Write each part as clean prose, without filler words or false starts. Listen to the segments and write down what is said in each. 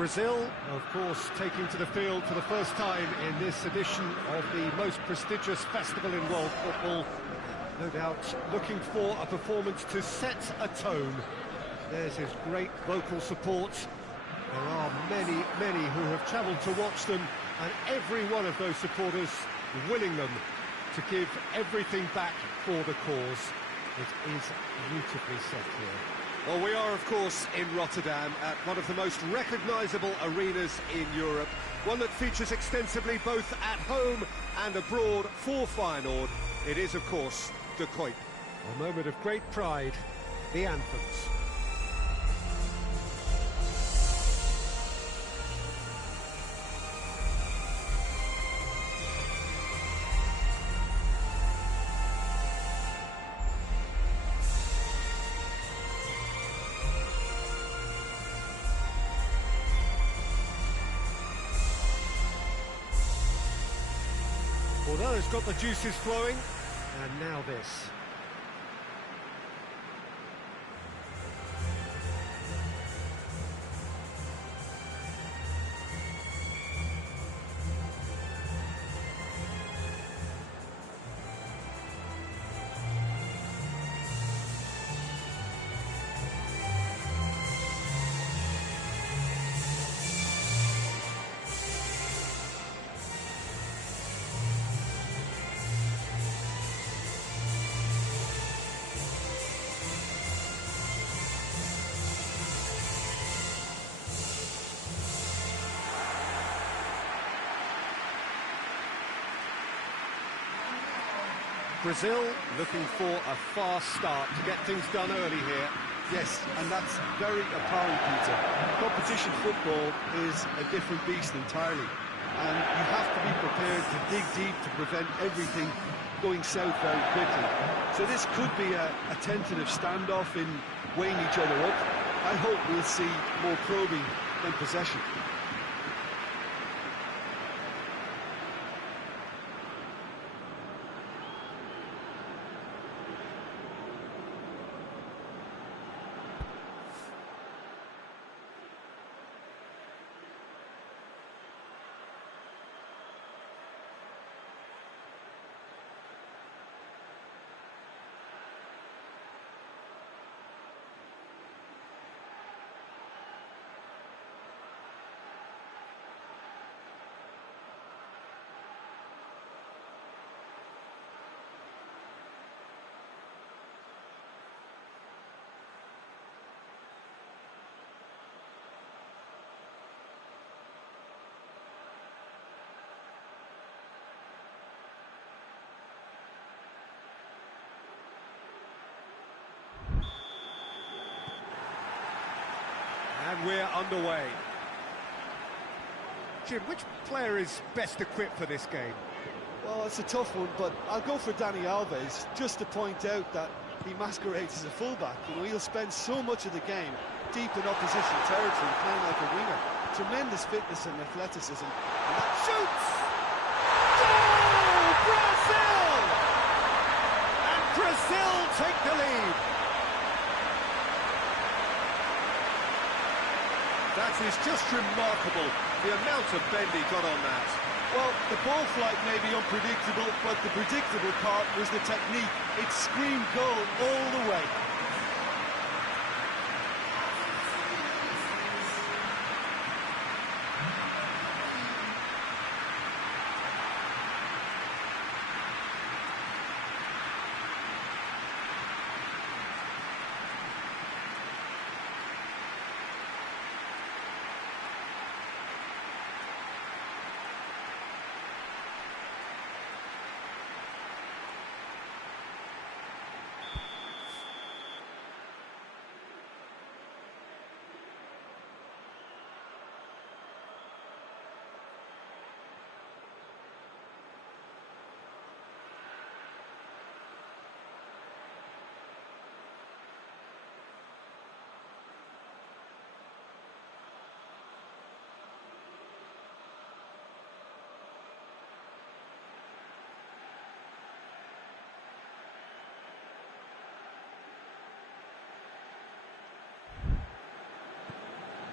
Brazil, of course, taking to the field for the first time in this edition of the most prestigious festival in world football. No doubt looking for a performance to set a tone. There's his great vocal support. There are many, many who have travelled to watch them, and every one of those supporters willing them to give everything back for the cause. It is beautifully set here. Well, we are, of course, in Rotterdam, at one of the most recognisable arenas in Europe, one that features extensively both at home and abroad for Feyenoord. It is, of course, De Kuip. A moment of great pride, the anthems. Well, that has got the juices flowing, and now this. Brazil looking for a fast start to get things done early here. Yes, and that's very apparent, Peter. Competition football is a different beast entirely, and you have to be prepared to dig deep to prevent everything going south very quickly. So this could be a tentative standoff in weighing each other up. I hope we'll see more probing than possession. And we're underway. Jim, which player is best equipped for this game? Well, it's a tough one, but I'll go for Dani Alves, just to point out that he masquerades as a fullback. You know, he'll spend so much of the game deep in opposition territory, playing like a winger. Tremendous fitness and athleticism. And that shoots! Goal! Brazil! And Brazil take the lead. That is just remarkable, the amount of bend he got on that. Well, the ball flight may be unpredictable, but the predictable part was the technique. It screamed goal all the way.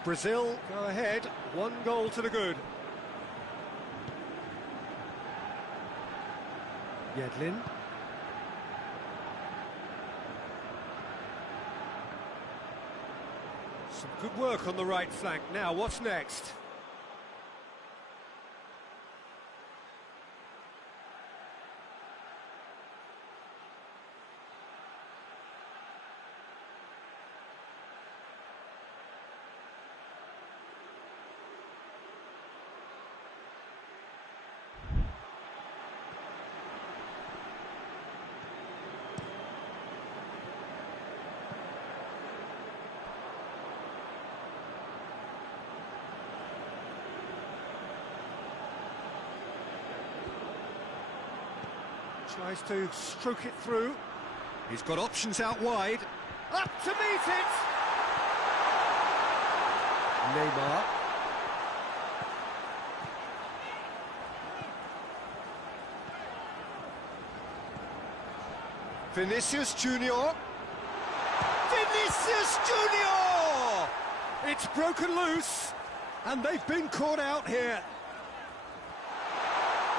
Brazil go ahead, 1 goal to the good. Yedlin. Some good work on the right flank. Now, what's next? Tries to stroke it through. He's got options out wide. Up to meet it! Neymar. Vinicius Junior. Vinicius Junior! It's broken loose, and they've been caught out here.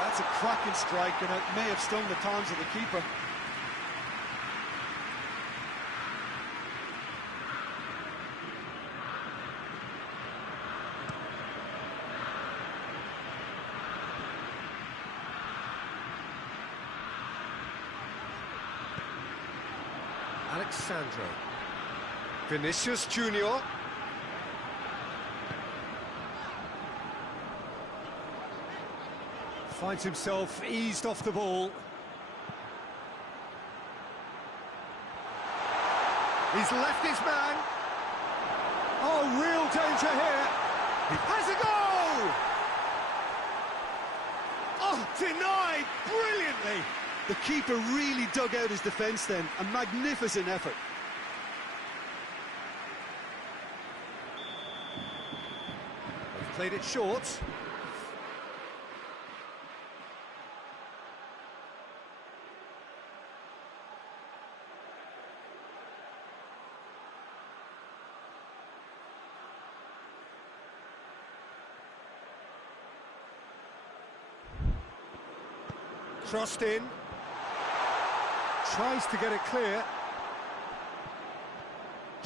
That's a cracking strike, and it may have stung the tongs of the keeper. Alexandro. Vinicius Junior. Finds himself eased off the ball. He's left his man. Oh, real danger here. He has a goal! Oh, denied brilliantly. The keeper really dug out his defence then. A magnificent effort. They've played it short. Crossed in. Tries to get it clear.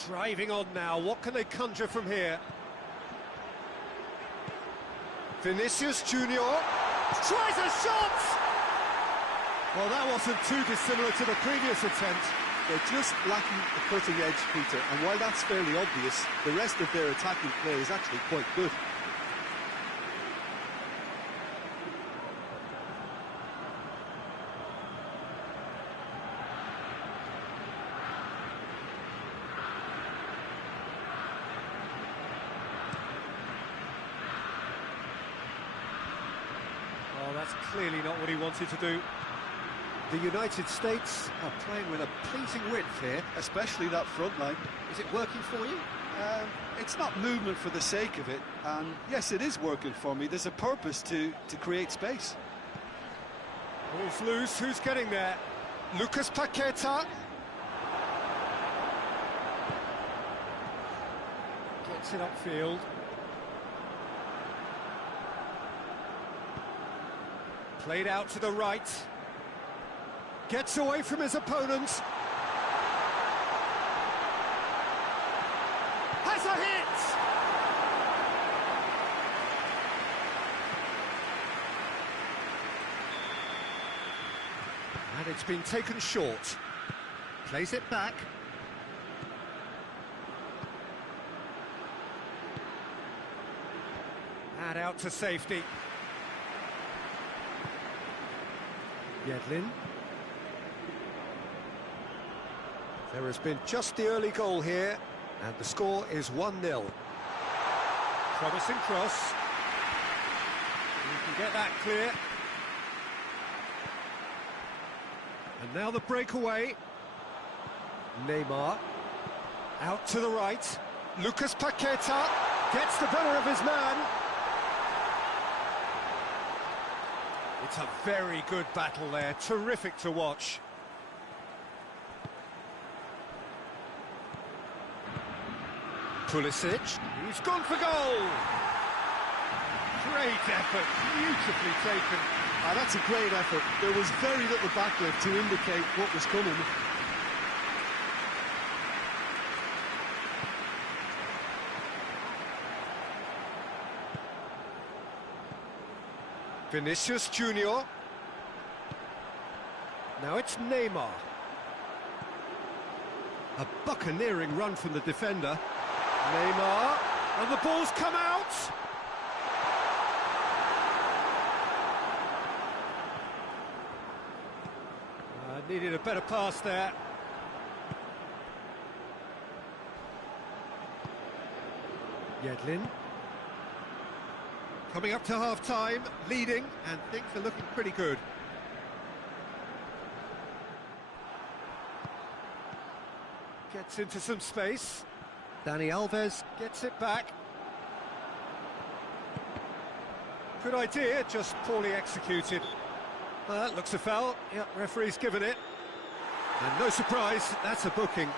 Driving on now. What can they conjure from here? Vinicius Junior tries a shot! Well, that wasn't too dissimilar to the previous attempt. They're just lacking the cutting edge, Peter, and while that's fairly obvious, the rest of their attacking play is actually quite good. Oh, that's clearly not what he wanted to do. The United States are playing with a pleasing width here. Especially that front line. Is it working for you? It's not movement for the sake of it, and yes, it is working for me. There's a purpose to create space. Ball's loose, who's getting there? Lucas Paqueta. Gets it upfield. Played out to the right. Gets away from his opponent. Has a hit! And it's been taken short. Plays it back. And out to safety. Yedlin. There has been just the early goal here, and the score is 1-0. Promising cross. You can get that clear. And now the breakaway. Neymar. Out to the right. Lucas Paqueta gets the better of his man. It's a very good battle there, terrific to watch. Pulisic, He's gone for goal! Great effort, beautifully taken. That's a great effort. There was very little backlift to indicate what was coming. Vinicius Junior. Now it's Neymar. A buccaneering run from the defender. Neymar, and the ball's come out! Needed a better pass there. Yedlin. Coming up to half-time, leading, and things are looking pretty good. Gets into some space. Dani Alves gets it back. Good idea, just poorly executed. Well, that looks a foul. Yep, referee's given it. And no surprise, that's a booking.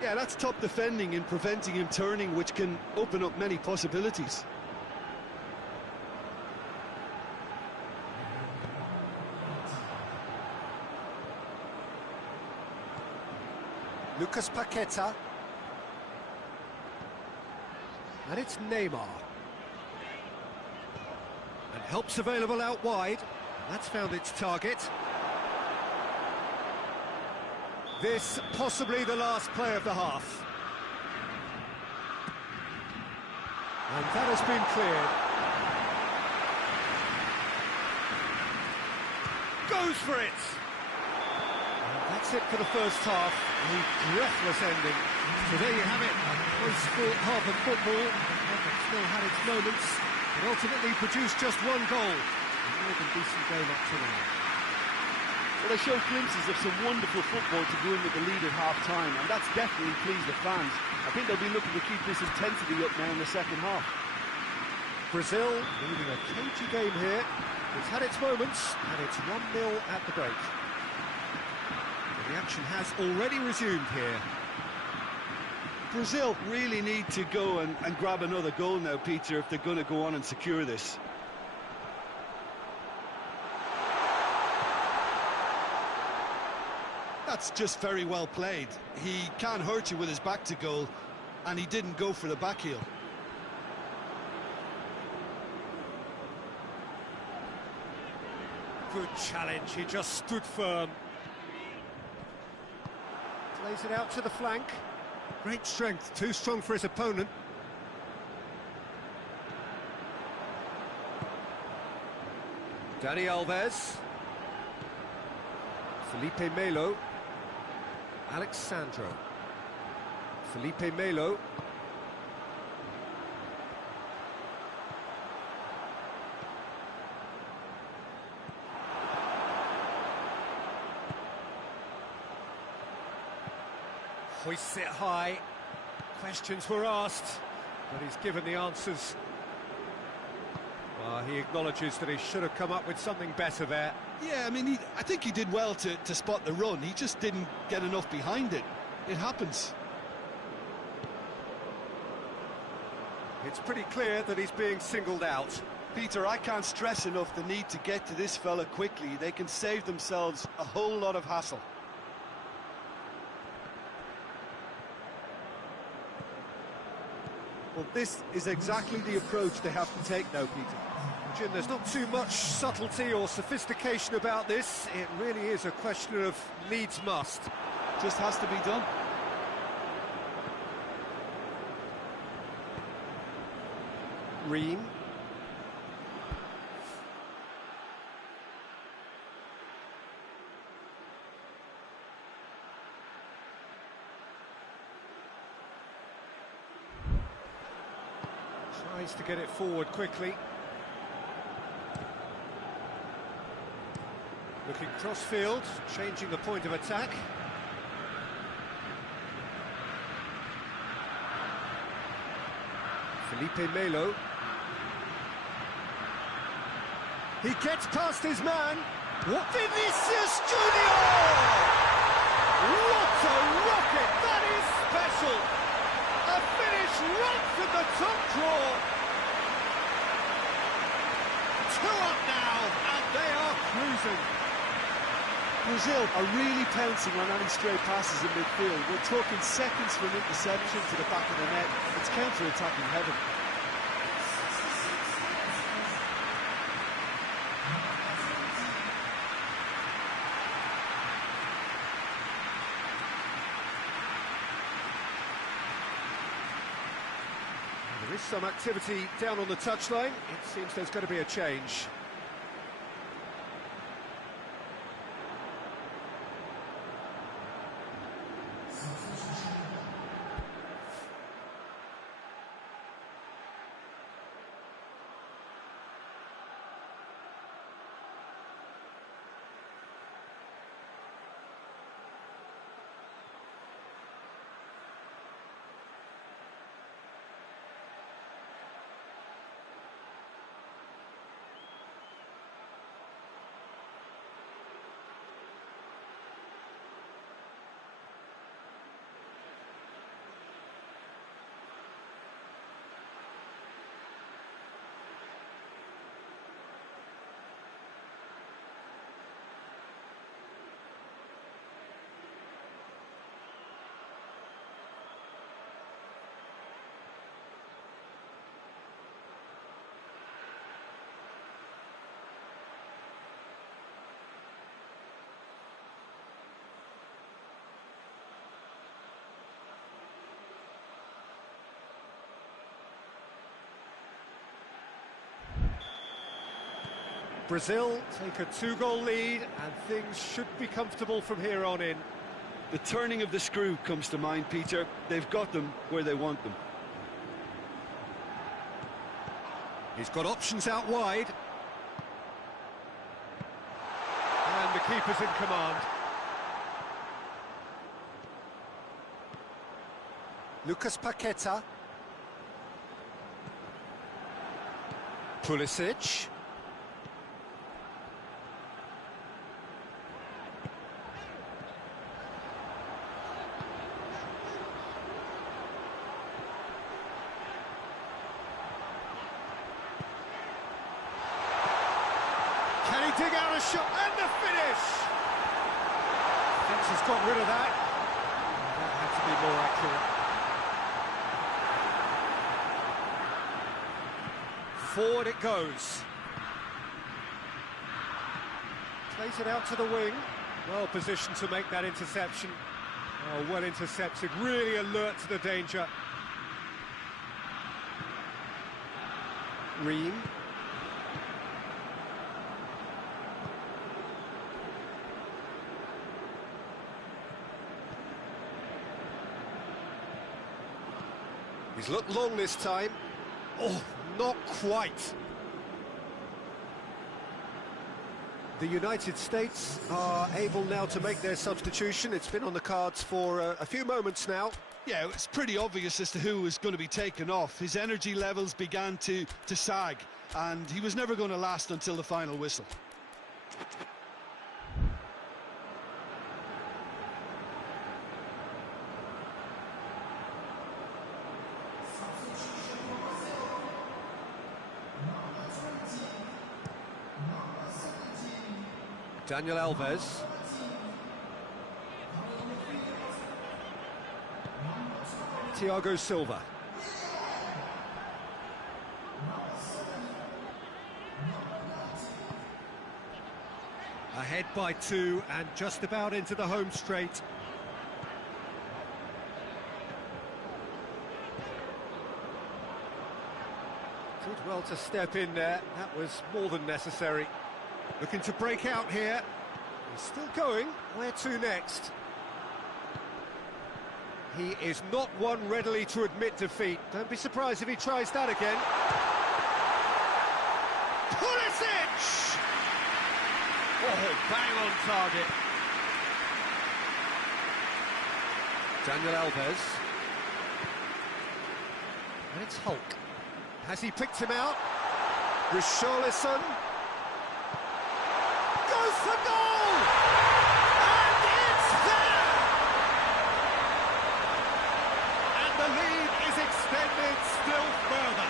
Yeah, that's top defending and preventing him turning, which can open up many possibilities. Lucas Paqueta. And it's Neymar. And help's available out wide. That's found its target. This possibly the last play of the half. And that has been cleared. Goes for it! And that's it for the first half. A breathless ending. So there you have it, a close-fought half of football. It still had its moments, but ultimately produced just one goal. A more than decent game up to now. Well, they showed glimpses of some wonderful football to go in with the lead at half-time, and that's definitely pleased the fans. I think they'll be looking to keep this intensity up now in the second half. Brazil leading a cagey game here. It's had its moments, and it's 1-0 at the break. The action has already resumed here. Brazil really need to go and grab another goal now, Peter, if they're going to go on and secure this. That's just very well played. He can't hurt you with his back to goal, and he didn't go for the back heel. Good challenge, he just stood firm. Plays it out to the flank. Great strength, too strong for his opponent. Dani Alves. Felipe Melo. Alexandro. Felipe Melo. Hoists it high. Questions were asked, but he's given the answers. He acknowledges that he should have come up with something better there. Yeah, I mean, I think he did well to spot the run. He just didn't get enough behind it. It happens. It's pretty clear that he's being singled out. Peter, I can't stress enough the need to get to this fella quickly. They can save themselves a whole lot of hassle. Well, this is exactly the approach they have to take now, Peter. Jim, there's not too much subtlety or sophistication about this. It really is a question of needs must. Just has to be done. Ream. Tries to get it forward quickly. Looking cross-field, changing the point of attack. Felipe Melo. He gets past his man. What? Vinicius Junior! What a rocket! That is special! A finish right from the top draw. 2 up now, and they are cruising. Brazil are really pouncing on any stray passes in midfield. We're talking seconds from interception to the back of the net. It's counter-attacking heaven. There is some activity down on the touchline. It seems there's going to be a change. Brazil take a 2-goal lead, and things should be comfortable from here on in. The turning of the screw comes to mind, Peter. They've got them where they want them. He's got options out wide. And the keeper's in command. Lucas Paqueta. Pulisic. Can he dig out a shot? And the finish! Thinks he's got rid of that. That had to be more accurate. Forward it goes. Plays it out to the wing. Well positioned to make that interception. Oh, well intercepted, really alert to the danger. Ream. He's looked long this time. Oh, not quite. The United States are able now to make their substitution. It's been on the cards for a few moments now. Yeah, it's pretty obvious as to who was going to be taken off. His energy levels began to sag, and he was never going to last until the final whistle. Daniel Alves. Thiago Silva. Ahead by 2 and just about into the home straight. Did well to step in there. That was more than necessary. Looking to break out here. He's still going. Where to next? He is not one readily to admit defeat. Don't be surprised if he tries that again. Pulisic! Oh, bang on target. Daniel Alves. And it's Hulk. Has he picked him out? Richarlison goes for goal! And it's there! And the lead is extended still further.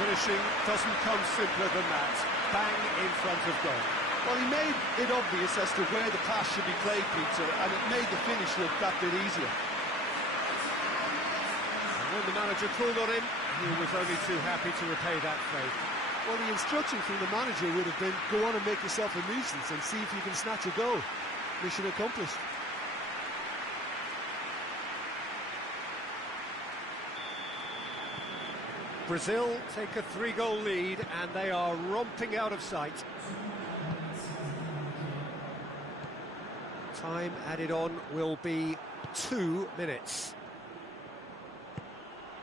Finishing doesn't come simpler than that. Bang in front of goal. Well, he made it obvious as to where the pass should be played, Peter, and it made the finish look that bit easier. And when the manager called on him, he was only too happy to repay that faith. Well, the instruction from the manager would have been, go on and make yourself a nuisance and see if you can snatch a goal. Mission accomplished. Brazil take a 3-goal lead and they are romping out of sight. Time added on will be 2 minutes.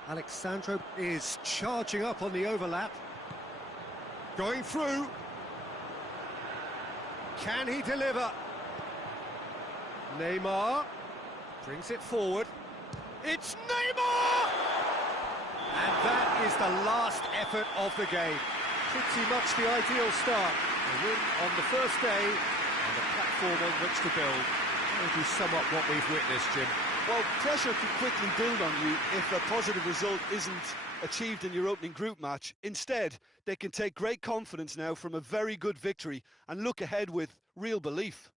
Alexandro is charging up on the overlap. Going through. Can he deliver? Neymar brings it forward. It's Neymar! And that is the last effort of the game. Pretty much the ideal start. A win on the first day and a platform on which to build. How do you sum up what we've witnessed, Jim? Well, pressure can quickly build on you if a positive result isn't achieved in your opening group match. Instead, they can take great confidence now from a very good victory and look ahead with real belief.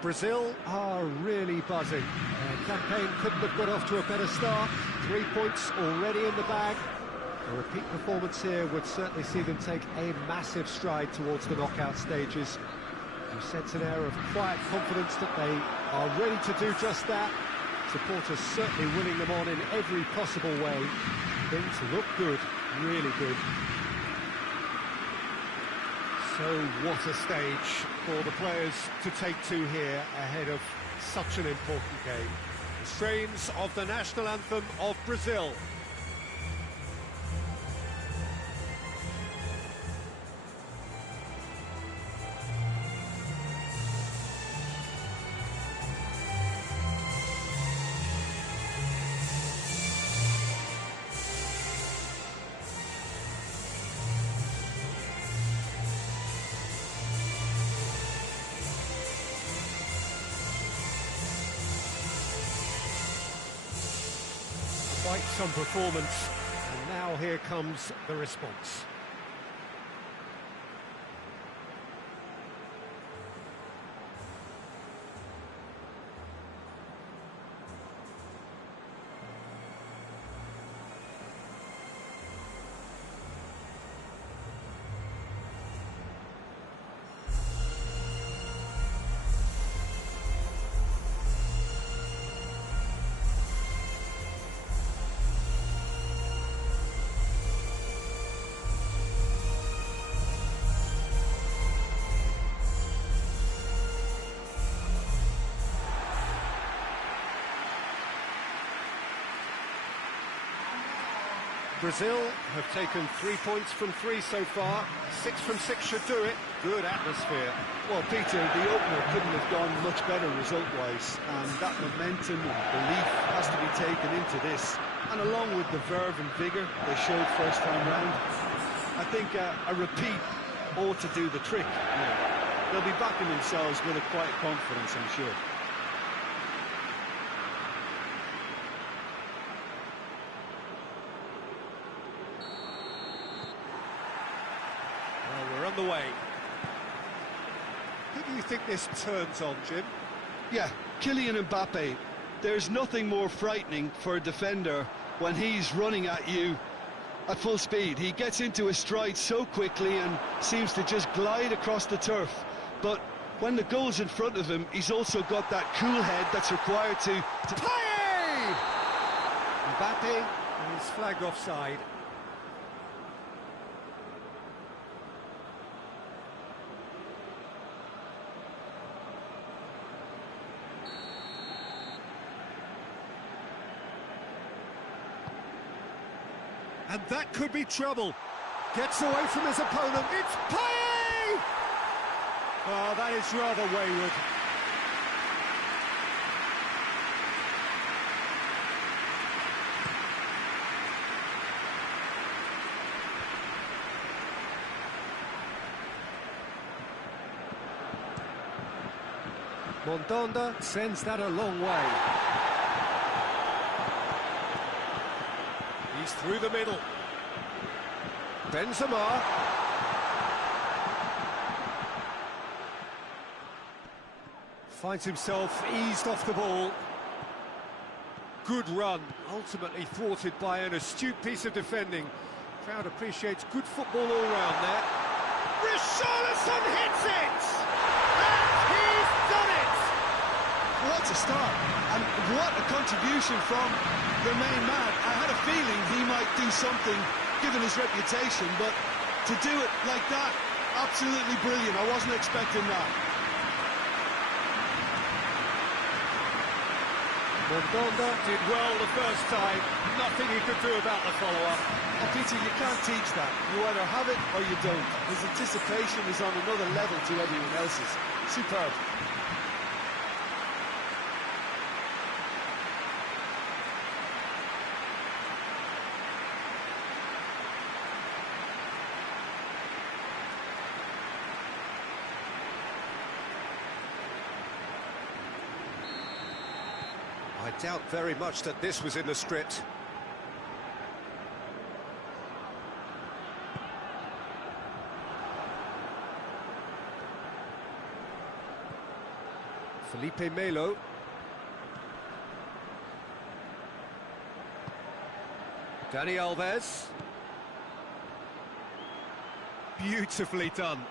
Brazil are really buzzing. Their campaign couldn't have got off to a better start. 3 points already in the bag. A repeat performance here would certainly see them take a massive stride towards the knockout stages. You sense an air of quiet confidence that they are ready to do just that. Supporters certainly winning them on in every possible way. Things look good, really good. So what a stage for the players to take to here ahead of such an important game. The strains of the national anthem of Brazil. Quite some performance, and now here comes the response. Brazil have taken 3 points from 3 so far. 6 from 6 should do it. Good atmosphere. Well, Peter, the opener couldn't have gone much better result-wise, and that momentum and belief has to be taken into this. And along with the verve and vigour they showed first time round, I think a repeat ought to do the trick. Yeah. They'll be backing themselves with a quiet confidence, I'm sure. The way. Who do you think this turns on, Jim? Yeah, Kylian Mbappe. There's nothing more frightening for a defender when he's running at you at full speed. He gets into his stride so quickly and seems to just glide across the turf. But when the goal's in front of him, he's also got that cool head that's required to... Play! Mbappe is flagged offside. And that could be trouble. Gets away from his opponent. It's Payet! Oh, that is rather wayward. Mondonda sends that a long way. He's through the middle. Benzema. Finds himself eased off the ball. Good run, ultimately thwarted by an astute piece of defending. Crowd appreciates good football all round there. Richarlison hits it! And he's done it! What a start, and what a contribution from the main man. I had a feeling he might do something, given his reputation, but to do it like that, absolutely brilliant. I wasn't expecting that. Mondonda did well the first time, nothing he could do about the follow-up. Oh, Peter, you can't teach that. You either have it or you don't. His anticipation is on another level to everyone else's. Superb. I doubt very much that this was in the script. Felipe Melo. Dani Alves. Beautifully done.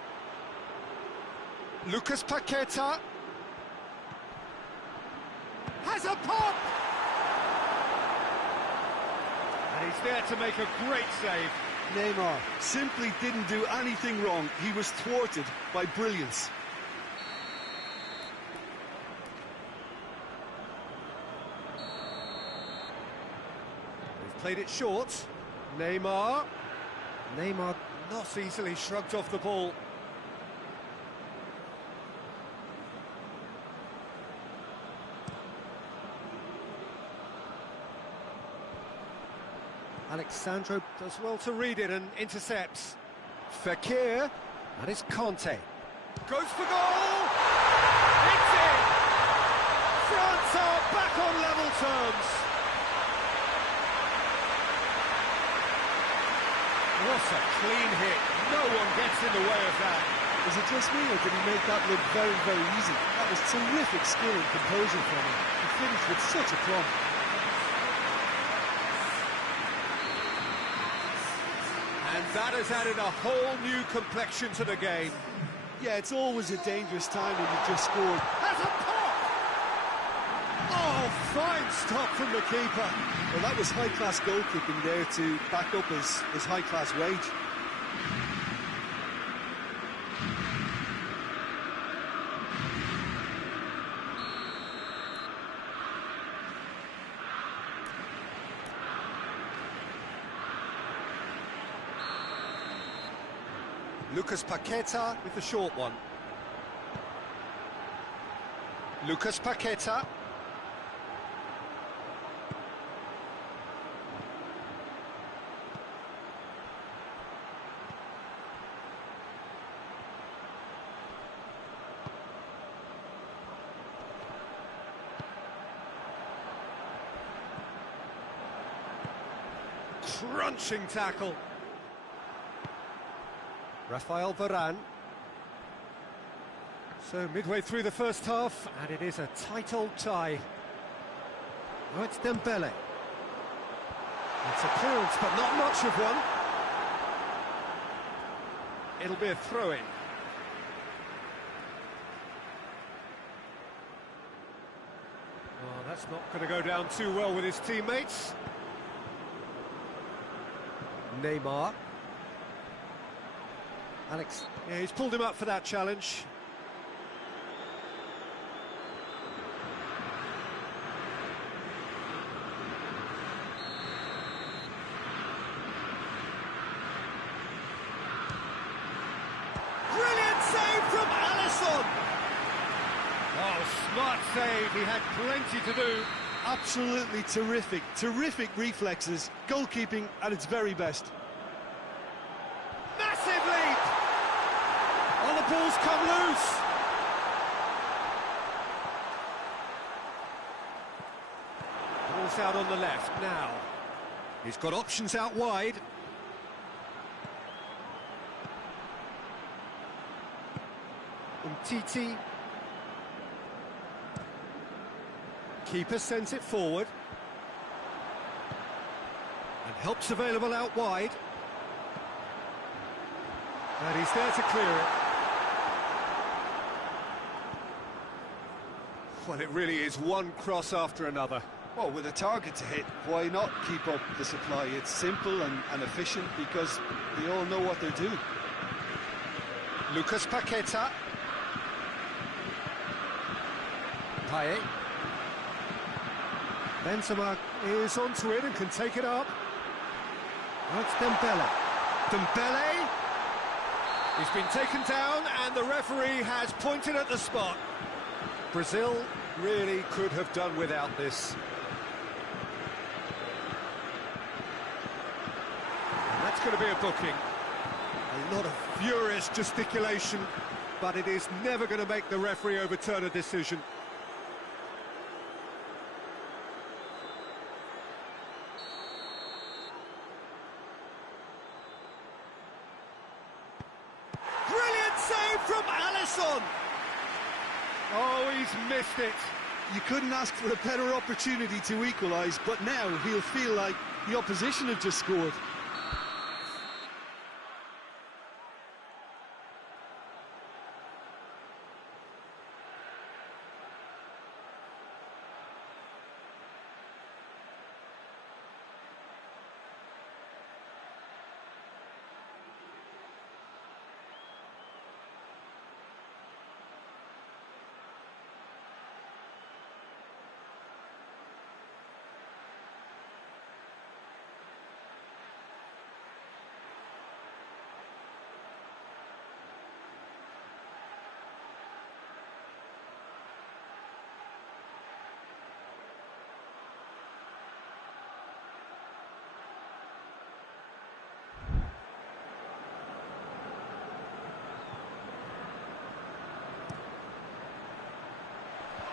Lucas Paqueta. Has a pop! And he's there to make a great save. Neymar simply didn't do anything wrong. He was thwarted by brilliance. He's played it short. Neymar. Neymar not easily shrugged off the ball. Alexandro does well to read it and intercepts. Fekir, and it's Conte. Goes for goal! It's in! France are back on level terms. What a clean hit. No one gets in the way of that. Is it just me, or did he make that look very, very easy? That was terrific skill and composure from him. He finished with such a plumb. And that has added a whole new complexion to the game. Yeah, it's always a dangerous time when you just scored. Has a pop! Oh, fine stop from the keeper. Well, that was high-class goalkeeping there to back up his high-class wage. Lucas Paqueta with the short one. Lucas Paqueta. Crunching tackle. Rafael Varane. So midway through the first half, and it is a tight old tie. Oh, it's Dembele. It's a clearance, but not much of one. It'll be a throw-in. Well, that's not going to go down too well with his teammates. Neymar. Alex, yeah, he's pulled him up for that challenge. Brilliant save from Alisson! Oh, smart save, he had plenty to do. Absolutely terrific, terrific reflexes, goalkeeping at its very best. Massive leap! Oh, the ball's come loose! Ball's out on the left now. He's got options out wide. Umtiti. Keeper sends it forward. And help's available out wide. And he's there to clear it. Well, it really is one cross after another. Well, with a target to hit, why not keep up the supply? It's simple and efficient because they all know what they're doing. Lucas Paqueta. Payet. Benzema is onto it and can take it up. Oh, it's Dembele. Dembele. He's been taken down and the referee has pointed at the spot. Brazil really could have done without this. And that's going to be a booking. A lot of furious gesticulation, but it is never going to make the referee overturn a decision. Brilliant save from Alisson! Oh, he's missed it. You couldn't ask for a better opportunity to equalise, but now he'll feel like the opposition have just scored.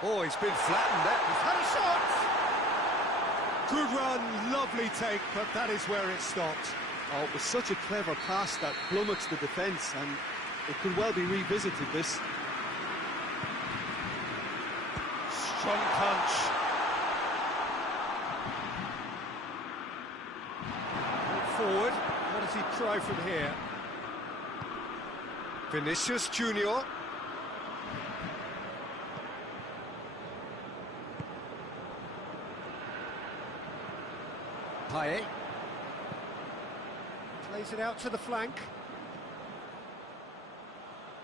Oh, he's been flattened there. He's had a shot! Good run, lovely take, but that is where it stopped. Oh, it was such a clever pass that flummoxed the defence, and it could well be revisited, this. Strong punch. Forward, what does he try from here? Vinicius Junior. Payet plays it out to the flank.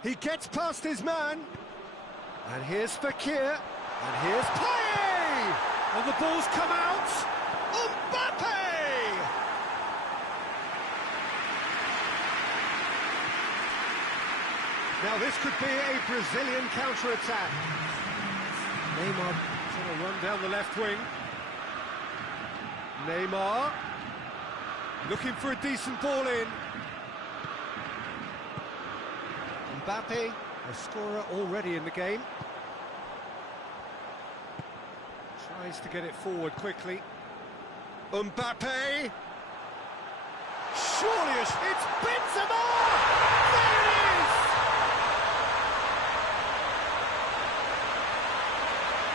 He gets past his man. And here's Fekir. And here's Payet! And the ball's come out. Mbappe! Now this could be a Brazilian counter-attack. Neymar trying to run down the left wing. Neymar looking for a decent ball in. Mbappe, a scorer already in the game. Tries to get it forward quickly. Mbappe! Surely it's Benzema! There it is!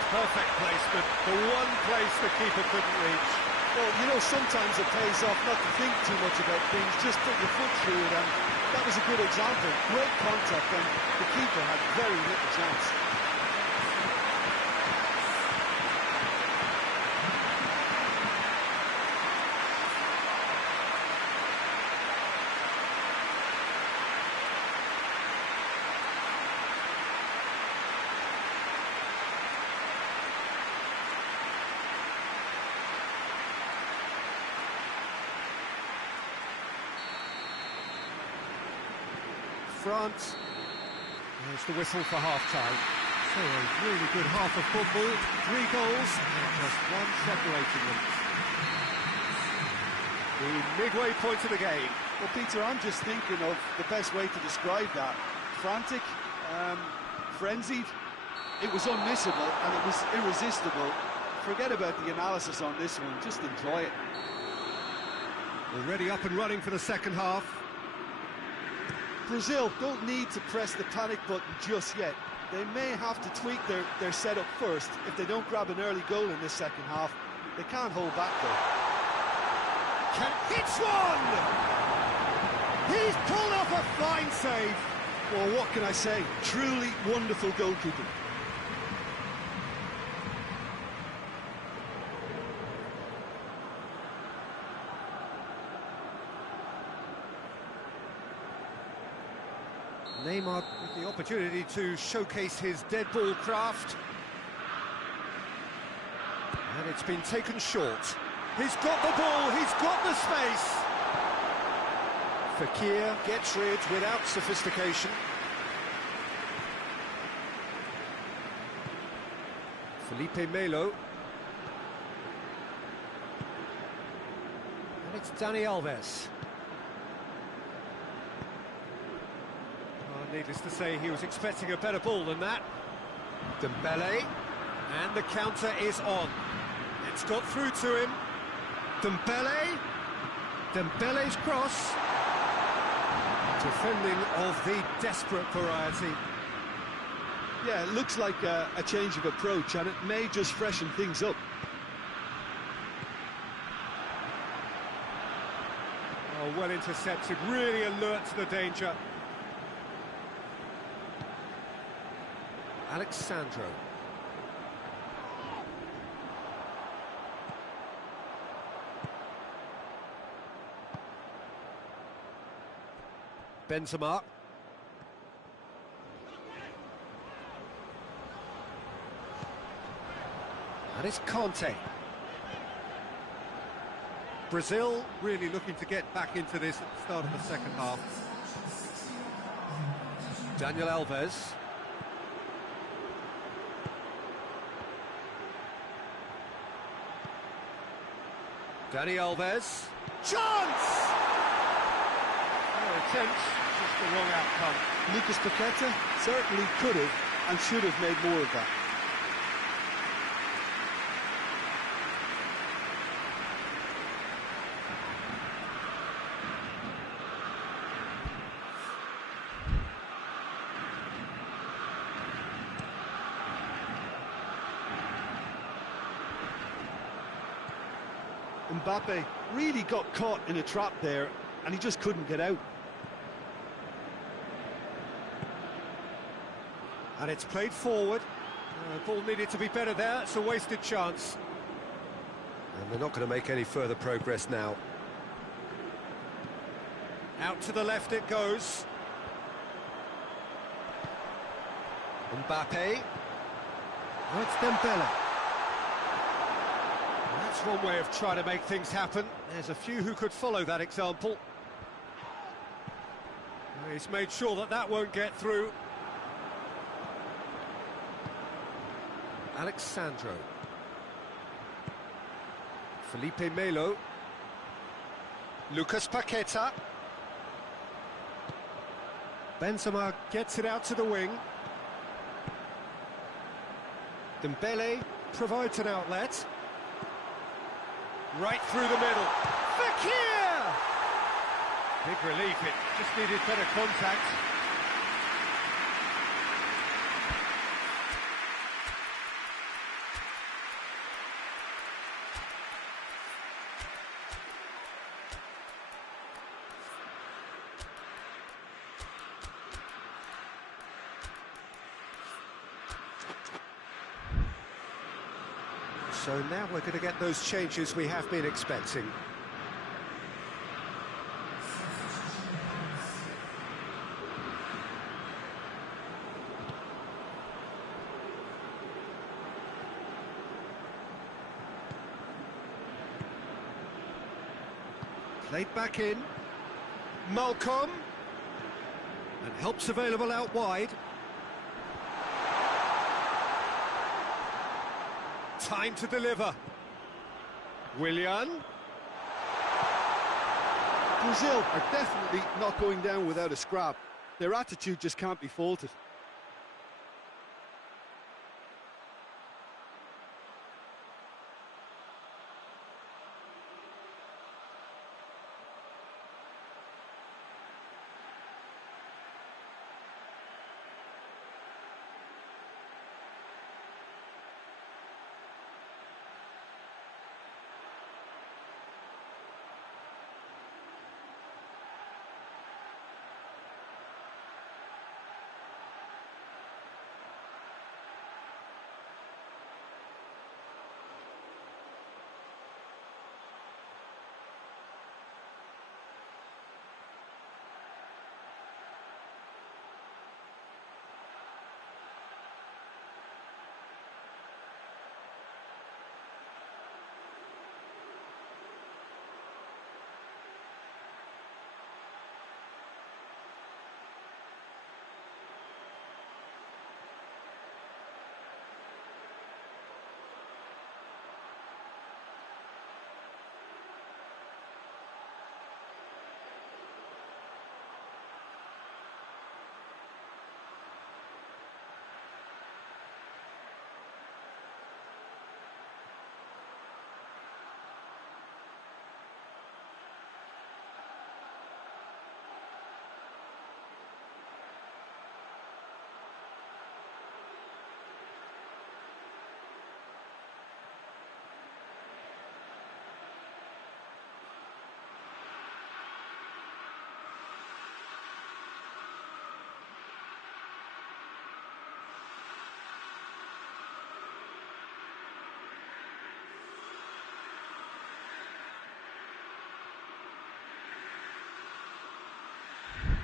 Perfect placement, the one place the keeper couldn't reach. Well, you know, sometimes it pays off not to think too much about things, just put your foot through it, and that was a good example. Great contact, and the keeper had very little chance. France. There's the whistle for half-time. So a really good half of football, 3 goals, and just one separating them. The midway point of the game. Well, Peter, I'm just thinking of the best way to describe that. Frantic, frenzied. It was unmissable and it was irresistible. Forget about the analysis on this one, just enjoy it. Already up and running for the second half. Brazil don't need to press the panic button just yet. They may have to tweak their setup first. If they don't grab an early goal in this second half, they can't hold back though. Hits one! He's pulled off a fine save. Well, what can I say? Truly wonderful goalkeeping. Neymar with the opportunity to showcase his dead ball craft. And it's been taken short. He's got the ball, he's got the space. Fekir gets rid without sophistication. Felipe Melo. And it's Dani Alves. Needless to say, he was expecting a better ball than that. Dembele, and the counter is on. It's got through to him. Dembele's cross. Defending of the desperate variety. Yeah, it looks like a change of approach, and it may just freshen things up. Oh, well intercepted, really alert to the danger. Alexandro. Benzema. And it's Conte. Brazil really looking to get back into this at the start of the second half. Daniel Alves. Dani Alves. Chance! No attempt, just the wrong outcome. Lucas Paqueta certainly could have and should have made more of that. Mbappe really got caught in a trap there, and he just couldn't get out. And it's played forward. Ball needed to be better there. It's a wasted chance. And they're not going to make any further progress now. Out to the left it goes. Mbappe. Oh, it's Dembele. That's one way of trying to make things happen. There's a few who could follow that example. He's made sure that that won't get through. Alexandro. Felipe Melo. Lucas Paqueta. Benzema gets it out to the wing. Dembele provides an outlet. Right through the middle. Fekir! Big relief, it just needed better contact. So now we're going to get those changes we have been expecting. Played back in. Malcolm. And help's available out wide. Time to deliver. Willian. Brazil are definitely not going down without a scrap. Their attitude just can't be faulted.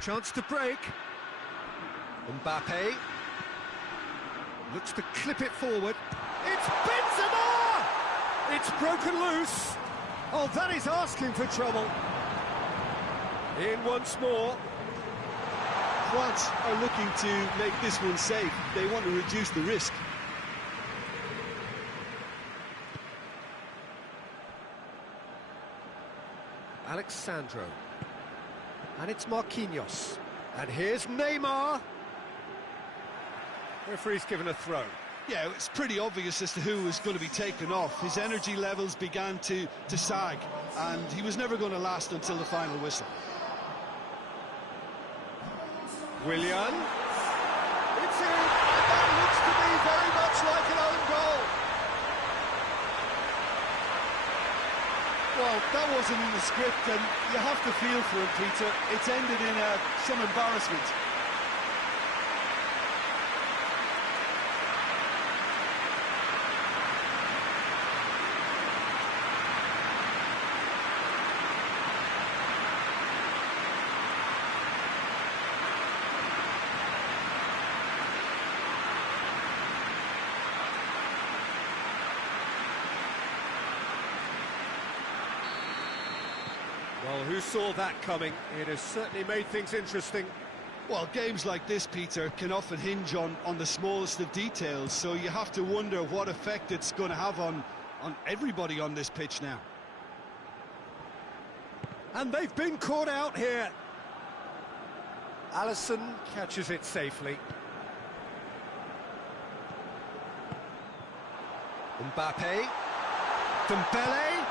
Chance to break. Mbappe looks to clip it forward. It's Benzema! It's broken loose. Oh, that is asking for trouble. In once more. France are looking to make this one safe. They want to reduce the risk. Alexandro. And it's Marquinhos. And here's Neymar. Referee's given a throw. Yeah, it's pretty obvious as to who was going to be taken off. His energy levels began to sag, and he was never going to last until the final whistle. Willian. It's in, and that looks to be very much like an own goal. Well, that wasn't in the script, and you have to feel for him, Peter. It's ended in some embarrassment. Well, who saw that coming? It has certainly made things interesting. Well, games like this, Peter, can often hinge on the smallest of details, so you have to wonder what effect it's going to have on everybody on this pitch now. And they've been caught out here. Alisson catches it safely. Mbappe. Dembele.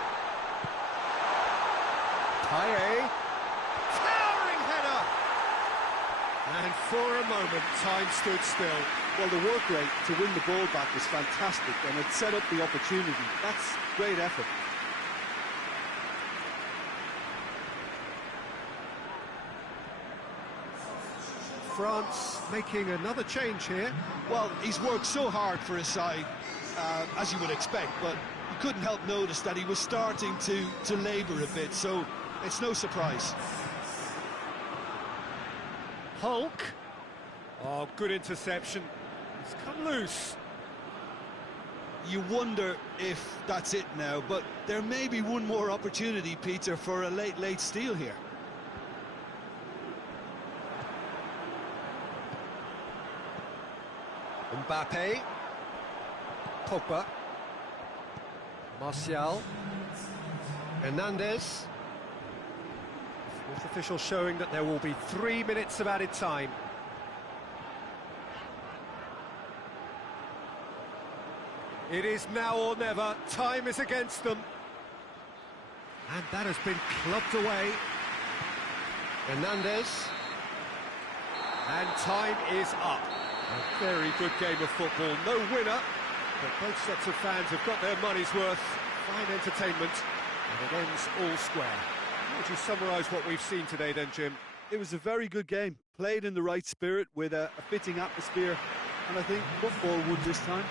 Payet. Towering header! And for a moment, time stood still. Well, the work rate to win the ball back was fantastic, and it set up the opportunity. That's great effort. France making another change here. Well, he's worked so hard for his side, as you would expect, but you couldn't help notice that he was starting to labour a bit, so it's no surprise. Hulk. Oh, good interception. It's come loose. You wonder if that's it now, but there may be one more opportunity, Peter, for a late steal here. Mbappe. Pogba. Martial. Hernandez. Fourth official showing that there will be 3 minutes of added time. It is now or never. Time is against them. And that has been clubbed away. Hernandez. And time is up. A very good game of football. No winner, but both sets of fans have got their money's worth. Fine entertainment, and it ends all square. How would you summarise what we've seen today then, Jim? It was a very good game, played in the right spirit with a fitting atmosphere, and I think football won this time.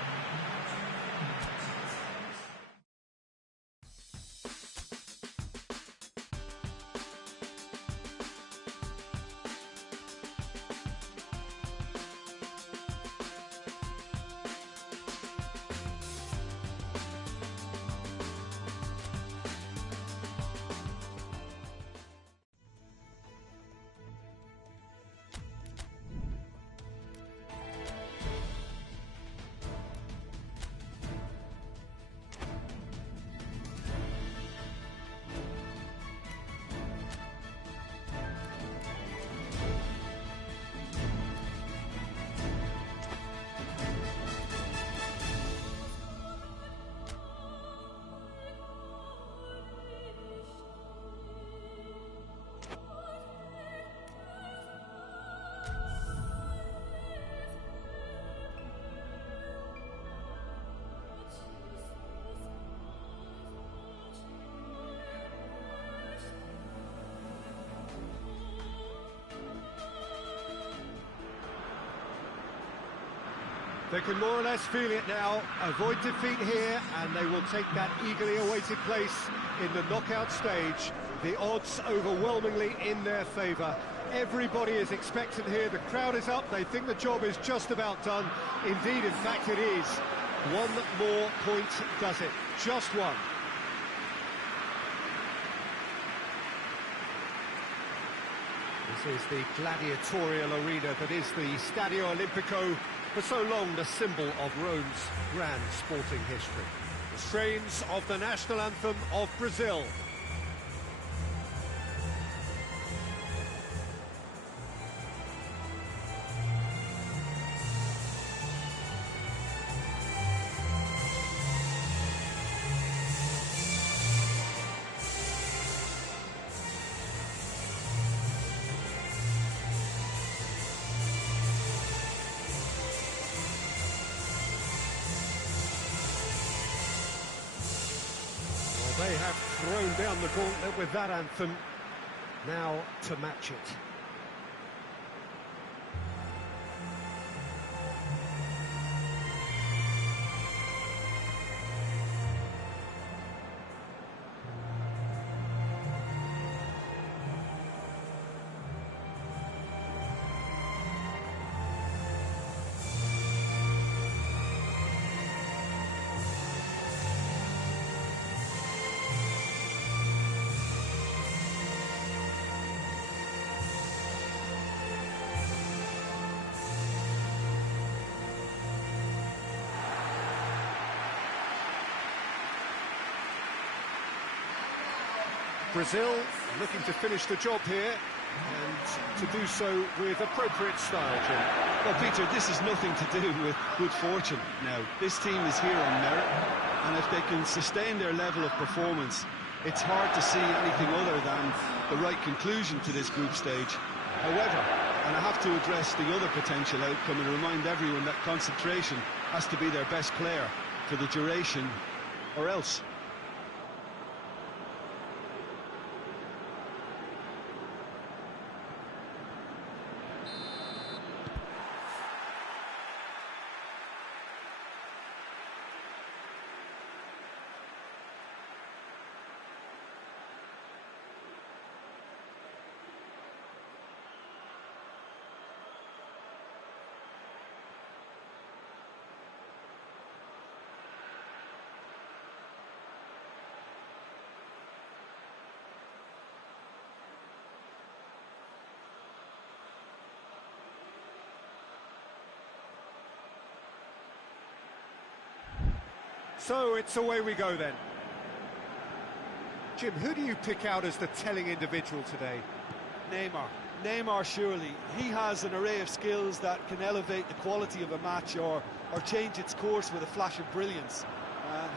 They can more or less feel it now, avoid defeat here, and they will take that eagerly awaited place in the knockout stage. The odds overwhelmingly in their favour. Everybody is expectant here, the crowd is up, they think the job is just about done. Indeed, in fact it is. One more point does it, just one. This is the gladiatorial arena that is the Stadio Olimpico, for so long the symbol of Rome's grand sporting history. The strains of the national anthem of Brazil. They have thrown down the gauntlet with that anthem, now to match it. Brazil looking to finish the job here, and to do so with appropriate style, Jim. Well, Peter, this is nothing to do with good fortune now. This team is here on merit, and if they can sustain their level of performance, it's hard to see anything other than the right conclusion to this group stage. However, and I have to address the other potential outcome and remind everyone that concentration has to be their best player for the duration, or else. So it's away we go then. Jim, who do you pick out as the telling individual today? Neymar, surely. He has an array of skills that can elevate the quality of a match or change its course with a flash of brilliance.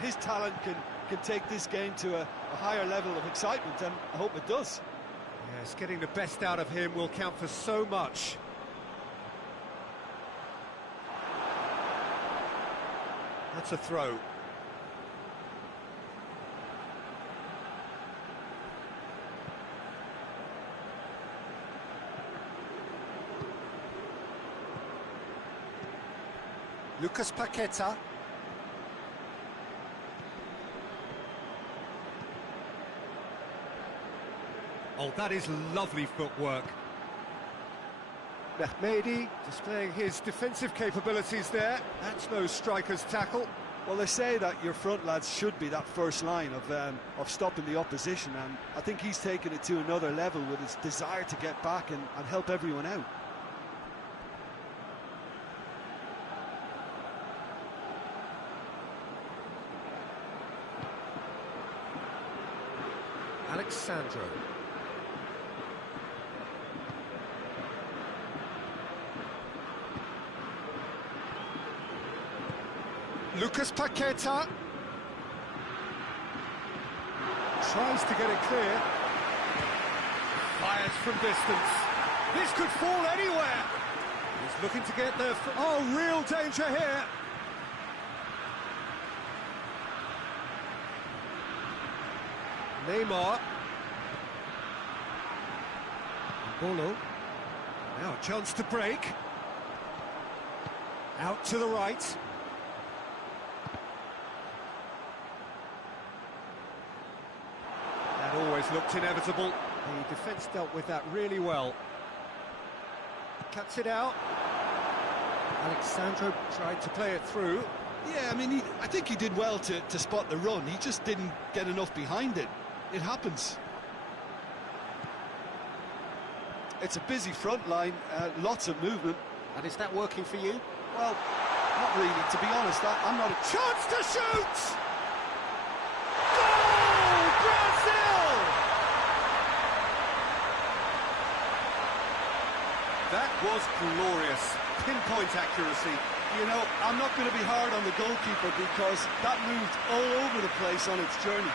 His talent can take this game to a higher level of excitement, and I hope it does. Yes, getting the best out of him will count for so much. That's a throw. Lucas Paqueta. Oh, that is lovely footwork. Mehmedi displaying his defensive capabilities there. That's no striker's tackle. Well, they say that your front lads should be that first line of stopping the opposition, and I think he's taken it to another level with his desire to get back and help everyone out. Alexandro. Lucas Paqueta. Tries to get it clear. Fires from distance. This could fall anywhere. He's looking to get there. Oh, real danger here. Neymar. Bolo. Now a chance to break. Out to the right. That always looked inevitable. The defence dealt with that really well. Cuts it out. Alexandro tried to play it through. Yeah, I mean, I think he did well to spot the run. He just didn't get enough behind it. It happens. It's a busy front line, lots of movement. And is that working for you? Well, not really, to be honest. I'm not a... Chance to shoot! Goal! Brazil! That was glorious. Pinpoint accuracy. You know, I'm not going to be hard on the goalkeeper because that moved all over the place on its journey.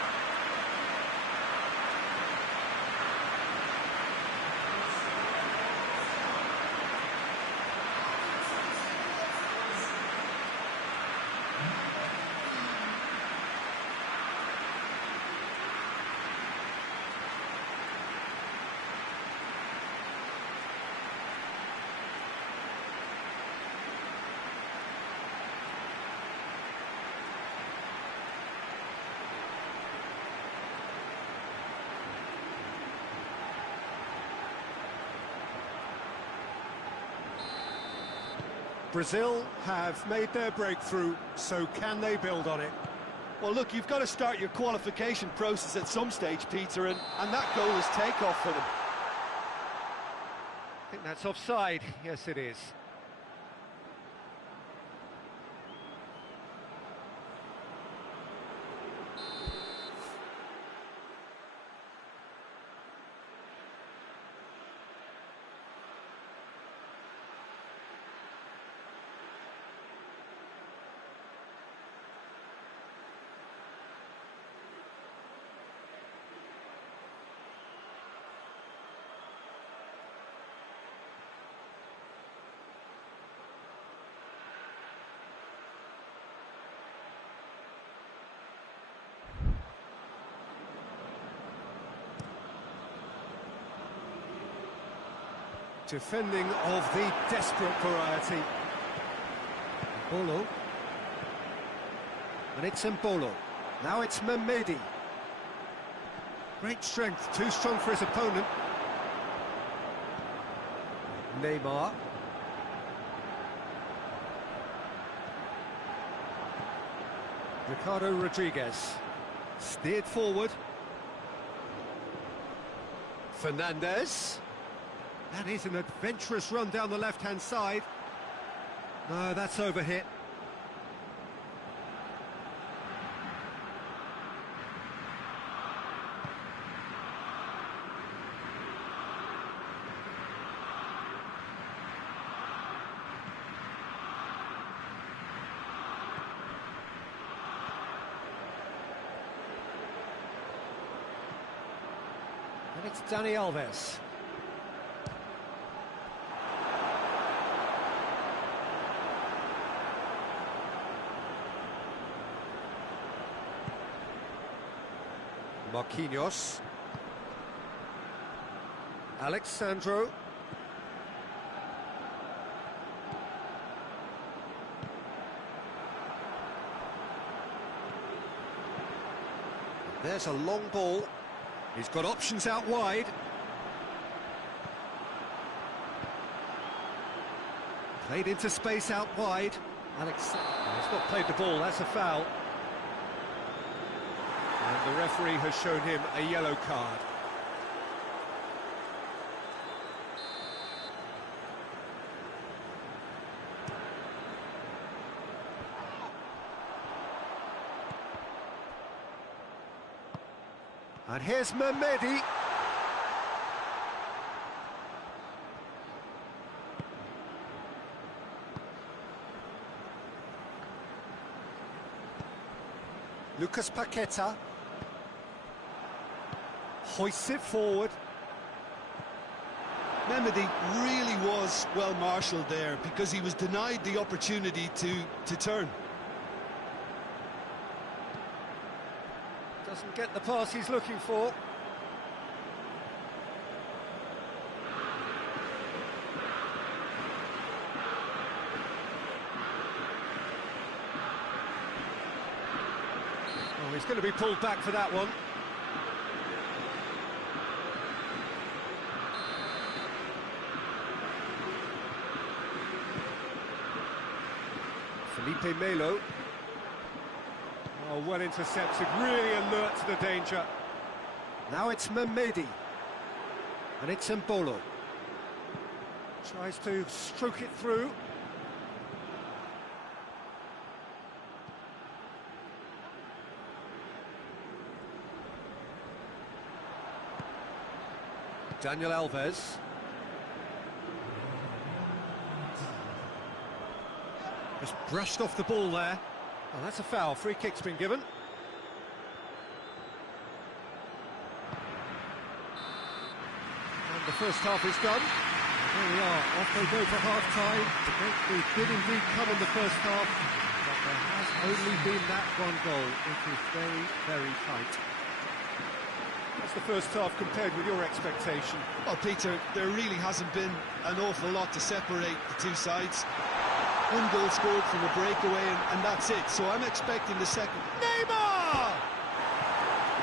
Brazil have made their breakthrough, so can they build on it? Well, look, you've got to start your qualification process at some stage, Peter, and that goal is takeoff for them. I think that's offside. Yes, it is. Defending of the desperate variety. Bolo. And it's Mbolo. Now it's Mehmedi. Great strength, too strong for his opponent. Neymar. Ricardo Rodriguez. Steered forward. Fernandez. That is an adventurous run down the left-hand side. No, that's overhit. And it's Dani Alves. Marquinhos. Alexandro. There's a long ball. He's got options out wide. Played into space out wide. He's not played the ball, that's a foul. And the referee has shown him a yellow card. And here's Mehmedi. Lucas Paqueta. Hoists it forward. Mehmedi really was well marshalled there because he was denied the opportunity to turn. Doesn't get the pass he's looking for. Oh, he's going to be pulled back for that one. Felipe Melo. Oh, well intercepted, really alert to the danger. Now it's Mehmedi. And it's Mbolo. Tries to stroke it through. Daniel Alves. Just brushed off the ball there. Oh, that's a foul. Free kick's been given. And the first half is done. There we are, off they go for half-time. The breakthrough did indeed come in the first half, but there has only been that one goal. It is very, very tight. That's the first half compared with your expectation. Well, Peter, there really hasn't been an awful lot to separate the two sides. One goal scored from a breakaway, and that's it. So I'm expecting the second. Neymar!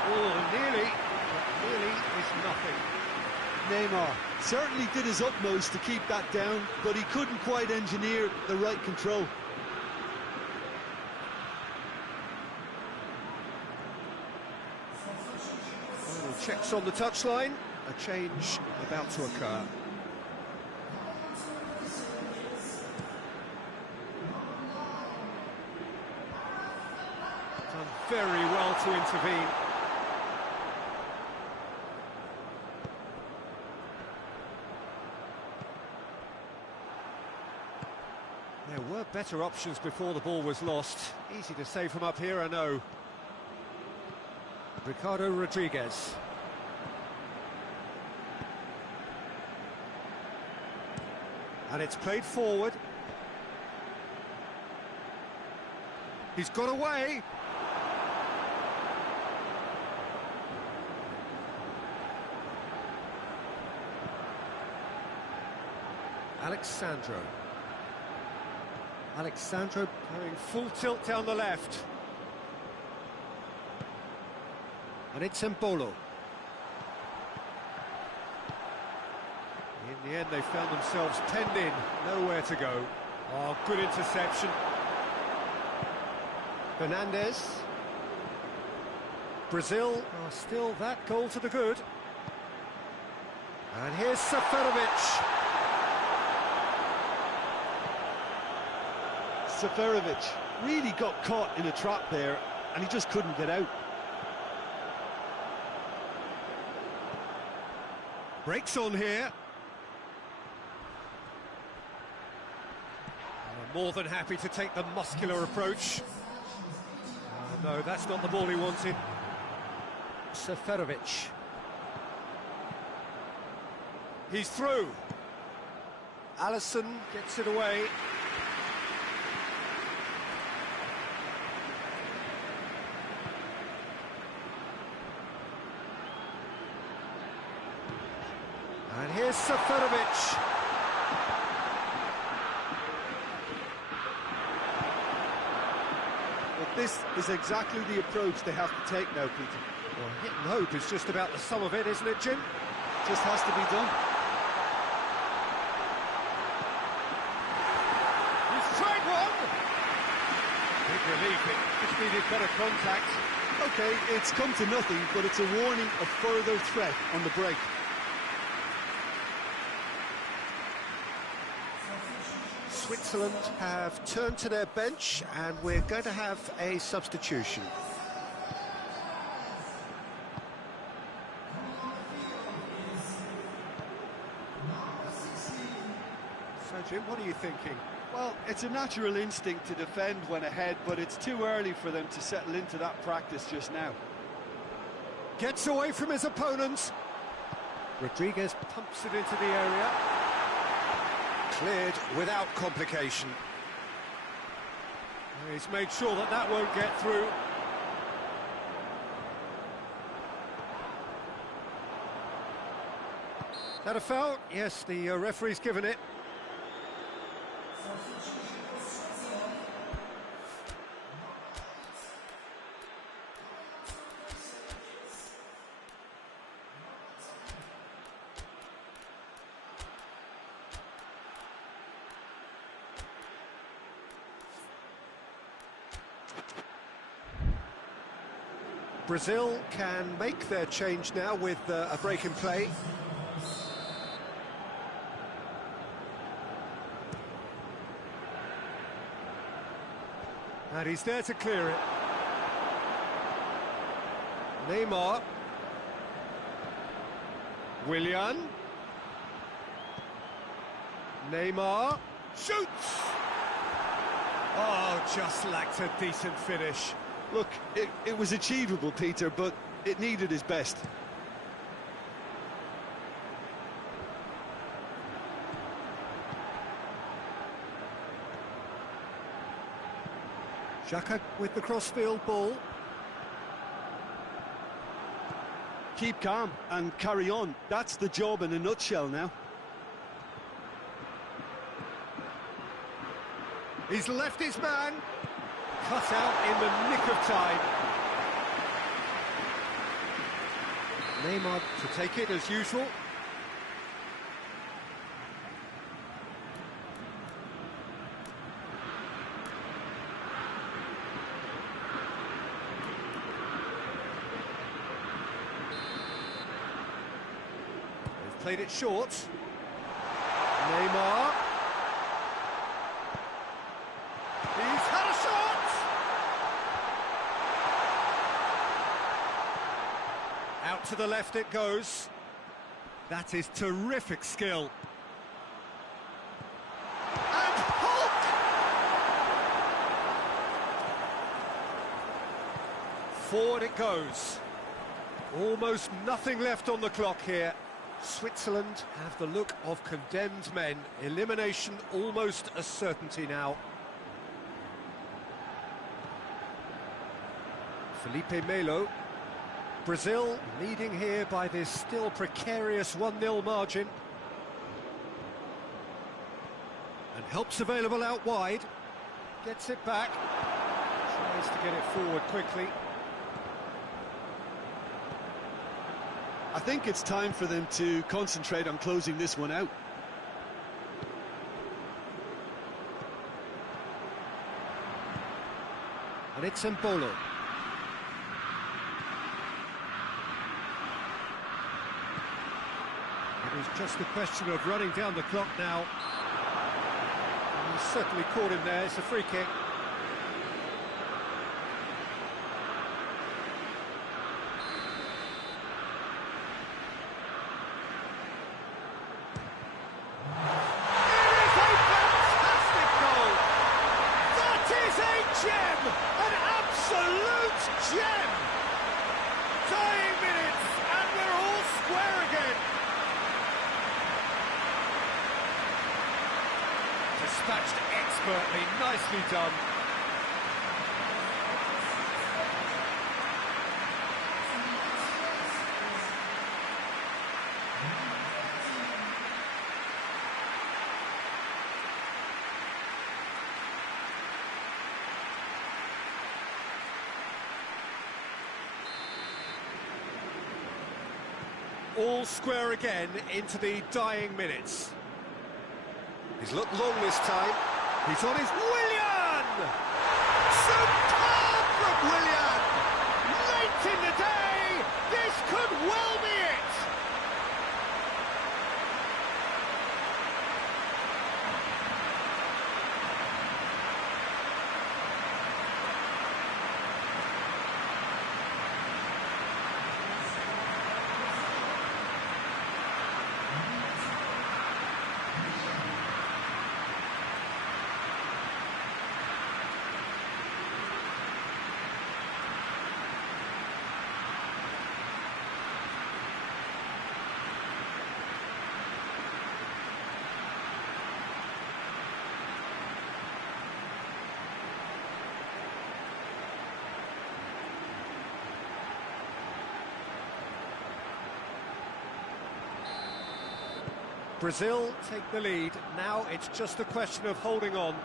Oh, nearly, but nearly is nothing. Neymar certainly did his utmost to keep that down, but he couldn't quite engineer the right control. Oh, checks on the touchline. A change about to occur. Done very well to intervene. There were better options before the ball was lost. Easy to save from up here, I know. Ricardo Rodriguez. And it's played forward. He's got away. Alexandro going full tilt down the left. And it's Mbolo. In the end, they found themselves penned in, nowhere to go. Oh, good interception. Fernandez. Brazil are still that goal to the good. And here's Seferovic. Seferovic really got caught in a trap there, and he just couldn't get out. Breaks on here. More than happy to take the muscular approach. No, that's not the ball he wanted. Seferovic. He's through. Alisson gets it away. And here's Seferovic. Well, this is exactly the approach they have to take now, Peter. Well, hit and hope is just about the sum of it, isn't it, Jim? Just has to be done. He's tried one! Big relief, it just needed better contact. Okay, it's come to nothing, but it's a warning of further threat on the break. Switzerland have turned to their bench, and we're going to have a substitution. So, Jim, what are you thinking? Well, it's a natural instinct to defend when ahead, but it's too early for them to settle into that practice just now. Gets away from his opponent. Rodriguez pumps it into the area. Cleared without complication. He's made sure that that won't get through. That a foul? Yes, the referee's given it. Brazil can make their change now with a break in play. And he's there to clear it. Neymar. Willian. Neymar. Shoots! Oh, just lacked a decent finish. Look, it was achievable, Peter, but it needed his best. Xhaka with the crossfield ball. Keep calm and carry on. That's the job in a nutshell now. He's left his man. Cut out in the nick of time. Neymar to take it as usual. They've played it short. Neymar. He's had a shot! Out to the left it goes. That is terrific skill. And Hulk! Forward it goes. Almost nothing left on the clock here. Switzerland have the look of condemned men. Elimination almost a certainty now. Felipe Melo. Brazil leading here by this still precarious 1-0 margin. And help's available out wide. Gets it back. Tries to get it forward quickly. I think it's time for them to concentrate on closing this one out. And it's Mbolo. It was just a question of running down the clock now. And he's certainly caught him there. It's a free kick. Gem! An absolute gem! Dying minutes, and we're all square again. Dispatched expertly, nicely done. All square again into the dying minutes. He's looked long this time. He's on his... Willian! Superb from Willian! Late in the day, this could well be it! Brazil take the lead. Now it's just a question of holding on.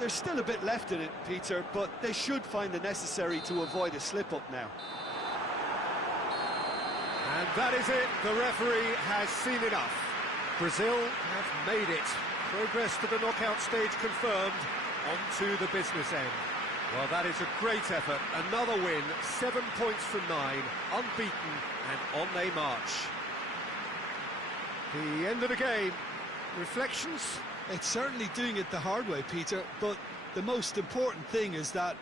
There's still a bit left in it, Peter, but they should find the necessary to avoid a slip-up now. And that is it. The referee has seen enough. Brazil have made it. Progress to the knockout stage confirmed. On to the business end. Well, that is a great effort. Another win, 7 points from 9, unbeaten, and on they march. The end of the game. Reflections? It's certainly doing it the hard way, Peter, but the most important thing is that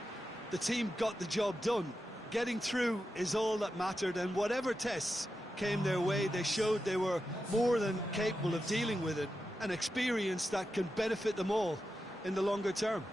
the team got the job done. Getting through is all that mattered, and whatever tests came their way, they showed they were more than capable of dealing with it, an experience that can benefit them all in the longer term.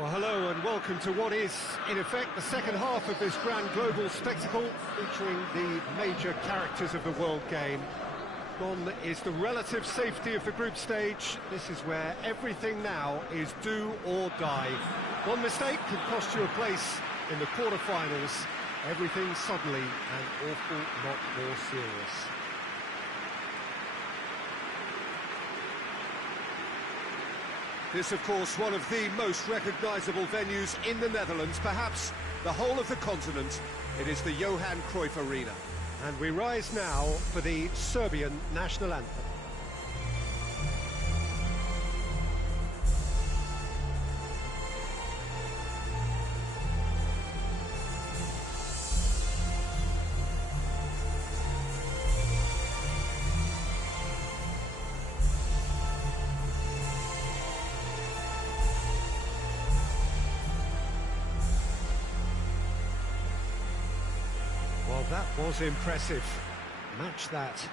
Well, hello and welcome to what is, in effect, the second half of this grand global spectacle, featuring the major characters of the world game. Gone is the relative safety of the group stage. This is where everything now is do or die. One mistake could cost you a place in the quarter-finals. Everything suddenly an awful lot more serious. This, of course, one of the most recognisable venues in the Netherlands, perhaps the whole of the continent. It is the Johan Cruyff Arena. And we rise now for the Serbian national anthem. Well, that was impressive. Match that.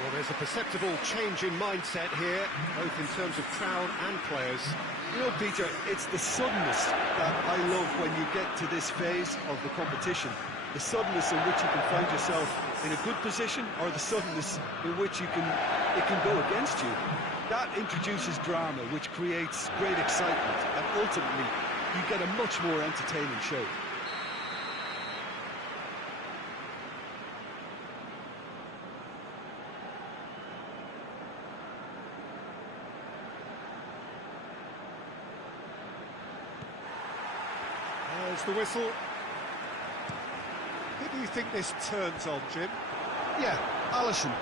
Well, there's a perceptible change in mindset here, both in terms of crowd and players. You know, Peter, it's the suddenness that I love when you get to this phase of the competition. The suddenness in which you can find yourself in a good position, or the suddenness in which it can go against you. That introduces drama, which creates great excitement, and ultimately you get a much more entertaining show. There's the whistle. Who do you think this turns on, Jim? Yeah, Alisson.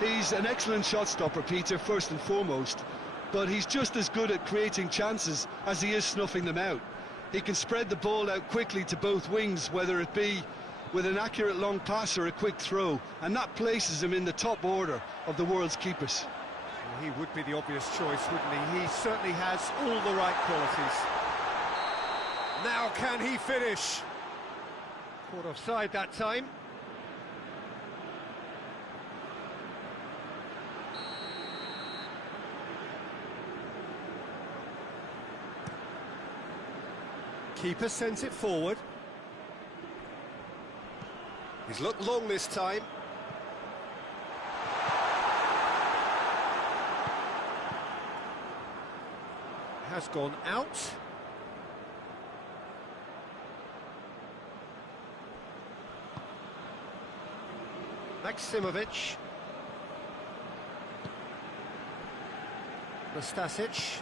He's an excellent shot stopper, Peter, first and foremost, but he's just as good at creating chances as he is snuffing them out. He can spread the ball out quickly to both wings, whether it be with an accurate long pass or a quick throw, and that places him in the top order of the world's keepers. Well, he would be the obvious choice, wouldn't he? He certainly has all the right qualities. Now can he finish? Caught offside that time. Keeper sends it forward. He's looked long this time. Has gone out. Maksimovic. Nastasic.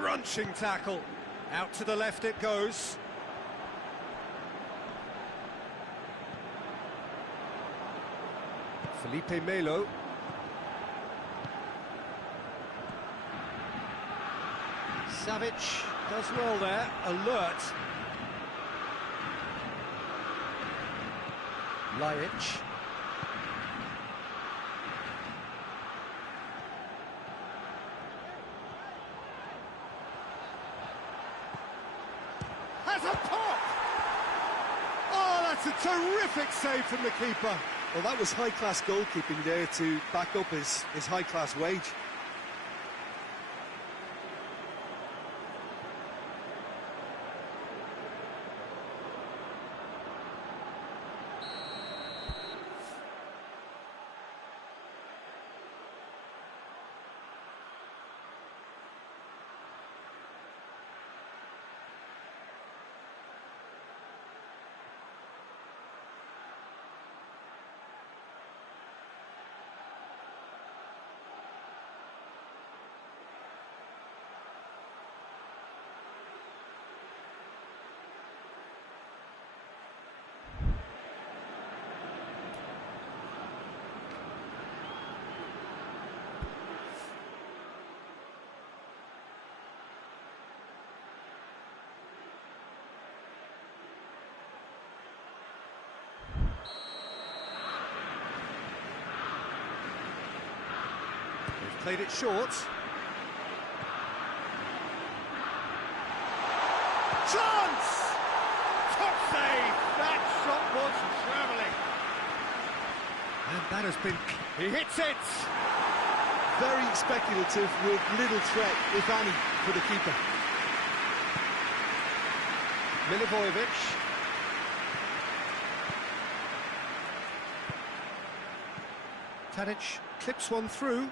Crunching tackle. Out to the left it goes. Felipe Melo. Savic does well there, alert. Lajic. Has a pop! Oh, that's a terrific save from the keeper. Well, that was high-class goalkeeping there to back up his high-class wage. Played it short. Chance! Top save! That shot was travelling. And that has been... He hits it! Very speculative with little threat, if any, for the keeper. Milivojevic. Tadic clips one through.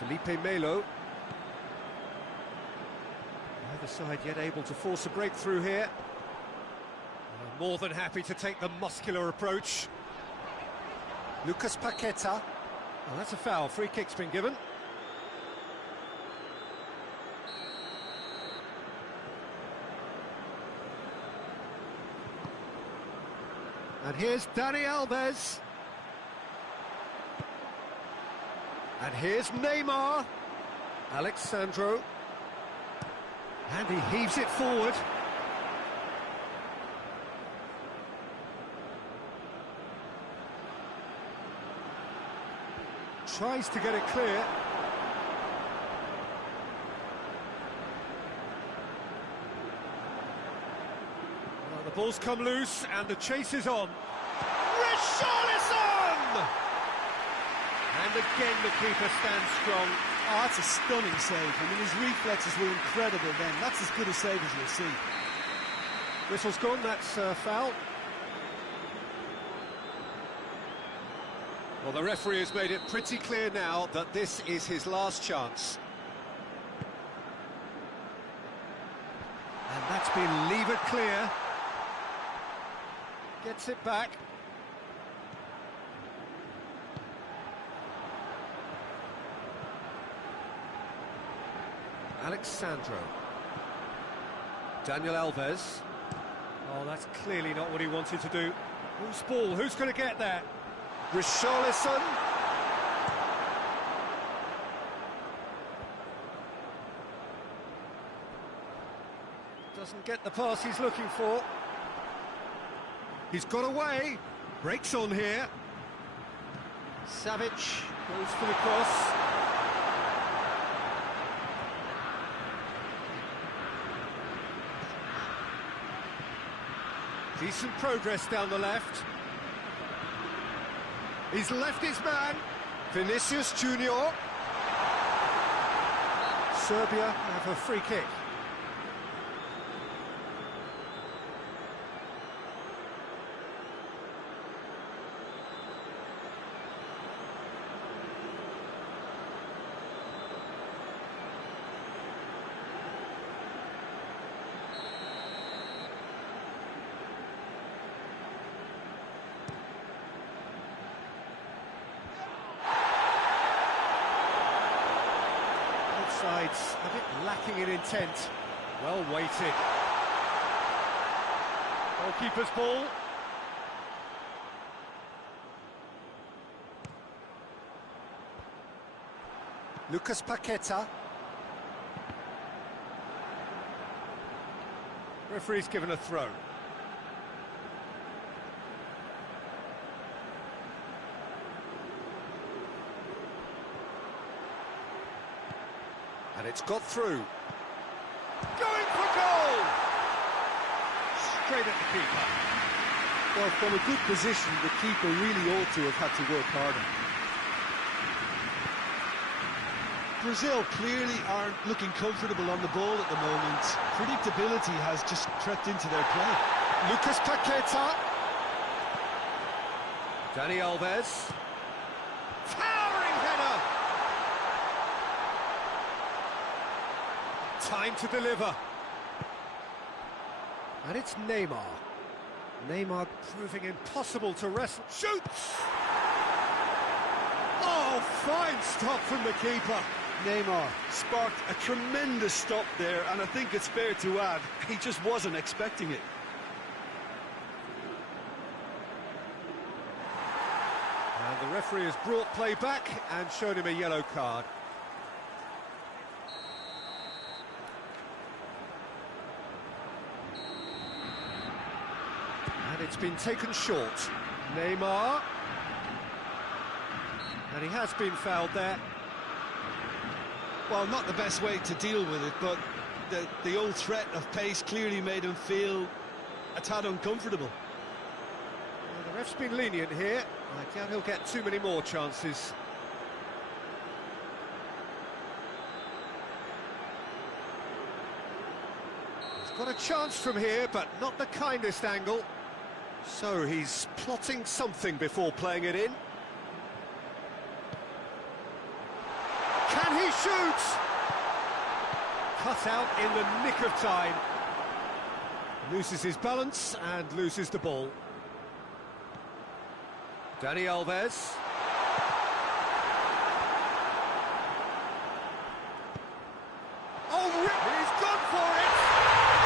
Felipe Melo. Neither side yet able to force a breakthrough here. More than happy to take the muscular approach. Lucas Paqueta. Oh, that's a foul. Free kick's been given. And here's Dani Alves. And here's Neymar. Alexandro. And he heaves it forward. Tries to get it clear. Well, the ball's come loose and the chase is on. Richarlison! And again the keeper stands strong. Oh, that's a stunning save. I mean, his reflexes were incredible then. That's as good a save as you'll see. Whistle's gone, that's foul. Well, the referee has made it pretty clear now that this is his last chance. And that's been levered clear. Gets it back. Alexandro. Daniel Alves. Oh, that's clearly not what he wanted to do. Whose ball? Who's going to get there? Richarlison. Doesn't get the pass he's looking for. He's got away. Breaks on here. Savic goes for the cross. Decent progress down the left. He's left his man. Vinicius Junior. Serbia have a free kick. Sides a bit lacking in intent. Well weighted. Goalkeeper's ball. Lucas Paqueta. Referee's given a throw. And it's got through. Going for goal! Straight at the keeper. Well, from a good position, the keeper really ought to have had to work harder. Brazil clearly aren't looking comfortable on the ball at the moment. Predictability has just crept into their play. Lucas Paqueta. Dani Alves. Towering header! Time to deliver. And it's Neymar. Neymar proving impossible to wrestle. Shoots! Oh, fine stop from the keeper. Neymar sparked a tremendous stop there, and I think it's fair to add, he just wasn't expecting it. And the referee has brought play back and showed him a yellow card. And it's been taken short. Neymar. And he has been fouled there. Well, not the best way to deal with it, but the old threat of pace clearly made him feel a tad uncomfortable. Well, the ref's been lenient here. I doubt he'll get too many more chances. He's got a chance from here, but not the kindest angle. So he's plotting something before playing it in. Can he shoot? Cut out in the nick of time. Loses his balance and loses the ball. Dani Alves. Oh, he's gone for it!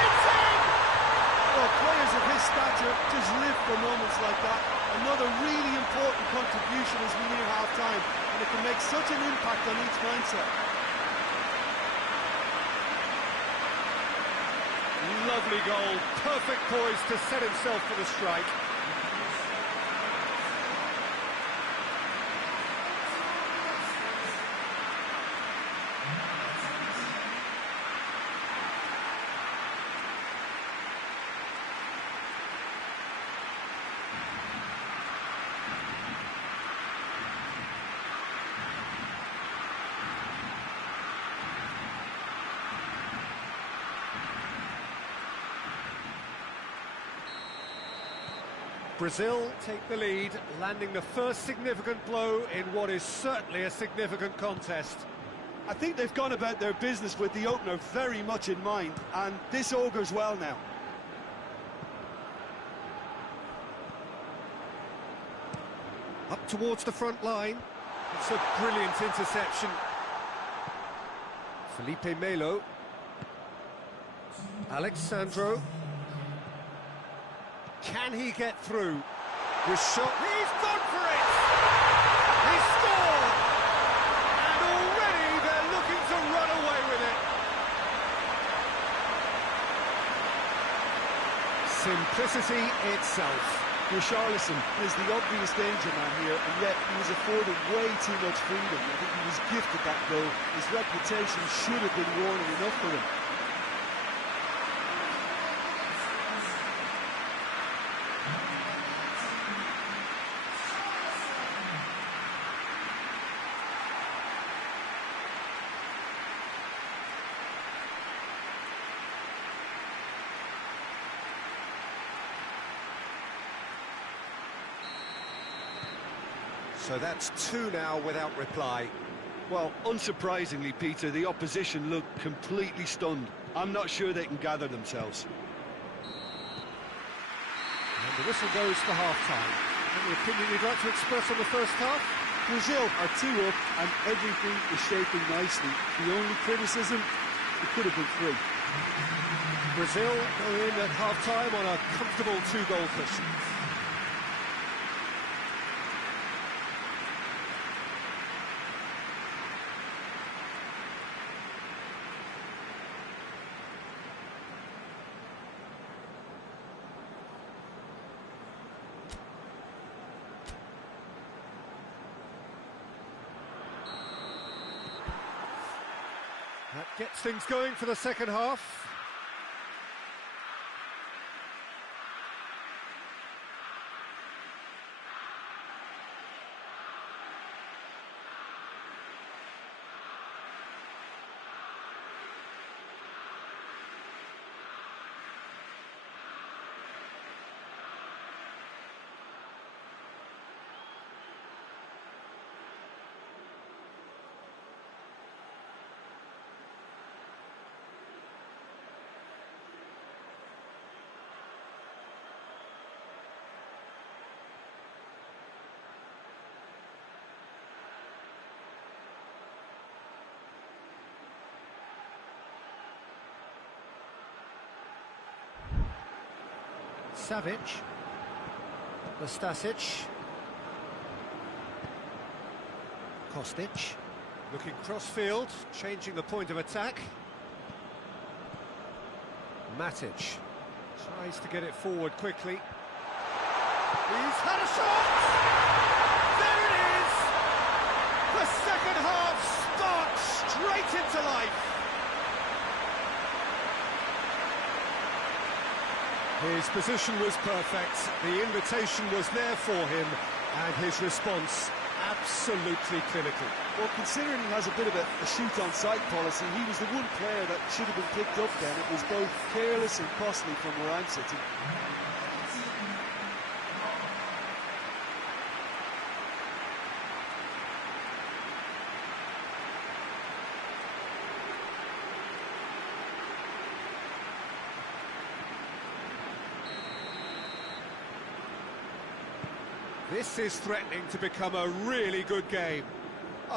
It's in! Well, players of his stature just live for moments like that. Another really important contribution as we near half-time, and it can make such an impact on each mindset. Lovely goal, perfect poise to set himself for the strike. Brazil take the lead, landing the first significant blow in what is certainly a significant contest. I think they've gone about their business with the opener very much in mind, and this augurs well now. Up towards the front line. It's a brilliant interception. Felipe Melo. Alexandro. Can he get through? With shot. He's gone for it! He scored! And already they're looking to run away with it. Simplicity itself. Richarlison is the obvious danger man here, and yet he was afforded way too much freedom. I think he was gifted that goal. His reputation should have been warning enough for him. So that's two now without reply. Well, unsurprisingly, Peter, the opposition look completely stunned. I'm not sure they can gather themselves. And the whistle goes for half-time. Any opinion you'd like to express on the first half? Brazil are 2 up and everything is shaping nicely. The only criticism, it could have been 3. Brazil go in at half-time on a comfortable 2-goal cushion. That gets things going for the second half. Savic, Stasic, Kostic, looking cross-field, changing the point of attack. Matic tries to get it forward quickly. He's had a shot! There it is! The second half sparks straight into life. His position was perfect, the invitation was there for him, and his response absolutely clinical. Well, considering he has a bit of a shoot-on-sight policy, he was the one player that should have been picked up then. It was both careless and costly from where I'm sitting. This is threatening to become a really good game.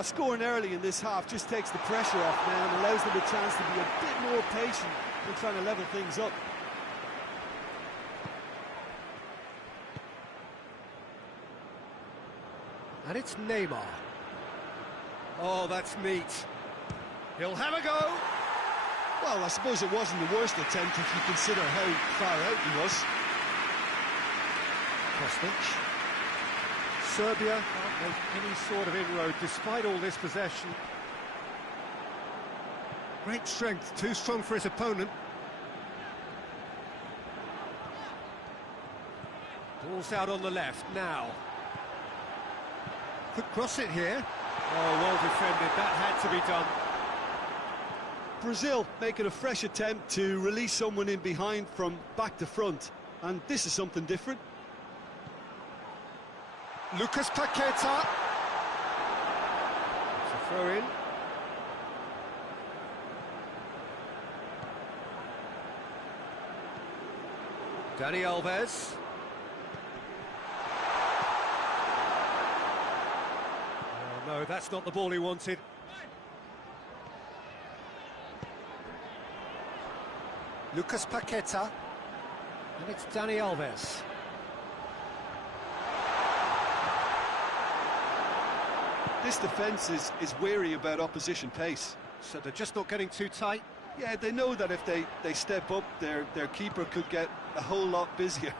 Scoring early in this half just takes the pressure off now and allows them a chance to be a bit more patient in trying to level things up. And it's Neymar. Oh, that's neat. He'll have a go. Well, I suppose it wasn't the worst attempt if you consider how far out he was. Kostic. Serbia can't make any sort of inroad despite all this possession. Great strength, too strong for his opponent. Ball's out on the left now. Could cross it here. Oh, well defended, that had to be done. Brazil making a fresh attempt to release someone in behind from back to front, and this is something different. Lucas Paqueta. It's a throw in. Dani Alves. Oh no, that's not the ball he wanted. Lucas Paqueta. And it's Dani Alves. This defence is wary about opposition pace. So they're just not getting too tight? Yeah, they know that if they step up, their keeper could get a whole lot busier.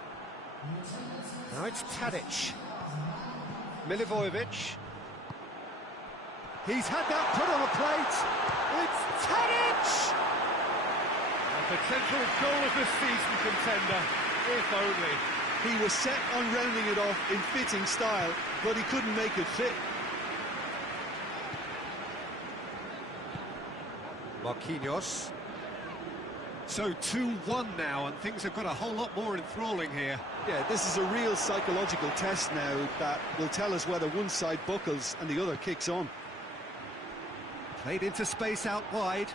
Now it's Tadic. Milivojevic. He's had that put on a plate. It's Tadic! A potential goal of the season contender, if only. He was set on rounding it off in fitting style, but he couldn't make it fit. Marquinhos. So 2-1 now, and things have got a whole lot more enthralling here. Yeah, this is a real psychological test now that will tell us whether one side buckles and the other kicks on. Played into space out wide.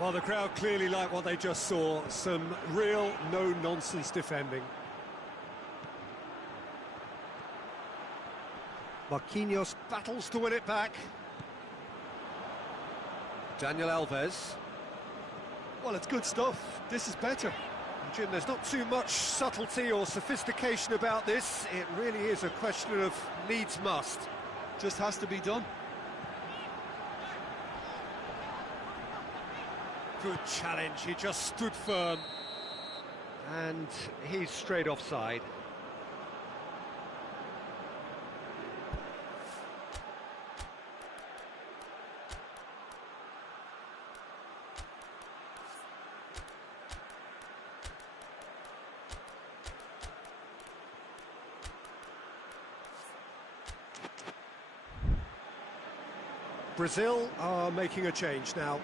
Well, the crowd clearly like what they just saw. Some real no-nonsense defending. Marquinhos battles to win it back. Daniel Alves. Well, it's good stuff. This is better. Jim, there's not too much subtlety or sophistication about this. It really is a question of needs must. Just has to be done. Good challenge, he just stood firm. And he's straight offside. Brazil are making a change now.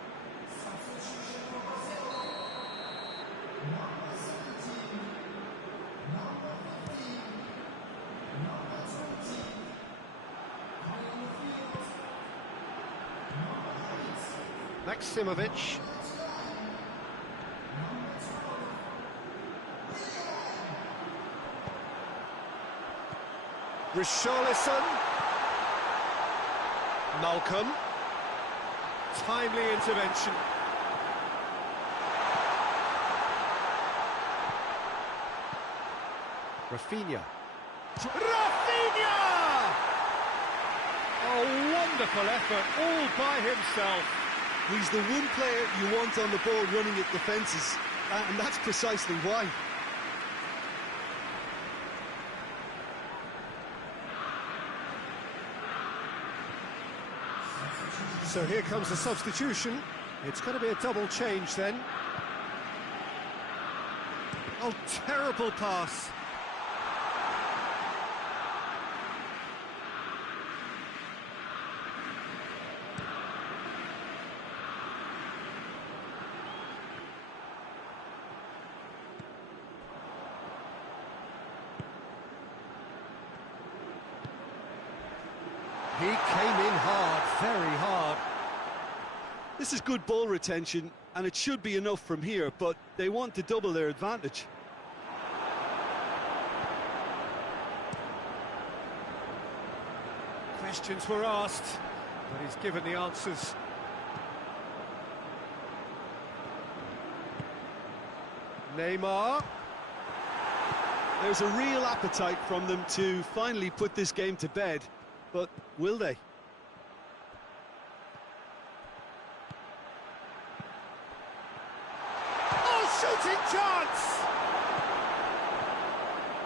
Maximovic. Richarlison. Malcolm. Timely intervention. Rafinha. Rafinha! A wonderful effort, all by himself. He's the one player you want on the ball running at defences, and that's precisely why. So here comes the substitution. It's going to be a double change then. Oh, terrible pass. He came in hard, very hard. This is good ball retention, and it should be enough from here, but they want to double their advantage. Questions were asked, but he's given the answers. Neymar. There's a real appetite from them to finally put this game to bed, but will they? Oh, shooting chance!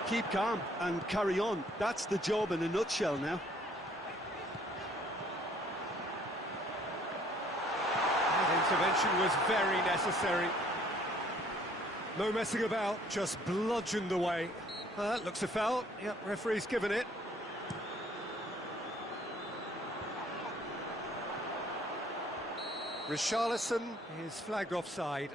Keep calm and carry on. That's the job in a nutshell now. That intervention was very necessary. No messing about, just bludgeoned away. Looks a foul. Yep, referee's given it. Richarlison is flagged offside.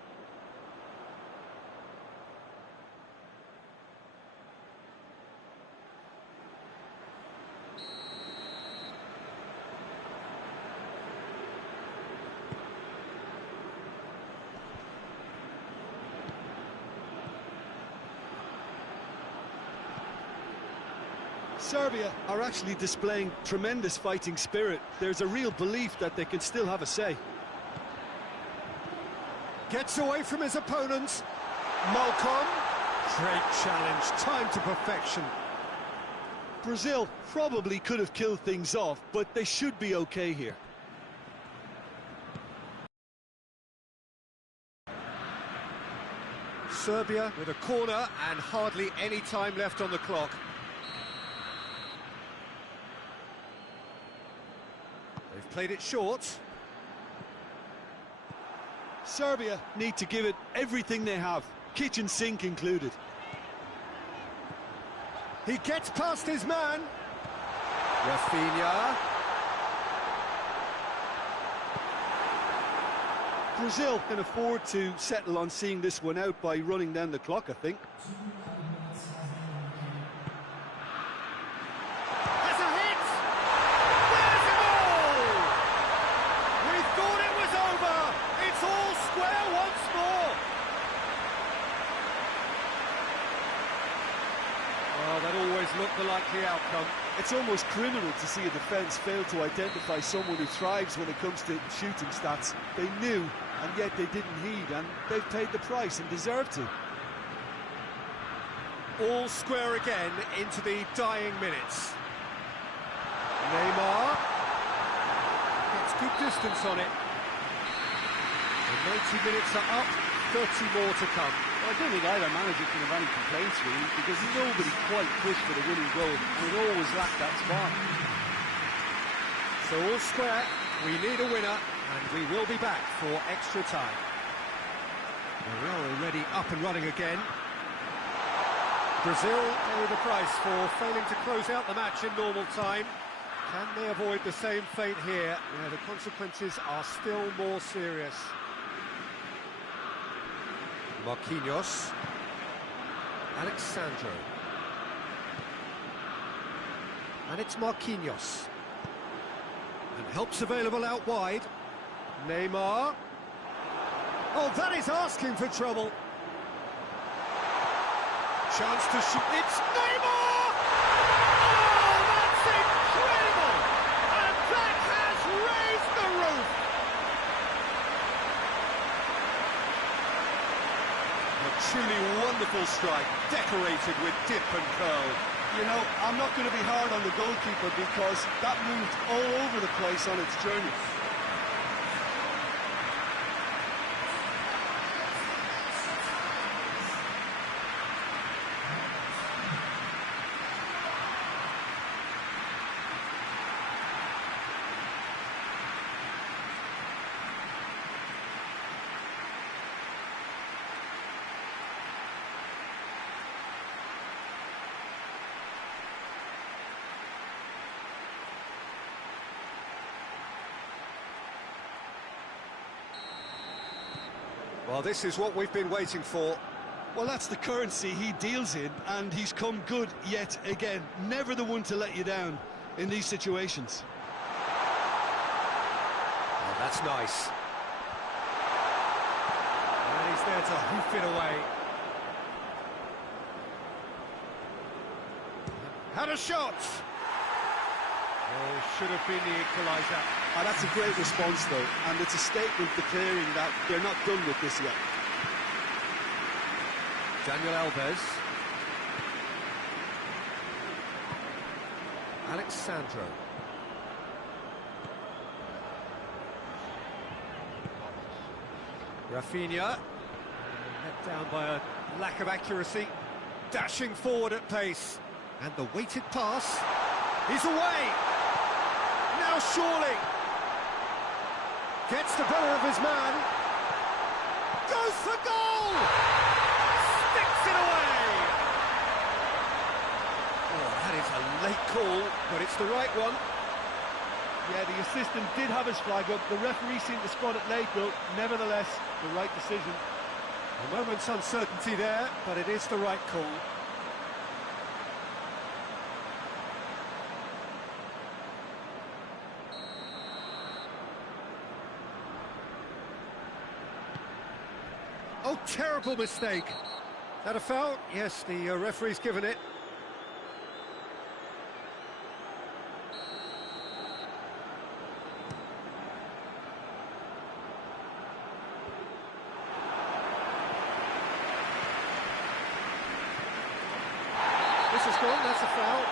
Serbia are actually displaying tremendous fighting spirit. There's a real belief that they can still have a say. Gets away from his opponents. Malcolm. Great challenge, time to perfection. Brazil probably could have killed things off, but they should be okay here. Serbia with a corner and hardly any time left on the clock. They've played it short. Serbia need to give it everything they have, kitchen sink included. He gets past his man. Rafinha. Brazil can afford to settle on seeing this one out by running down the clock, I think. There's a hit! There's a goal! We thought it was over! It's all square once more! Oh, that always looked the likely outcome. It's almost criminal to see a defence fail to identify someone who thrives when it comes to shooting stats. They knew, and yet they didn't heed, and they've paid the price and deserve to. All square again into the dying minutes. Neymar gets good distance on it. The 90 minutes are up, 30 more to come. Well, I don't think either manager can have any complaints really, because nobody quite pushed for the winning goal, and it always lacked that spark. So all square, we need a winner, and we will be back for extra time. Well, we're already up and running again. Brazil pay the price for failing to close out the match in normal time. Can they avoid the same fate here, where the consequences are still more serious? Marquinhos. Alexandro. And it's Marquinhos. And help's available out wide. Neymar. Oh, that is asking for trouble. Chance to shoot. It's Neymar! Oh, that's incredible! And that has raised the roof! A truly wonderful strike, decorated with dip and curl. You know, I'm not going to be hard on the goalkeeper because that moved all over the place on its journey. Well, this is what we've been waiting for. Well, that's the currency he deals in, and he's come good yet again. Never the one to let you down in these situations. Oh, that's nice. And he's there to hoof it away. Had a shot! Oh, should have been the equaliser. Oh, that's a great response, though, and it's a statement declaring that they're not done with this yet. Daniel Alves. Alexandro. Rafinha. Let down by a lack of accuracy. Dashing forward at pace. And the weighted pass is away. Now surely. Gets the better of his man. Goes for goal! Sticks it away! Oh, that is a late call, but it's the right one. Yeah, the assistant did have his flag up. The referee seemed to spot it late, though. Nevertheless, the right decision. A moment's uncertainty there, but it is the right call. Oh, terrible mistake. Is that a foul? Yes, the referee's given it. This is gone, that's a foul.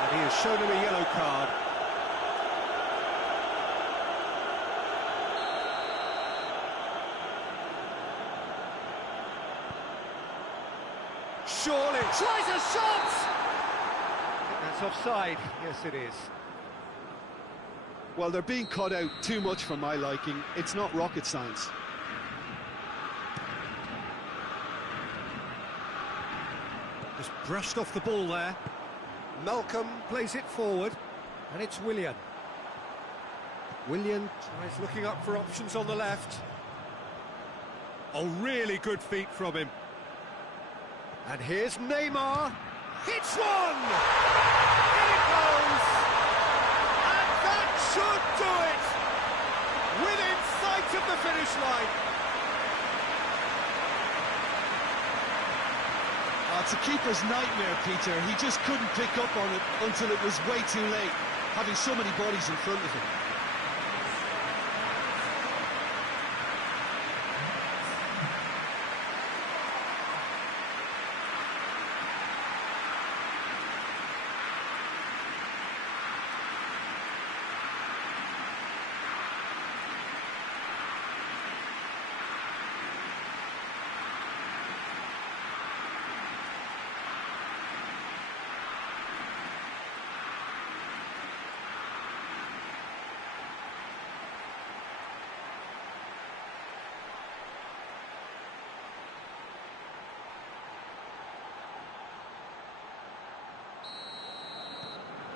And he has shown him a yellow card. Surely tries a shot! That's offside. Yes, it is. Well, they're being cut out too much for my liking. It's not rocket science. Just brushed off the ball there. Malcolm plays it forward, and it's Willian. Willian tries looking up for options on the left. Oh, really good feet from him. And here's Neymar. Hits one! In it goes! And that should do it! Within sight of the finish line. It's a keeper's nightmare, Peter. He just couldn't pick up on it until it was way too late, having so many bodies in front of him.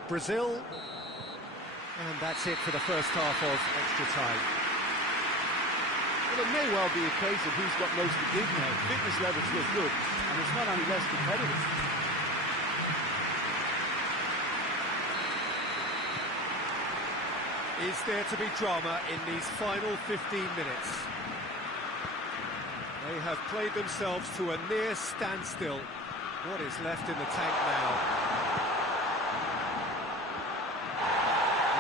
Brazil, and that's it for the first half of extra time. Well, it may well be a case of who's got most to give now. Fitness levels look good, and it's not any less competitive. Is there to be drama in these final 15 minutes? They have played themselves to a near standstill. What is left in the tank now?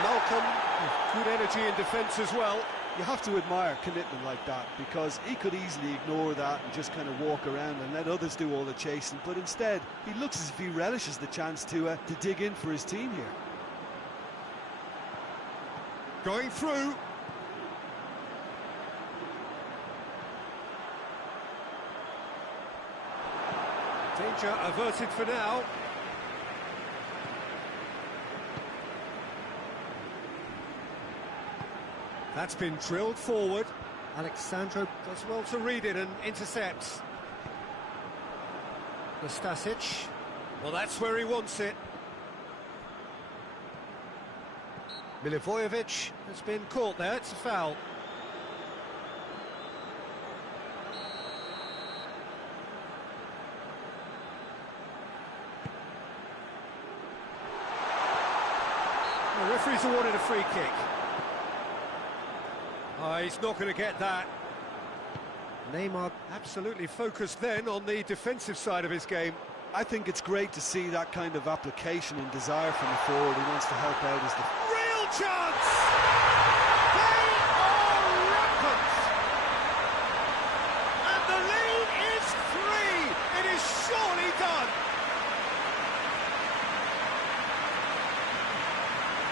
Malcolm, with good energy in defence as well. You have to admire commitment like that, because he could easily ignore that and just kind of walk around and let others do all the chasing, but instead he looks as if he relishes the chance to dig in for his team here. Going through. Danger averted for now. That's been drilled forward. Alexandro does well to read it and intercepts. Nastasic. Well, that's where he wants it. Milivojevic has been caught there. It's a foul. referee's awarded a free kick. He's not going to get that. Neymar absolutely focused then on the defensive side of his game. I think it's great to see that kind of application and desire from a forward who wants to help out his defense. Real chance! They are rampant! And the lead is 3! It is surely done!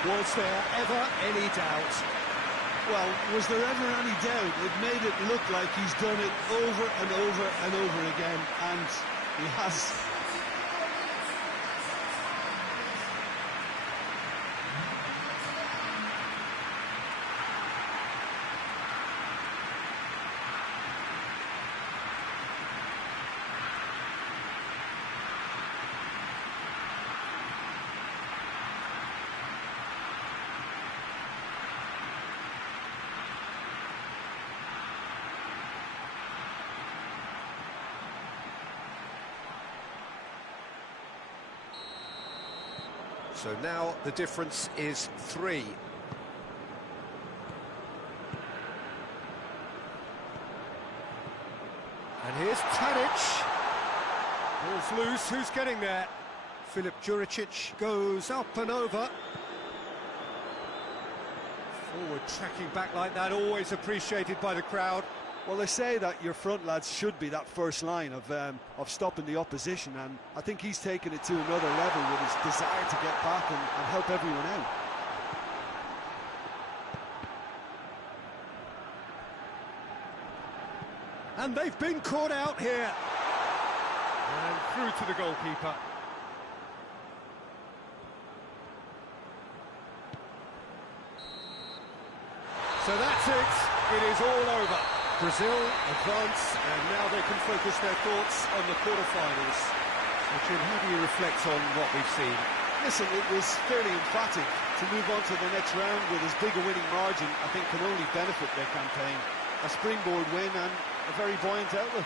Was there ever any doubt? Well, was there ever any doubt? It made it look like he's done it over and over and over again, and he has. So now the difference is 3. And here's Tadic. Ball's loose, who's getting there? Filip Juricic goes up and over. Forward tracking back like that, always appreciated by the crowd. Well, they say that your front lads should be that first line of stopping the opposition, and I think he's taken it to another level with his desire to get back and help everyone out. And they've been caught out here. And through to the goalkeeper. So that's it. It is all over. Brazil advance, and now they can focus their thoughts on the quarter-finals. So, Jim, how do you reflect on what we've seen? Listen, it was fairly emphatic. To move on to the next round with as big a winning margin, I think can only benefit their campaign. A springboard win and a very buoyant outlook.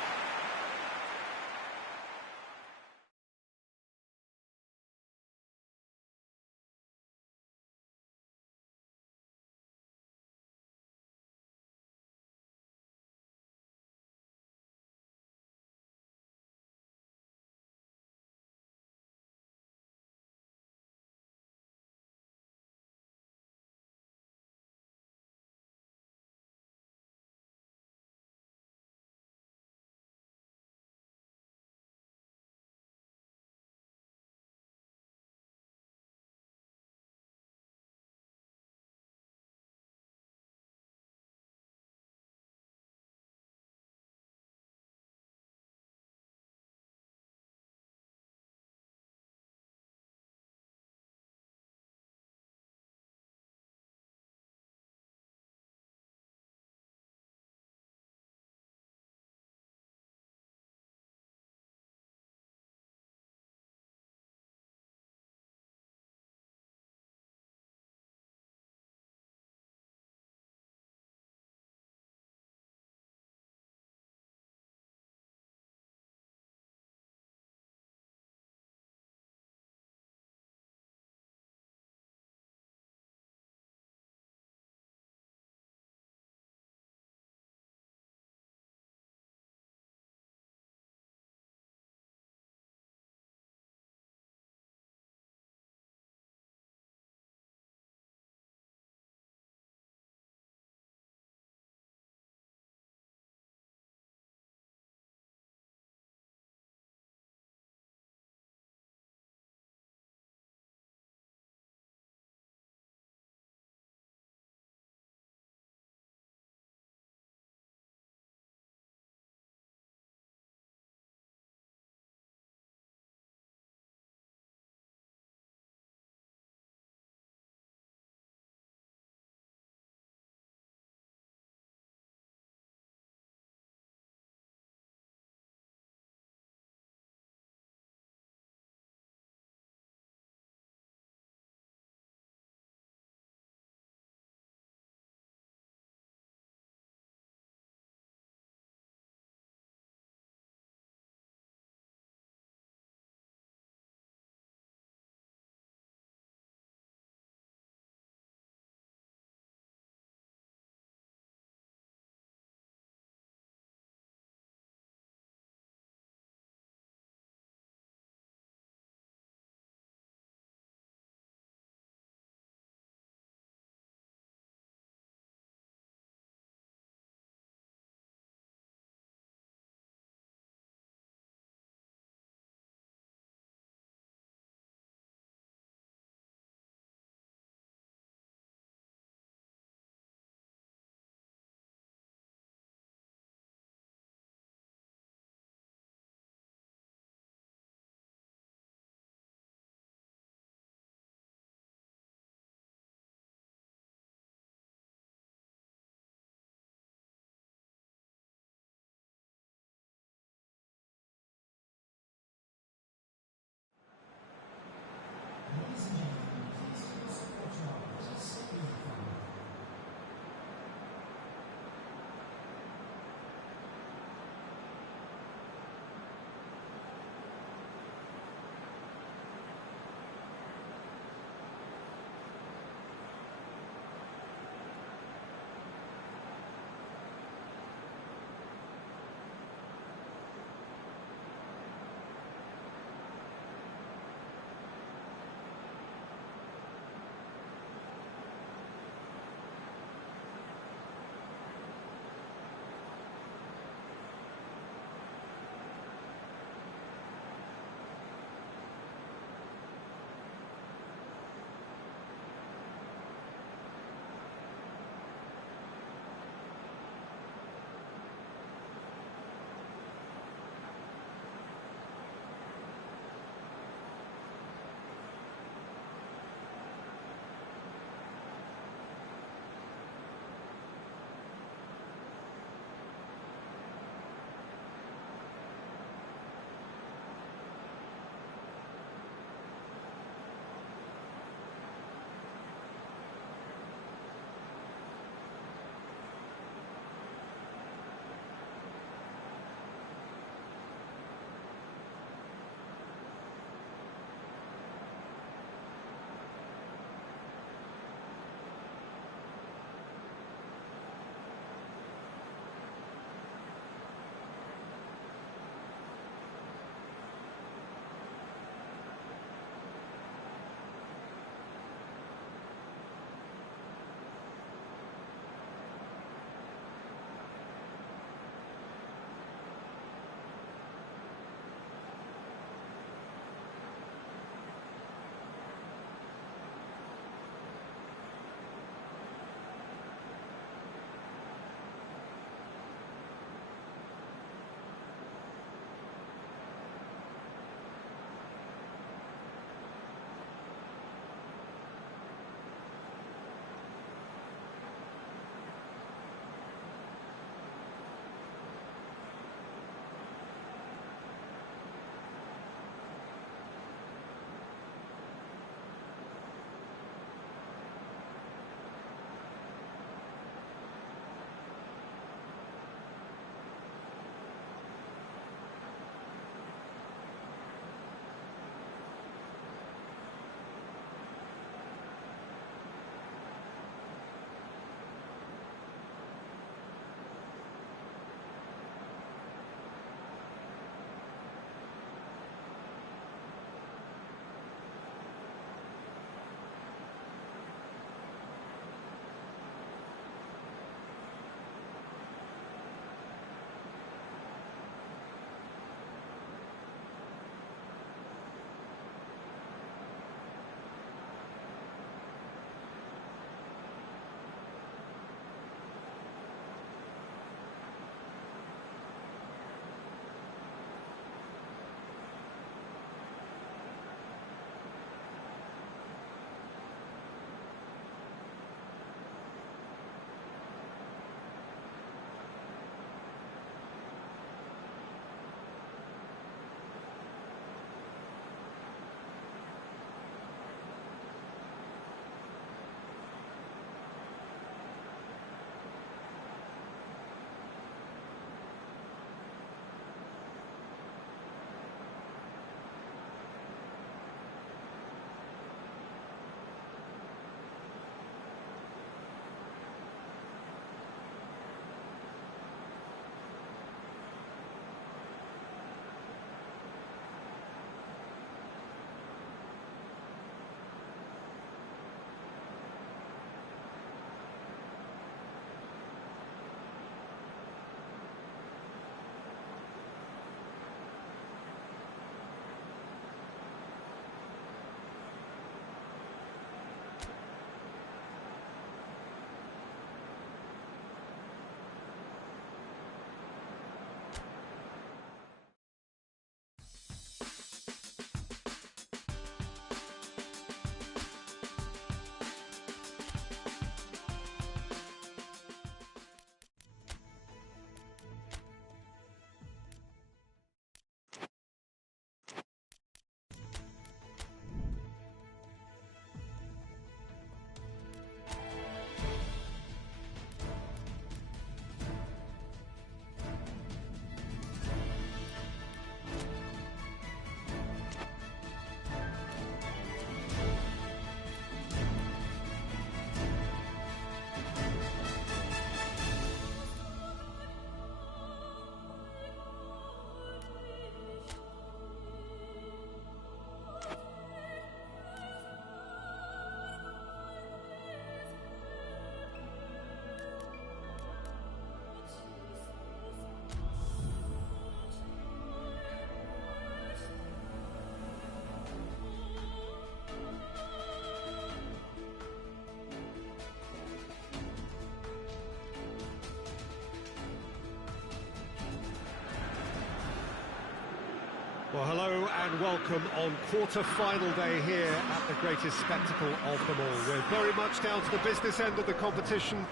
Well, hello and welcome on quarter-final day here at the greatest spectacle of them all. We're very much down to the business end of the competition.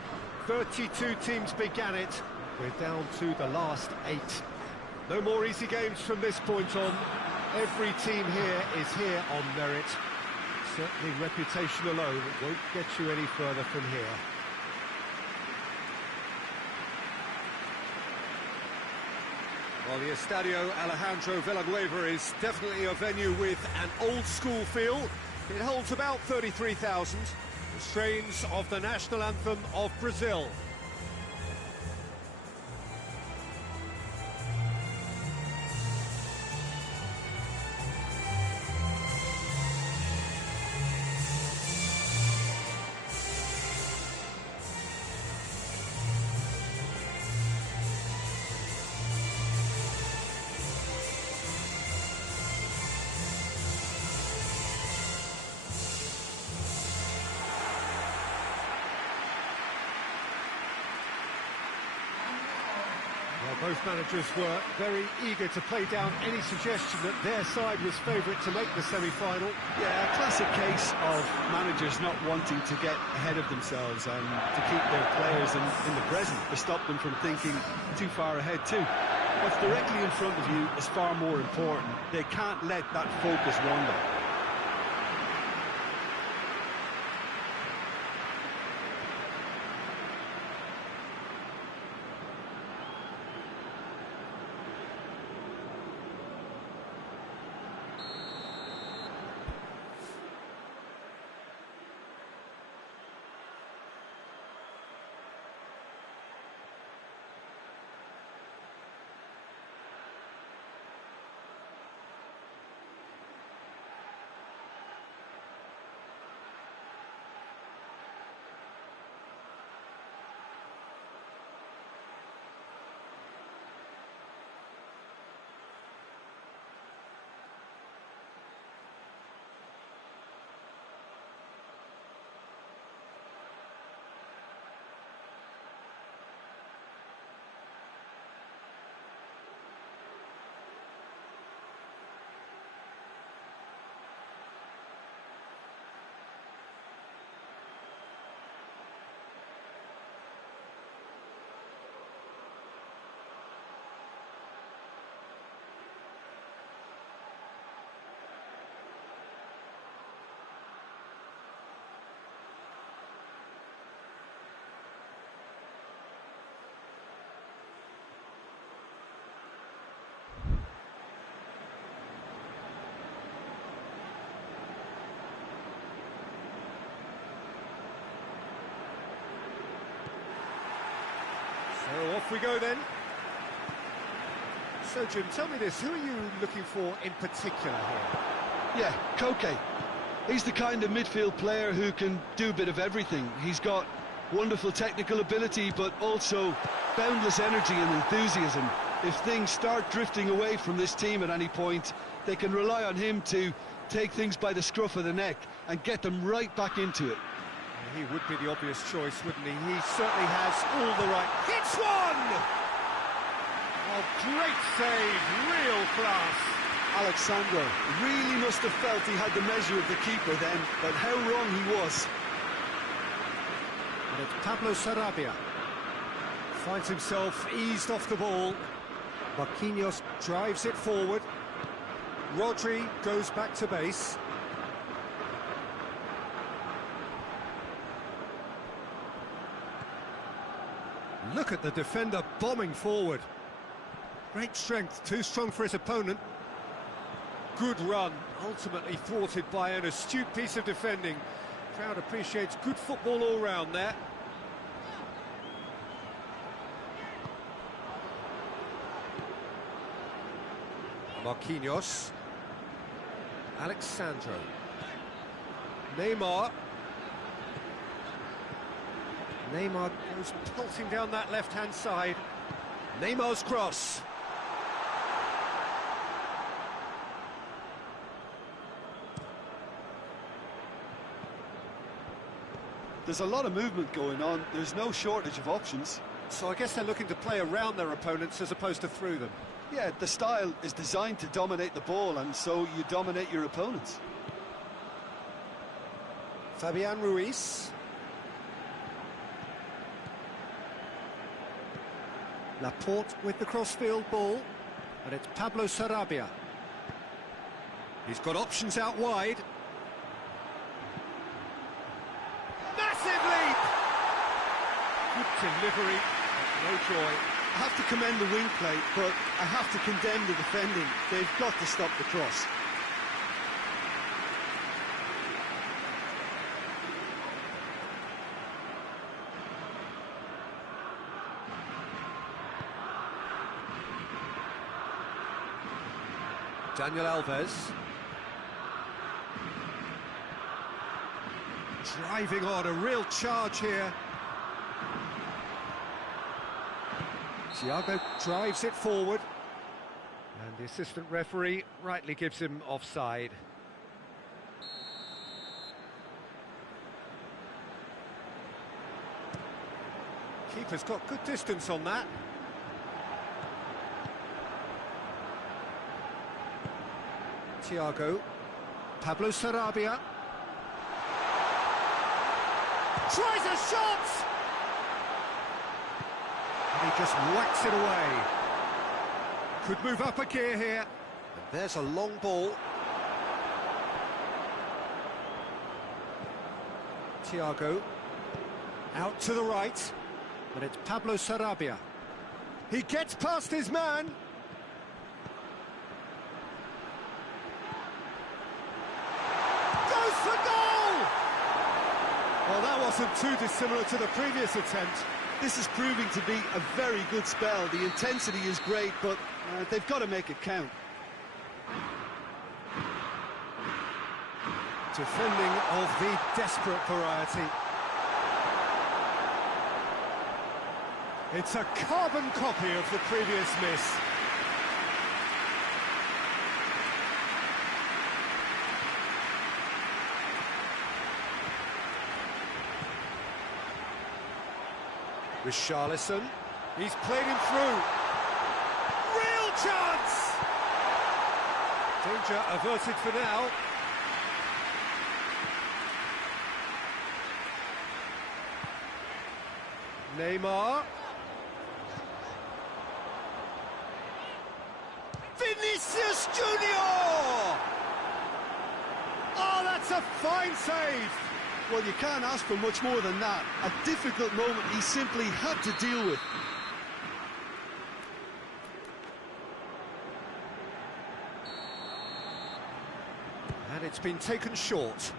32 teams began it. We're down to the last 8. No more easy games from this point on. Every team here is here on merit. Certainly reputation alone won't get you any further from here. Well, the Estadio Alejandro Villanueva is definitely a venue with an old-school feel. It holds about 33,000. The strains of the national anthem of Brazil. Both managers were very eager to play down any suggestion that their side was favourite to make the semi-final. Yeah, a classic case of managers not wanting to get ahead of themselves and to keep their players in the present, to stop them from thinking too far ahead too. What's directly in front of you is far more important. They can't let that focus wander. So off we go then. So Jim, tell me this, who are you looking for in particular here? Yeah, Koke. He's the kind of midfield player who can do a bit of everything. He's got wonderful technical ability, but also boundless energy and enthusiasm. If things start drifting away from this team at any point, they can rely on him to take things by the scruff of the neck and get them right back into it. He would be the obvious choice, wouldn't he? He certainly has all the right... Hits one! Oh, great save, real class. Alexandro really must have felt he had the measure of the keeper then, but how wrong he was. And it's Pablo Sarabia. Finds himself eased off the ball. Marquinhos drives it forward. Rodri goes back to base. Look at the defender bombing forward. Great strength, too strong for his opponent. Good run, ultimately thwarted by an astute piece of defending. Crowd appreciates good football all round there. Marquinhos. Alexandro. Neymar. Neymar goes pelting down that left-hand side. Neymar's cross. There's a lot of movement going on. There's no shortage of options. So I guess they're looking to play around their opponents as opposed to through them. Yeah, the style is designed to dominate the ball, and so you dominate your opponents. Fabian Ruiz. Laporte with the crossfield ball, and it's Pablo Sarabia. He's got options out wide. Massive leap! Good delivery, no joy. I have to commend the wing play, but I have to condemn the defending. They've got to stop the cross. Daniel Alves. Driving on, a real charge here. Thiago drives it forward. And the assistant referee rightly gives him offside. Keeper's got good distance on that. Thiago, Pablo Sarabia, tries a shot! And he just whacks it away. Could move up a gear here. And there's a long ball. Thiago, out to the right, and it's Pablo Sarabia. He gets past his man. For goal! Well, that wasn't too dissimilar to the previous attempt. This is proving to be a very good spell. The intensity is great, but they've got to make it count. Defending of the desperate variety. It's a carbon copy of the previous miss. Richarlison, he's played him through. Real chance! Danger averted for now. Neymar. Vinicius Junior! Oh, that's a fine save! Well, you can't ask for much more than that. A difficult moment he simply had to deal with. And it's been taken short.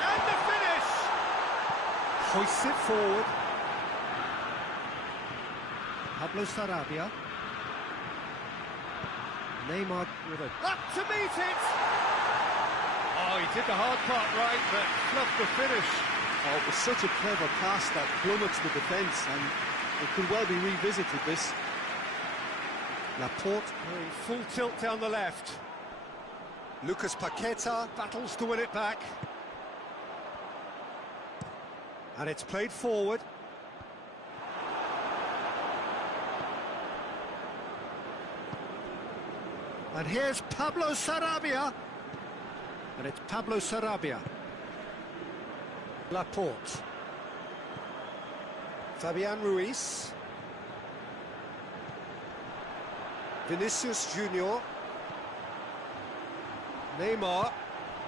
And the finish! Hoists it forward. Pablo Sarabia. Neymar with a... Up to meet it! Oh, he did the hard part right, but fluffed the finish. Oh, it was such a clever pass that plummets the defence, and it could well be revisited, this. Laporte going full tilt down the left. Lucas Paqueta battles to win it back. And it's played forward. And here's Pablo Sarabia. And it's Pablo Sarabia. Laporte. Fabian Ruiz. Vinicius Junior. Neymar.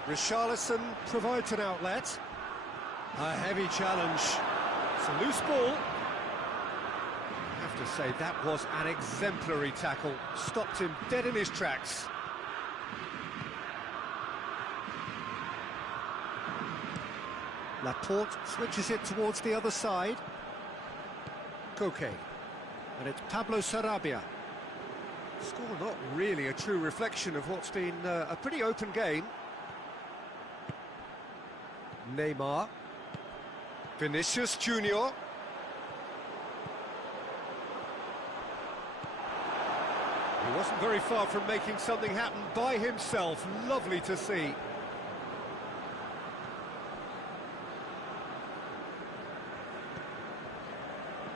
Richarlison provides an outlet. A heavy challenge. It's a loose ball. I have to say, that was an exemplary tackle. Stopped him dead in his tracks. Laporte switches it towards the other side. Koke. And it's Pablo Sarabia. Score not really a true reflection of what's been a pretty open game. Neymar. Vinicius Junior. He wasn't very far from making something happen by himself. Lovely to see.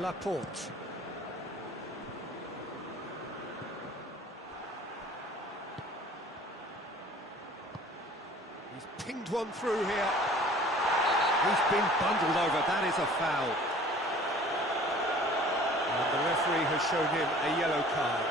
Laporte. He's pinged one through here. He's been bundled over. That is a foul. And the referee has shown him a yellow card.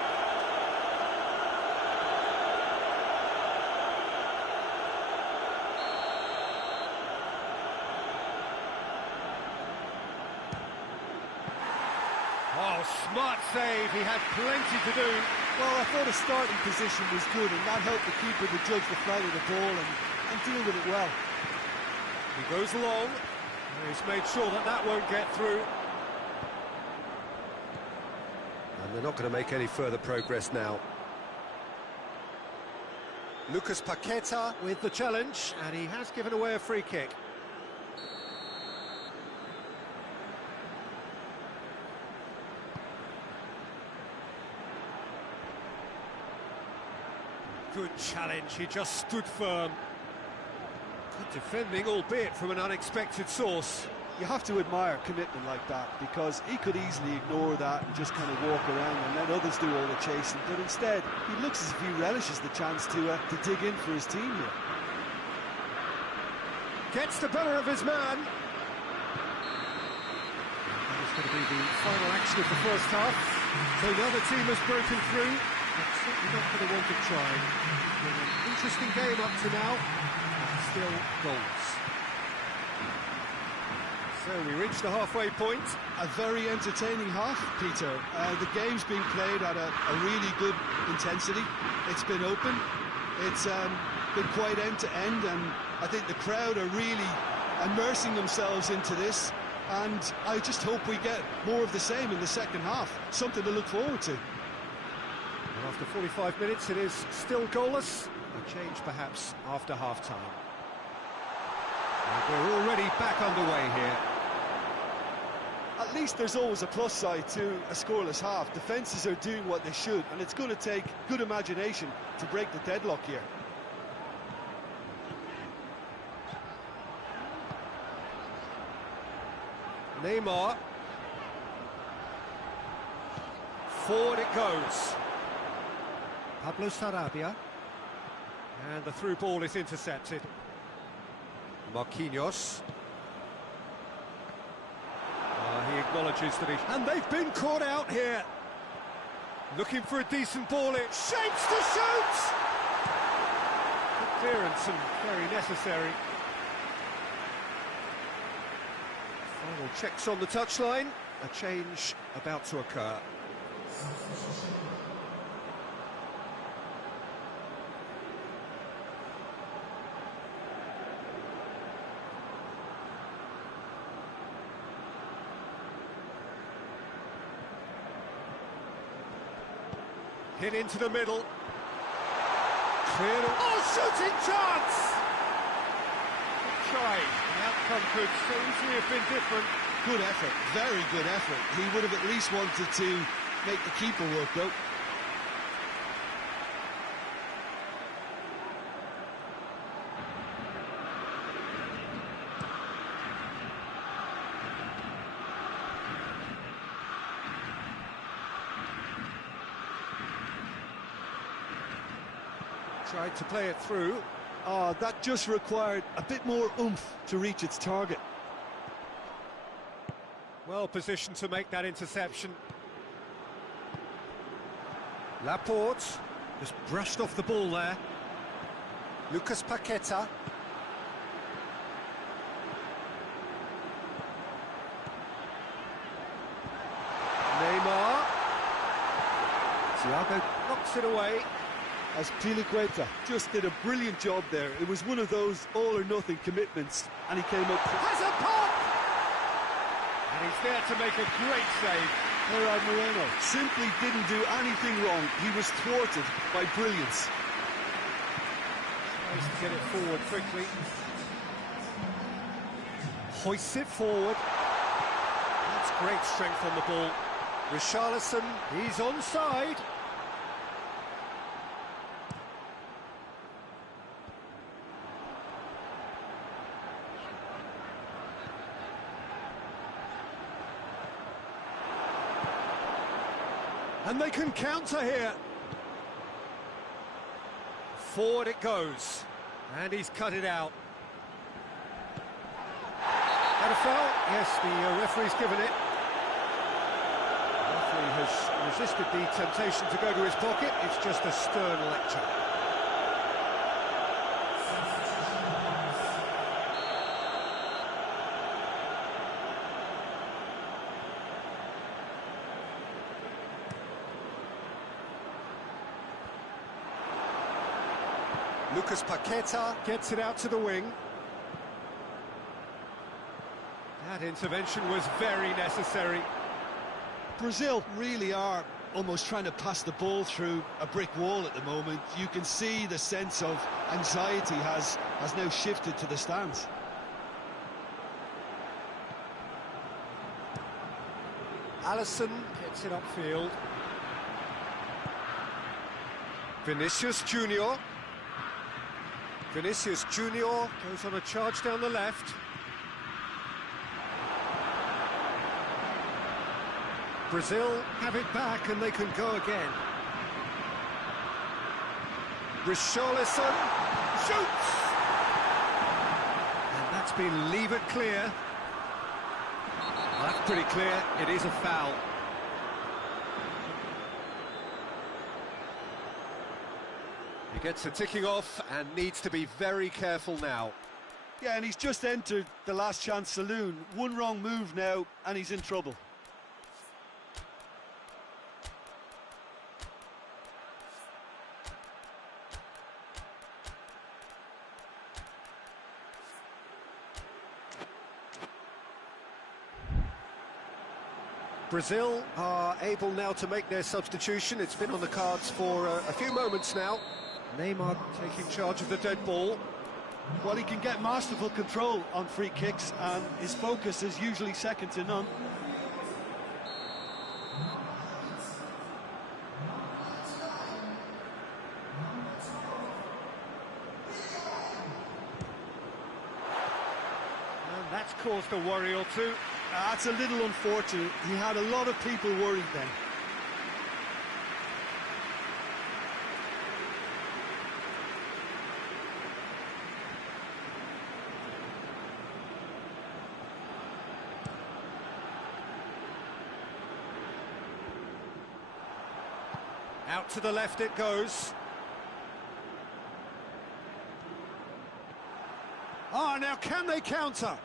Oh, smart save. He had plenty to do. Well, I thought his starting position was good, and that helped the keeper to judge the flight of the ball and deal with it well. He goes long, and he's made sure that that won't get through. And they're not going to make any further progress now. Lucas Paqueta with the challenge, and he has given away a free kick. Good challenge, he just stood firm. Good defending, albeit from an unexpected source. You have to admire commitment like that, because he could easily ignore that and just kind of walk around and let others do all the chasing, but instead he looks as if he relishes the chance to dig in for his team here. Gets the better of his man. That is going to be the final action of the first half. So the other team has broken through. But certainly not for the want of trying. It's been an interesting game up to now, and still goals. So we reach the halfway point. A very entertaining half, Peter. The game's being played at a really good intensity. It's been open. It's been quite end to end, and I think the crowd are really immersing themselves into this. And I just hope we get more of the same in the second half. Something to look forward to. And after 45 minutes, it is still goalless. A change, perhaps, after half-time. And we're already back underway here. At least there's always a plus side to a scoreless half. Defences are doing what they should, and it's going to take good imagination to break the deadlock here. Neymar. Forward it goes. Pablo Sarabia. And the through ball is intercepted. Marquinhos. He acknowledges that and they've been caught out here. Looking for a decent ball, it shapes to shoot! Good clearance and very necessary. Final checks on the touchline. A change about to occur. Hit into the middle. Cleared. Oh, shooting chance! Try. The outcome could so easily have been different. Good effort, very good effort. He would have at least wanted to make the keeper work, though. Tried to play it through. That just required a bit more oomph to reach its target. Well positioned to make that interception. Laporte just brushed off the ball there. Lucas Paqueta. Neymar. Thiago knocks it away. As Piliqueta just did a brilliant job there. It was one of those all-or-nothing commitments, and he came up... Has a pop! And he's there to make a great save. Gerard Moreno simply didn't do anything wrong. He was thwarted by brilliance. Tries to get it forward quickly. Hoists it forward. That's great strength on the ball. Richarlison, he's onside. And they can counter here. Forward it goes. And he's cut it out. That a foul? Yes, the referee's given it. The referee has resisted the temptation to go to his pocket. It's just a stern lecture. Lucas Paqueta gets it out to the wing. That intervention was very necessary. Brazil really are almost trying to pass the ball through a brick wall at the moment. You can see the sense of anxiety has now shifted to the stands. Alisson gets it upfield. Vinicius Junior. Vinicius Junior goes on a charge down the left. Brazil have it back and they can go again. Richarlison shoots! And that's been levered clear. Well, that's pretty clear, it is a foul. He gets a ticking off and needs to be very careful now. Yeah, and he's just entered the last chance saloon. One wrong move now and he's in trouble. Brazil are able now to make their substitution. It's been on the cards for a few moments now. Neymar taking charge of the dead ball. Well, he can get masterful control on free kicks and his focus is usually second to none. And that's caused a worry or two. That's a little unfortunate. He had a lot of people worried then. Out to the left it goes. Ah, now can they counter?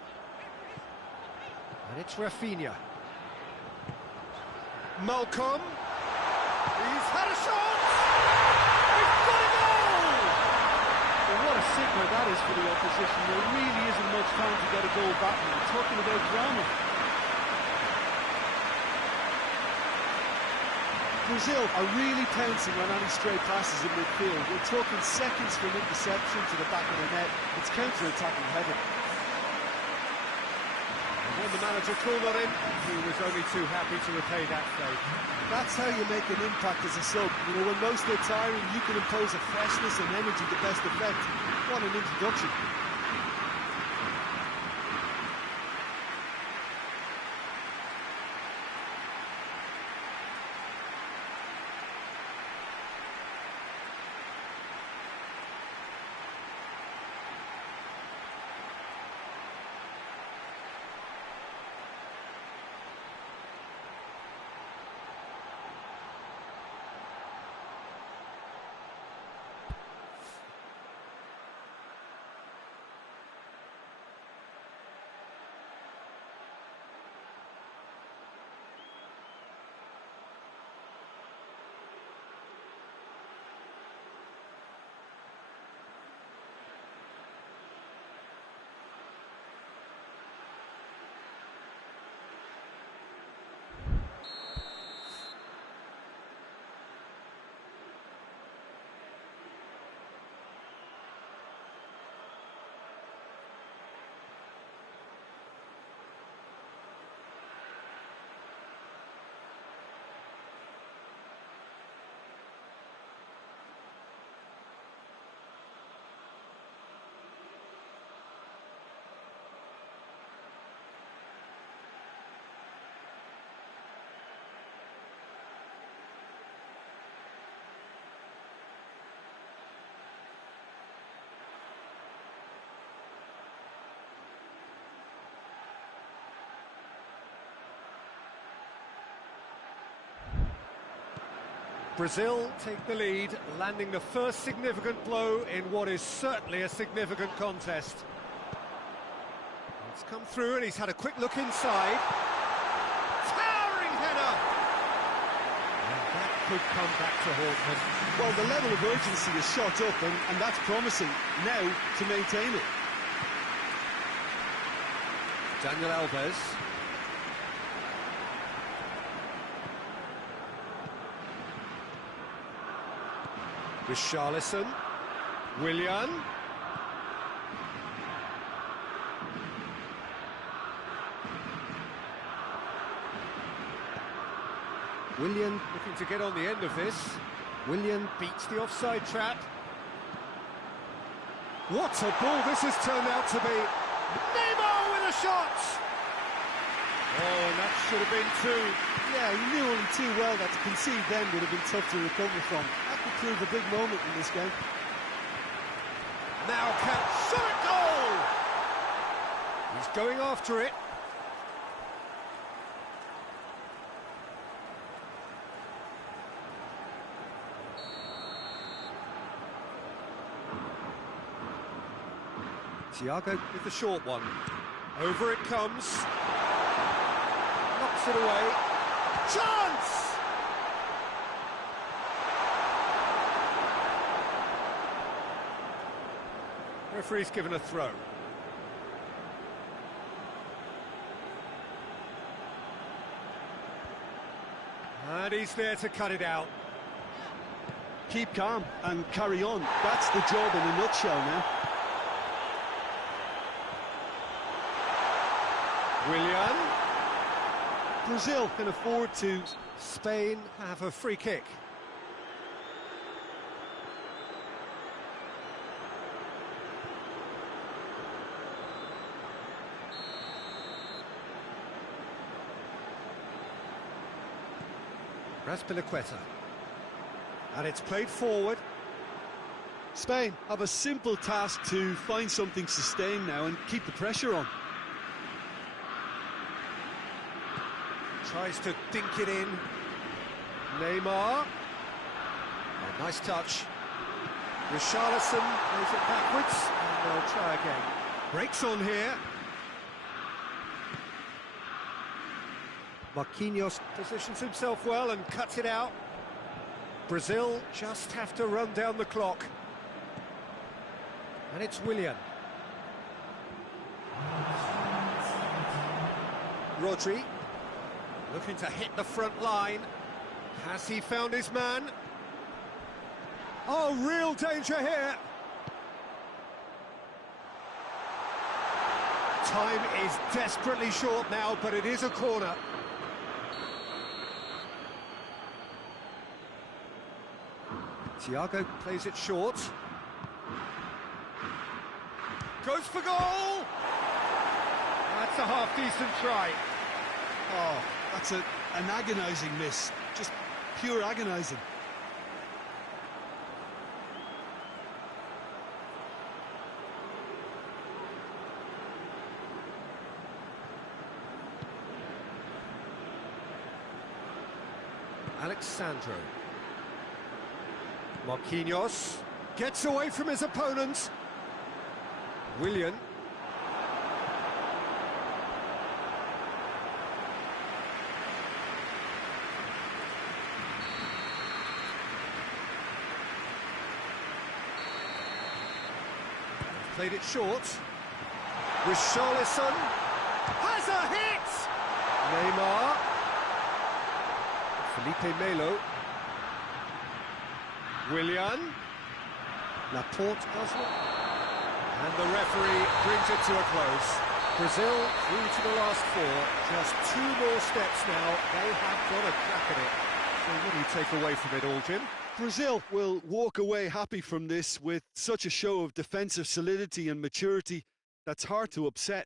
And it's Rafinha. Malcolm. He's had a shot! He's got a goal! Well, what a signal that is for the opposition. There really isn't much time to get a goal back. We're talking about drama. Brazil are really pouncing on any stray passes in midfield. We're talking seconds from interception to the back of the net. It's counter-attacking heaven. When the manager called on him, he was only too happy to repay that favour. That's how you make an impact as a sub. You know, when most are tiring, you can impose a freshness and energy to best effect. What an introduction. Brazil take the lead, landing the first significant blow in what is certainly a significant contest. It's come through and he's had a quick look inside. Towering header! And that could come back to haunt them. Well, the level of urgency is shot up, and that's promising now to maintain it. Daniel Alves. Richarlison. Willian. Willian looking to get on the end of this. Willian beats the offside trap. What a ball this has turned out to be. Neymar with a shot! Oh, that should have been two. Yeah, he knew only too well that to concede then would have been tough to recover from. That could prove a big moment in this game. Now can shot a goal! He's going after it. Thiago with the short one. Over it comes. Knocks it away. Chance! Referee's given a throw. And he's there to cut it out. Keep calm and carry on. That's the job in a nutshell now. Willian. Brazil can afford to. Spain have a free kick. Braziy. And it's played forward. Spain have a simple task to find something sustained now and keep the pressure on. Tries to dink it in. Neymar. Oh, nice touch. Richarlison plays it backwards, and they'll try again. Breaks on here. Marquinhos positions himself well and cuts it out. Brazil just have to run down the clock. And it's Willian. Rodri. Looking to hit the front line. Has he found his man? Oh, real danger here. Time is desperately short now, but it is a corner. Thiago plays it short. Goes for goal! That's a half-decent try. Oh, that's an agonising miss. Just pure agonising. Alexandro. Marquinhos gets away from his opponent. Willian. Played it short. Richarlison has a hit! Neymar. Felipe Melo. Willian. Laporte does it. And the referee brings it to a close. Brazil through to the last four. Just two more steps now. They have got a crack at it. So what do you take away from it all, Jim? Brazil will walk away happy from this with such a show of defensive solidity and maturity that's hard to upset.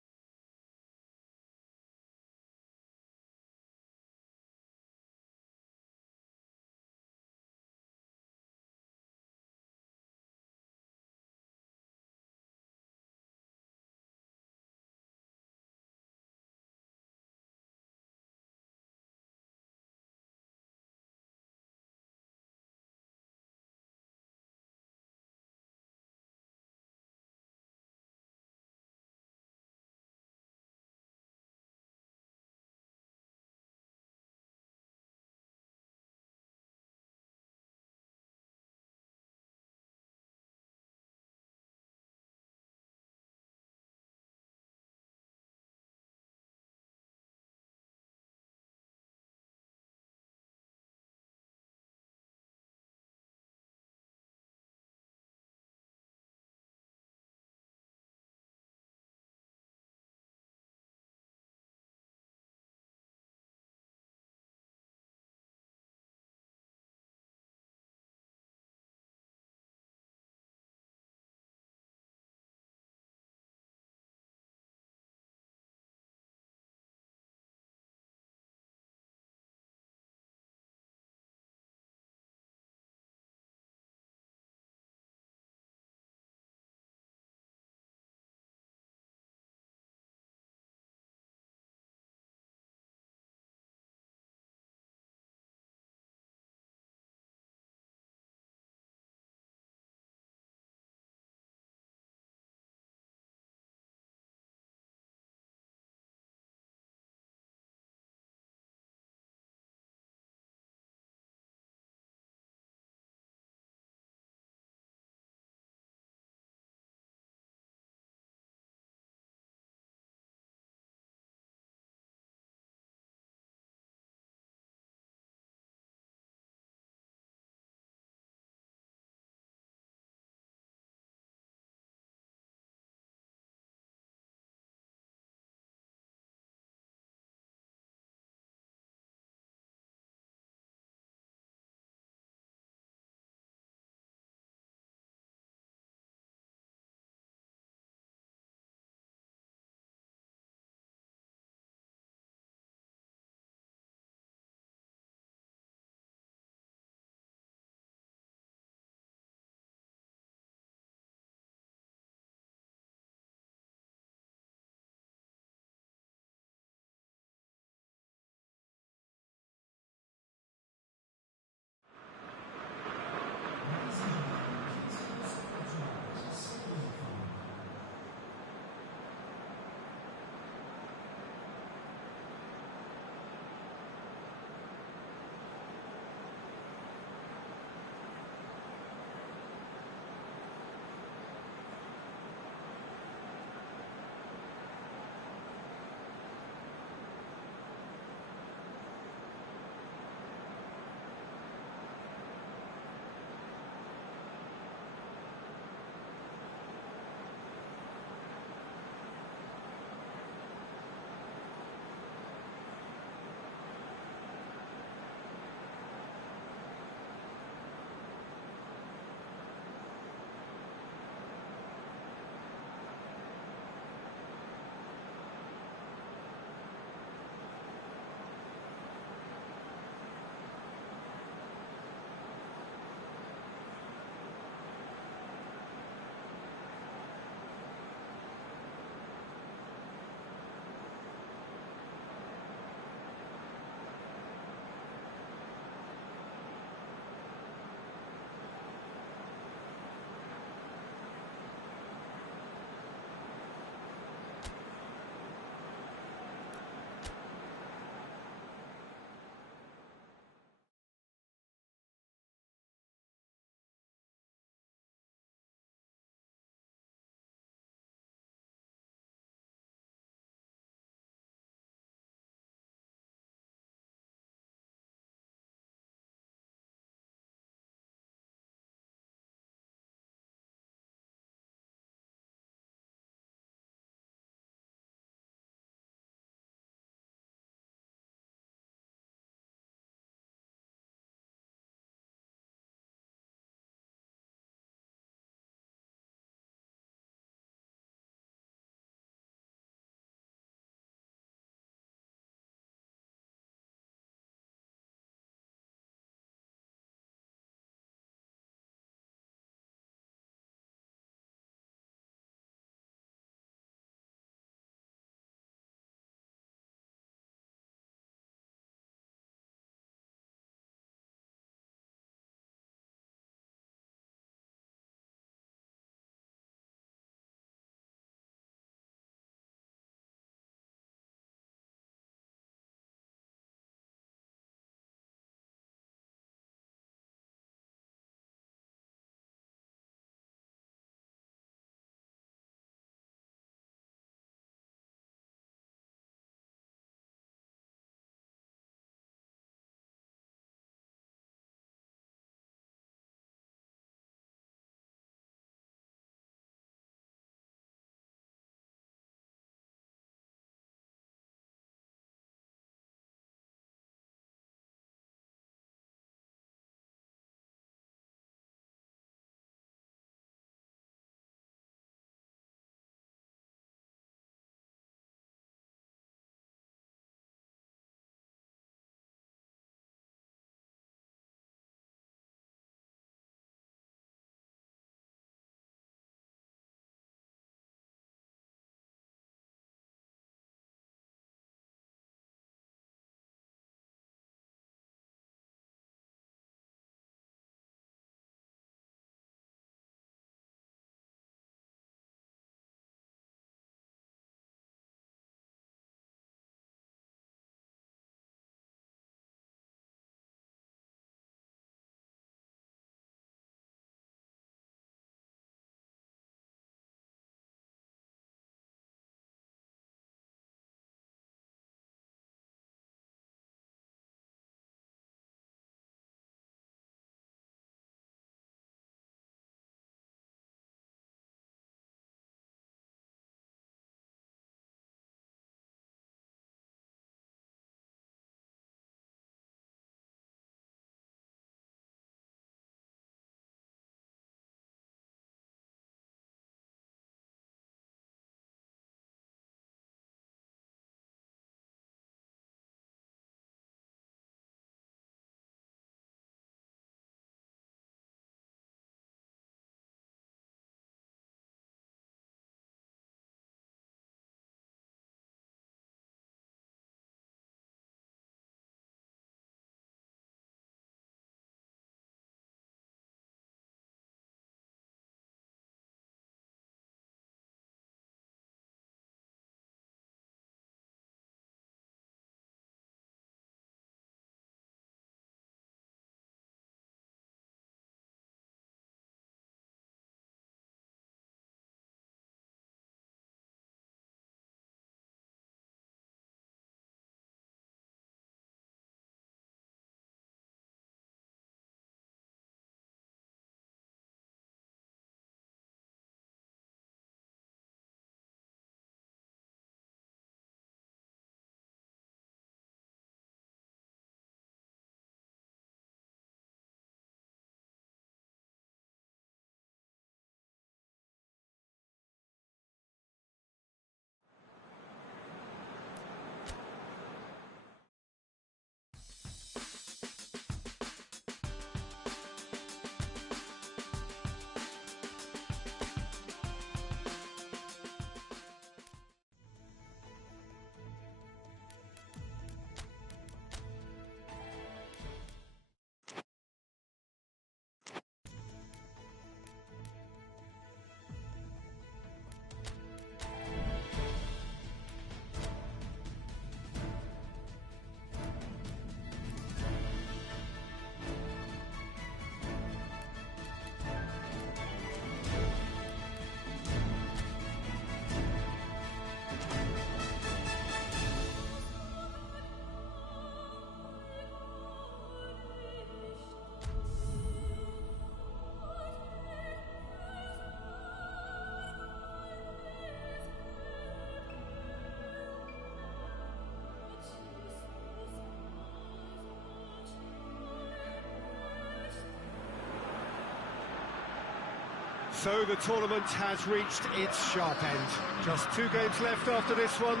So the tournament has reached its sharp end. Just 2 games left after this one,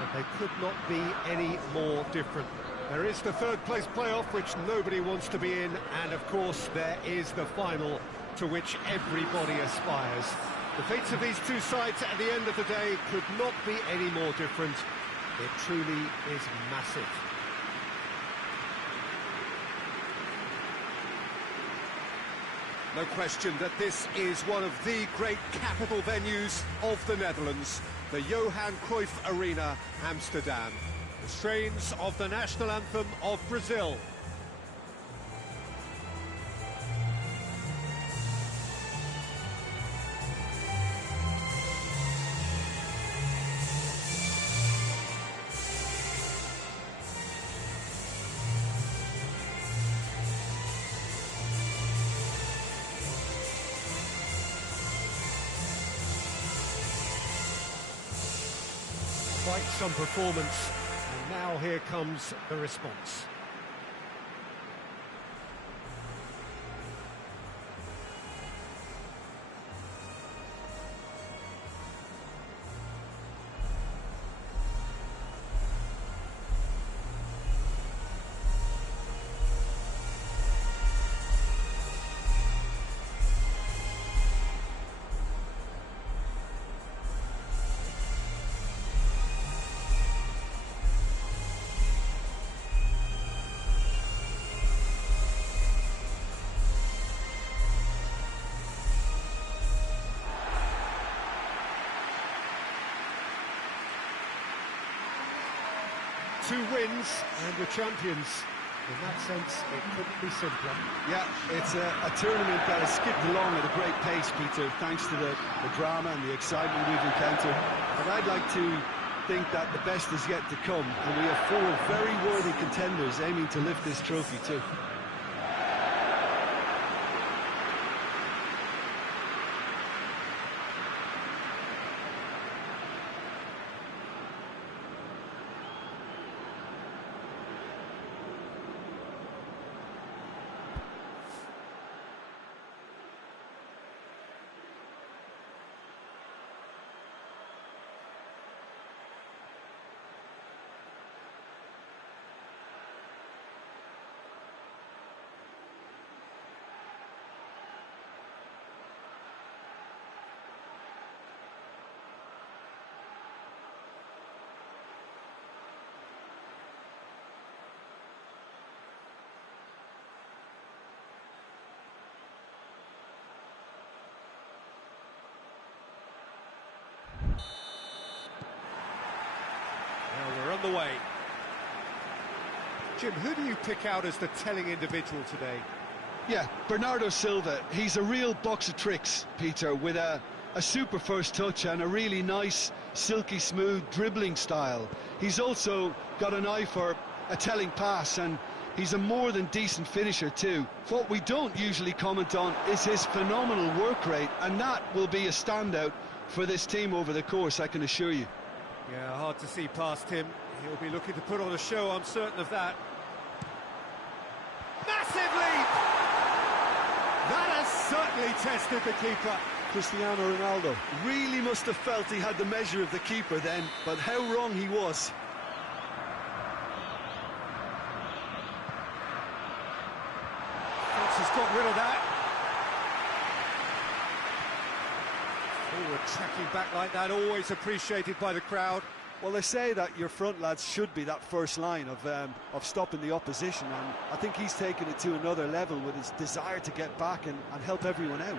but they could not be any more different. There is the third place playoff, which nobody wants to be in, and of course there is the final, to which everybody aspires. The fates of these two sides at the end of the day could not be any more different. It truly is massive. No question that this is one of the great capital venues of the Netherlands, the Johan Cruyff Arena, Amsterdam. The strains of the national anthem of Brazil. Quite some performance, and now here comes the response. Two wins and we're champions. In that sense, it couldn't be simpler. Yeah, it's a tournament that has skipped along at a great pace, Peter, thanks to the drama and the excitement we've encountered. But I'd like to think that the best is yet to come, and we have 4 very worthy contenders aiming to lift this trophy too. Well, we're on the way. Jim, who do you pick out as the telling individual today? Yeah, Bernardo Silva. He's a real box of tricks, Peter, with a super first touch and a really nice, silky smooth dribbling style. He's also got an eye for a telling pass, and he's a more than decent finisher too. What we don't usually comment on is his phenomenal work rate, and that will be a standout for this team over the course, I can assure you. Yeah, hard to see past him. He'll be looking to put on a show, I'm certain of that. Massive leap! That has certainly tested the keeper. Cristiano Ronaldo really must have felt he had the measure of the keeper then, but how wrong he was. Has got rid of that. Forward tracking back like that, always appreciated by the crowd. Well, they say that your front lads should be that first line of stopping the opposition, and I think he's taken it to another level with his desire to get back and help everyone out.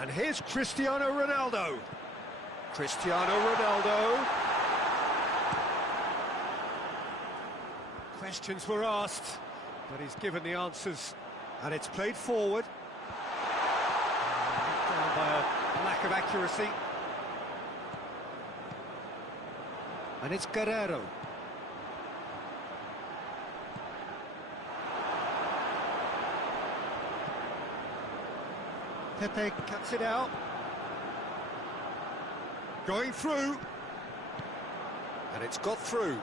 And here's Cristiano Ronaldo. Cristiano Ronaldo. Questions were asked, but he's given the answers, and it's played forward. Down by a lack of accuracy. And it's Guerrero. Pepe cuts it out. Going through. And it's got through.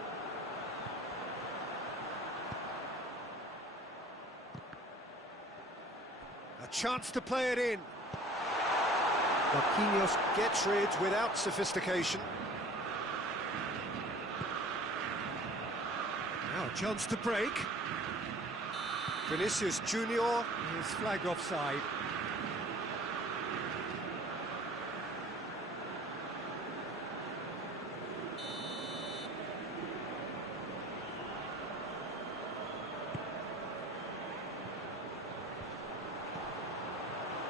chance to play it in. Marquinhos gets rid without sophistication. Now a chance to break. Vinicius Junior is flagged offside.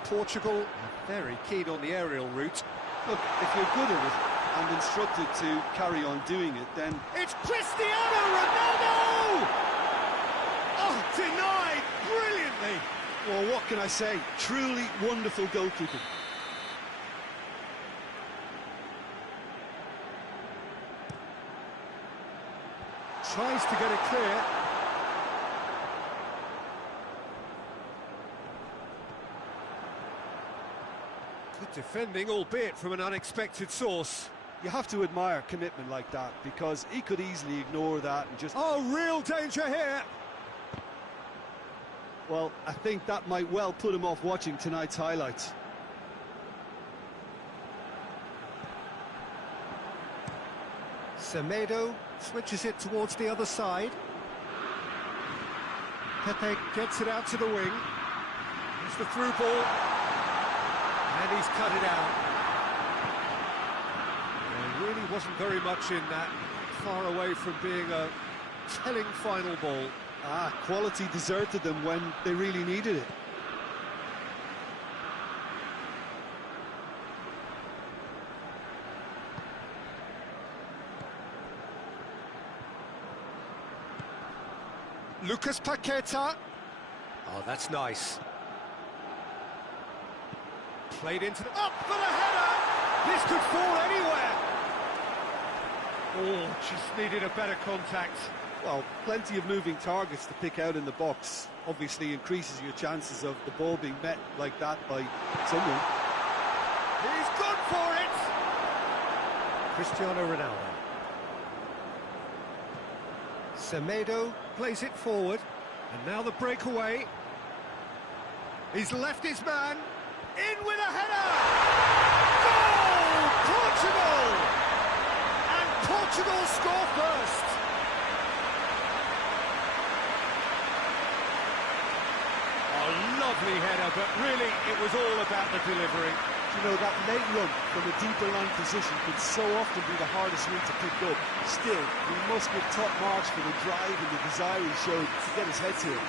Portugal are very keen on the aerial route. Look, if you're good at it and instructed to carry on doing it, then... It's Cristiano Ronaldo! Oh, denied brilliantly! Well, what can I say? Truly wonderful goalkeeping. Tries to get it clear. Good defending, albeit from an unexpected source. You have to admire commitment like that, because he could easily ignore that and just... Oh, real danger here! Well, I think that might well put him off watching tonight's highlights. Semedo switches it towards the other side. Pepe gets it out to the wing. It's the through ball. And he's cut it out. There really wasn't very much in that, far away from being a telling final ball. Quality deserted them when they really needed it. Lucas Paqueta. Oh, that's nice. Played into the... Up for the header! This could fall anywhere! Oh, just needed a better contact. Well, plenty of moving targets to pick out in the box. Obviously increases your chances of the ball being met like that by someone. He's good for it! Cristiano Ronaldo. Semedo plays it forward, and now the breakaway. He's left his man, in with a header! Goal! Portugal! And Portugal score first! A lovely header, but really it was all about the delivery. You know, that late run from a deeper line position could so often be the hardest route to pick up. Still, we must give top marks for the drive and the desire he showed to get his head to it.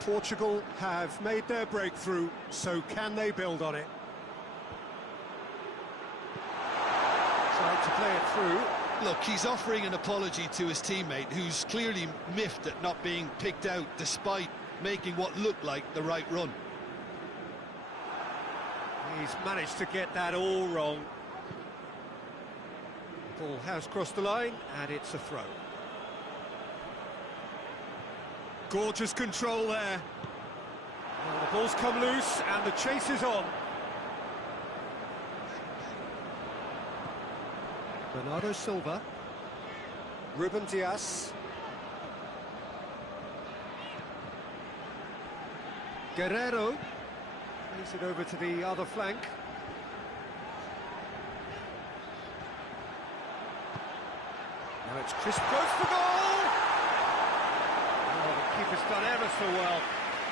Portugal have made their breakthrough, so can they build on it? Tried to play it through. Look, he's offering an apology to his teammate, who's clearly miffed at not being picked out despite making what looked like the right run. He's managed to get that all wrong. Ball has crossed the line, and it's a throw. Gorgeous control there. Oh, the ball's come loose, and the chase is on. Bernardo Silva. Ruben Dias. Guerrero. Plays it over to the other flank. Now it's Chris goes for goal! Keeper's done ever so well.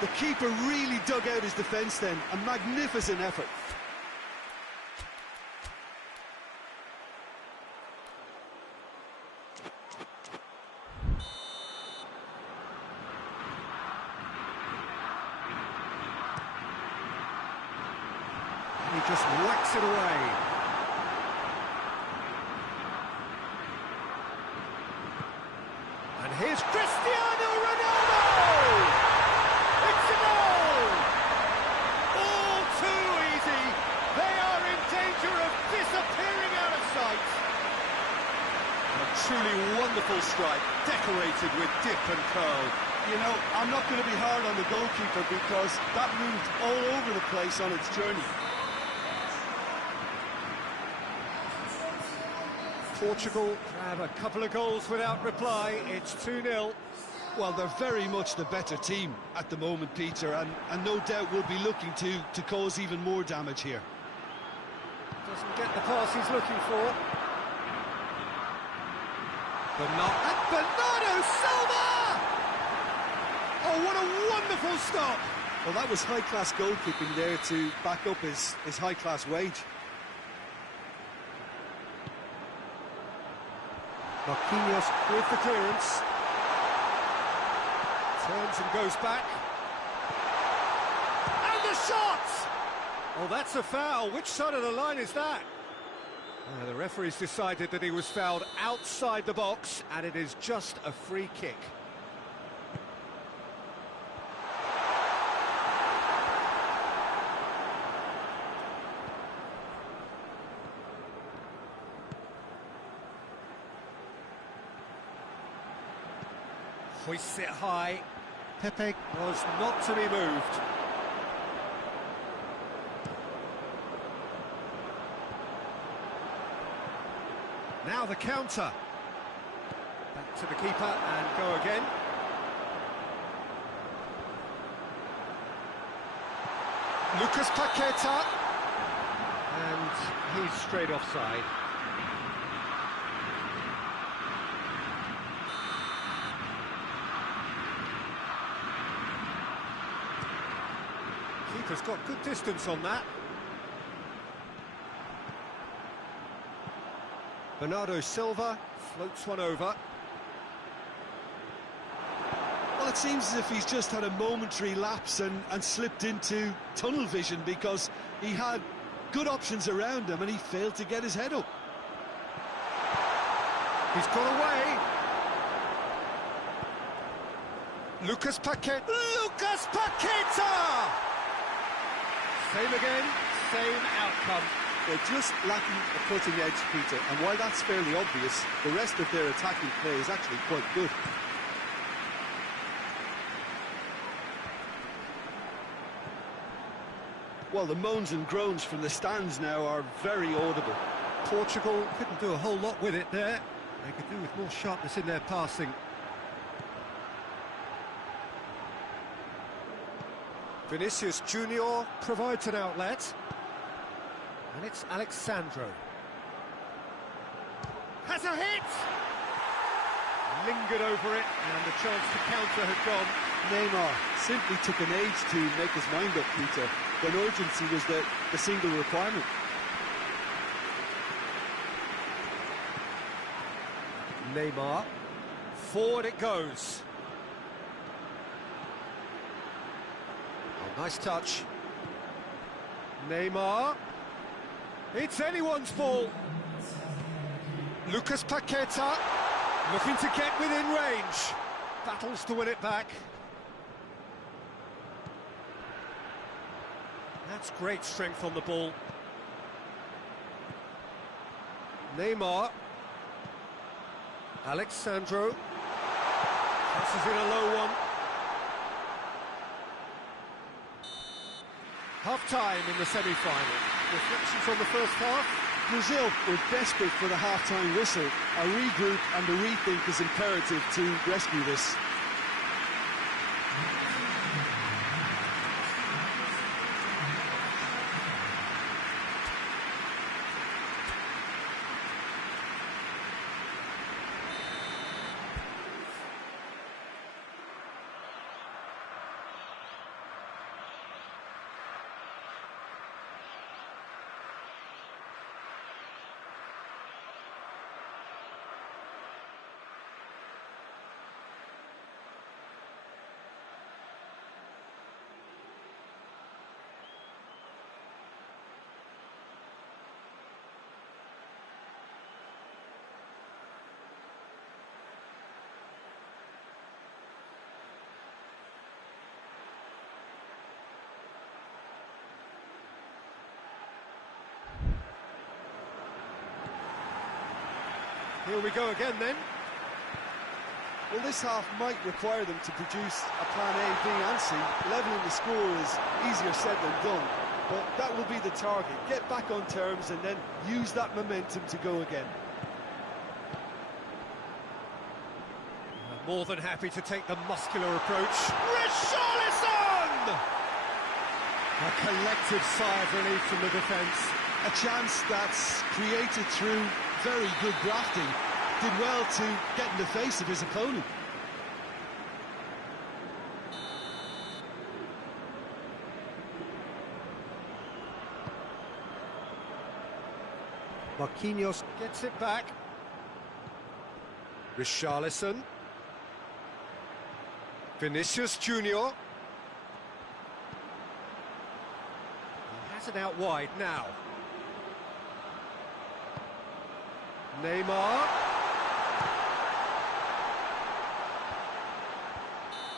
The keeper really dug out his defence then. A magnificent effort. He just whacks it away. And here's Cristiano Ronaldo! It's a goal! All too easy. They are in danger of disappearing out of sight. A truly wonderful strike, decorated with dip and curl. You know, I'm not going to be hard on the goalkeeper because that moved all over the place on its journey. Portugal have a couple of goals without reply. It's 2-0. Well, they're very much the better team at the moment, Peter, and no doubt will be looking to cause even more damage here. Doesn't get the pass he's looking for. Bernardo Silva! Oh, what a wonderful stop! Well, that was high-class goalkeeping there to back up his high-class wage. Marquinhos with the clearance. Turns and goes back. And the shot! Oh, that's a foul. Which side of the line is that? The referee's decided that he was fouled outside the box, and it is just a free kick. Hoists it high. Pepe was not to be moved. Now the counter. Back to the keeper and go again. Lucas Paqueta. And he's straight offside. Keeper's got good distance on that. Bernardo Silva floats one over. Well, it seems as if he's just had a momentary lapse and slipped into tunnel vision because he had good options around him and he failed to get his head up. He's got away. Lucas Paqueta. Lucas Paqueta! Same again, same outcome. They're just lacking a cutting edge, Peter, and while that's fairly obvious, the rest of their attacking play is actually quite good. Well, the moans and groans from the stands now are very audible. Portugal couldn't do a whole lot with it there. They could do with more sharpness in their passing. Vinicius Junior provides an outlet. And it's Alexandro. Has a hit! Lingered over it, and the chance to counter had gone. Neymar simply took an age to make his mind up, Peter, when urgency was the single requirement. Neymar. Forward it goes. Oh, nice touch. Neymar. It's anyone's ball. Lucas Paqueta looking to get within range. Battles to win it back. That's great strength on the ball. Neymar. Alexandro. Passes in a low one. Half-time in the semi-final. Reflections on the first half? Brazil were desperate for the half-time whistle. A regroup and a rethink is imperative to rescue this. Here we go again then. Well, this half might require them to produce a plan A, B and C. Levelling the score is easier said than done, but that will be the target. Get back on terms and then use that momentum to go again. More than happy to take the muscular approach. Richarlison! A collective sigh of relief from the defence. A chance that's created through very good grafting. Did well to get in the face of his opponent. Marquinhos gets it back. Richarlison. Vinicius Junior. He has it out wide now. Neymar.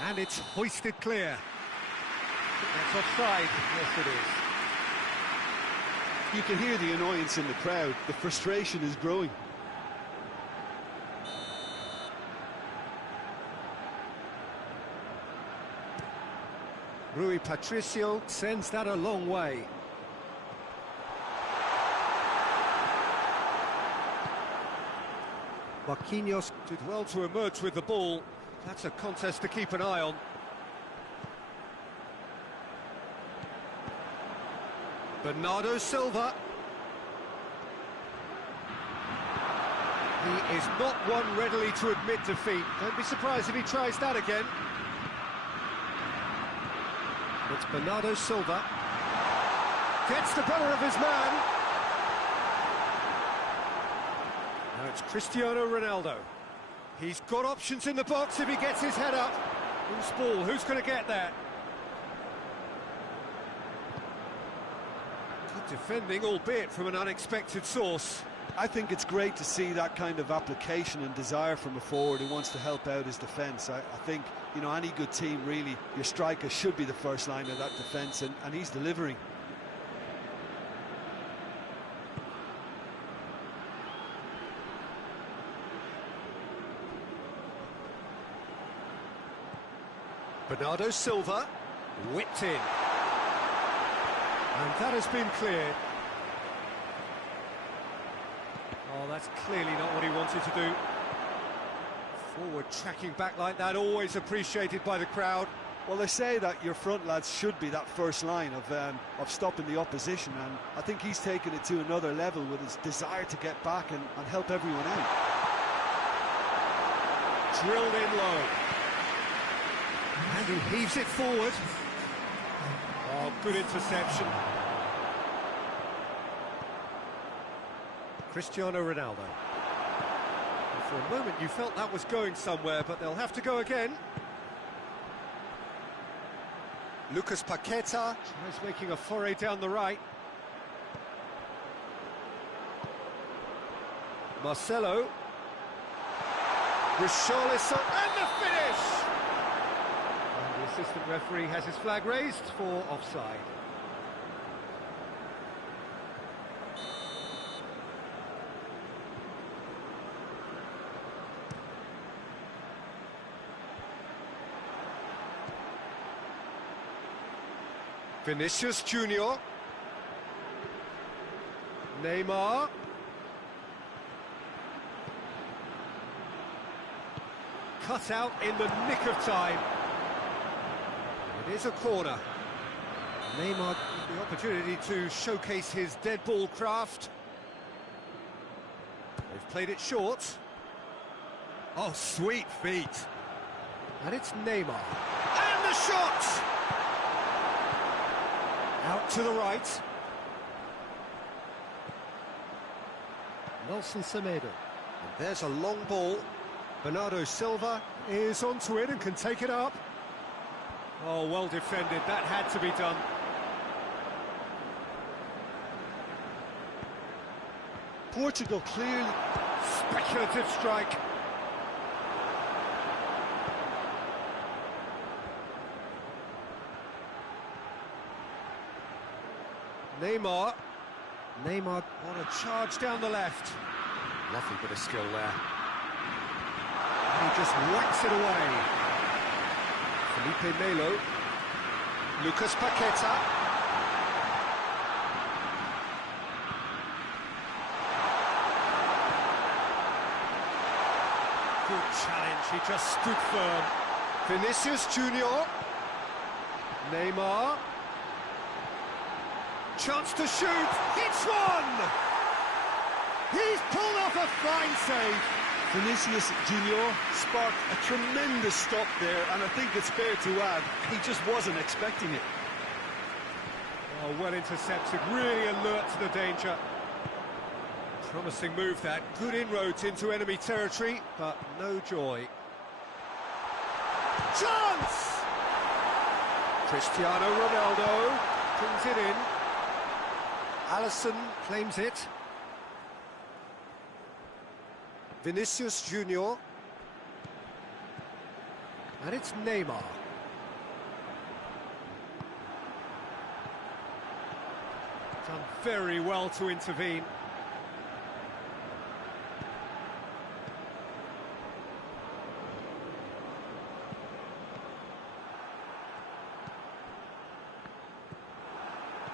And it's hoisted clear. That's offside. Yes, it is. You can hear the annoyance in the crowd. The frustration is growing. Rui Patricio sends that a long way. Marquinhos did well to emerge with the ball. That's a contest to keep an eye on. Bernardo Silva. He is not one readily to admit defeat. Don't be surprised if he tries that again. It's Bernardo Silva. Gets the better of his man. Now it's Cristiano Ronaldo. He's got options in the box if he gets his head up. Who's ball? Who's going to get there? Good defending, albeit from an unexpected source. I think it's great to see that kind of application and desire from a forward who wants to help out his defence. I think, you know, any good team, really, your striker should be the first line of that defence, and he's delivering. Bernardo Silva, whipped in. And that has been cleared. Oh, that's clearly not what he wanted to do. Forward tracking back like that, always appreciated by the crowd. Well, they say that your front lads should be that first line of stopping the opposition, and I think he's taken it to another level with his desire to get back and help everyone out. Drilled in low. And he heaves it forward. Oh, good interception. Cristiano Ronaldo. And for a moment you felt that was going somewhere, but they'll have to go again. Lucas Paqueta tries making a foray down the right. Marcelo. Richarlison, and the finish! And the assistant referee has his flag raised for offside. Vinicius Junior. Neymar. Cut out in the nick of time. It is a corner. Neymar with the opportunity to showcase his dead ball craft. They've played it short. Oh, sweet feet. And it's Neymar. And the shot! Out to the right. Nelson Semedo. And there's a long ball. Bernardo Silva is onto it and can take it up. Oh, well defended. That had to be done. Portugal clearly... Speculative strike. Neymar on a charge down the left. Lovely bit of skill there. And he just whacks it away. Felipe Melo. Lucas Paqueta. Good challenge, he just stood firm. Vinicius Junior. Neymar. Chance to shoot. Hits one! He's pulled off a fine save. Vinicius Junior sparked a tremendous stop there, and I think it's fair to add, he just wasn't expecting it. Oh, well intercepted, really alert to the danger. Promising move that, good inroads into enemy territory, but no joy. Chance! Cristiano Ronaldo brings it in. Alisson claims it. Vinicius Junior. And it's Neymar. Done very well to intervene.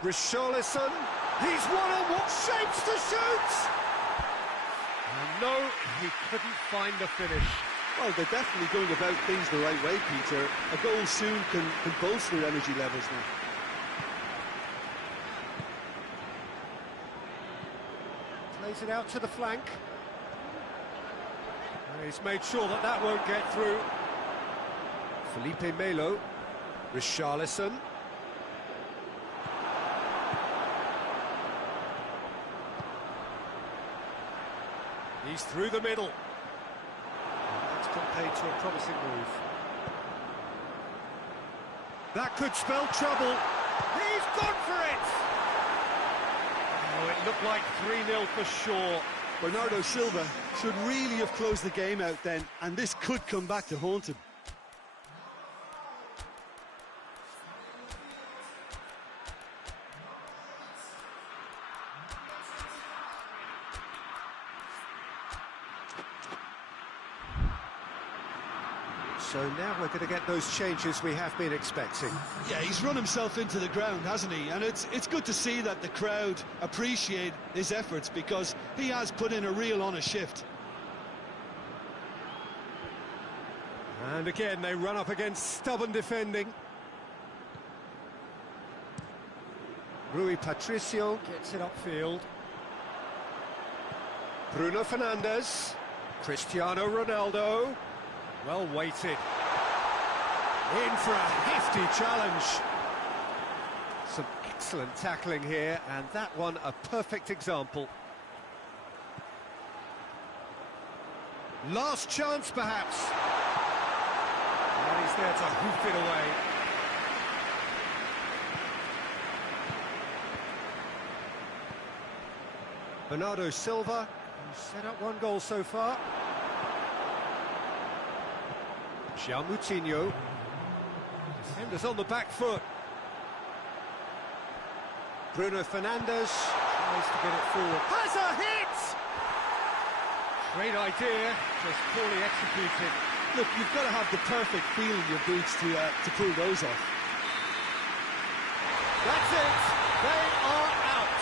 Richarlison. He's one-on-one, shapes to shoot! And no, he couldn't find the finish. Well, they're definitely going about things the right way, Peter. A goal soon can bolster energy levels now. Plays it out to the flank. And he's made sure that that won't get through. Felipe Melo. Richarlison. He's through the middle. That's compared to a promising move. That could spell trouble. He's gone for it! Oh, it looked like 3-0 for sure. Bernardo Silva should really have closed the game out then, and this could come back to haunt him. So now we're going to get those changes we have been expecting. Yeah, he's run himself into the ground, hasn't he? And it's good to see that the crowd appreciate his efforts, because he has put in a real honest shift. And again, they run up against stubborn defending. Rui Patricio gets it upfield. Bruno Fernandes. Cristiano Ronaldo. Well weighted. In for a hefty challenge. Some excellent tackling here, and that one a perfect example. Last chance, perhaps. And he's there to hoof it away. Bernardo Silva, who's set up one goal so far. João Moutinho. Defenders on the back foot. Bruno Fernandes tries to get it forward. Has a hit! Great idea, just poorly executed. Look, you've got to have the perfect feel in your boots to pull those off. That's it! They are out!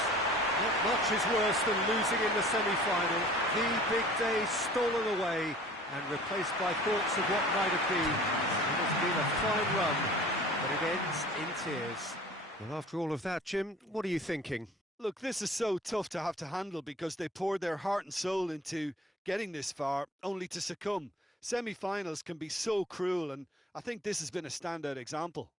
Not much is worse than losing in the semi-final. The big day stolen away and replaced by thoughts of what might have been. It has been a fine run, but it ends in tears. Well, after all of that, Jim, what are you thinking? Look, this is so tough to have to handle, because they poured their heart and soul into getting this far, only to succumb. Semi-finals can be so cruel, and I think this has been a standout example.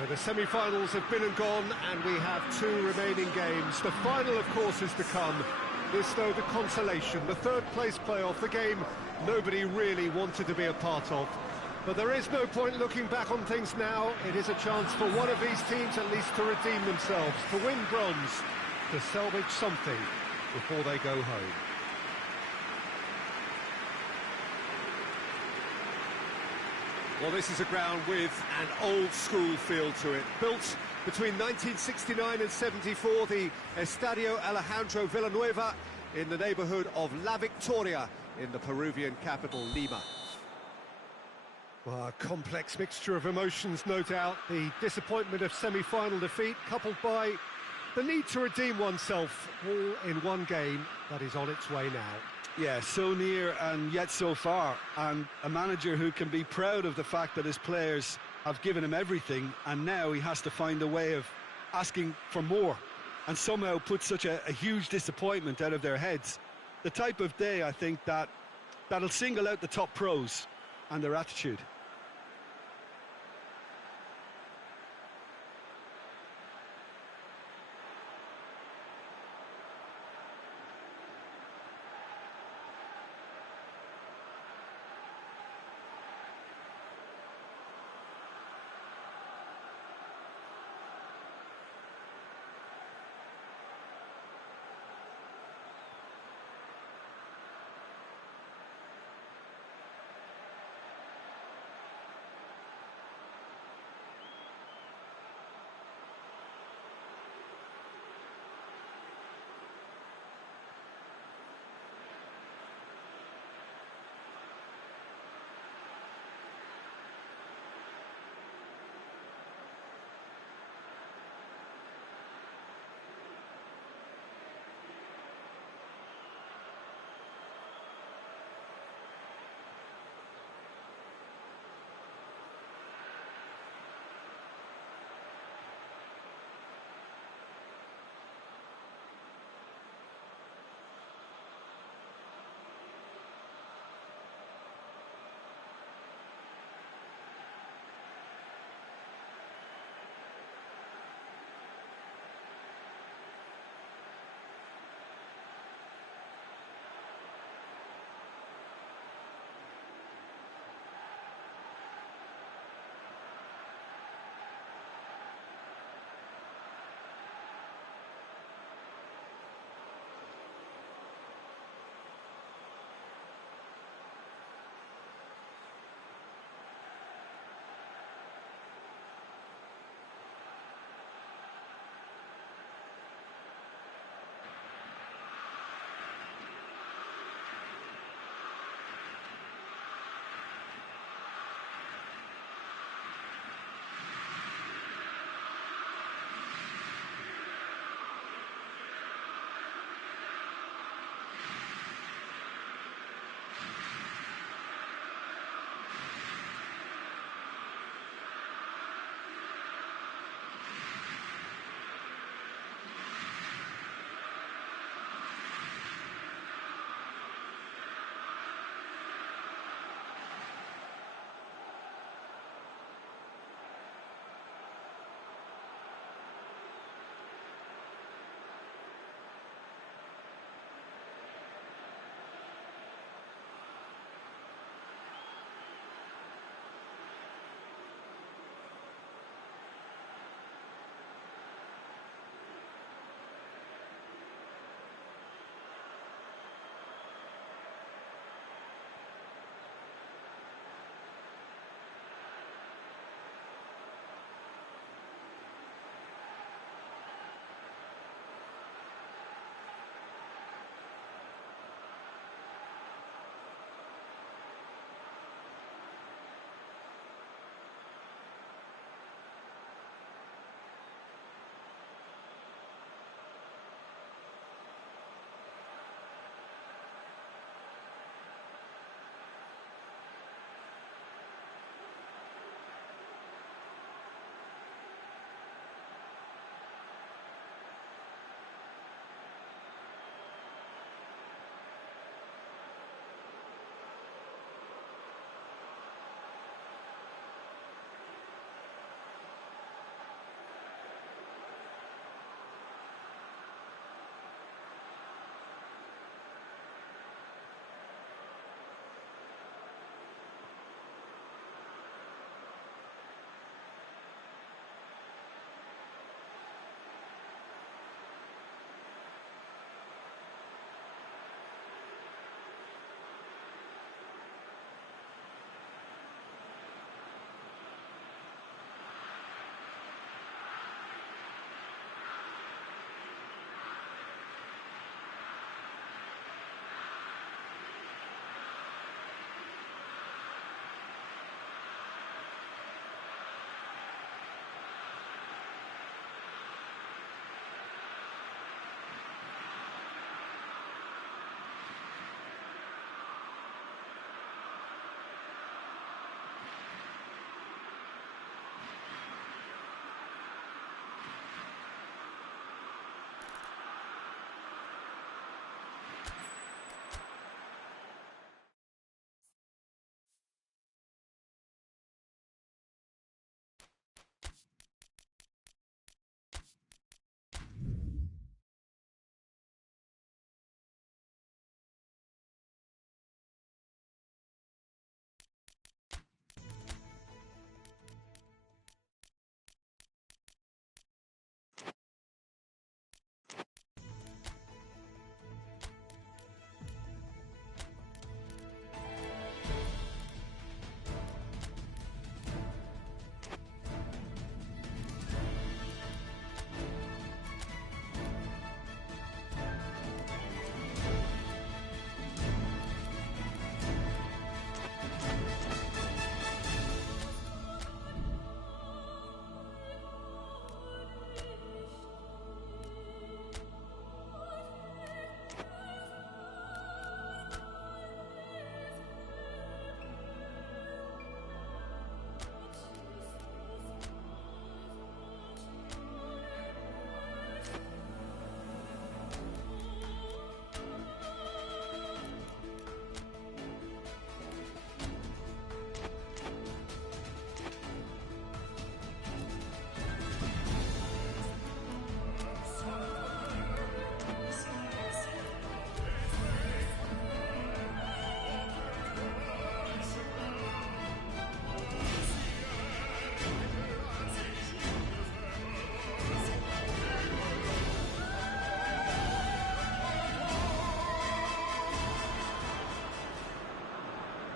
So the semi-finals have been and gone, and we have two remaining games. The final, of course, is to come. This, though, the consolation, the third-place playoff, the game nobody really wanted to be a part of. But there is no point looking back on things now. It is a chance for one of these teams at least to redeem themselves, to win bronze, to salvage something before they go home. Well, this is a ground with an old-school feel to it. Built between 1969 and 74, the Estadio Alejandro Villanueva in the neighbourhood of La Victoria in the Peruvian capital, Lima. Well, a complex mixture of emotions, no doubt. The disappointment of semi-final defeat, coupled by the need to redeem oneself, all in one game that is on its way now. Yeah, so near and yet so far, and a manager who can be proud of the fact that his players have given him everything, and now he has to find a way of asking for more and somehow put such a huge disappointment out of their heads. The type of day, I think, that'll single out the top pros and their attitude.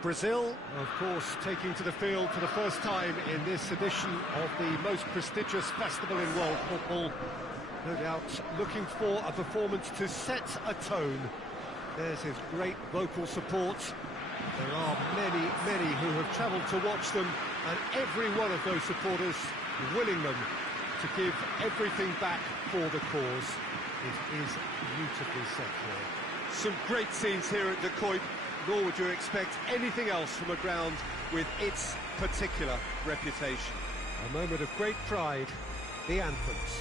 Brazil, of course, taking to the field for the first time in this edition of the most prestigious festival in world football. No doubt looking for a performance to set a tone. There's his great vocal support. There are many, many who have travelled to watch them, and every one of those supporters willing them to give everything back for the cause. It is beautifully set here. Some great scenes here at the Kuip, nor would you expect anything else from a ground with its particular reputation. A moment of great pride, the anthems.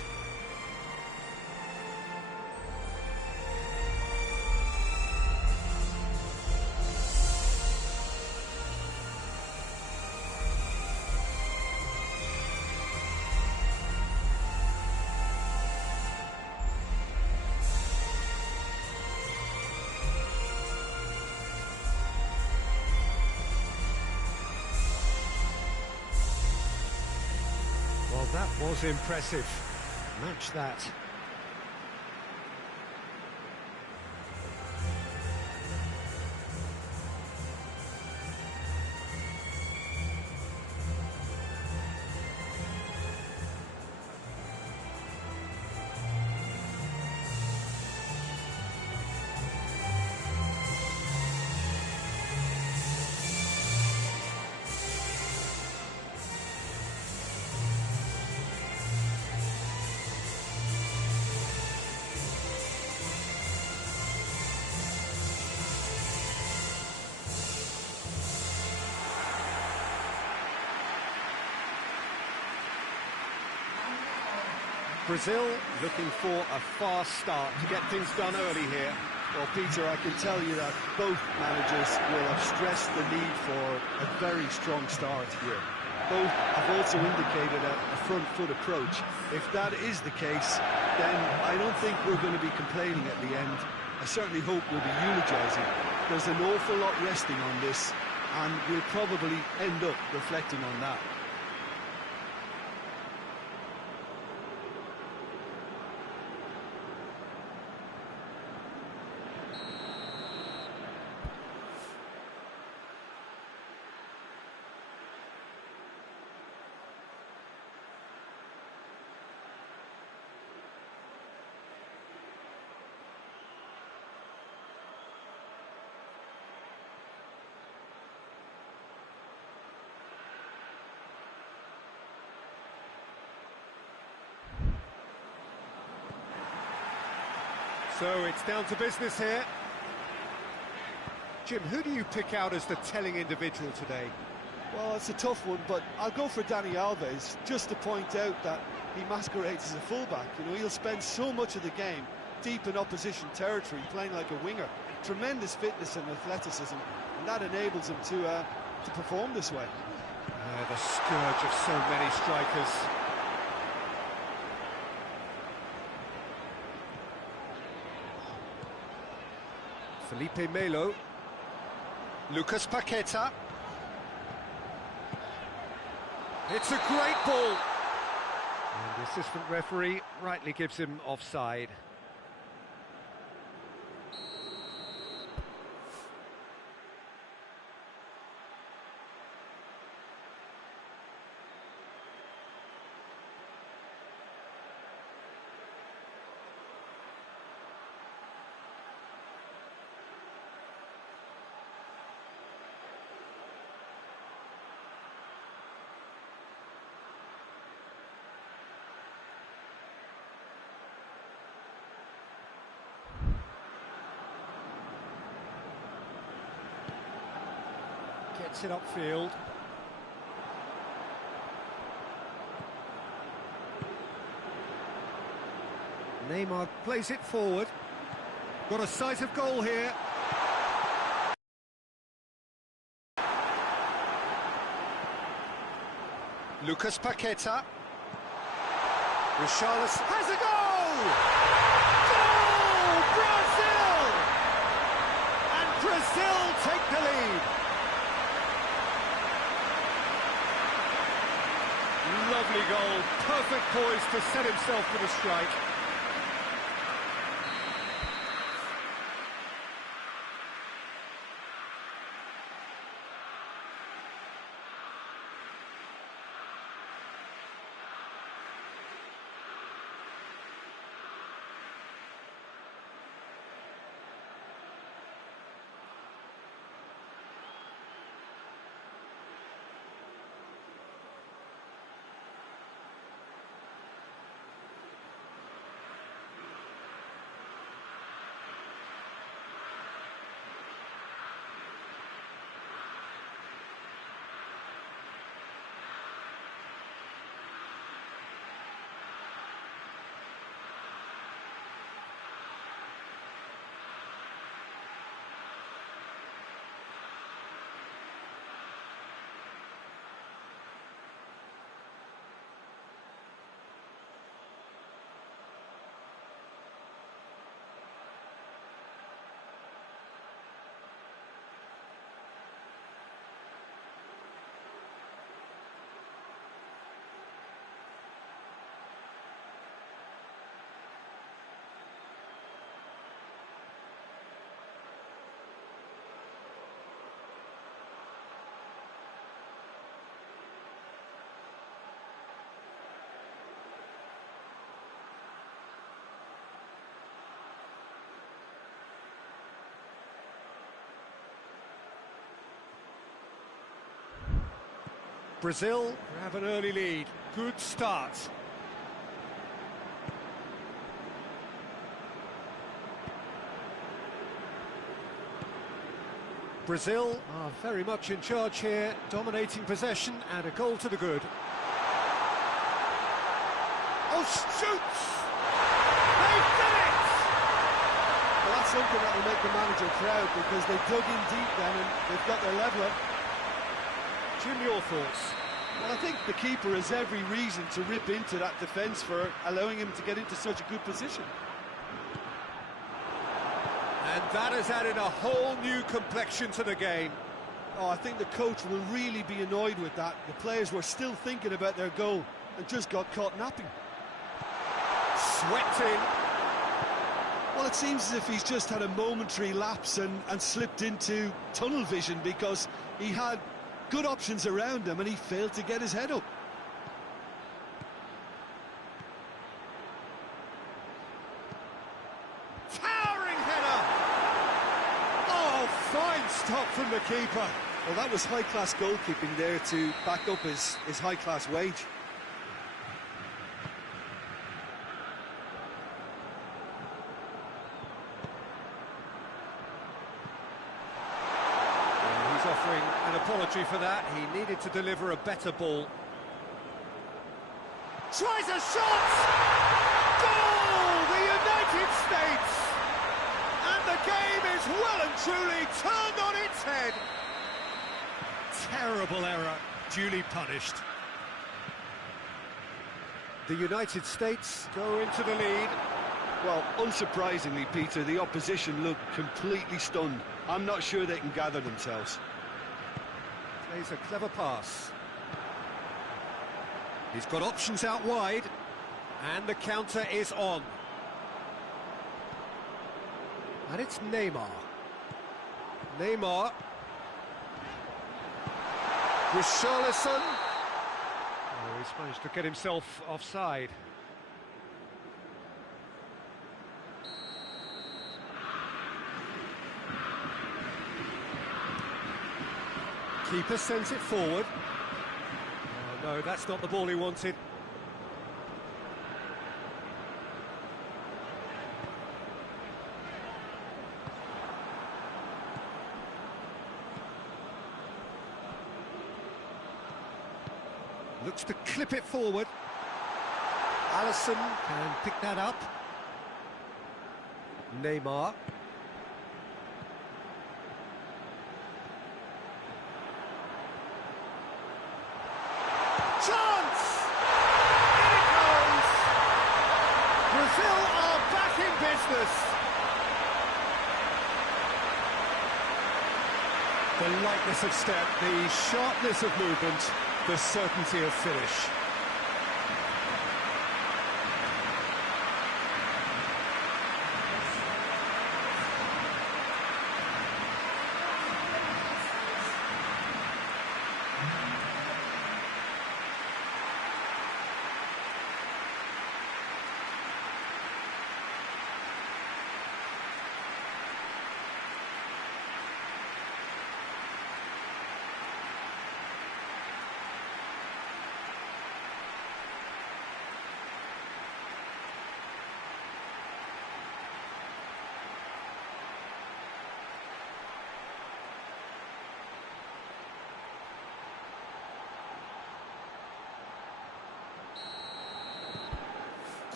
Well, that was impressive. Match that. Brazil looking for a fast start to get things done early here. Well, Peter, I can tell you that both managers will have stressed the need for a very strong start here. Both have also indicated a front foot approach. If that is the case, then I don't think we're going to be complaining at the end. I certainly hope we'll be eulogising. There's an awful lot resting on this, and we'll probably end up reflecting on that. So it's down to business here. Jim, who do you pick out as the telling individual today? Well, it's a tough one, but I'll go for Dani Alves, just to point out that he masquerades as a fullback. You know, he'll spend so much of the game deep in opposition territory, playing like a winger. Tremendous fitness and athleticism, and that enables him to perform this way. The scourge of so many strikers. Felipe Melo. Lucas Paqueta. It's a great ball. And the assistant referee rightly gives him offside. Gets it upfield. Neymar plays it forward. Got a sight of goal here. Lucas Paqueta. Richarlison has a goal! Goal! Brazil! And Brazil take the lead. Lovely goal, perfect poise to set himself for the strike. Brazil have an early lead. Good start. Brazil are very much in charge here, dominating possession and a goal to the good. Oh, shoots! They've done it! Well, that's something that will make the manager proud, because they dug in deep then and they've got their leveller. Jim, your thoughts? Well, I think the keeper has every reason to rip into that defence for allowing him to get into such a good position. And that has added a whole new complexion to the game. Oh, I think the coach will really be annoyed with that. The players were still thinking about their goal and just got caught napping. Swept in. Well, it seems as if he's just had a momentary lapse and slipped into tunnel vision, because he had good options around him and he failed to get his head up. Towering header! Oh, fine stop from the keeper. Well, that was high-class goalkeeping there to back up his high-class wage. He's offering an apology for that. He needed to deliver a better ball. Tries a shot! Goal! The United States! And the game is well and truly turned on its head. Terrible error, duly punished. The United States go into the lead. Well, unsurprisingly, Peter, the opposition look completely stunned. I'm not sure they can gather themselves. Plays a clever pass. He's got options out wide, and the counter is on. And it's Neymar. Neymar. Richarlison. Oh, he's managed to get himself offside. Keeper sends it forward. Oh, no, that's not the ball he wanted. Looks to clip it forward. Alisson can pick that up. Neymar. Chance! In it goes! Brazil are back in business. The lightness of step, the sharpness of movement, the certainty of finish.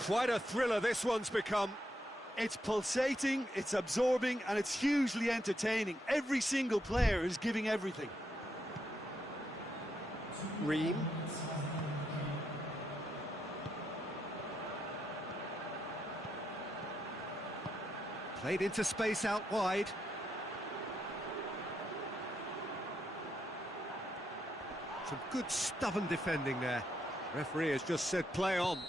Quite a thriller this one's become. It's pulsating, it's absorbing, and it's hugely entertaining. Every single player is giving everything. Ream. Played into space out wide. Some good stubborn defending there. Referee has just said play on.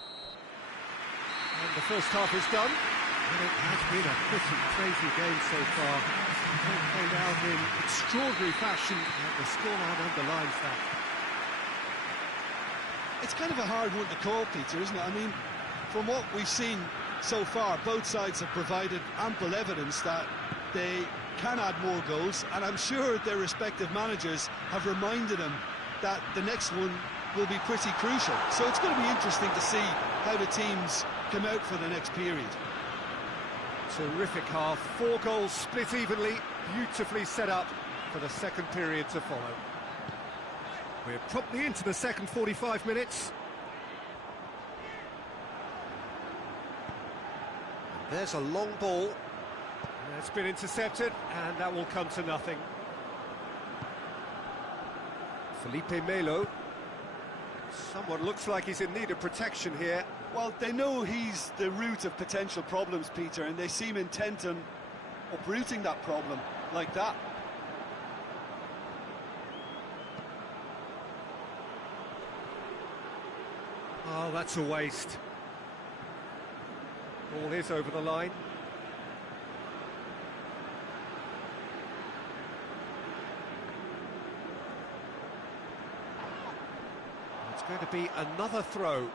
And the first half is done. And it has been a pretty crazy game so far. It's played out in extraordinary fashion, and the scoreline underlines that. It's kind of a hard one to call, Peter, isn't it? I mean, from what we've seen so far, both sides have provided ample evidence that they can add more goals, and I'm sure their respective managers have reminded them that the next one will be pretty crucial. So it's going to be interesting to see how the teams come out for the next period. Terrific half, 4 goals split evenly, beautifully set up for the second period to follow. We're promptly into the second 45 minutes. There's a long ball. It's been intercepted, and that will come to nothing. Felipe Melo. Someone looks like he's in need of protection here. Well, they know he's the root of potential problems, Peter, and they seem intent on uprooting that problem like that. Oh, that's a waste. Ball is over the line. It's going to be another throw.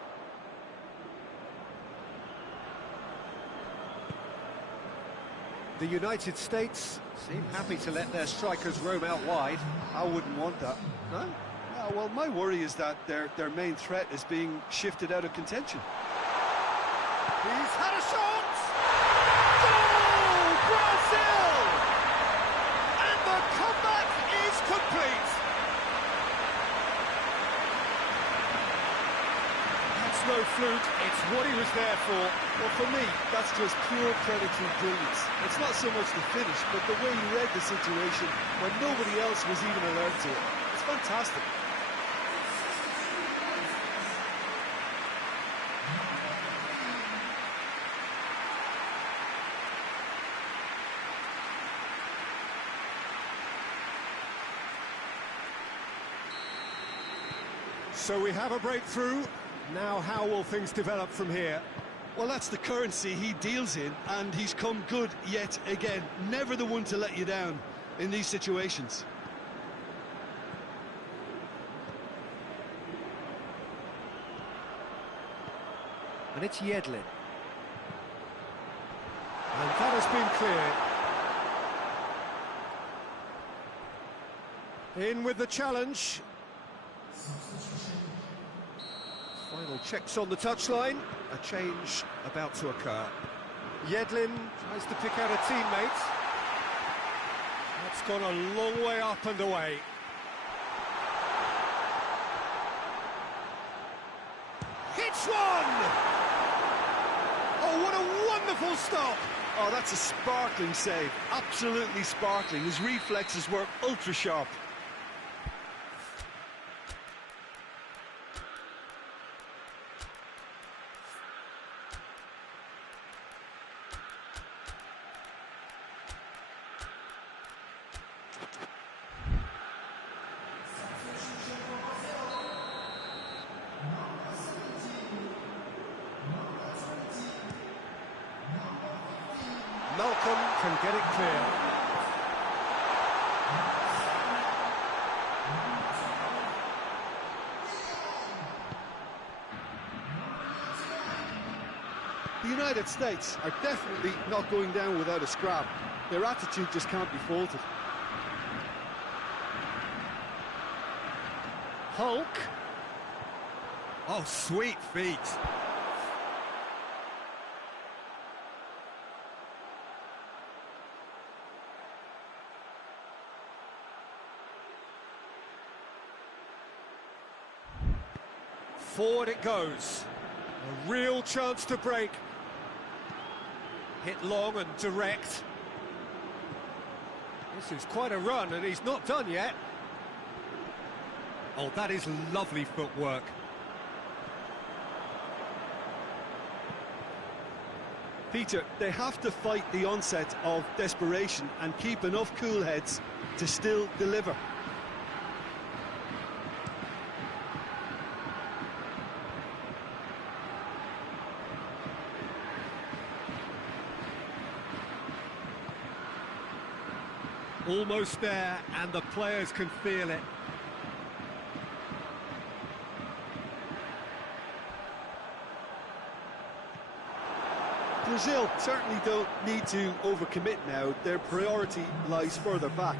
The United States seem happy to let their strikers roam out wide. I wouldn't want that. No? Yeah, well, my worry is that their main threat is being shifted out of contention. He's had a shot! Goal! Brazil! And the comeback is complete! That's no fluke, it's what he was there for. Well, for me, that's just pure predatory brilliance. It's not so much the finish, but the way he read the situation when nobody else was even alert to it. It's fantastic. So we have a breakthrough. Now how will things develop from here? Well, that's the currency he deals in, and he's come good yet again. Never the one to let you down in these situations. And it's Yedlin. And that has been cleared. In with the challenge. Final checks on the touchline. A change about to occur. Yedlin tries to pick out a teammate. That's gone a long way up and away. Hits one! Oh, what a wonderful stop! Oh, that's a sparkling save. Absolutely sparkling. His reflexes were ultra sharp. Malcolm can get it clear. The United States are definitely not going down without a scrap. Their attitude just can't be faulted. Hulk. Oh, sweet feet. Forward it goes. A real chance to break. Hit long and direct. This is quite a run, and he's not done yet. Oh, that is lovely footwork. Peter, they have to fight the onset of desperation and keep enough cool heads to still deliver. Almost there, and the players can feel it. Brazil certainly don't need to overcommit now. Their priority lies further back.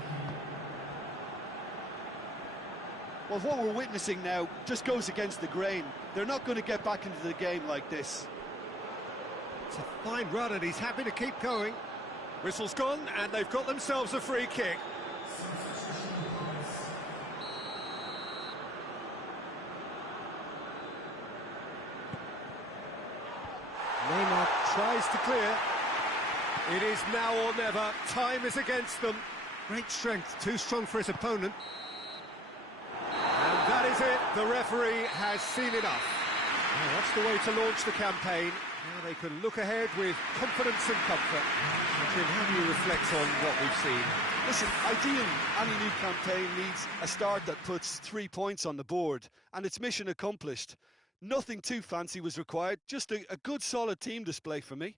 Well, what we're witnessing now just goes against the grain. They're not going to get back into the game like this. It's a fine run and he's happy to keep going. Whistle's gone and they've got themselves a free kick. Neymar tries to clear. It is now or never. Time is against them. Great strength, too strong for his opponent. And that is it. The referee has seen enough. Now, that's the way to launch the campaign. Now they can look ahead with confidence and comfort. Jim, how do you reflect on what we've seen? Listen, ideally, any new campaign needs a start that puts 3 points on the board, and it's mission accomplished. Nothing too fancy was required, just a good solid team display for me.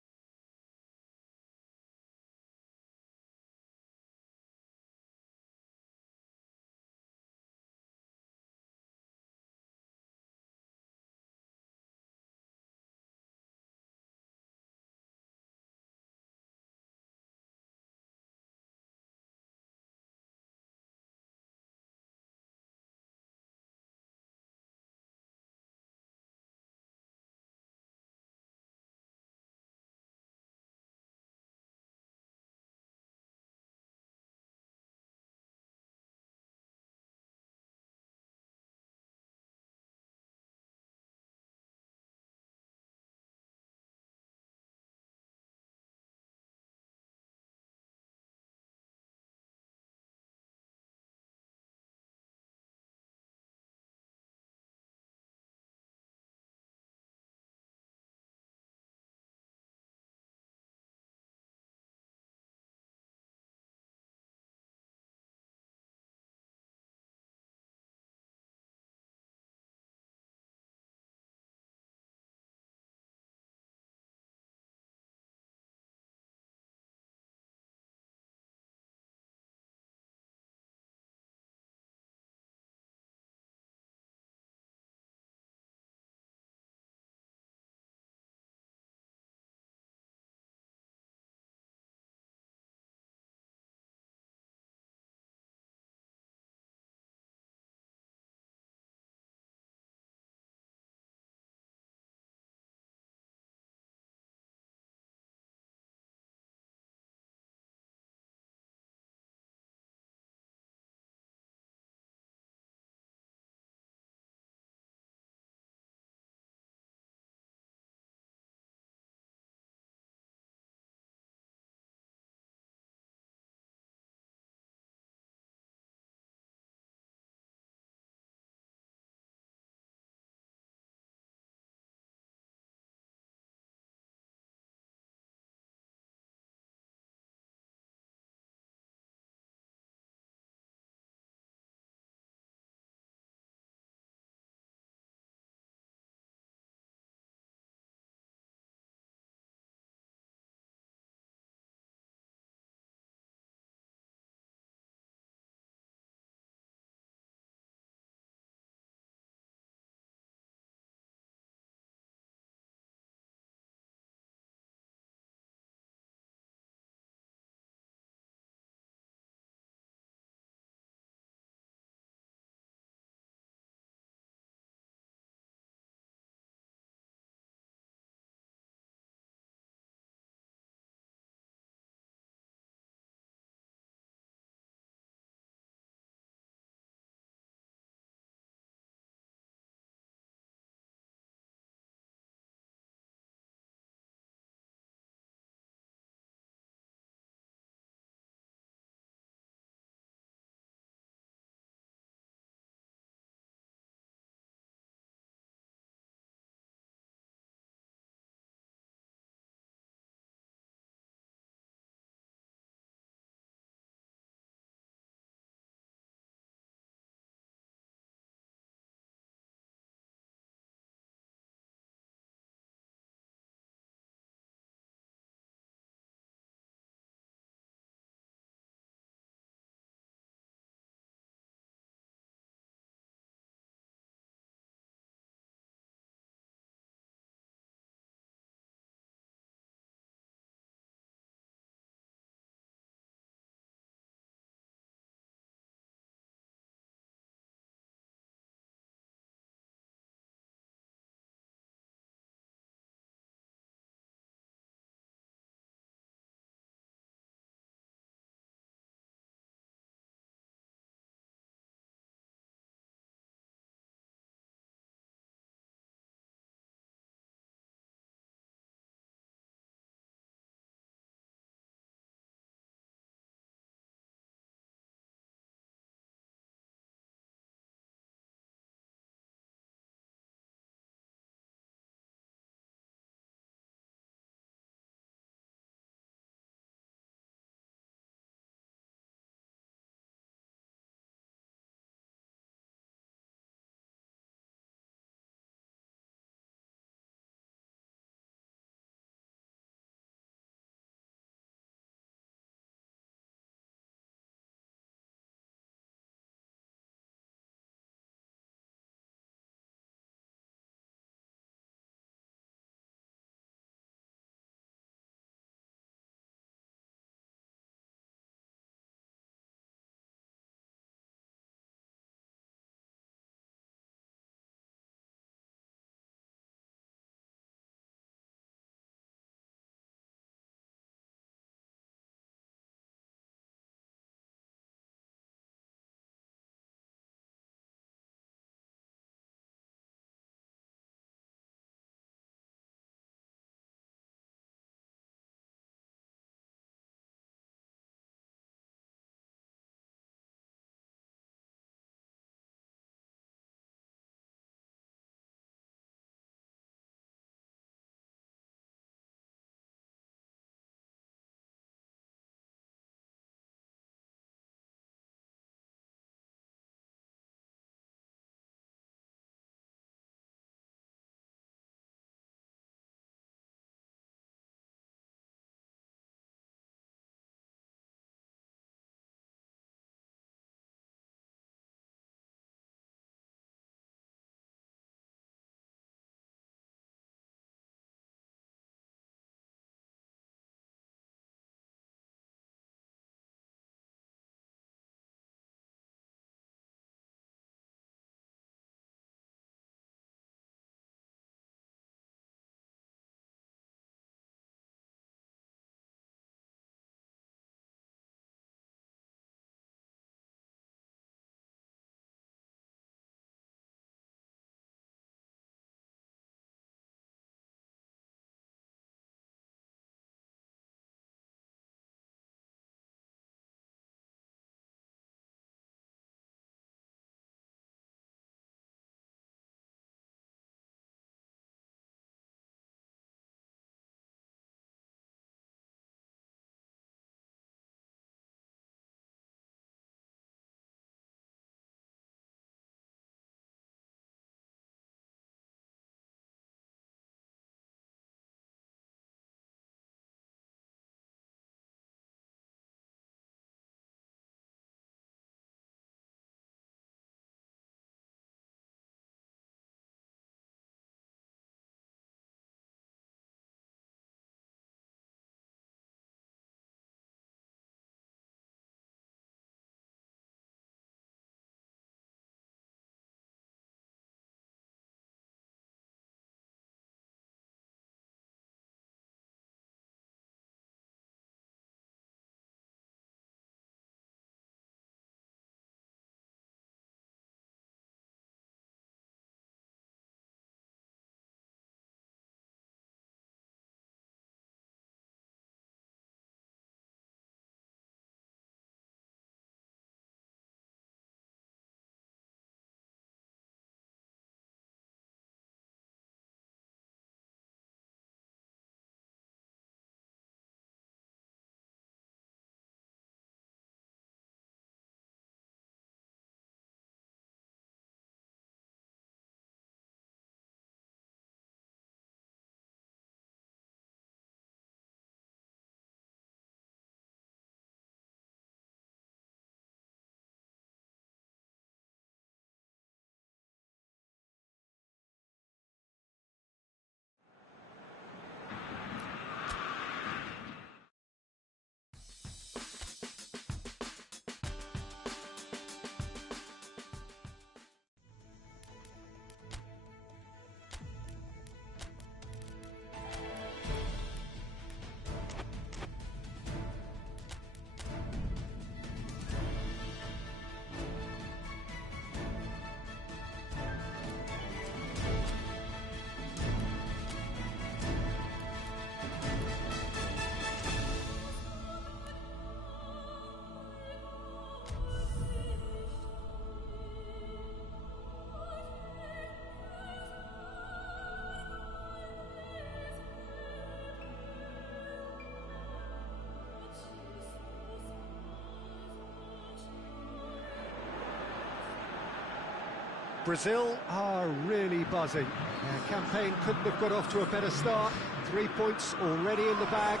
Brazil are really buzzing. Their campaign couldn't have got off to a better start. 3 points already in the bag.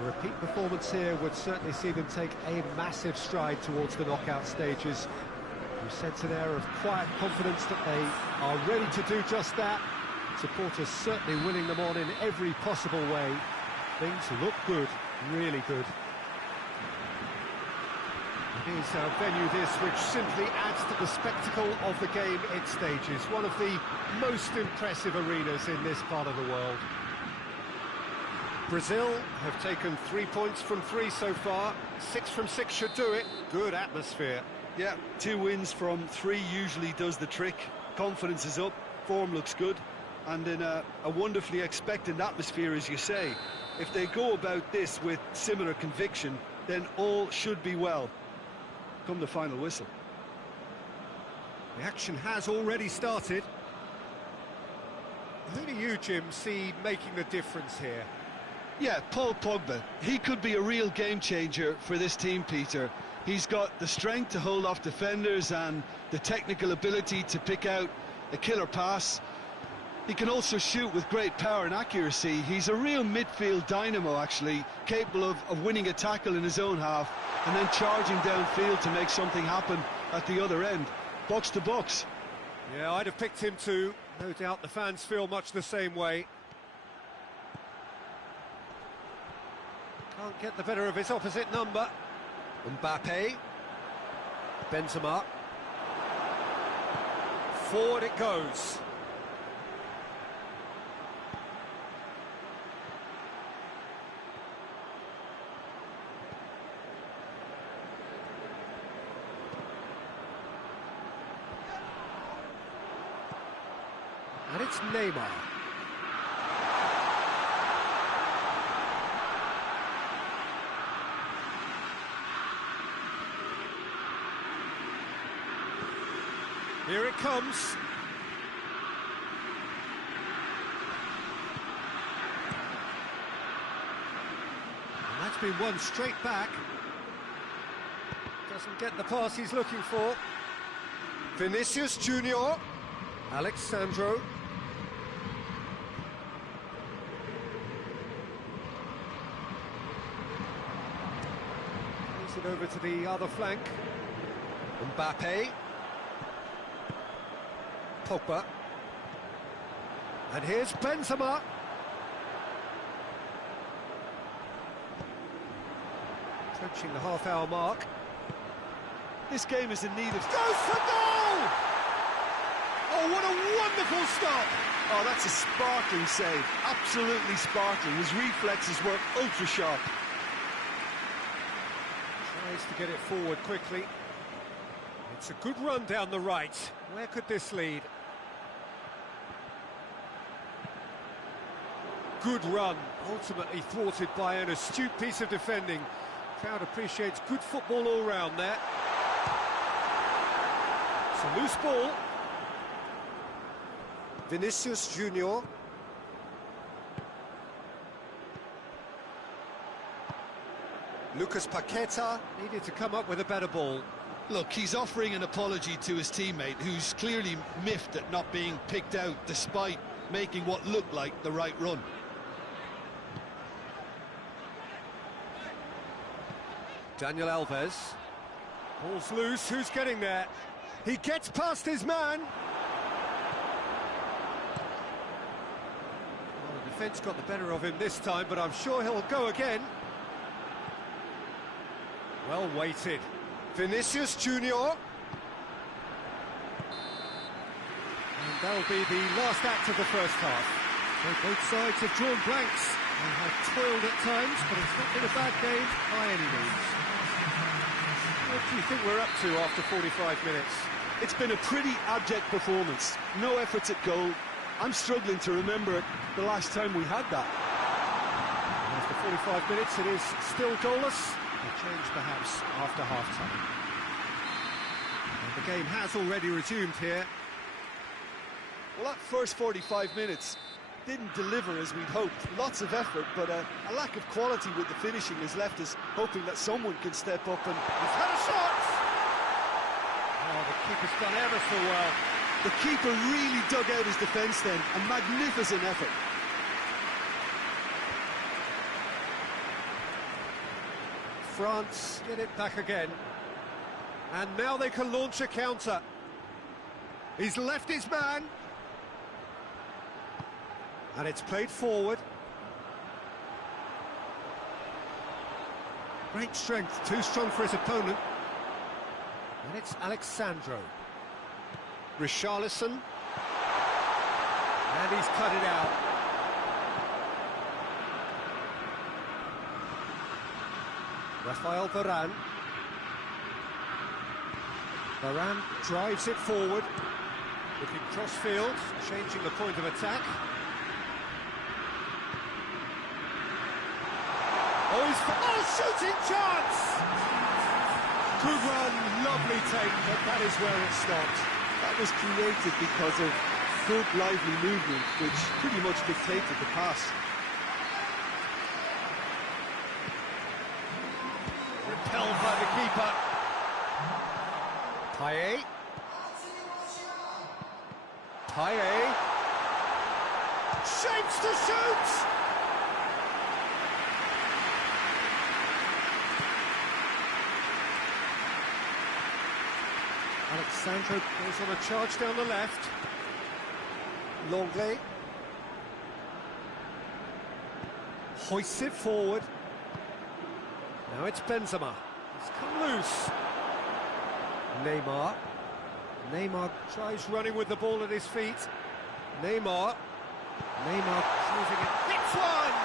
A repeat performance here would certainly see them take a massive stride towards the knockout stages. You sense an air of quiet confidence that they are ready to do just that. Supporters certainly winning them on in every possible way. Things look good, really good. It is a venue this which simply adds to the spectacle of the game it stages. One of the most impressive arenas in this part of the world. Brazil have taken 3 points from 3 so far. 6 from 6 should do it. Good atmosphere. Yeah, 2 wins from 3 usually does the trick. Confidence is up, form looks good, and in a wonderfully expectant atmosphere, as you say. If they go about this with similar conviction, then all should be well. Come the final whistle. The action has already started. Who do you, Jim, see making the difference here? Yeah, Paul Pogba. He could be a real game changer for this team, Peter. He's got the strength to hold off defenders and the technical ability to pick out a killer pass. He can also shoot with great power and accuracy. He's a real midfield dynamo, actually, capable of winning a tackle in his own half and then charging downfield to make something happen at the other end. Box to box. Yeah, I'd have picked him too. No doubt the fans feel much the same way. Can't get the better of his opposite number. Mbappe. Benzema. Forward it goes. And it's Neymar. Here it comes. And that's been won straight back. Doesn't get the pass he's looking for. Vinicius Junior. Alexandro. Plays it over to the other flank. Mbappe. Pogba. And here's Benzema. Approaching the half-hour mark. This game is in need of... Goes for goal! Oh, what a wonderful stop! Oh, that's a sparkling save. Absolutely sparkling. His reflexes were ultra-sharp. Tries to get it forward quickly. It's a good run down the right. Where could this lead? Good run, ultimately thwarted by an astute piece of defending. Crowd appreciates good football all round there. It's a loose ball. Vinicius Junior. Lucas Paqueta needed to come up with a better ball. Look, he's offering an apology to his teammate, who's clearly miffed at not being picked out despite making what looked like the right run. Daniel Alves. Ball's loose, who's getting there? He gets past his man. Well, the defence got the better of him this time, but I'm sure he'll go again. Well weighted. Vinicius Junior. And that'll be the last act of the first half. So both sides have drawn blanks. They have toiled at times, but it's not been a bad game by any means. What do you think we're up to after 45 minutes? It's been a pretty abject performance. No efforts at goal. I'm struggling to remember the last time we had that. After 45 minutes, it is still goalless. A change perhaps after half-time. And the game has already resumed here. Well, that first 45 minutes didn't deliver as we'd hoped. Lots of effort, but a lack of quality with the finishing has left us hoping that someone can step up and... He's had a shot! Oh, the keeper's done ever so well. The keeper really dug out his defence then. A magnificent effort. France get it back again. And now they can launch a counter. He's left his man. And it's played forward. Great strength, too strong for his opponent. And it's Alexandro. Richarlison. And he's cut it out. Rafael Varane. Varane drives it forward. Looking cross-field, changing the point of attack. Shooting chance! Good run, lovely take, but that is where it stopped. That was created because of good, lively movement, which pretty much dictated the pass. Repelled by the keeper. Payet. Payet. Shapes to shoot! Alexandro goes on a charge down the left. Longley. Hoists it forward. Now it's Benzema. He's come loose. Neymar. Neymar tries running with the ball at his feet. Neymar. Neymar closing it. Hits one!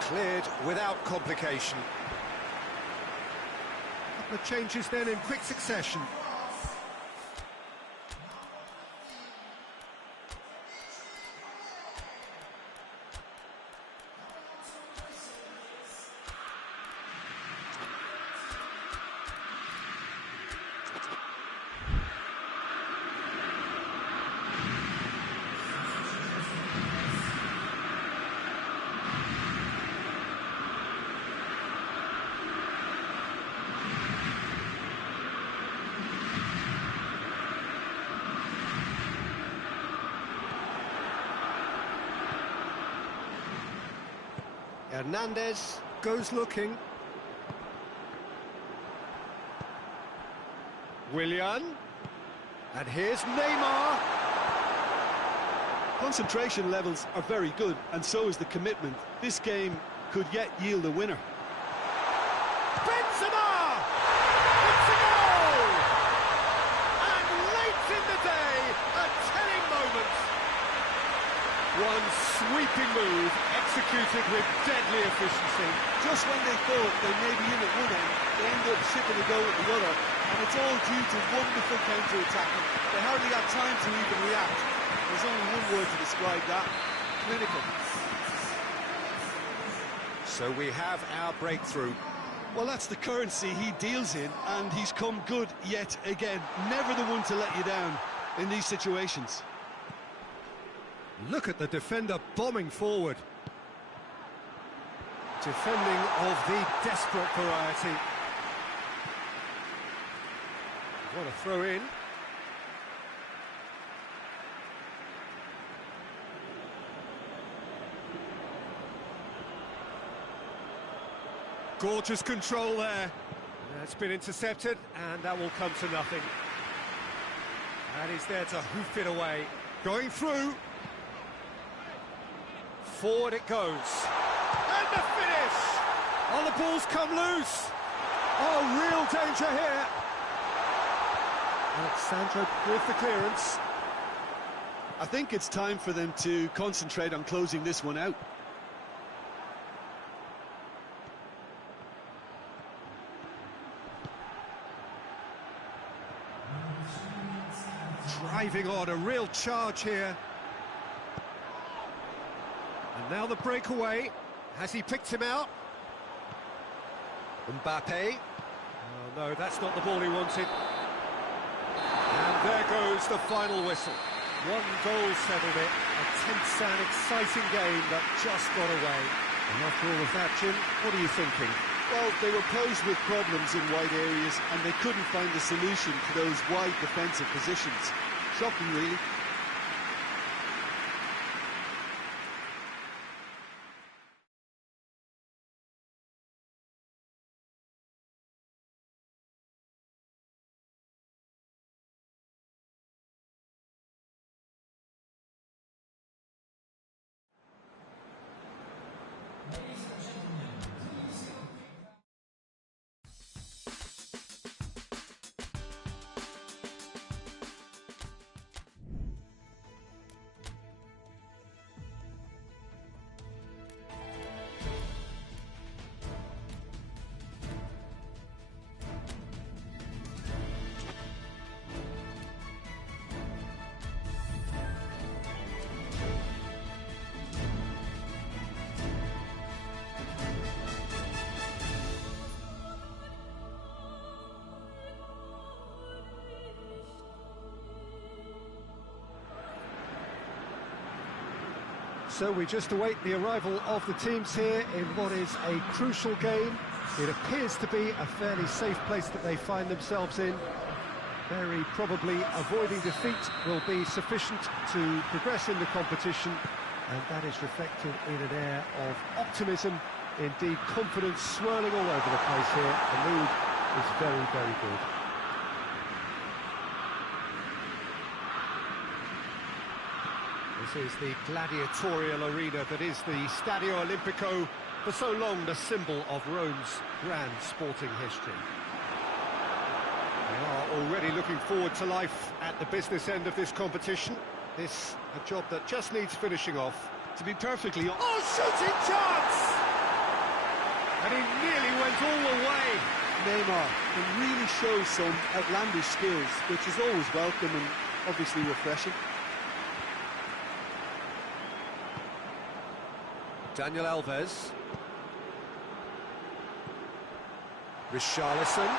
Cleared without complication. The changes then in quick succession. Hernandez goes looking. Willian. And here's Neymar. Concentration levels are very good, and so is the commitment. This game could yet yield a winner. Benzema! It's a goal! And late in the day, a telling moment. One sweeping move, executed with deadly efficiency. Just when they thought they may be in at one end, they end up shipping a goal at the other, and it's all due to wonderful counter-attacking. They hardly got time to even react. There's only one word to describe that: clinical. So we have our breakthrough. Well, that's the currency he deals in, and he's come good yet again. Never the one to let you down in these situations. Look at the defender bombing forward. Defending of the desperate variety. What a throw in. Gorgeous control there. That's been intercepted, and that will come to nothing. And he's there to hoof it away. Going through. Forward it goes. And the finish! Oh, the ball's come loose. Oh, real danger here. Alexandro with the clearance. I think it's time for them to concentrate on closing this one out. Driving on, a real charge here. And now the breakaway. Has he picked him out? Mbappe. Oh no, that's not the ball he wanted. And there goes the final whistle. One goal settled it. A tense and exciting game that just got away. And after all of that, Jim, what are you thinking? Well, they were posed with problems in wide areas and they couldn't find a solution to those wide defensive positions. Shocking, really. So we just await the arrival of the teams here in what is a crucial game. It appears to be a fairly safe place that they find themselves in. Very probably avoiding defeat will be sufficient to progress in the competition, and that is reflected in an air of optimism, indeed confidence swirling all over the place here. The mood is very, very good. This is the gladiatorial arena that is the Stadio Olimpico, for so long the symbol of Rome's grand sporting history. We are already looking forward to life at the business end of this competition. This a job that just needs finishing off. To be perfectly honest... Oh, shooting chance! And he nearly went all the way. Neymar can really show some outlandish skills, which is always welcome and obviously refreshing. Daniel Alves. Richarlison.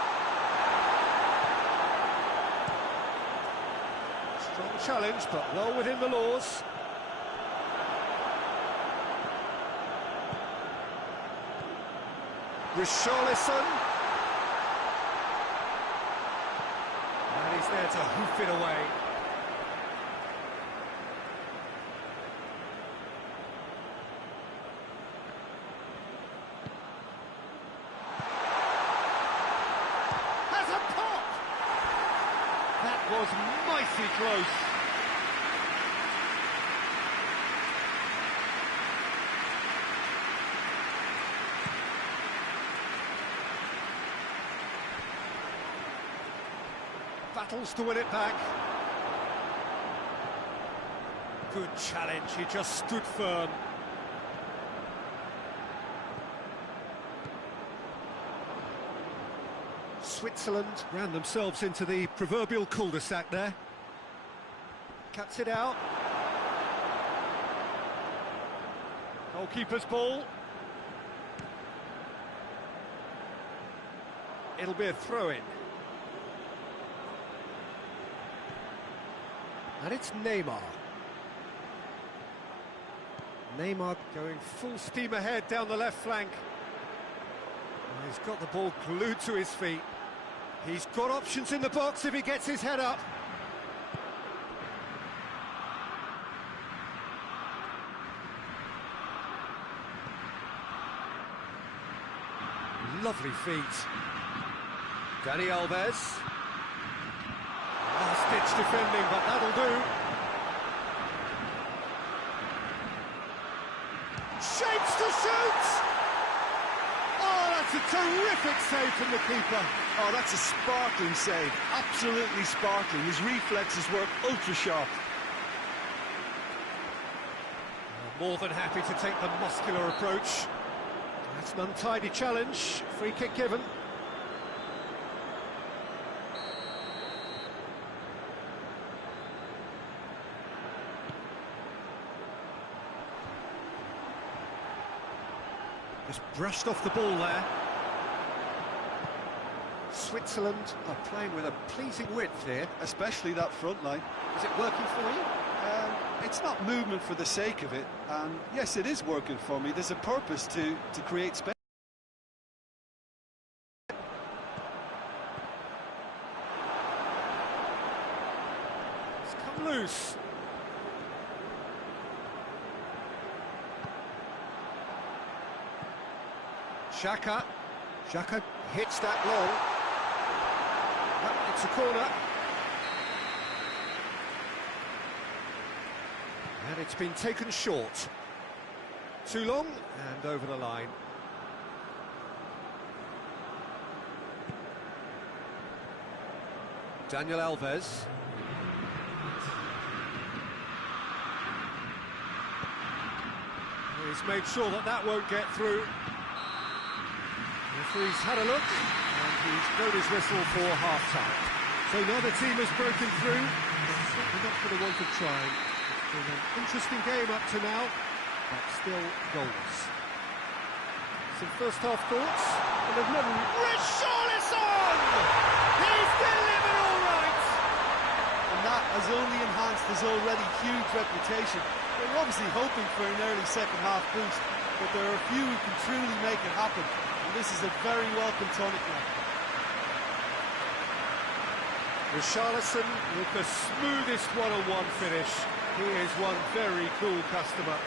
Strong challenge, but well within the laws. Richarlison. And he's there to hoof it away. That was mighty close. Battles to win it back. Good challenge, he just stood firm. Switzerland ran themselves into the proverbial cul-de-sac there. Cuts it out. Goalkeeper's ball. It'll be a throw-in. And it's Neymar. Neymar going full steam ahead down the left flank. And he's got the ball glued to his feet. He's got options in the box if he gets his head up. Lovely feet. Dani Alves. Last-ditch defending, but that'll do. Shapes to shoot! Oh, that's a terrific save from the keeper. Oh, that's a sparkling save. Absolutely sparkling. His reflexes work ultra-sharp. More than happy to take the muscular approach. That's an untidy challenge. Free kick given. Just brushed off the ball there. Switzerland are playing with a pleasing width here. Especially that front line. Is it working for you? It's not movement for the sake of it, and yes, it is working for me. There's a purpose to create space. loose. Xhaka hits that long. It's a corner. And it's been taken short. Too long and over the line. Daniel Alves. He's made sure that that won't get through. Referee's had a look, and he's blown his whistle for half-time. So now the team has broken through, but certainly not for the want of trying. It's been an interesting game up to now, but still goals. Some first-half thoughts, and they've never... Richarlison! He's delivered all right! And that has only enhanced his already huge reputation. They're obviously hoping for an early second-half boost, but there are a few who can truly make it happen. And this is a very welcome tonic now. Richarlison with the smoothest one-on-one finish. He is one very cool customer.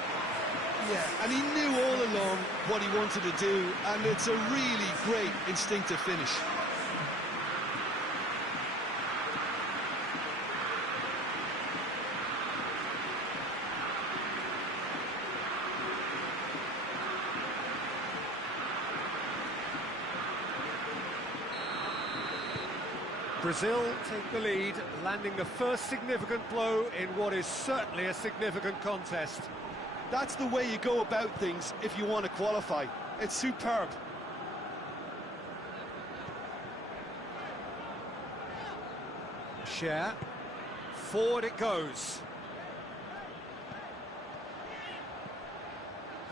Yeah, and he knew all along what he wanted to do, and it's a really great instinctive finish. Brazil take the lead, landing the first significant blow in what is certainly a significant contest. That's the way you go about things if you want to qualify. It's superb. Share. Forward it goes.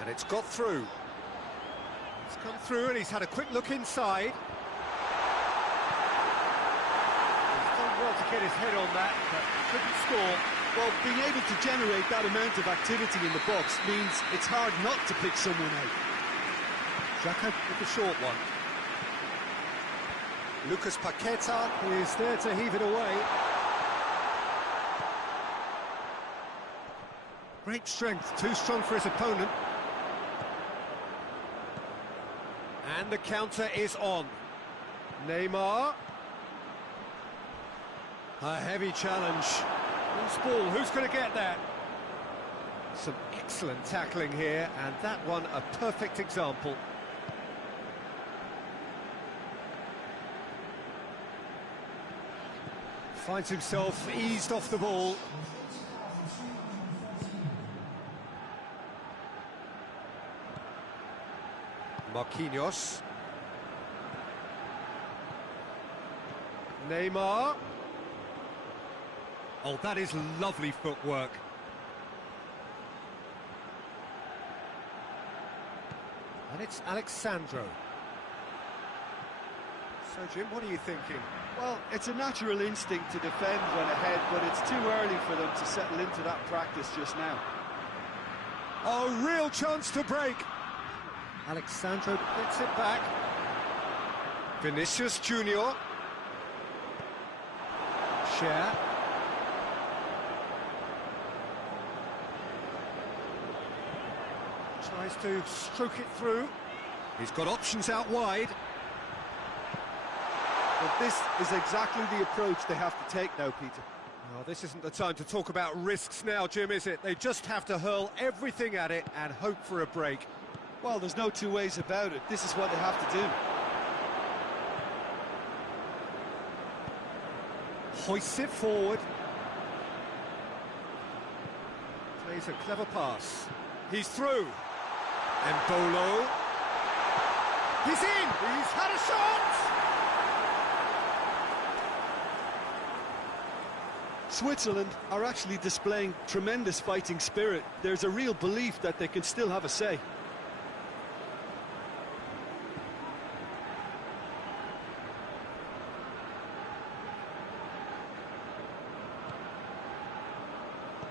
And it's got through. It's come through and he's had a quick look inside. Well to get his head on that, but couldn't score. Well, being able to generate that amount of activity in the box means it's hard not to pick someone out. Xhaka with the short one. Lucas Paqueta is there to heave it away. Great strength, too strong for his opponent. And the counter is on. Neymar. A heavy challenge. Loose ball, who's going to get that? Some excellent tackling here, and that one a perfect example. Finds himself eased off the ball. Marquinhos. Neymar. Oh, that is lovely footwork. And it's Alexandro. So, Jim, what are you thinking? Well, it's a natural instinct to defend when ahead, but it's too early for them to settle into that practice just now. Oh, real chance to break. Alexandro gets it back. Vinicius Junior. Share. Tries to stroke it through. He's got options out wide. But this is exactly the approach they have to take now, Peter. Oh, this isn't the time to talk about risks now, Jim, is it? They just have to hurl everything at it and hope for a break. Well, there's no two ways about it. This is what they have to do. Hoists it forward. Plays a clever pass. He's through. And Bolo. He's in! He's had a shot! Switzerland are actually displaying tremendous fighting spirit. There's a real belief that they can still have a say.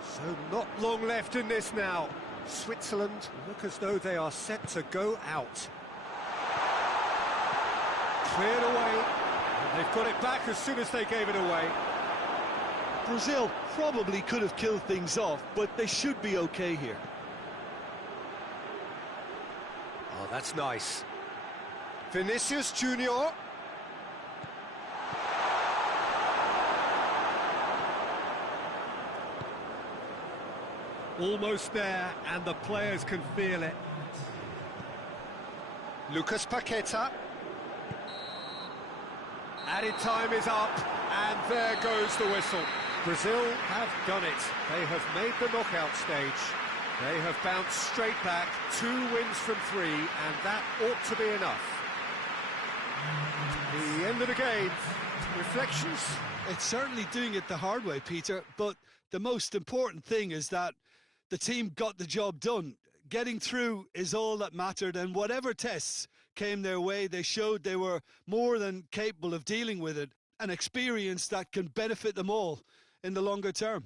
So not long left in this now. Switzerland look as though they are set to go out. Cleared away. And they've got it back as soon as they gave it away. Brazil probably could have killed things off, but they should be okay here. Oh, that's nice. Vinicius Junior. Almost there, and the players can feel it. Lucas Paqueta. Added time is up, and there goes the whistle. Brazil have done it. They have made the knockout stage. They have bounced straight back, 2 wins from 3, and that ought to be enough. The end of the game. Reflections? It's certainly doing it the hard way, Peter, but the most important thing is that the team got the job done. Getting through is all that mattered, and whatever tests came their way, they showed they were more than capable of dealing with it, an experience that can benefit them all in the longer term.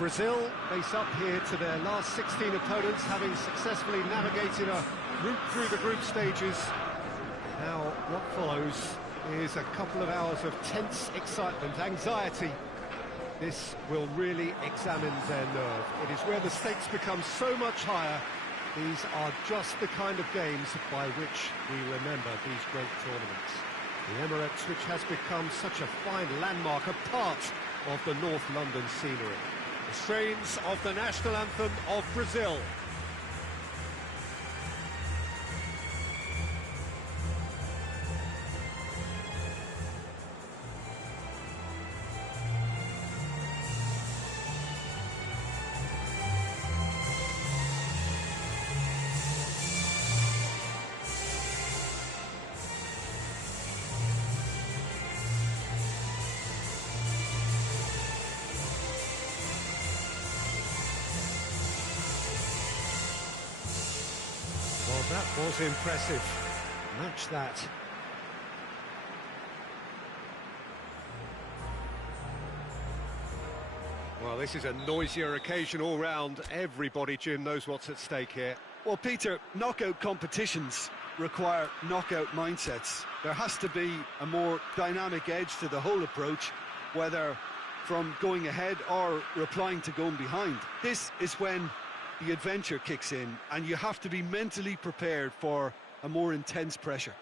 Brazil face up here to their last 16 opponents, having successfully navigated a route through the group stages. Now, what follows is a couple of hours of tense excitement, anxiety. This will really examine their nerve. It is where the stakes become so much higher. These are just the kind of games by which we remember these great tournaments. The Emirates, which has become such a fine landmark, a part of the North London scenery. The strains of the national anthem of Brazil. Well, that was impressive. Match that. Well, this is a noisier occasion all round. Everybody, Jim, knows what's at stake here. Well, Peter, knockout competitions require knockout mindsets. There has to be a more dynamic edge to the whole approach, whether from going ahead or replying to going behind. This is when the adventure kicks in, and you have to be mentally prepared for a more intense pressure.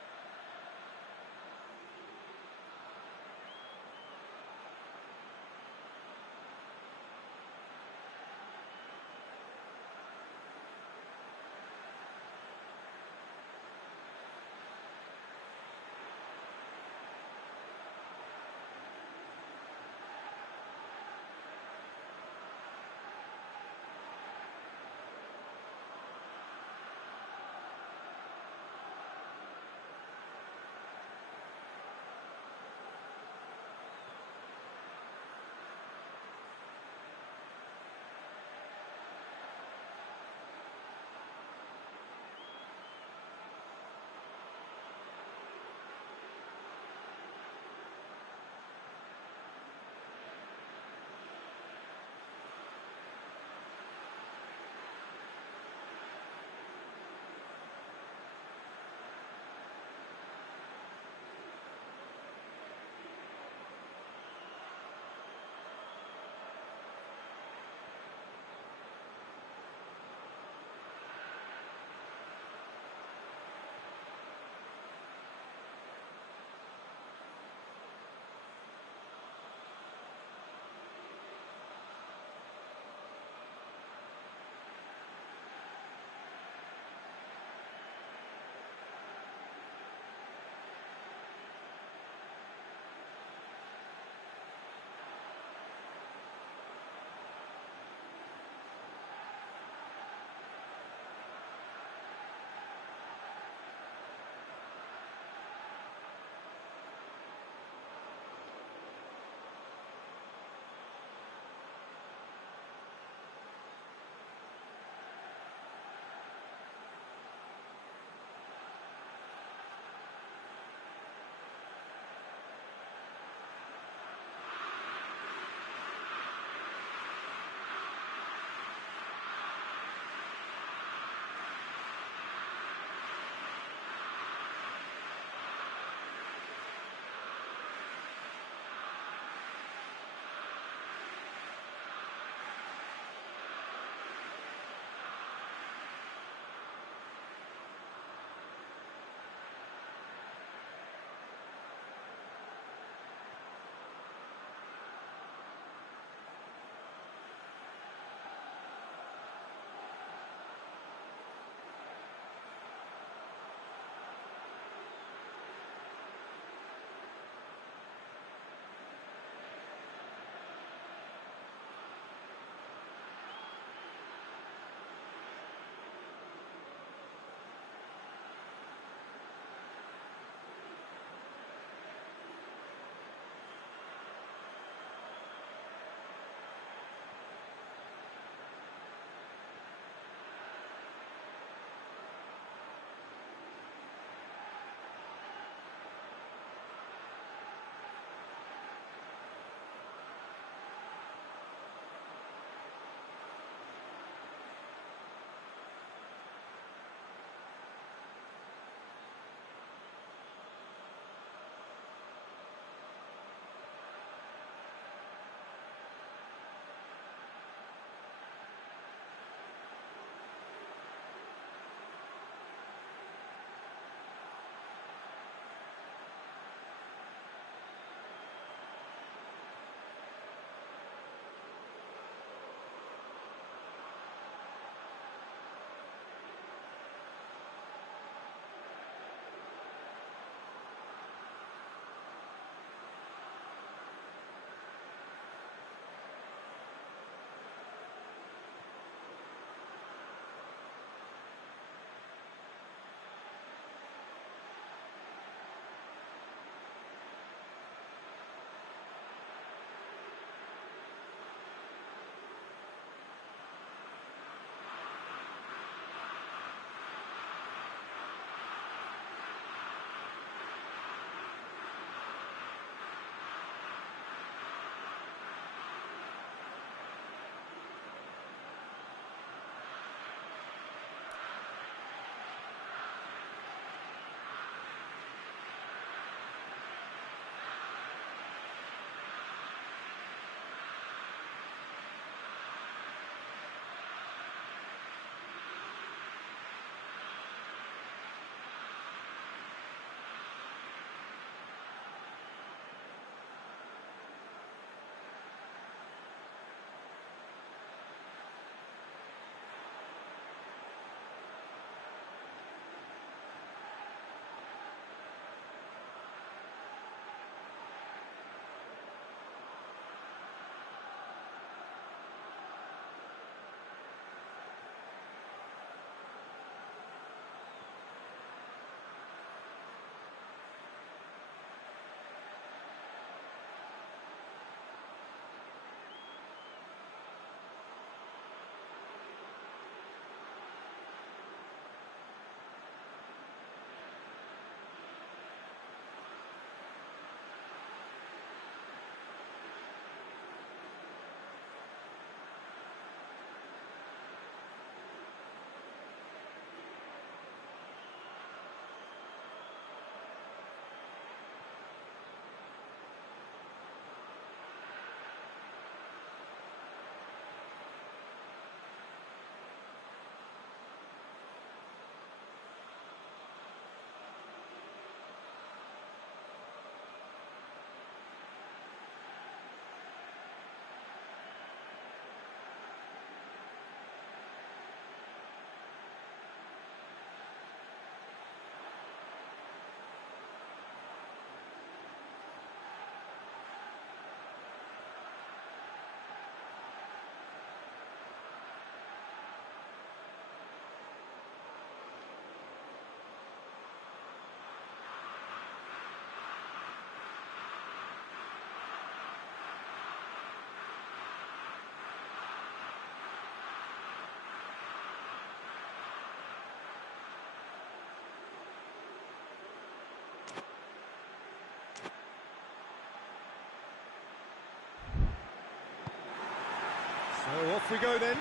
Off we go then.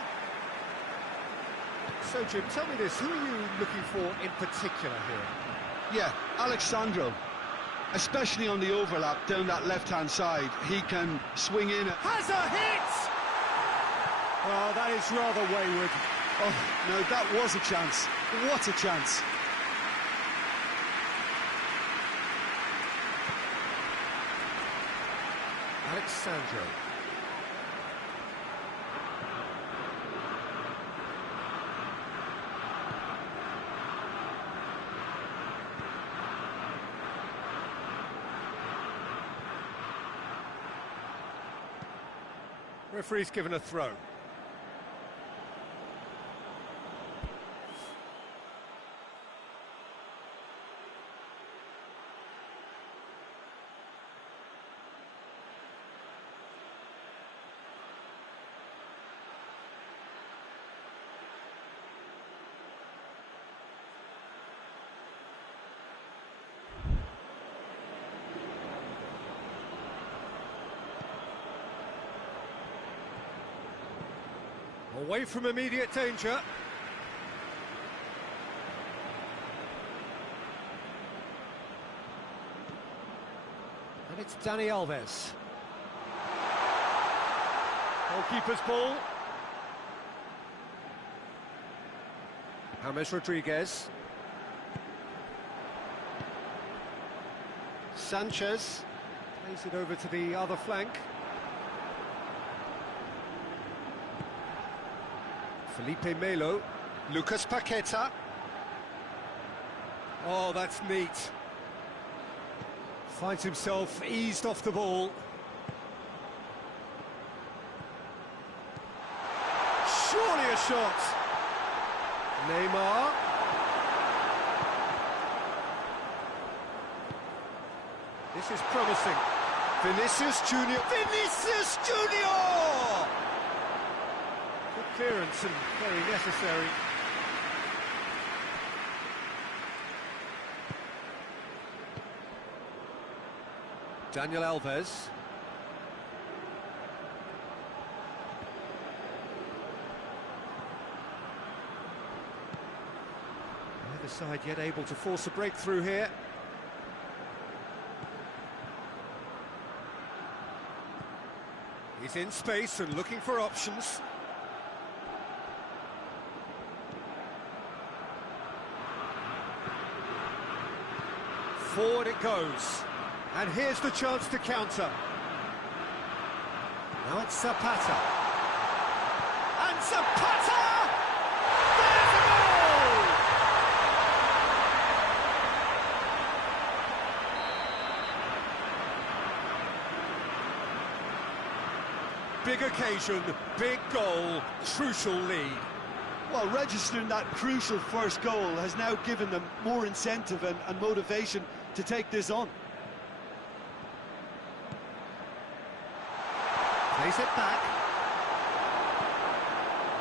So, Jim, tell me this, who are you looking for in particular here? Yeah, Alexandro. Especially on the overlap down that left-hand side. He can swing in. Has a hit! Well, that is rather wayward. Oh, no, that was a chance. What a chance. Alexandro. Referee's given a throw. Away from immediate danger. And it's Dani Alves. Goalkeeper's ball. James Rodriguez. Sanchez plays it over to the other flank. Felipe Melo, Lucas Paqueta. Oh, that's neat. Finds himself eased off the ball. Surely a shot. Neymar. This is promising. Vinicius Junior. Vinicius Junior! Good clearance and very necessary. Daniel Alves. Neither side yet able to force a breakthrough here. He's in space and looking for options. Forward it goes. And here's the chance to counter. Now it's Zapata. And Zapata! There's a goal! Big occasion, big goal, crucial lead. Well, registering that crucial first goal has now given them more incentive and motivation to take this on. Plays it back.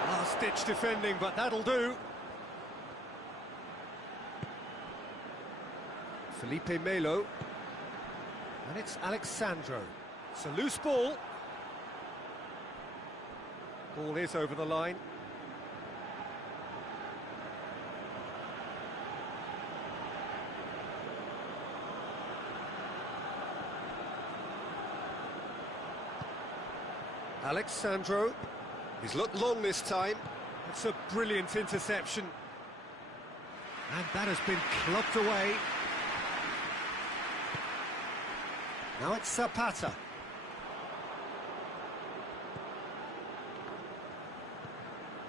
Last-ditch defending, but that'll do. Felipe Melo. And it's Alexandro. It's a loose ball. Ball is over the line. Alexandro, he's looked long this time. It's a brilliant interception. And that has been clubbed away. Now it's Zapata.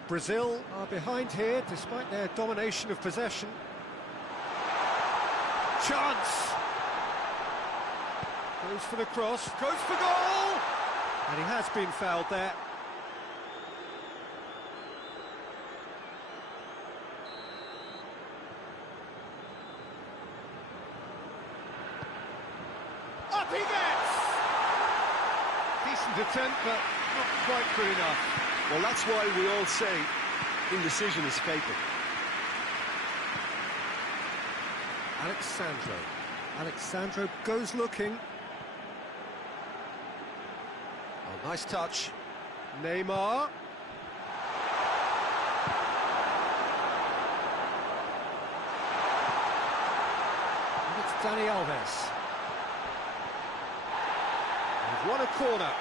Brazil are behind here, despite their domination of possession. Chance! Goes for the cross, goes for goal! And he has been fouled there. Up he gets! Decent attempt, but not quite good enough. Well, that's why we all say indecision is fatal. Alexandro. Alexandro goes looking. Oh, nice touch. Neymar. Dani Alves. They've won a corner.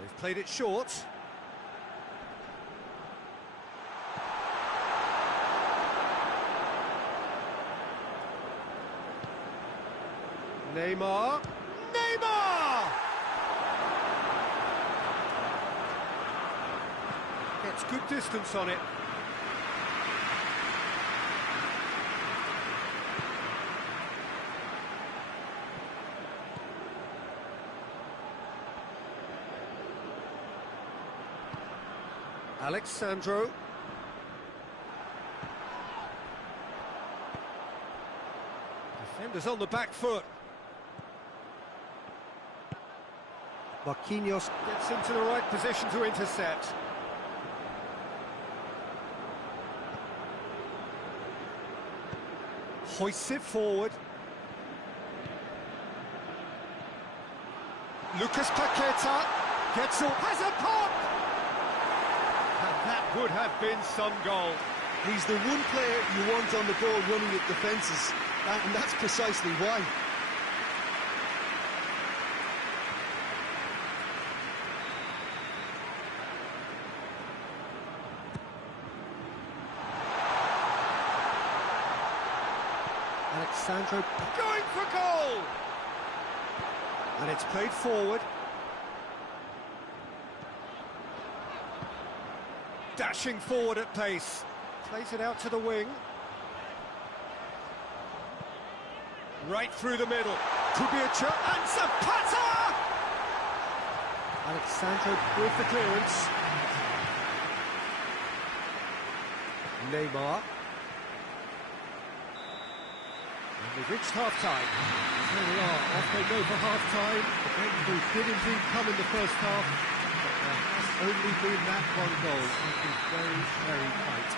They've played it short. Neymar. Neymar! Gets good distance on it. Alexandro. Defenders on the back foot. Marquinhos gets into the right position to intercept. Hoists it forward. Lucas Paqueta gets up, has a pop! And that would have been some goal. He's the one player you want on the ball running at defences, and that's precisely why. Alexandro going for goal! And it's played forward. Dashing forward at pace. Plays it out to the wing. Right through the middle. Could be a chance. And Zapata! Alexandro with the clearance. Neymar. And we've reached half-time. There we are, off they go for half-time. The breakthrough did indeed come in the first half, but there has only been that one goal. It is very, very tight.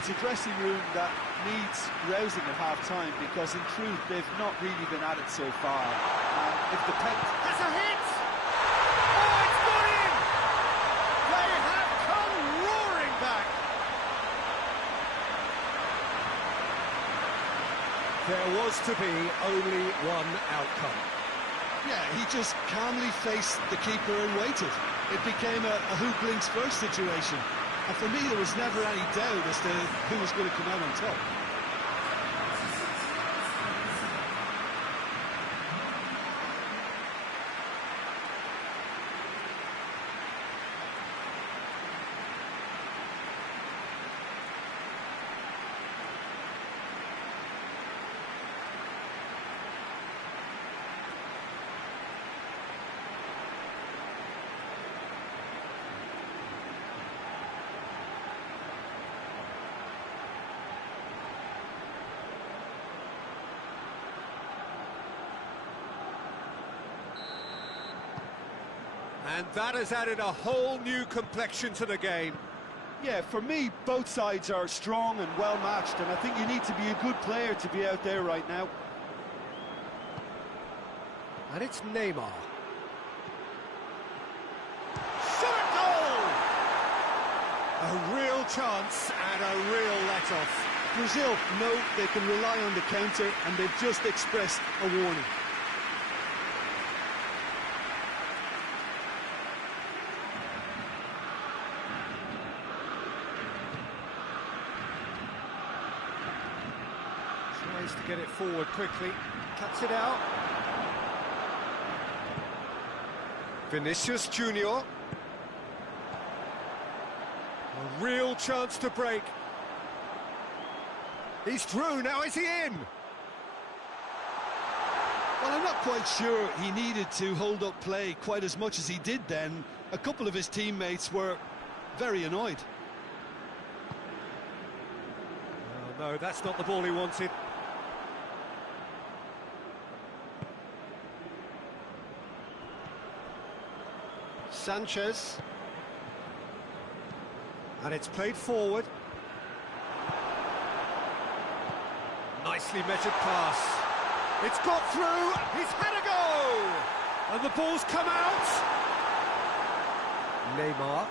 It's a dressing room that needs rousing at half-time, because in truth they've not really been at it so far. And if the That's a hit! Oh, it's got in! They have come roaring back! There was to be only one outcome. Yeah, he just calmly faced the keeper and waited. It became a who blinks first situation. And for me, there was never any doubt as to who was going to come out on top. And that has added a whole new complexion to the game. Yeah, for me, both sides are strong and well-matched, and I think you need to be a good player to be out there right now. And it's Neymar. Shot goal! A real chance and a real let-off. Brazil know they can rely on the counter, and they've just expressed a warning. Tries to get it forward quickly, cuts it out. Vinicius Junior. A real chance to break. He's through, now is he in? Well, I'm not quite sure he needed to hold up play quite as much as he did then. A couple of his teammates were very annoyed. Oh, no, that's not the ball he wanted. Sanchez. And it's played forward. Nicely measured pass. It's got through, he's had a go! And the ball's come out. Neymar.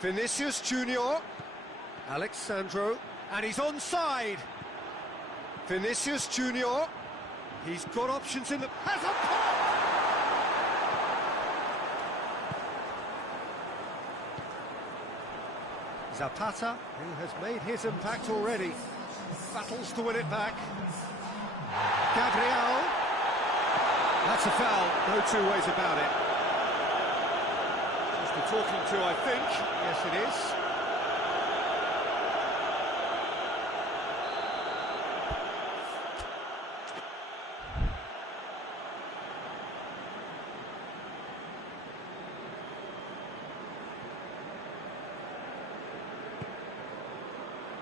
Vinicius Junior. Alexandro. And he's onside. Vinicius Junior. He's got options in the... Has a pop! Zapata, who has made his impact already, battles to win it back. Gabriel. That's a foul, no two ways about it. Just the talking to, I think. Yes, it is.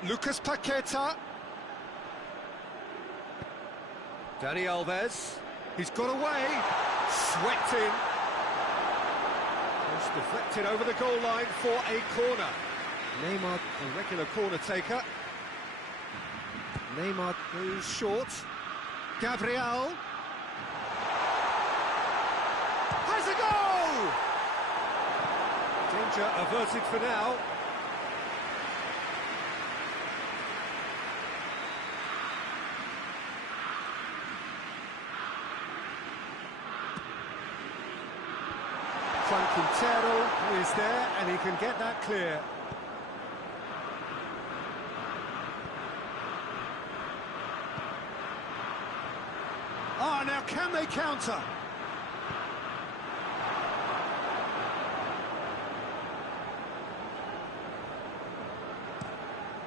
Lucas Paqueta. Dani Alves. He's got away. Swept in. Just deflected over the goal line for a corner. Neymar, a regular corner taker. Neymar goes short. Gabriel. Has a goal! Danger averted for now. Quintero is there, and he can get that clear. Ah, now can they counter?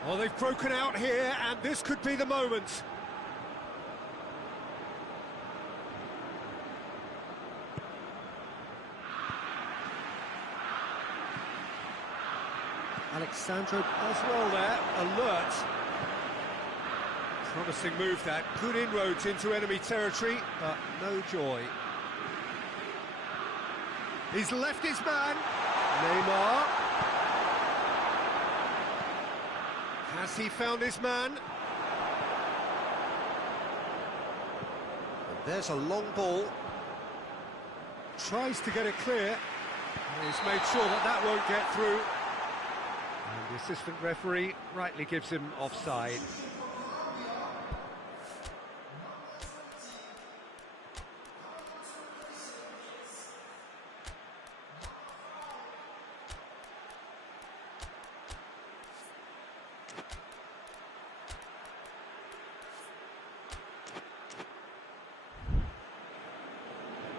Oh, they've broken out here, and this could be the moment. Alexandro does well there, alert. Promising move that, good inroads into enemy territory, but no joy. He's left his man, Neymar. Has he found his man? And there's a long ball. Tries to get it clear. He's made sure that that won't get through. And the assistant referee rightly gives him offside.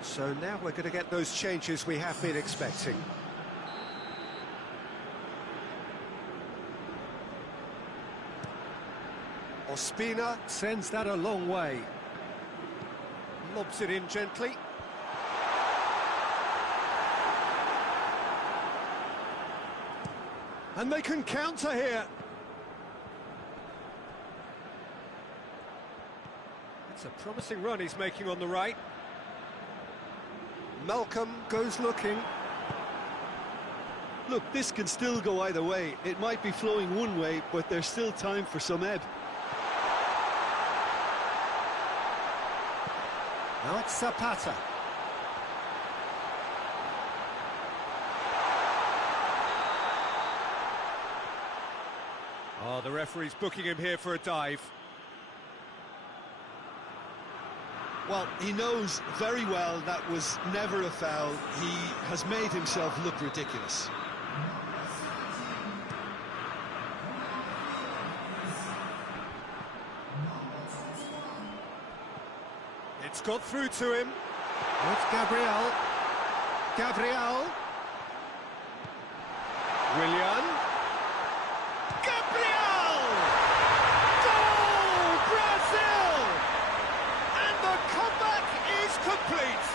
So now we're going to get those changes we have been expecting. Ospina sends that a long way. Lobs it in gently. And they can counter here. It's a promising run he's making on the right. Malcolm goes looking. Look, this can still go either way. It might be flowing one way, but there's still time for some ebb. Now it's Zapata. Oh, the referee's booking him here for a dive. Well, he knows very well that was never a foul. He has made himself look ridiculous. It's got through to him. It's Gabriel. Gabriel. Willian. Gabriel! Goal! Brazil! And the comeback is complete.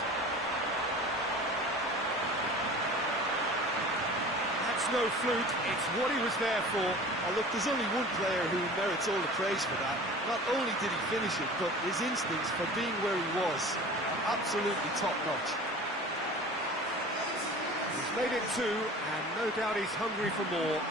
That's no fluke, it's what he was there for. Oh, look, there's only one player who merits all the praise for that. Not only did he finish it, but his instincts for being where he was are absolutely top-notch. He's made it two, and no doubt he's hungry for more.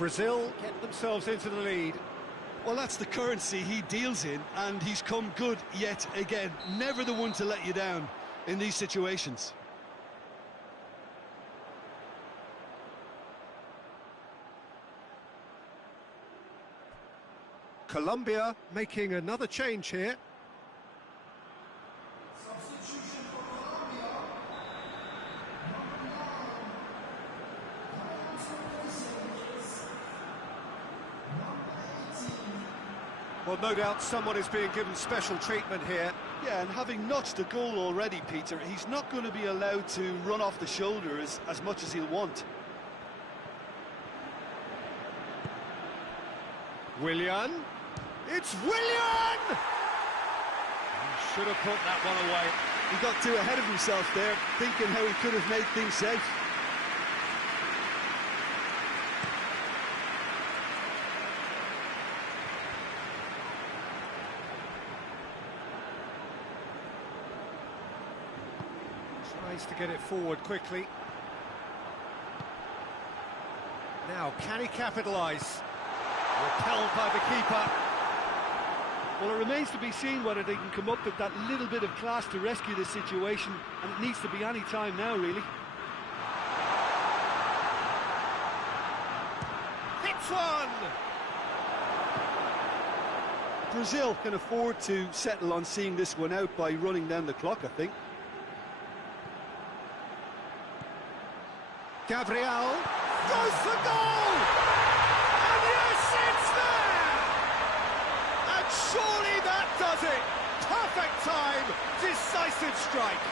Brazil get themselves into the lead. Well, that's the currency he deals in, and he's come good yet again. Never the one to let you down in these situations. Colombia making another change here. Well, no doubt someone is being given special treatment here. Yeah, and having notched a goal already, Peter, he's not going to be allowed to run off the shoulder as much as he'll want. Willian. It's Willian! He should have put that one away. He got too ahead of himself there, thinking how he could have made things safe. Tries to get it forward quickly. Now, can he capitalise? Repelled by the keeper. Well, it remains to be seen whether they can come up with that little bit of class to rescue this situation, and it needs to be any time now, really. Hits one! Brazil can afford to settle on seeing this one out by running down the clock, I think. Gabriel goes for goal! And yes, it's there! And surely that does it! Perfect time, decisive strike.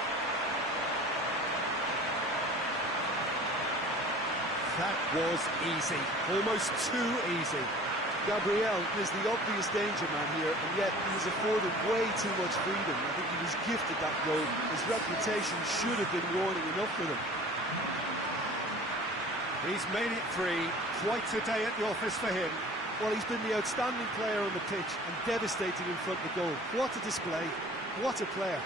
That was easy, almost too easy. Gabriel is the obvious danger man here, and yet he was afforded way too much freedom. I think he was gifted that goal. His reputation should have been warning enough for them. He's made it three, quite a day at the office for him. Well, he's been the outstanding player on the pitch and devastating in front of the goal. What a display, what a player.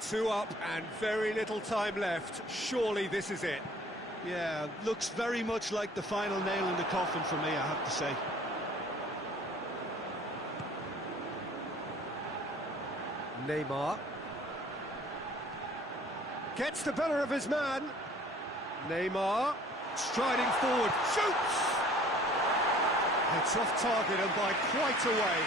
Two up and very little time left. Surely this is it. Yeah, looks very much like the final nail in the coffin for me, I have to say. Neymar. Gets the better of his man. Neymar, striding forward, shoots! It's off target and by quite a way.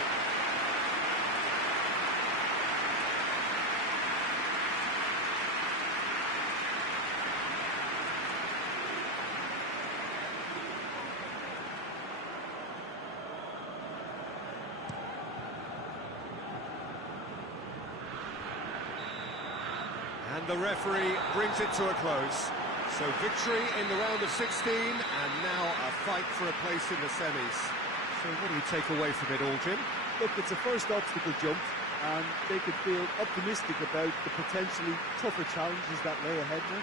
And the referee brings it to a close. So victory in the round of 16, and now a fight for a place in the semis. So what do you take away from it all, Jim? Look, it's a first obstacle jump, and they could feel optimistic about the potentially tougher challenges that lay ahead now.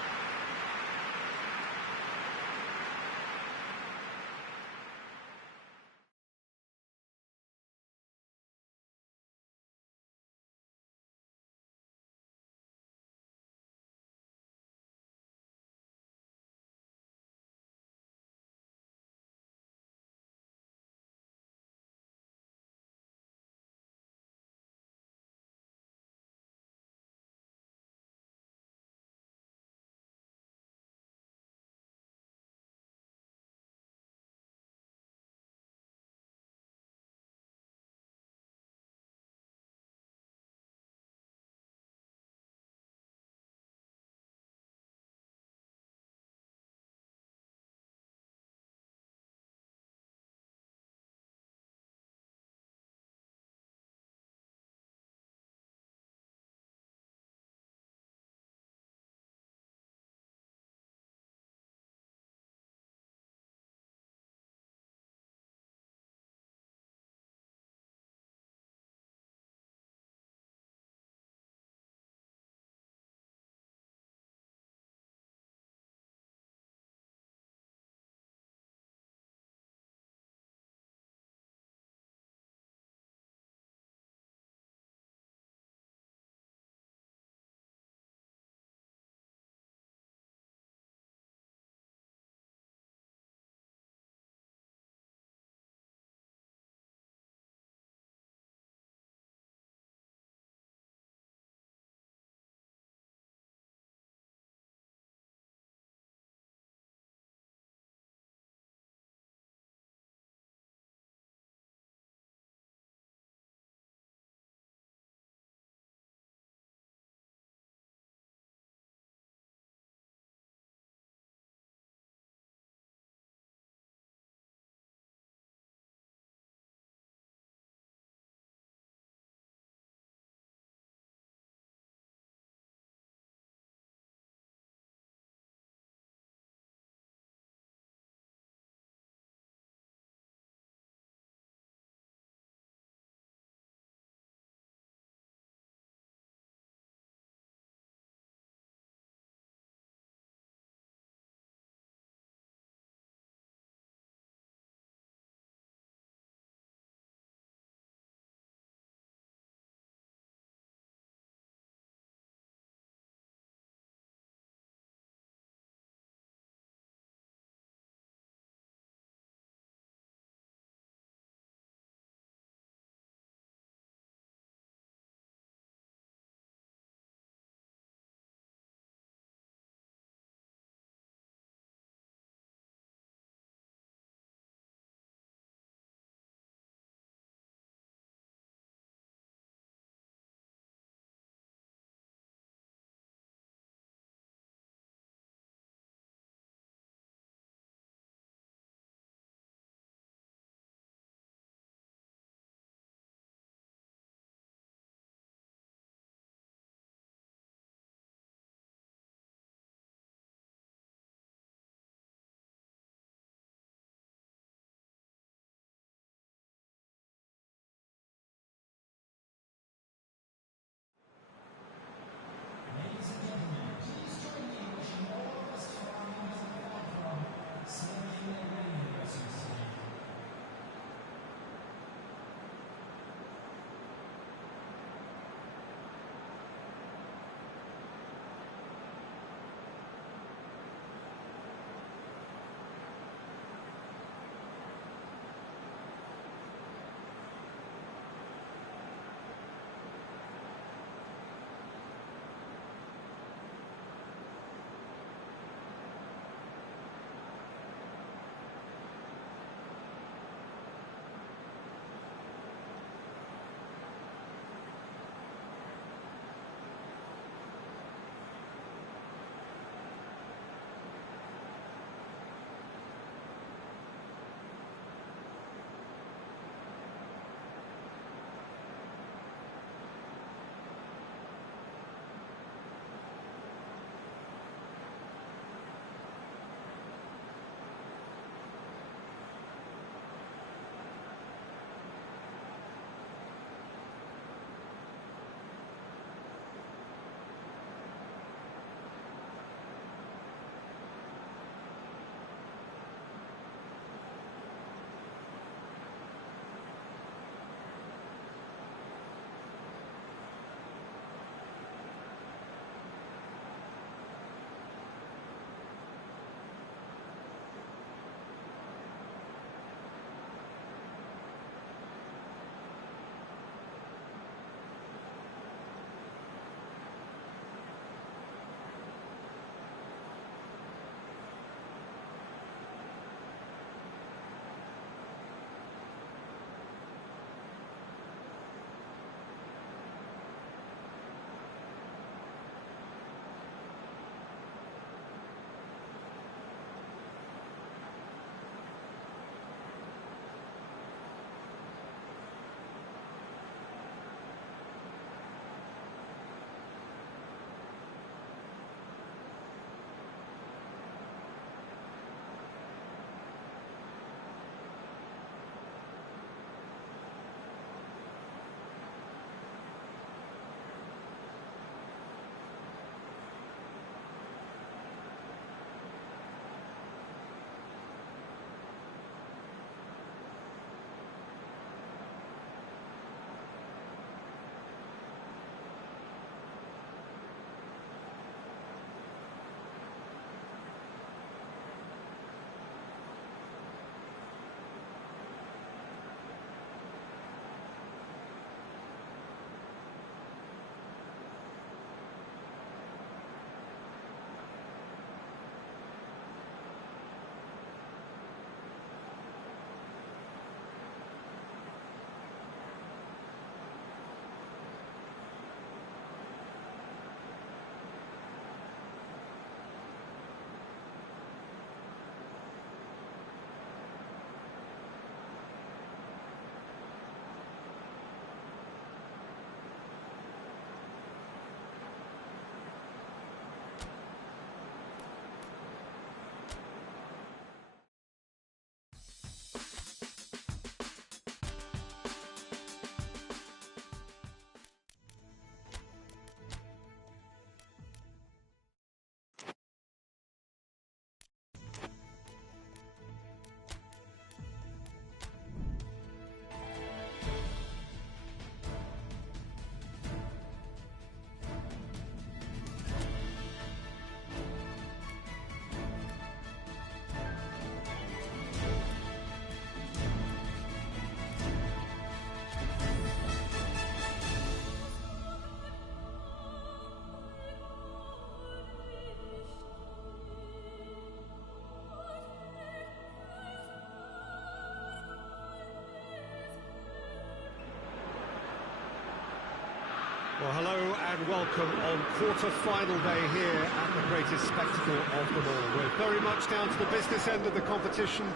Hello and welcome on quarter-final day here at the greatest spectacle of them all. We're very much down to the business end of the competition.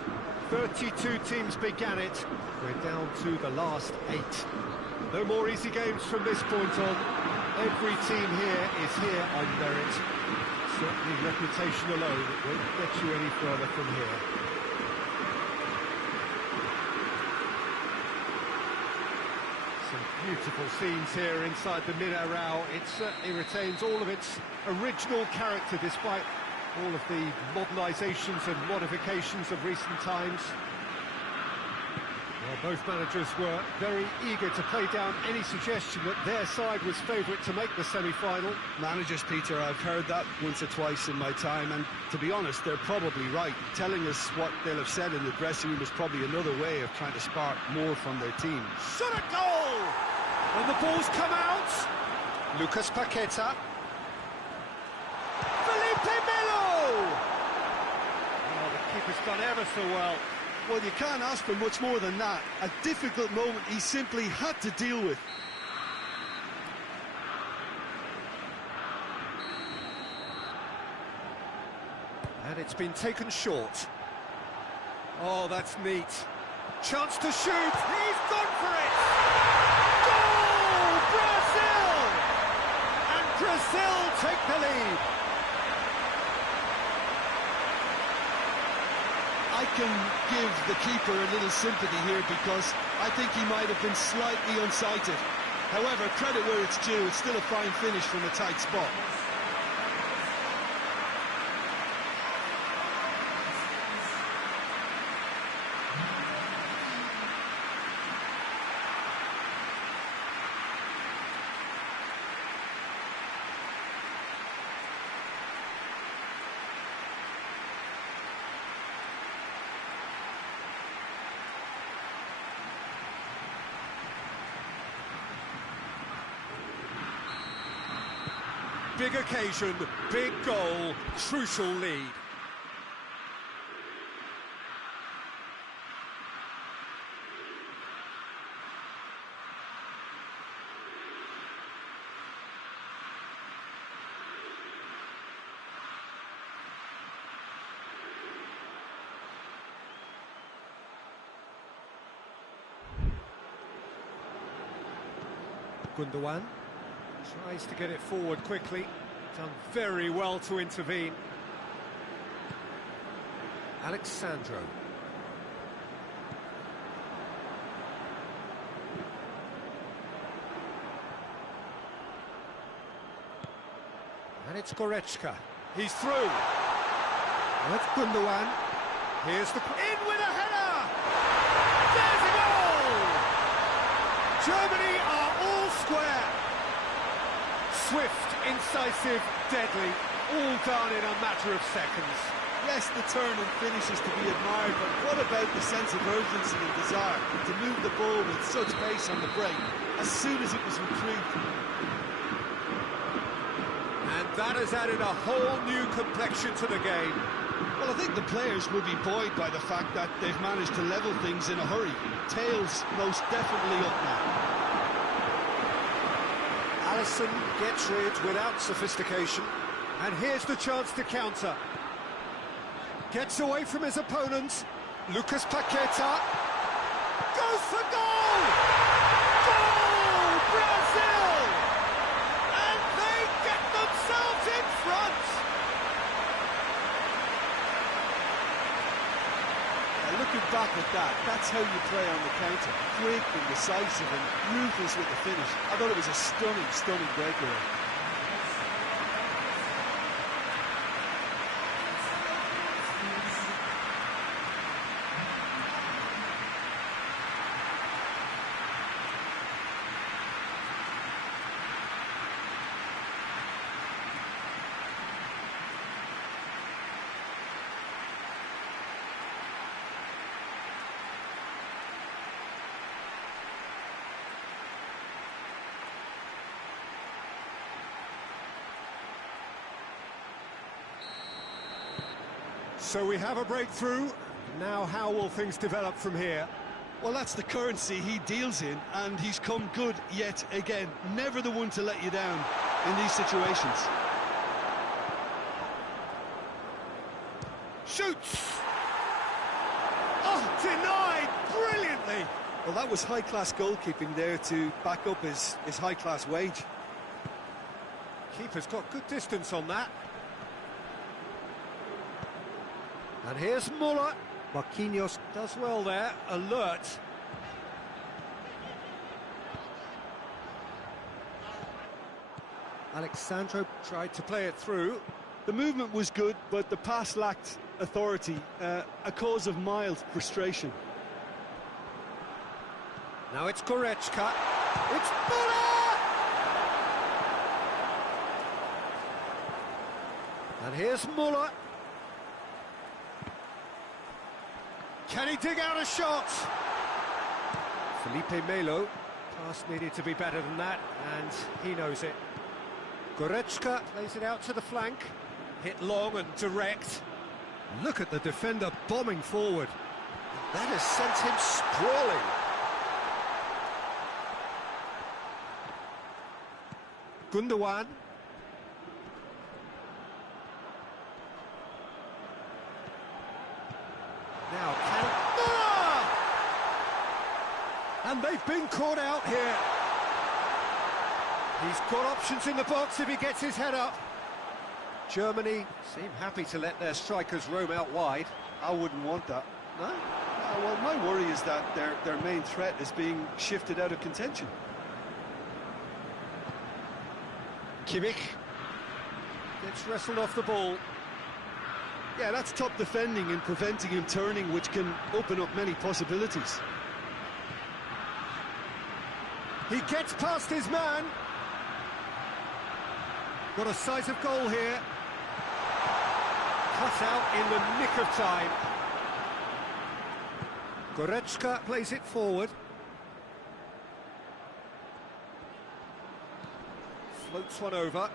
32 teams began it. We're down to the last 8. No more easy games from this point on. Every team here is here on merit. Certainly reputation alone won't get you any further from here. Beautiful scenes here inside the Minarao. It certainly retains all of its original character despite all of the modernisations and modifications of recent times. Well, both managers were very eager to play down any suggestion that their side was favourite to make the semi-final. Managers, Peter, I've heard that once or twice in my time, and to be honest, they're probably right. Telling us what they'll have said in the dressing room is probably another way of trying to spark more from their team. Shot a goal! And the ball's come out. Lucas Paqueta. Felipe Melo! Oh, the keeper's done ever so well. Well, you can't ask for much more than that. A difficult moment he simply had to deal with. And it's been taken short. Oh, that's neat. Chance to shoot. He's gone for it! Goal! Brazil! And Brazil take the lead. I can give the keeper a little sympathy here because I think he might have been slightly unsighted. However, credit where it's due, it's still a fine finish from a tight spot. Big occasion, big goal, crucial lead. Gundogan tries to get it forward quickly. Done very well to intervene. Alexandro. And it's Goretzka. He's through. That's Gundogan. Here's the... In with a header! There's a goal! Germany are all square. Swift, incisive, deadly, all done in a matter of seconds. Yes, the turn and finish is to be admired, but what about the sense of urgency and desire to move the ball with such pace on the break as soon as it was retrieved? And that has added a whole new complexion to the game. Well, I think the players will be buoyed by the fact that they've managed to level things in a hurry. Tails most definitely up now. Alisson gets rid without sophistication, and here's the chance to counter. Gets away from his opponent. Lucas Paqueta goes for goal! Goal! Brazil! And they get themselves in front! Looking back at that, that's how you play on the counter. Quick and decisive and ruthless with the finish. I thought it was a stunning, stunning breakaway. So we have a breakthrough. Now how will things develop from here? Well, that's the currency he deals in, and he's come good yet again. Never the one to let you down in these situations. Shoots! Oh, denied brilliantly! Well, that was high-class goalkeeping there to back up his high-class wage. Keeper's got good distance on that. And here's Muller. Marquinhos does well there, alert. Alexandro tried to play it through. The movement was good, but the pass lacked authority, a cause of mild frustration. Now it's Goretzka. It's Muller! And here's Muller. Can he dig out a shot? Felipe Melo. Pass needed to be better than that, and he knows it. Goretzka plays it out to the flank. Hit long and direct. Look at the defender bombing forward. That has sent him sprawling. Gundogan. Now can... Ah! And they've been caught out here. He's got options in the box if he gets his head up. Germany seem happy to let their strikers roam out wide. I wouldn't want that. No? Well, my worry is that their main threat is being shifted out of contention. Kimmich gets wrestled off the ball. Yeah, that's top defending and preventing him turning, which can open up many possibilities. He gets past his man. Got a sight of goal here. Cut out in the nick of time. Goretzka plays it forward. Floats one over.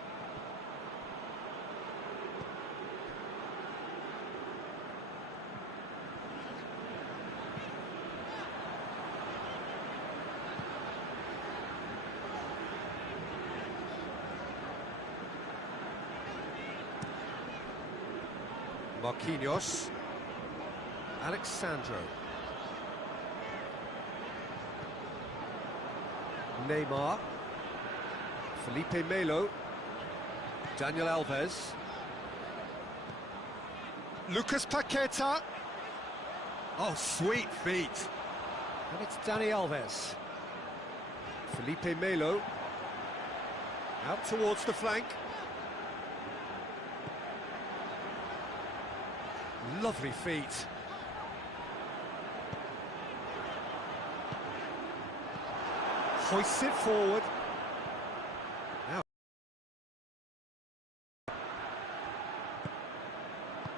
Marquinhos. Alexandro. Neymar. Felipe Melo. Daniel Alves. Lucas Paqueta. Oh, sweet feet. And it's Dani Alves. Felipe Melo. Out towards the flank. Lovely feet. Hoists it forward. Now.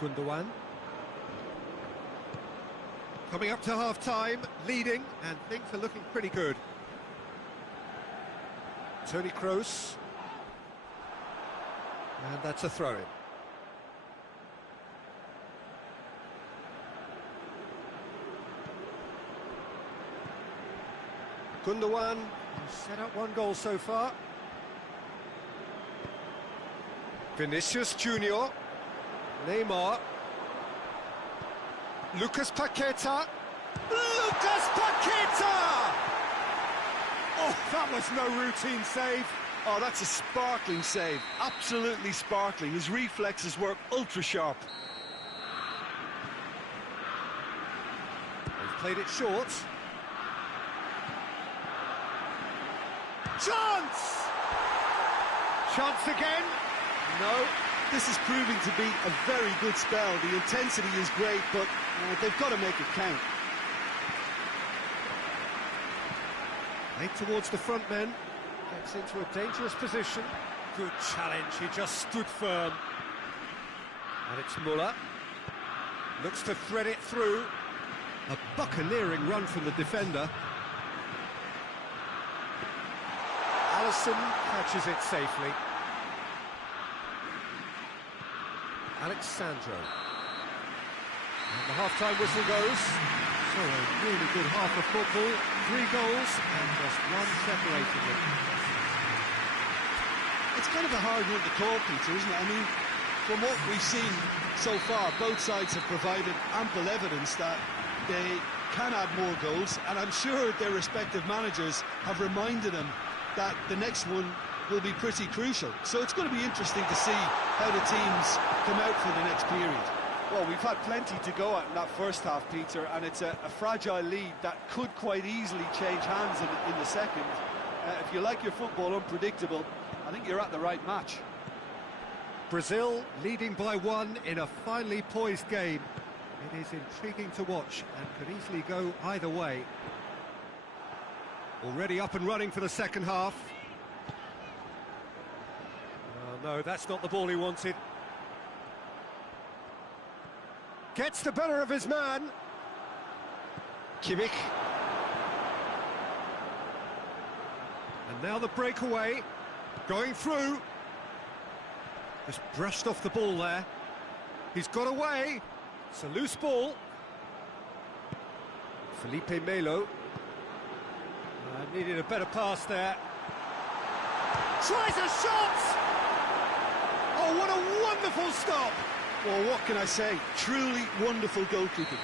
Gundogan. Coming up to half-time, leading, and things are looking pretty good. Toni Kroos. And that's a throw-in. Gundogan set up one goal so far. Vinicius Junior. Neymar. Lucas Paqueta. Lucas Paqueta! Oh, that was no routine save. Oh, that's a sparkling save. Absolutely sparkling. His reflexes work ultra sharp. They've played it short. Chance! Chance again? No. This is proving to be a very good spell. The intensity is great, but they've got to make it count. Made towards the front men. Gets into a dangerous position. Good challenge, he just stood firm. And it's Muller. Looks to thread it through. A buccaneering run from the defender. Alisson catches it safely. Alexandro. And the half-time whistle goes. So a really good half of football, 3 goals and just one separating them. It's kind of a hard one to call, Peter, isn't it? I mean, from what we've seen so far, both sides have provided ample evidence that they can add more goals, and I'm sure their respective managers have reminded them that the next one will be pretty crucial. So it's going to be interesting to see how the teams come out for the next period. Well, we've had plenty to go at in that first half, Peter, and it's a fragile lead that could quite easily change hands in the second. If you like your football unpredictable, I think you're at the right match. Brazil leading by 1 in a finely poised game. It is intriguing to watch and could easily go either way. Already up and running for the second half. Oh, no, that's not the ball he wanted. Gets the better of his man. Kimmich. And now the breakaway. Going through. Just brushed off the ball there. He's got away. It's a loose ball. Felipe Melo. Needed a better pass there. Tries a shot! Oh, what a wonderful stop! Well, what can I say? Truly wonderful goalkeeping.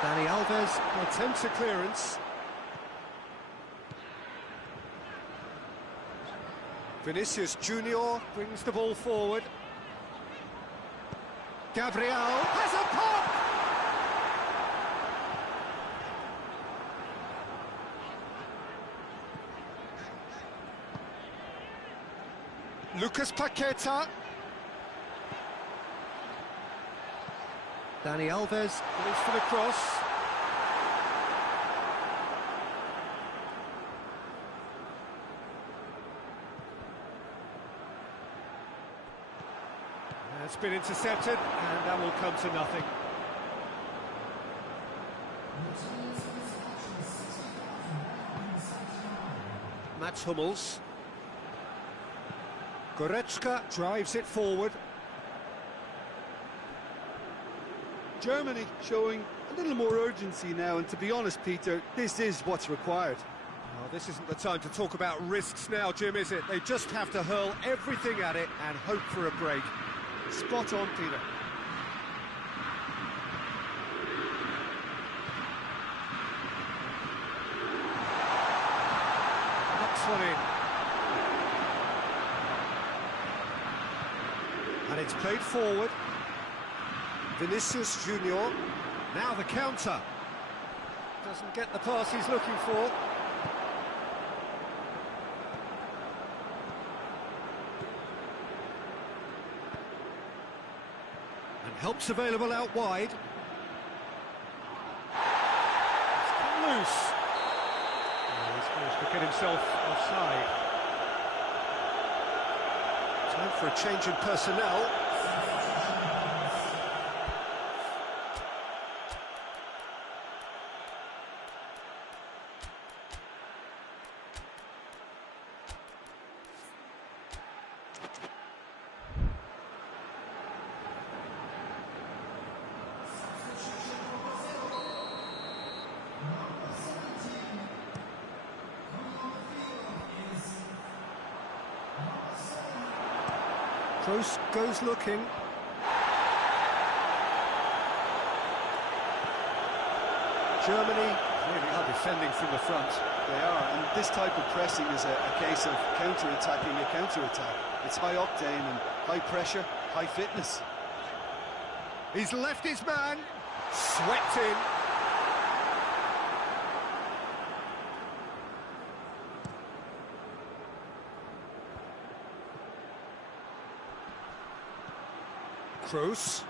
Dani Alves attempts a clearance. Vinicius Junior brings the ball forward. Gabriel has a pop! Lucas Paqueta. Dani Alves goes for the cross. It's been intercepted, and that will come to nothing. Mats Hummels. Goretzka drives it forward. Germany showing a little more urgency now, and to be honest, Peter, this is what's required. Oh, this isn't the time to talk about risks now, Jim, is it? They just have to hurl everything at it and hope for a break. Spot on, Peter. Next one in. And it's played forward. Vinicius Junior. Now the counter. Doesn't get the pass he's looking for. And help's available out wide. It's come loose. Oh, he's managed to get himself offside. Time for a change in personnel. Kroos goes looking. Germany really are defending from the front. They are, and this type of pressing is a case of counter-attacking a counter-attack. It's high octane and high pressure, high fitness. He's left his man, swept in. Kroos.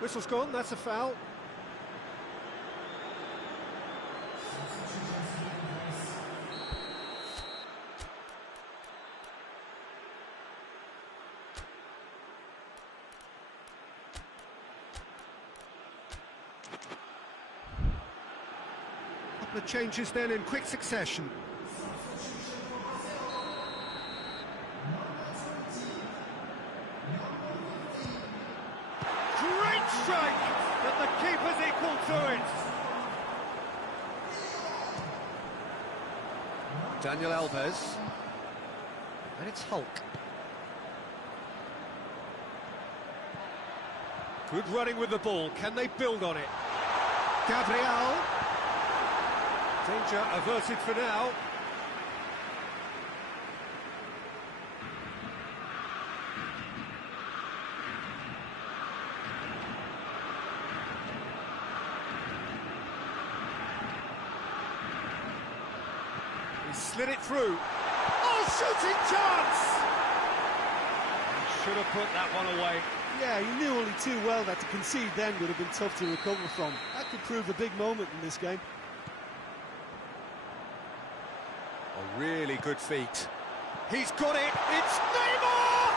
Whistle's gone, that's a foul. The changes then in quick succession. Great strike, but the keeper's equal to it. Daniel Alves. And it's Hulk. Good running with the ball. Can they build on it? Gabriel. Danger averted for now. He slid it through. Oh, shooting chance! Should have put that one away. Yeah, he knew only too well that to concede then would have been tough to recover from. That could prove a big moment in this game. A really good feat. He's got it! It's Neymar!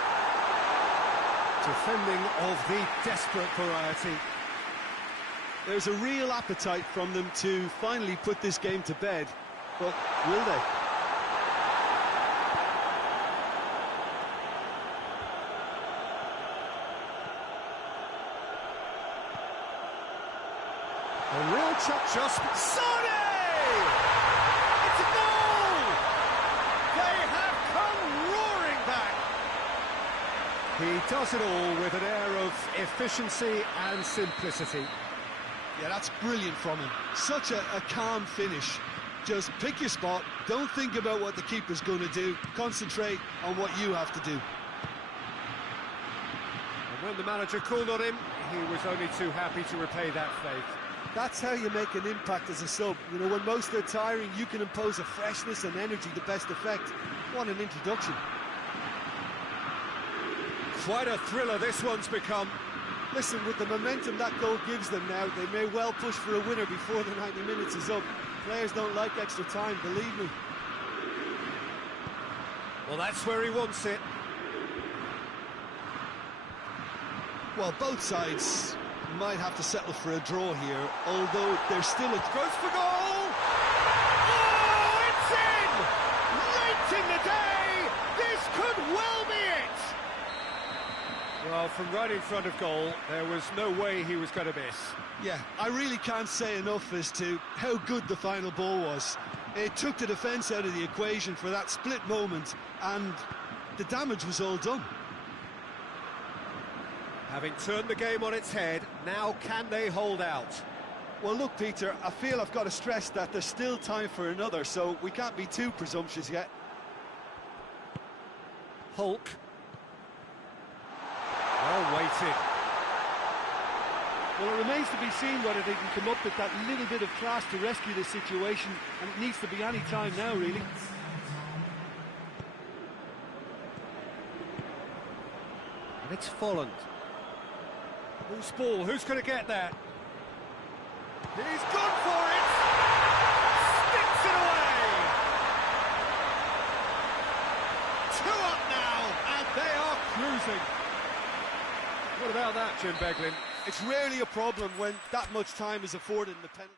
Defending of the desperate variety. There's a real appetite from them to finally put this game to bed, but will they? A real chop just... Sane! It's a goal! They have come roaring back! He does it all with an air of efficiency and simplicity. Yeah, that's brilliant from him. Such a calm finish. Just pick your spot, don't think about what the keeper's going to do, concentrate on what you have to do. And when the manager called on him, he was only too happy to repay that faith. That's how you make an impact as a sub. You know, when most are tiring, you can impose a freshness and energy to best effect. What an introduction. Quite a thriller this one's become. Listen, with the momentum that goal gives them now, they may well push for a winner before the 90 minutes is up. Players don't like extra time, believe me. Well, that's where he wants it. Well, both sides might have to settle for a draw here, although there's still a... Goes for goal! Oh, it's in! Late in the day! This could well be it! Well, from right in front of goal, there was no way he was going to miss. Yeah, I really can't say enough as to how good the final ball was. It took the defence out of the equation for that split moment, and the damage was all done. Having turned the game on its head, now can they hold out? Well, look, Peter, I feel I've got to stress that there's still time for another, so we can't be too presumptuous yet. Hulk. Well weighted. Well, it remains to be seen whether they can come up with that little bit of class to rescue this situation, and it needs to be any time now, really. And it's Folland. Who's ball? Who's going to get that? He's gone for it! Sticks it away! 2 up now, and they are cruising. What about that, Jim Beglin? It's rarely a problem when that much time is afforded in the penalty.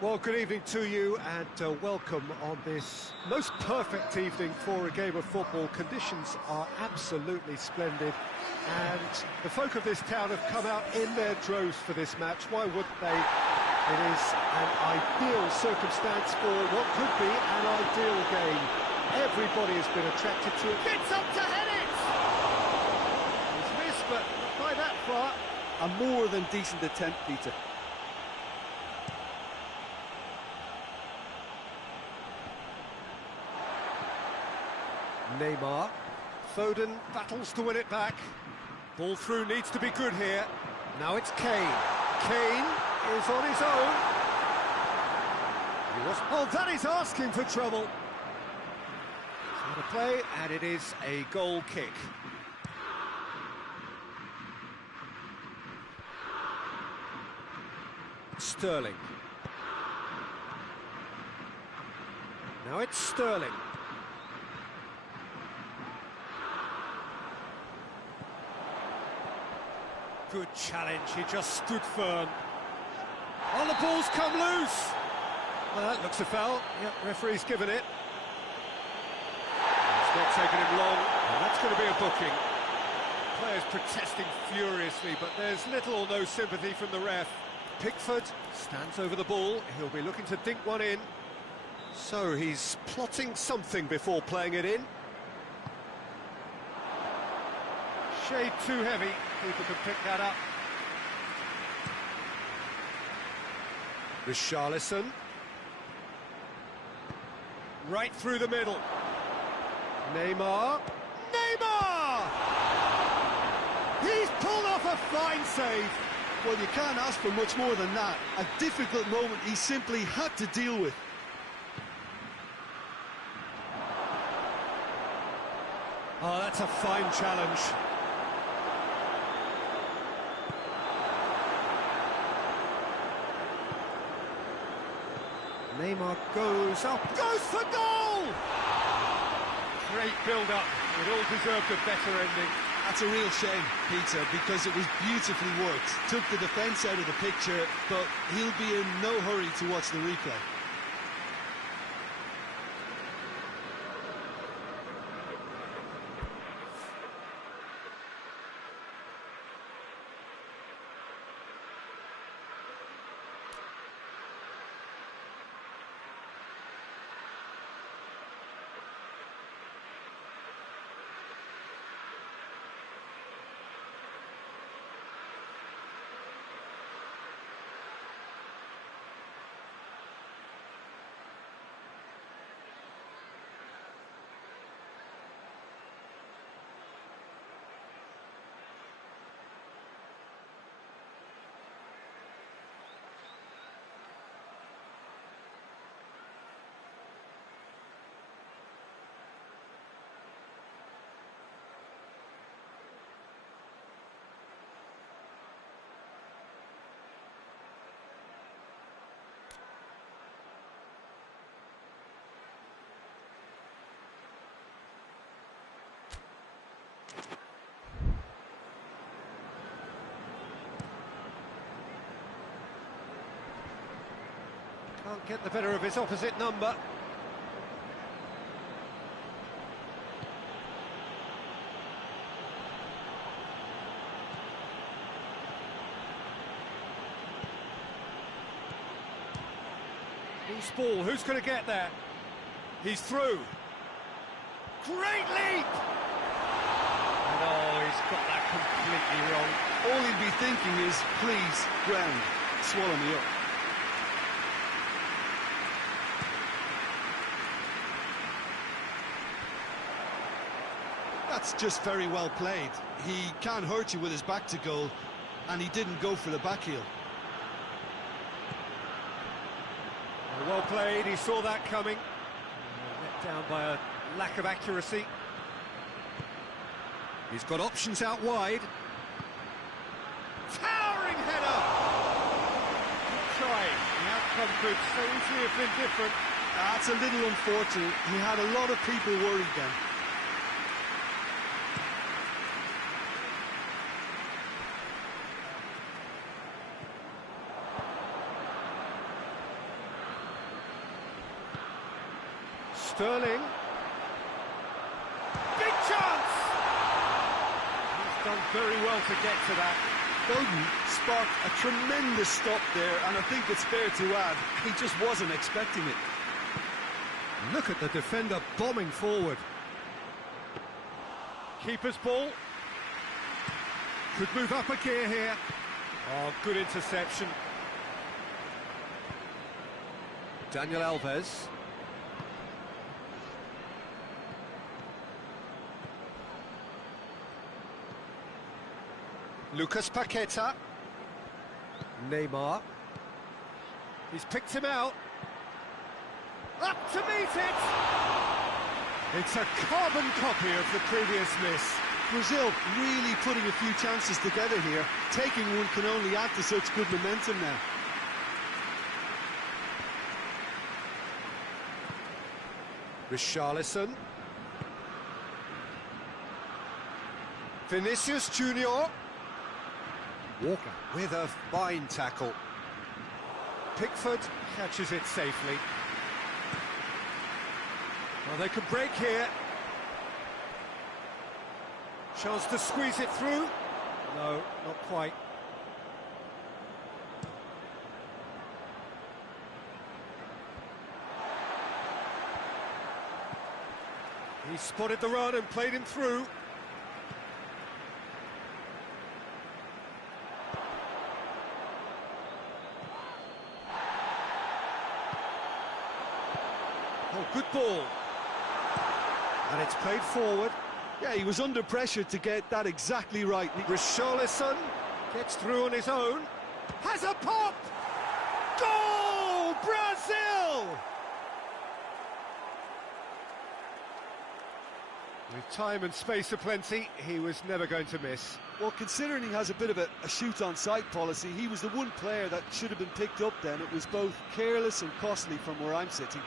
Well, good evening to you and welcome on this most perfect evening for a game of football. Conditions are absolutely splendid and the folk of this town have come out in their droves for this match. Why wouldn't they? It is an ideal circumstance for what could be an ideal game. Everybody has been attracted to it. Gets up to head it! It's missed, but not by that far. A more than decent attempt, Peter. Neymar. Foden battles to win it back. Ball through needs to be good here. Now it's Kane. Kane is on his own. Oh, that is asking for trouble. It's not a play, and it is a goal kick. Sterling. Now it's Sterling. Good challenge, he just stood firm. Oh, the ball's come loose! Well, that looks a foul. Yep, referee's given it. It's not taken him long, and that's going to be a booking. Players protesting furiously, but there's little or no sympathy from the ref. Pickford stands over the ball, he'll be looking to dink one in. So he's plotting something before playing it in. Shade too heavy, people can pick that up. Richarlison. Right through the middle. Neymar. Neymar! He's pulled off a fine save. Well, you can't ask for much more than that. A difficult moment he simply had to deal with. Oh, that's a fine challenge. Neymar goes up, goes for goal! Great build-up, it all deserved a better ending. That's a real shame, Peter, because it was beautifully worked. Took the defence out of the picture, but he'll be in no hurry to watch the replay. Can't get the better of his opposite number. Loose ball, who's going to get there? He's through. Great leap! And oh, he's got that completely wrong. All he'd be thinking is, please, ground, swallow me up. That's just very well played. He can't hurt you with his back to goal, and he didn't go for the back heel. Well played, he saw that coming. Let down by a lack of accuracy. He's got options out wide. Towering header! Good try. The outcome could so easily have been different. That's a little unfortunate. He had a lot of people worried then. Sterling. Big chance! He's done very well to get to that. Bowden sparked a tremendous stop there, and I think it's fair to add, he just wasn't expecting it. Look at the defender bombing forward. Keeper's ball. Could move up a gear here. Oh, good interception. Daniel Alves. Lucas Paqueta. Neymar. He's picked him out. Up to meet it! It's a carbon copy of the previous miss. Brazil really putting a few chances together here. Taking one can only add to such good momentum now. Richarlison. Vinicius Junior. Walker with a fine tackle. Pickford catches it safely. Well, they could break here. Chance to squeeze it through. No, not quite. He spotted the run and played him through. Oh, good ball. And it's played forward. Yeah, he was under pressure to get that exactly right. Richarlison gets through on his own. Has a pop! Goal! Brazil! With time and space aplenty, he was never going to miss. Well, considering he has a bit of a shoot-on-sight policy, he was the one player that should have been picked up then. It was both careless and costly from where I'm sitting.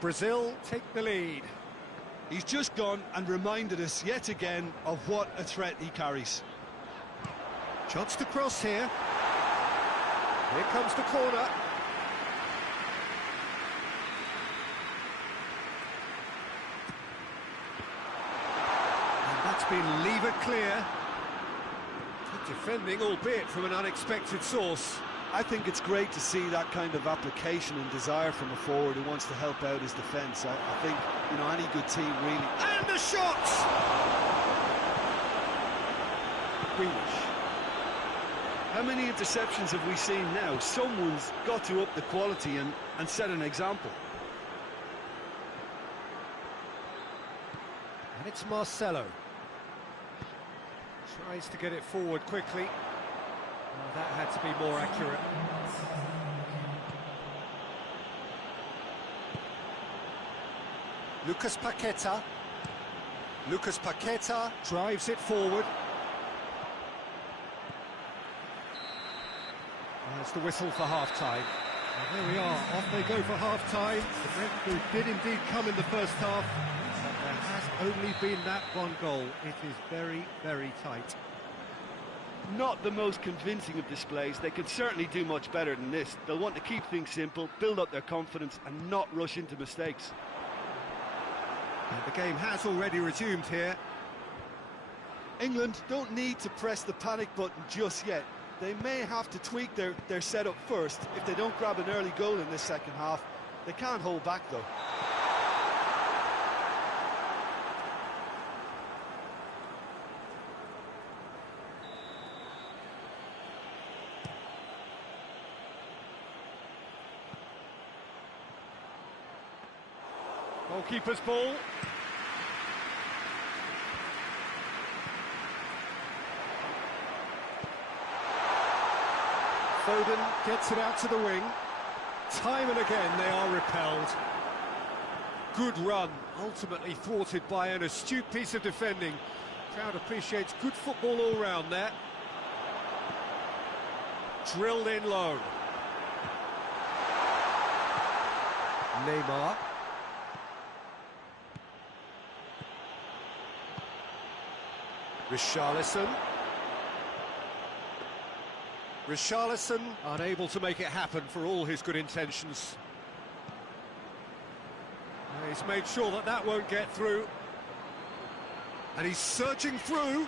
Brazil take the lead. He's just gone and reminded us yet again of what a threat he carries. Chance to cross here. Here comes the corner. And that's been levered clear. Good defending, albeit from an unexpected source. I think it's great to see that kind of application and desire from a forward who wants to help out his defence. I think, you know, any good team really... And the shots! Greenish. How many interceptions have we seen now? Someone's got to up the quality and set an example. And it's Marcelo. Tries to get it forward quickly. Oh, that had to be more accurate. Lucas Paqueta. Lucas Paqueta drives it forward. That's the whistle for half-time. And there we are, off they go for half-time. The breakthrough did indeed come in the first half, but there has only been that one goal. It is very, very tight. Not the most convincing of displays. They could certainly do much better than this. They'll want to keep things simple, build up their confidence and not rush into mistakes. And the game has already resumed here. England don't need to press the panic button just yet. They may have to tweak their setup first if they don't grab an early goal in this second half. They can't hold back though. Goalkeeper's ball. Foden gets it out to the wing. Time and again they are repelled. Good run, ultimately thwarted by an astute piece of defending. Crowd appreciates good football all round there. Drilled in low. Neymar. Richarlison unable to make it happen for all his good intentions. He's made sure that that won't get through. And he's surging through.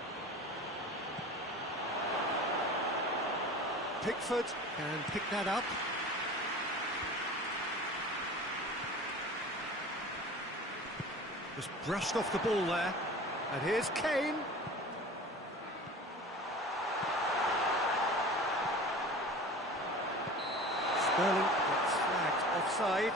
Pickford can pick that up. Just brushed off the ball there. And here's Kane. Sterling gets flagged offside.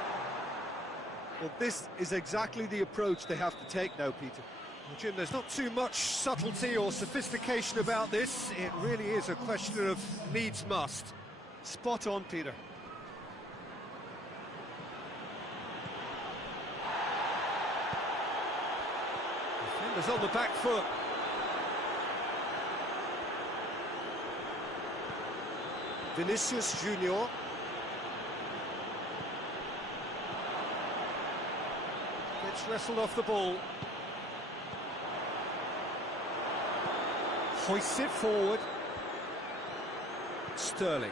Well, this is exactly the approach they have to take now, Peter. Well, Jim, there's not too much subtlety or sophistication about this. It really is a question of needs must. Spot on, Peter. Defenders on the back foot. Vinicius Junior. Gets wrestled off the ball. Hoists it forward. Sterling.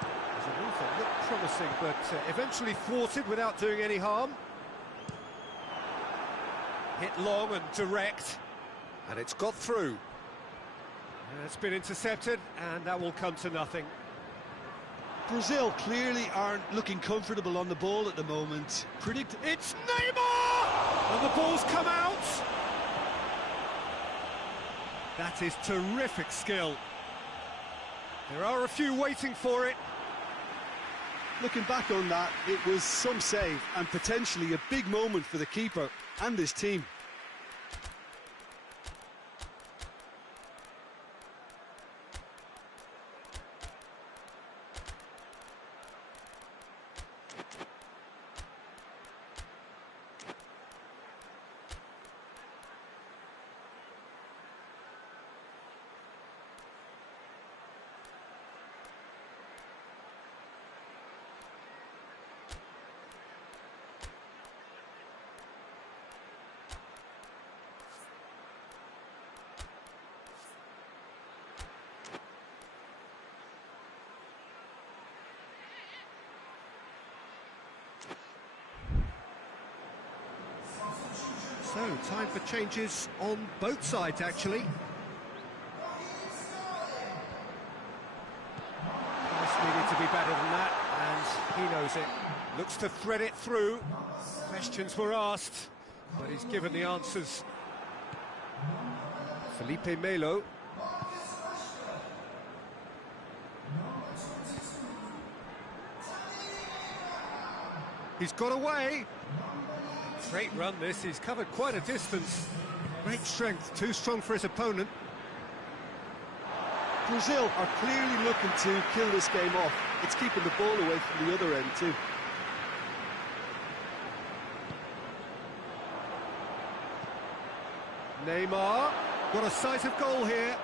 There's a move that looked promising, but eventually thwarted without doing any harm. Hit long and direct, and it's got through. It's been intercepted, and that will come to nothing. Brazil clearly aren't looking comfortable on the ball at the moment. It's Neymar! And the ball's come out! That is terrific skill. There are a few waiting for it. Looking back on that, it was some save and potentially a big moment for the keeper and his team. So, time for changes on both sides, actually. Price needed to be better than that, and he knows it. Looks to thread it through. Questions were asked, but he's given the answers. Felipe Melo. He's got away. Great run this, he's covered quite a distance. Great strength, too strong for his opponent. Brazil are clearly looking to kill this game off. It's keeping the ball away from the other end too. Neymar, got a sight of goal here.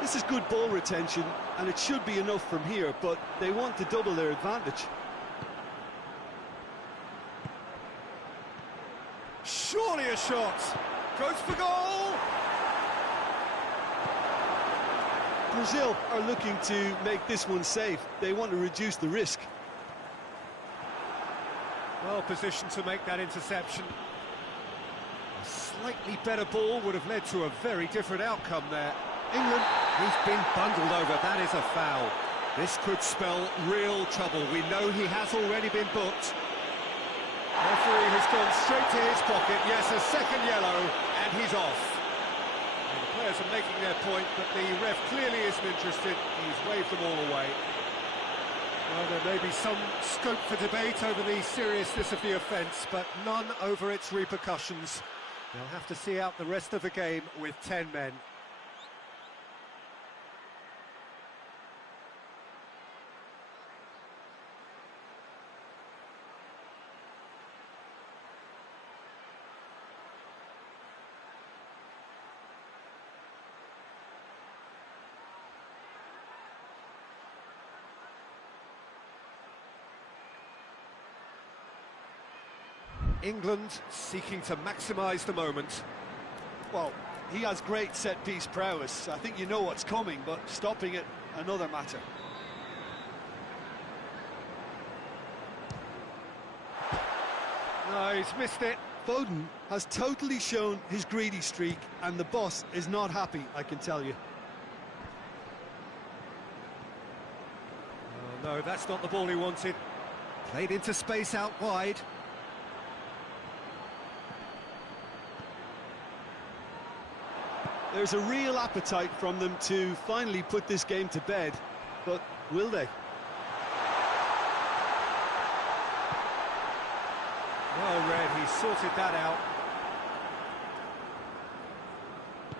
This is good ball retention, and it should be enough from here, but they want to double their advantage. Surely a shot. Goes for goal. Brazil are looking to make this one safe. They want to reduce the risk. Well positioned to make that interception. A slightly better ball would have led to a very different outcome there. England, he's been bundled over. That is a foul. This could spell real trouble. We know he has already been booked. Referee has gone straight to his pocket. Yes, a second yellow, and he's off. And the players are making their point, but the ref clearly isn't interested. He's waved them all away. Well, there may be some scope for debate over the seriousness of the offence, but none over its repercussions. They'll have to see out the rest of the game with 10 men. England seeking to maximise the moment. Well, he has great set-piece prowess. I think you know what's coming, but stopping it, another matter. No, he's missed it. Foden has totally shown his greedy streak, and the boss is not happy, I can tell you. Oh, no, that's not the ball he wanted. Played into space out wide. There's a real appetite from them to finally put this game to bed, but will they? Well read, he sorted that out.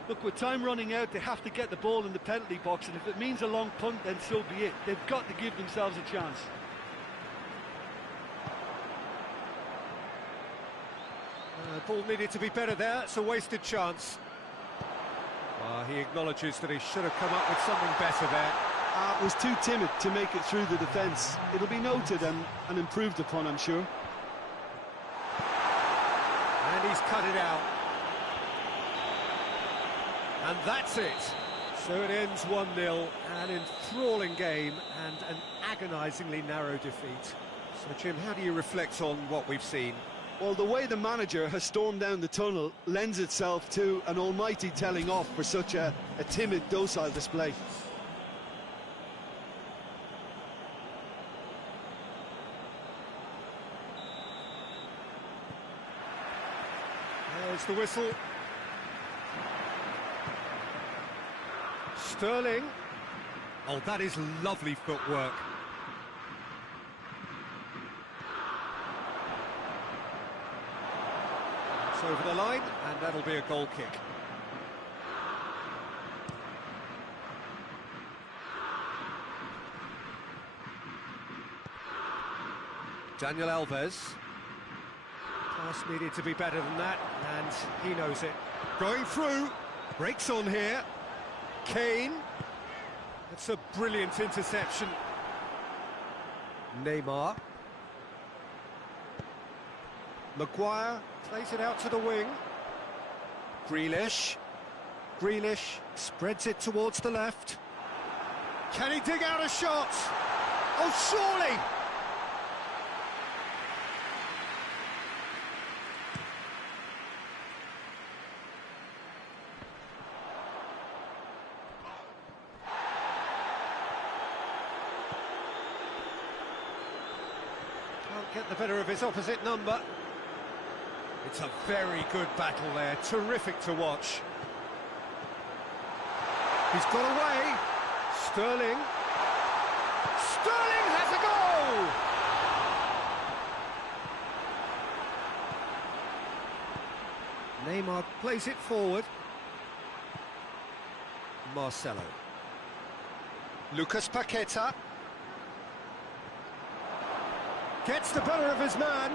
Look, with time running out, they have to get the ball in the penalty box, and if it means a long punt, then so be it. They've got to give themselves a chance. Ball needed to be better there, it's a wasted chance. He acknowledges that he should have come up with something better there. Was too timid to make it through the defence. It'll be noted and improved upon, I'm sure. And he's cut it out. And that's it. So it ends 1-0, an enthralling game and an agonisingly narrow defeat. So Jim, how do you reflect on what we've seen? Well, the way the manager has stormed down the tunnel lends itself to an almighty telling off for such a timid, docile display. There's the whistle. Sterling. Oh, that is lovely footwork. It's over the line, and that'll be a goal kick. Daniel Alves. Pass needed to be better than that, and he knows it. Going through, breaks on here. Kane. That's a brilliant interception. Neymar. Maguire plays it out to the wing. Grealish. Grealish spreads it towards the left. Can he dig out a shot? Oh, surely! Can't get the better of his opposite number. It's a very good battle there, terrific to watch. He's got away. Sterling. Sterling has a goal! Neymar plays it forward. Marcelo. Lucas Paqueta. Gets the better of his man.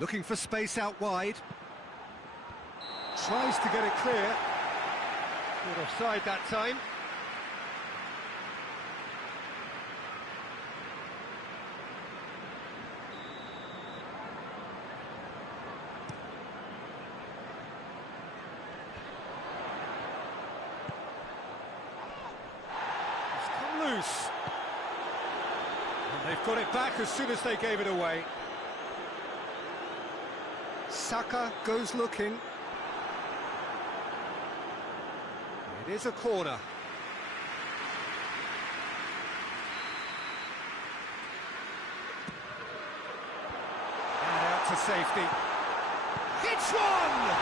Looking for space out wide. Tries to get it clear. Good offside that time. It's come loose. And they've got it back as soon as they gave it away. Saka goes looking. It is a corner. And out to safety. Hits one!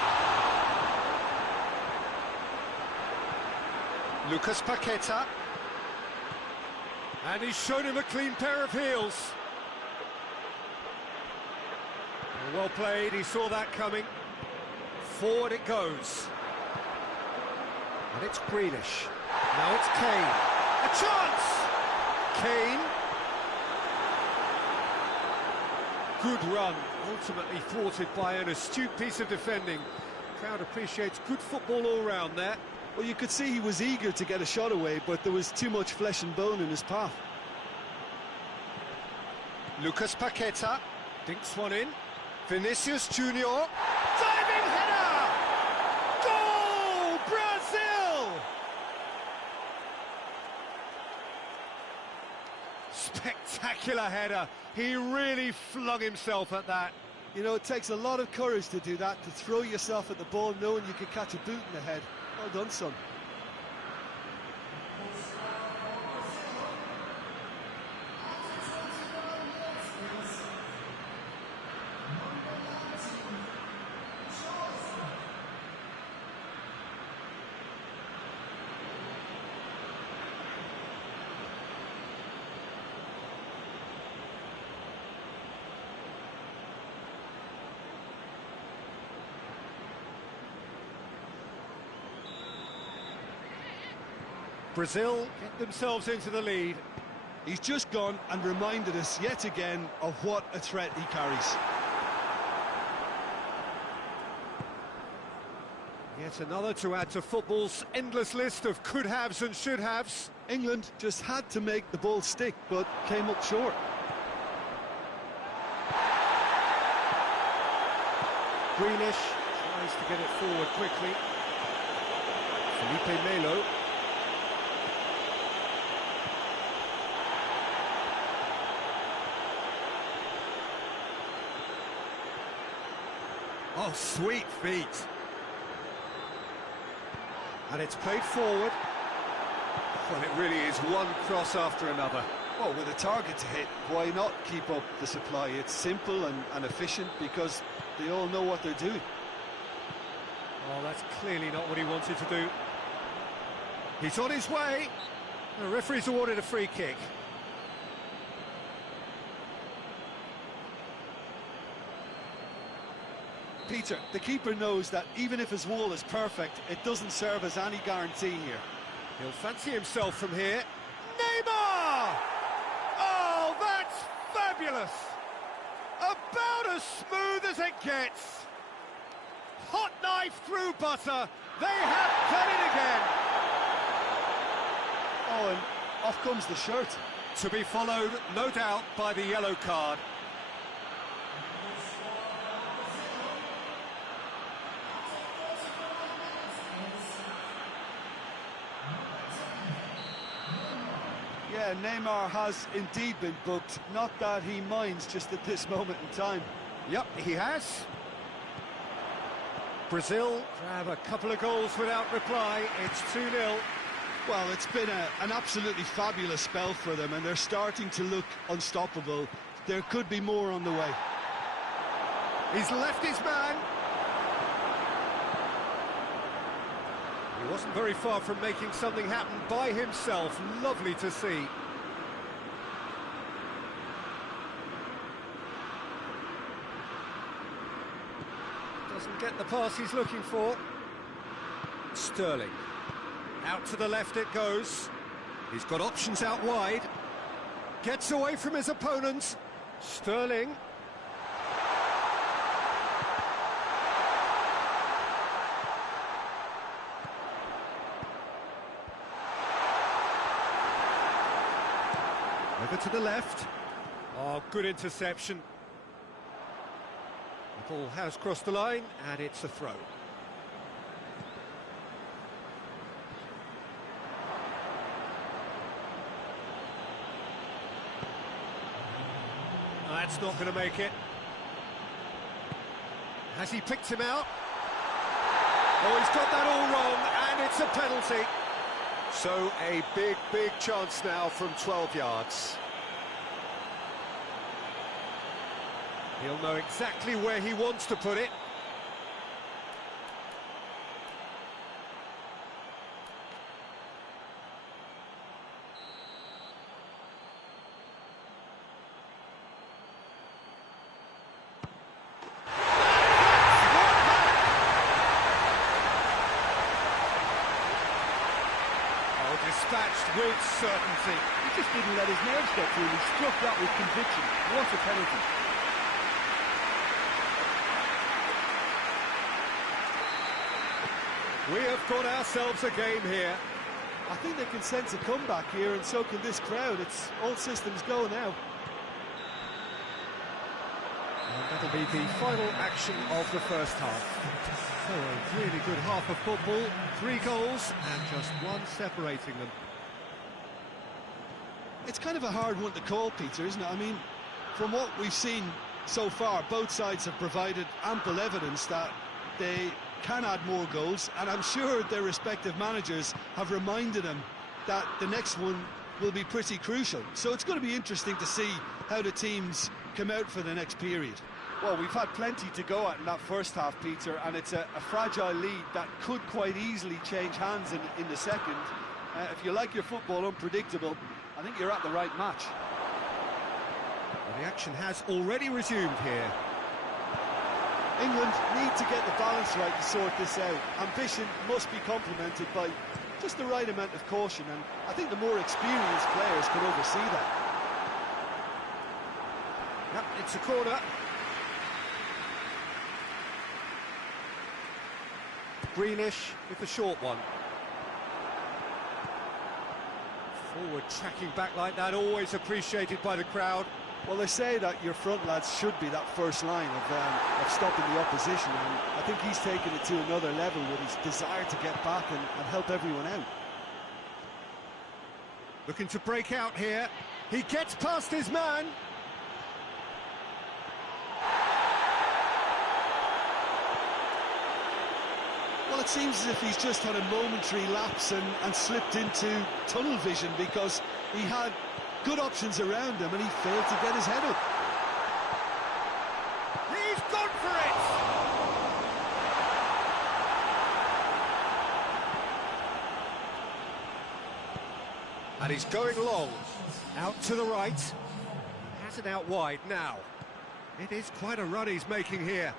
Lucas Paqueta. And he's shown him a clean pair of heels. Well played, he saw that coming. Forward it goes. And it's Grealish. Now it's Kane. A chance! Kane. Good run, ultimately thwarted by an astute piece of defending. Crowd appreciates good football all round there. Well, you could see he was eager to get a shot away, but there was too much flesh and bone in his path. Lucas Paqueta dinks one in. Vinicius Junior. Diving header! Goal! Brazil! Spectacular header. He really flung himself at that. You know, it takes a lot of courage to do that, to throw yourself at the ball knowing you could catch a boot in the head. Well done, son. Brazil get themselves into the lead. He's just gone and reminded us yet again of what a threat he carries. Yet another to add to football's endless list of could-haves and should-haves. England just had to make the ball stick, but came up short. Grealish tries to get it forward quickly. Felipe Melo. Oh, sweet feet. And it's played forward. Well, it really is one cross after another. Well, with a target to hit, why not keep up the supply? It's simple and efficient because they all know what they're doing. Oh, that's clearly not what he wanted to do. He's on his way. The referee's awarded a free kick. Peter, the keeper knows that even if his wall is perfect, it doesn't serve as any guarantee here. He'll fancy himself from here. Neymar! Oh, that's fabulous! About as smooth as it gets. Hot knife through butter. They have done it again. Oh, and off comes the shirt. To be followed, no doubt, by the yellow card. Yeah, Neymar has indeed been booked. Not that he minds just at this moment in time. Yep, he has. Brazil grab a couple of goals without reply. It's 2-0. Well, it's been an absolutely fabulous spell for them, and they're starting to look unstoppable. There could be more on the way. He's left his man. He wasn't very far from making something happen by himself. Lovely to see. Doesn't get the pass he's looking for. Sterling. Out to the left it goes. He's got options out wide. Gets away from his opponent. Sterling. Over to the left. Oh, good interception. The ball has crossed the line, and it's a throw. That's not going to make it. Has he picked him out? Oh, he's got that all wrong, and it's a penalty. So a big chance now from 12 yards. He'll know exactly where he wants to put it. Dispatched with certainty. He just didn't let his nerves get through. He struck that with conviction. What a penalty. We have got ourselves a game here. I think they can sense a comeback here, and so can this crowd. It's all systems go now. be the final action of the first half. So a really good half of football, 3 goals and just one separating them. It's kind of a hard one to call, Peter, isn't it? I mean, from what we've seen so far, both sides have provided ample evidence that they can add more goals, and I'm sure their respective managers have reminded them that the next one will be pretty crucial. So it's going to be interesting to see how the teams come out for the next period. Well, we've had plenty to go at in that first half, Peter, and it's a fragile lead that could quite easily change hands in the second. If you like your football unpredictable, I think you're at the right match. Well, the action has already resumed here. England need to get the balance right to sort this out. Ambition must be complemented by just the right amount of caution, and I think the more experienced players can oversee that. Yep, it's a corner. Greenish with the short one. Forward tracking back like that, always appreciated by the crowd. Well, they say that your front lads should be that first line of stopping the opposition, and I think he's taken it to another level with his desire to get back and help everyone out. Looking to break out here. He gets past his man. Well, it seems as if he's just had a momentary lapse and slipped into tunnel vision, because he had good options around him and he failed to get his head up. He's gone for it! And he's going long. Out to the right. Has it out wide now. It is quite a run he's making here.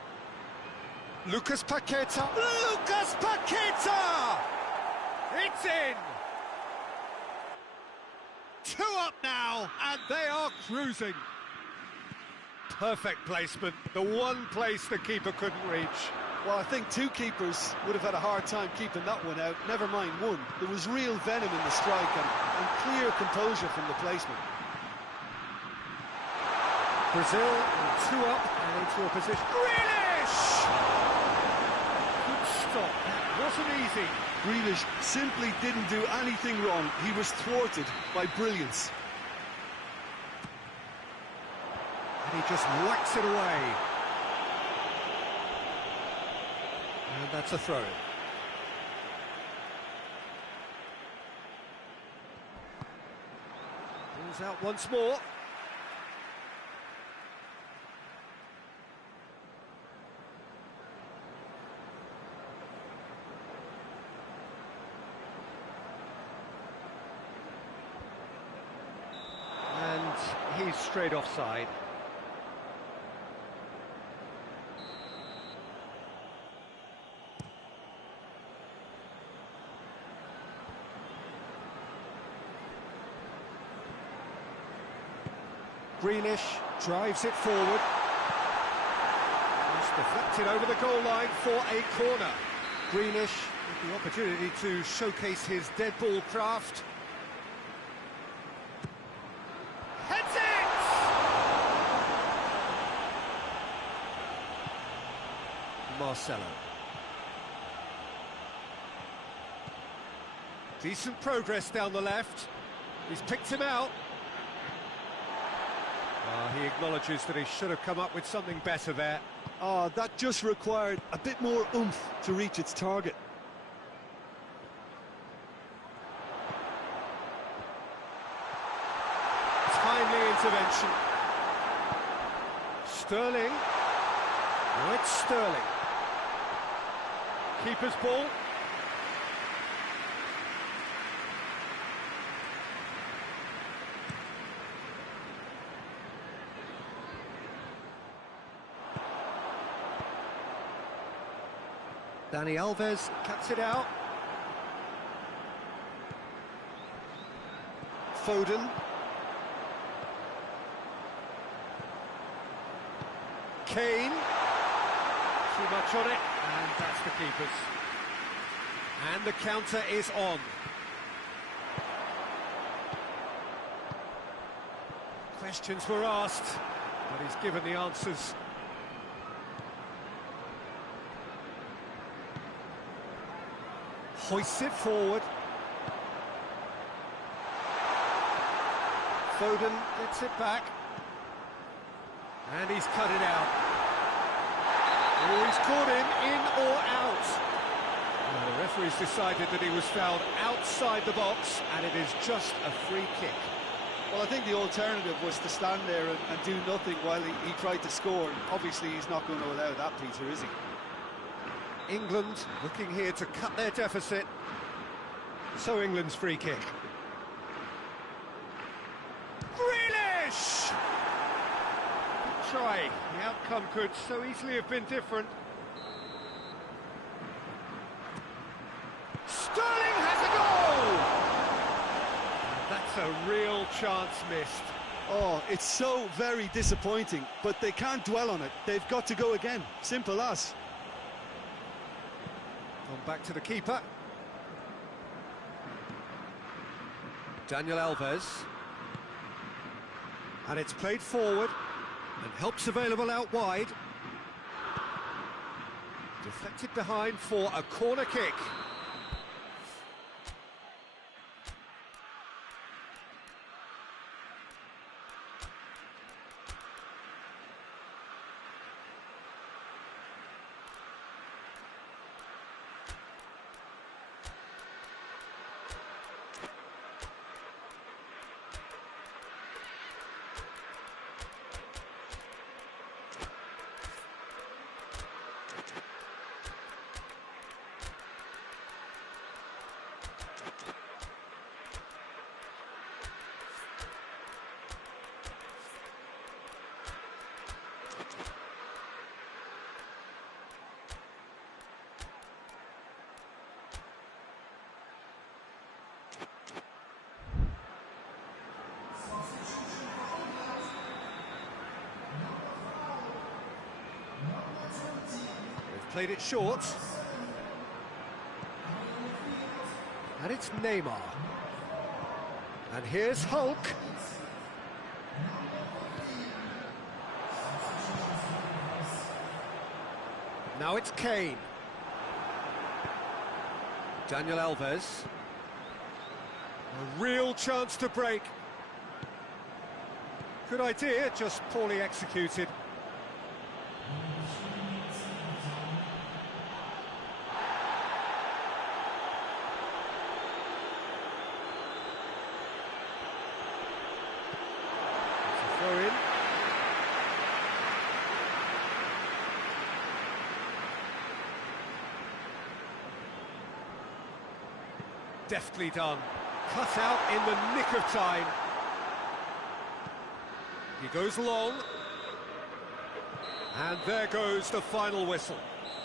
Lucas Paqueta. Lucas Paqueta! It's in! 2 up now, and they are cruising. Perfect placement, the one place the keeper couldn't reach. Well, I think 2 keepers would have had a hard time keeping that one out, never mind 1. There was real venom in the strike and clear composure from the placement. Brazil 2 up and into a position. Grealish! Good stop, that wasn't easy. Grealish simply didn't do anything wrong. He was thwarted by brilliance. And he just whacks it away. And that's a throw. Pulls out once more. He's straight offside. Grealish drives it forward. It's deflected over the goal line for a corner. Grealish with the opportunity to showcase his dead ball craft. Heads it! Marcelo. Decent progress down the left. He's picked him out. He acknowledges that he should have come up with something better there. That just required a bit more oomph to reach its target. Timely intervention. Sterling. Oh, it's Sterling. Keeper's ball. Dani Alves cuts it out. Foden. Kane. Too much on it, and that's the keeper's. And the counter is on. Questions were asked, but he's given the answers. hoists it forward. Foden gets it back. And he's cut it out. Oh, he's caught him in or out. Well, the referee's decided that he was fouled outside the box, and it is just a free kick. Well, I think the alternative was to stand there and do nothing while he tried to score. Obviously, he's not going to allow that, Peter, is he? England looking here to cut their deficit. So England's free kick. Grealish! Good try. The outcome could so easily have been different. Sterling has a goal! That's a real chance missed. Oh, it's so very disappointing, but they can't dwell on it. They've got to go again. Simple as. On back to the keeper. Daniel Alves. And it's played forward. And help's available out wide. Deflected behind for a corner kick. Played it short. And it's Neymar. And here's Hulk. Now it's Kane. Daniel Alves. A real chance to break. Good idea, just poorly executed. Throw in. Deftly done. Cut out in the nick of time. He goes long. And there goes the final whistle.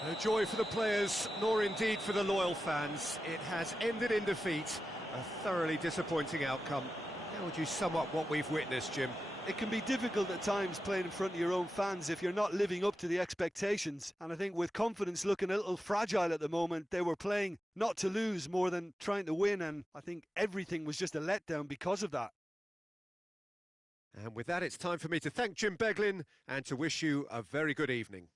No joy for the players, nor indeed for the loyal fans. It has ended in defeat. A thoroughly disappointing outcome. How would you sum up what we've witnessed, Jim? It can be difficult at times playing in front of your own fans if you're not living up to the expectations. And I think with confidence looking a little fragile at the moment, they were playing not to lose more than trying to win. And I think everything was just a letdown because of that. And with that, it's time for me to thank Jim Beglin and to wish you a very good evening.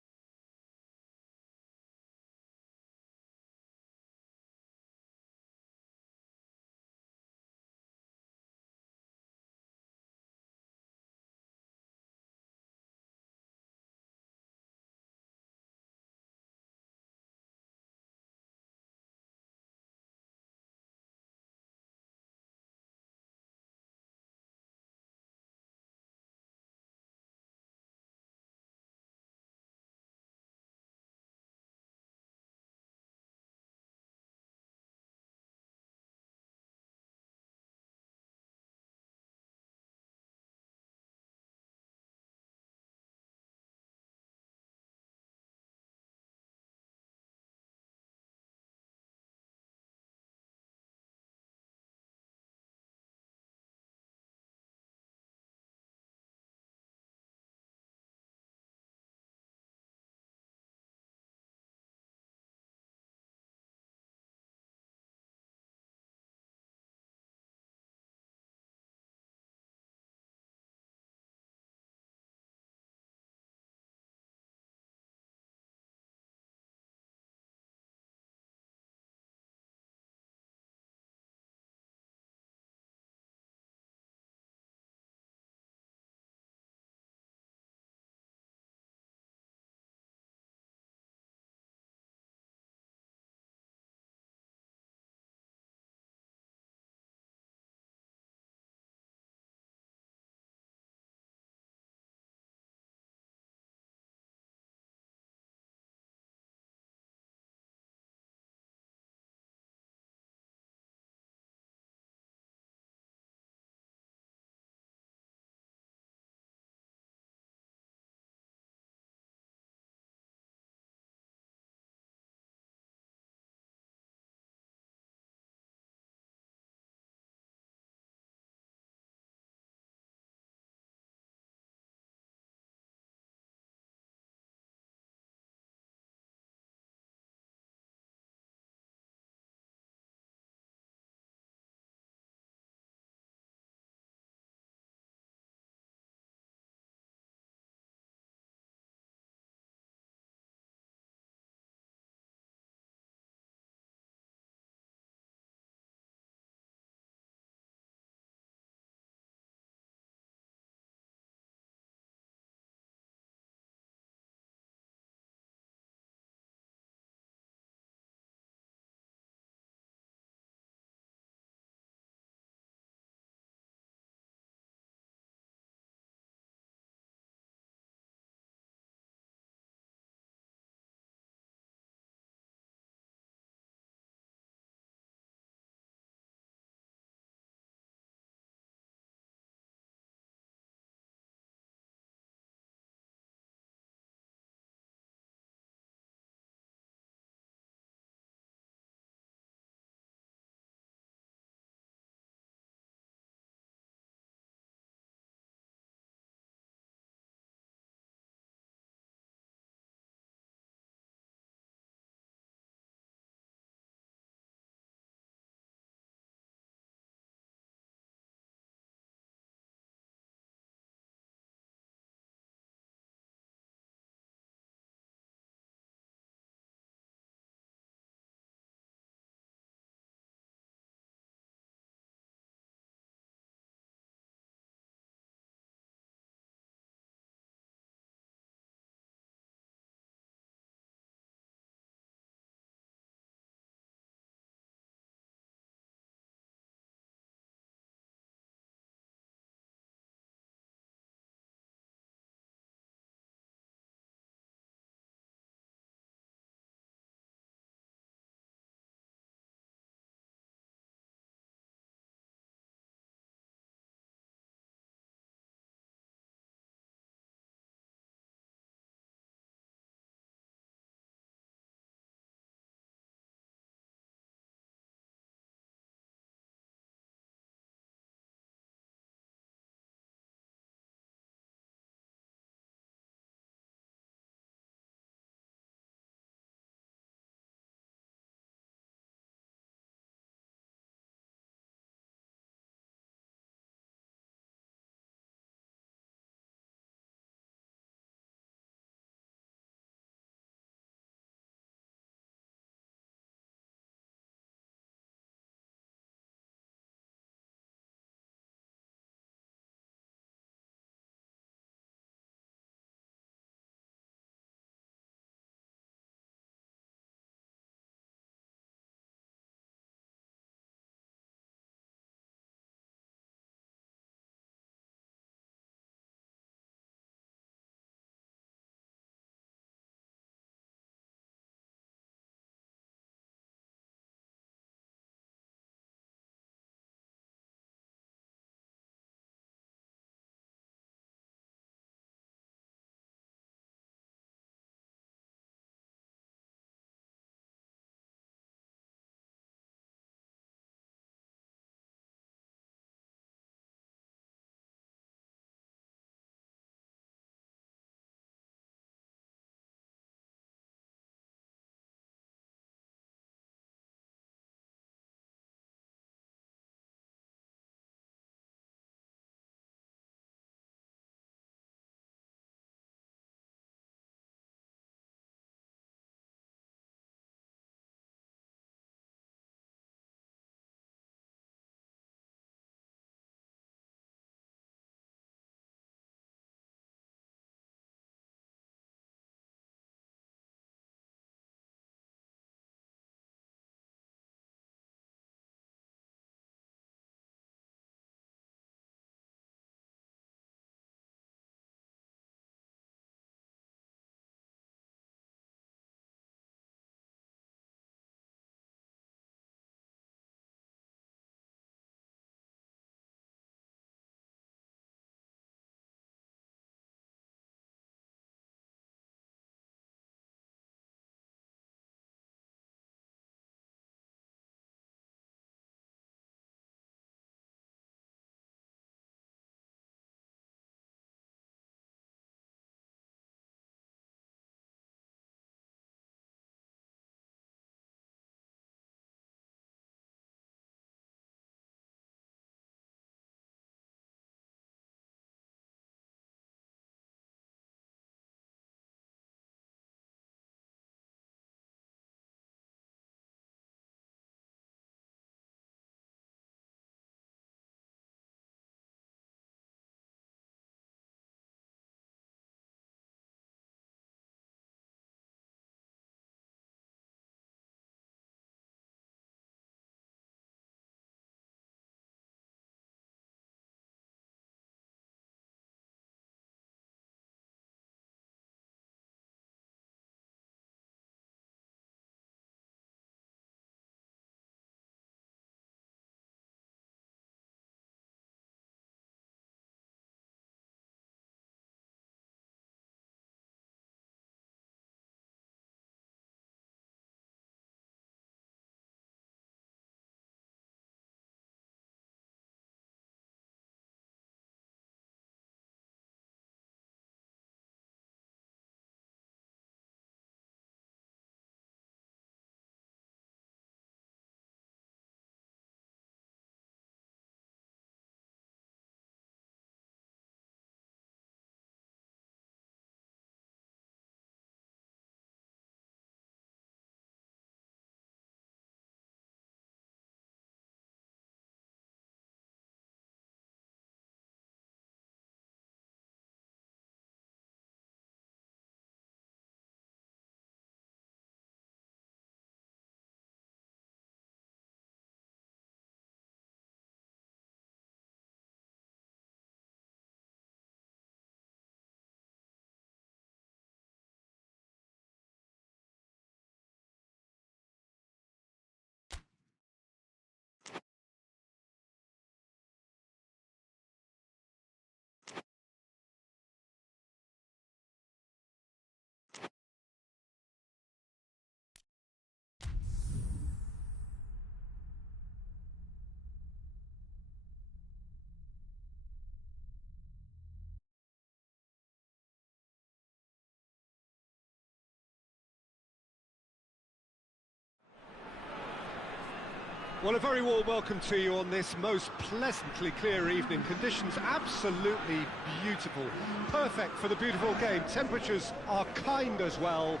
Well, a very warm welcome to you on this most pleasantly clear evening. Conditions absolutely beautiful, perfect for the beautiful game. Temperatures are kind as well,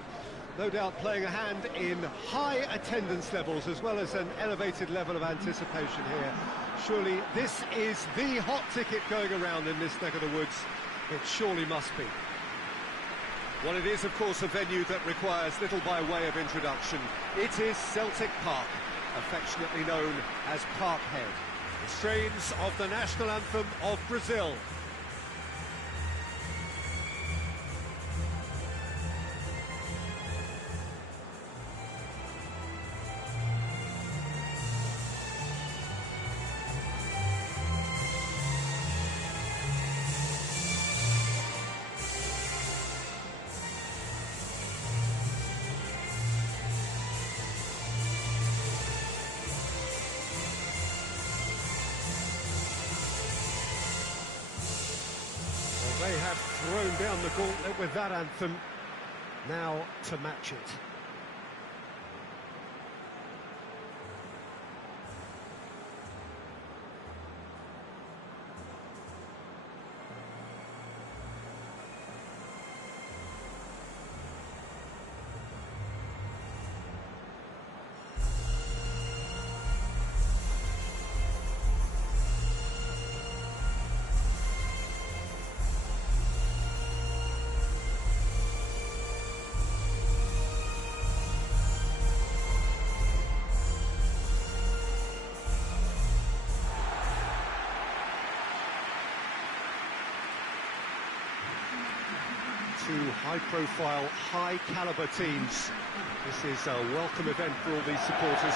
no doubt playing a hand in high attendance levels as well as an elevated level of anticipation here. Surely this is the hot ticket going around in this neck of the woods. It surely must be. Well, it is, of course, a venue that requires little by way of introduction. It is Celtic Park, affectionately known as Parkhead. The strains of the national anthem of Brazil. They have thrown down the gauntlet with that anthem, now to match it. Two high-profile, high-caliber teams. This is a welcome event for all these supporters.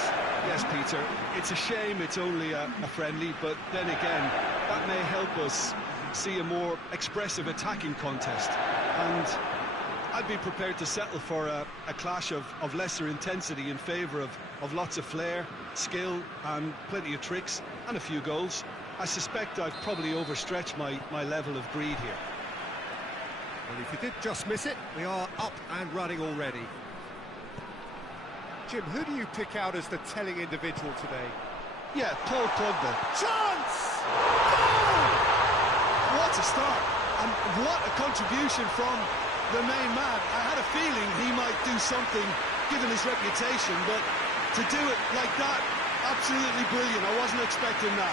Yes, Peter, it's a shame it's only a friendly, but then again, that may help us see a more expressive attacking contest. And I'd be prepared to settle for a clash of lesser intensity in favour of lots of flair, skill, and plenty of tricks, and a few goals. I suspect I've probably overstretched my level of greed here. Well, if you did just miss it, we are up and running already. Jim, who do you pick out as the telling individual today? Yeah, Paul Pogba. Chance! Goal! What a start, and what a contribution from the main man. I had a feeling he might do something, given his reputation, but to do it like that, absolutely brilliant. I wasn't expecting that.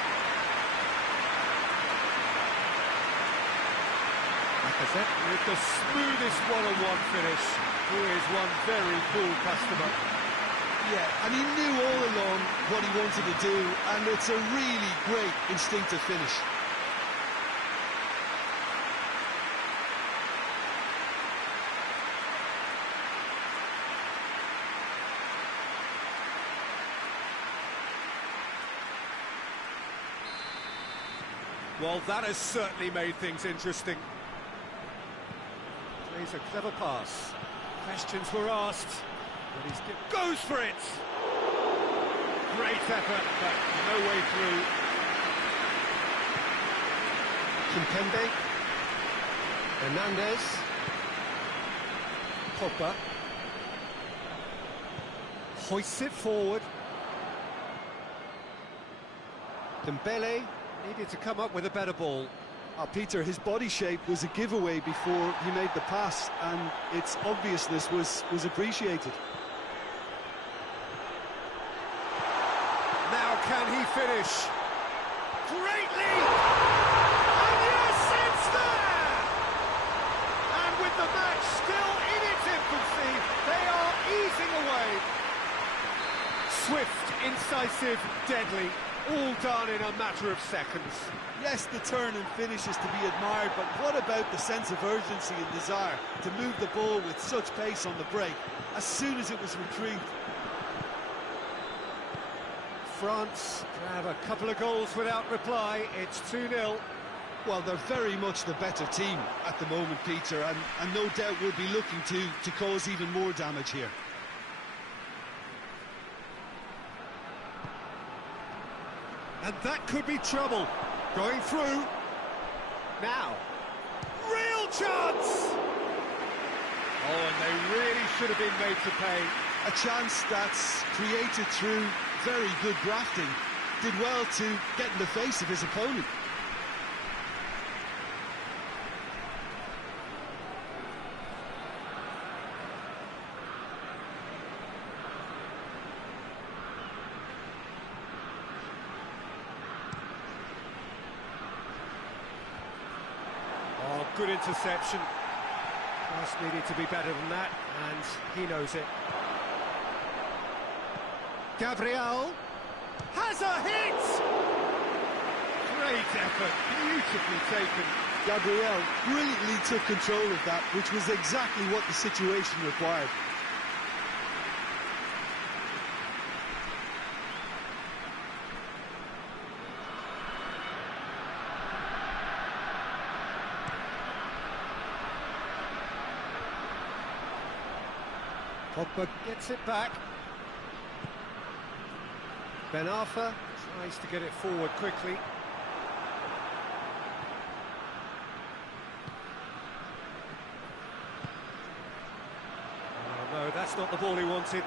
With the smoothest one-on-one finish, who is one very cool customer. Yeah, and he knew all along what he wanted to do, and it's a really great instinctive finish. Well, that has certainly made things interesting. Plays a clever pass. Questions were asked, but he goes for it. Great effort, but no way through. Kimpembe, Hernandez, Pogba, hoists it forward. Dembele needed to come up with a better ball. Peter, his body shape was a giveaway before he made the pass, and its obviousness was appreciated. Now can he finish? Great leap! And yes, it's there! And with the match still in its infancy, they are easing away. Swift, incisive, deadly, all done in a matter of seconds. Yes, the turn and finish is to be admired, but what about the sense of urgency and desire to move the ball with such pace on the break as soon as it was retrieved? France have a couple of goals without reply. It's 2-0. Well, they're very much the better team at the moment, Peter, and no doubt will be looking to cause even more damage here. And that could be trouble. Going through. Now. Real chance! Oh, and they really should have been made to pay. A chance that's created through very good grafting. Did well to get in the face of his opponent. Oh, good interception. Just needed to be better than that, and he knows it. Gabriel has a hit! Great effort, beautifully taken. Gabriel brilliantly took control of that, which was exactly what the situation required. Pogba gets it back. Ben Arfa tries to get it forward quickly. Oh, no, that's not the ball he wanted.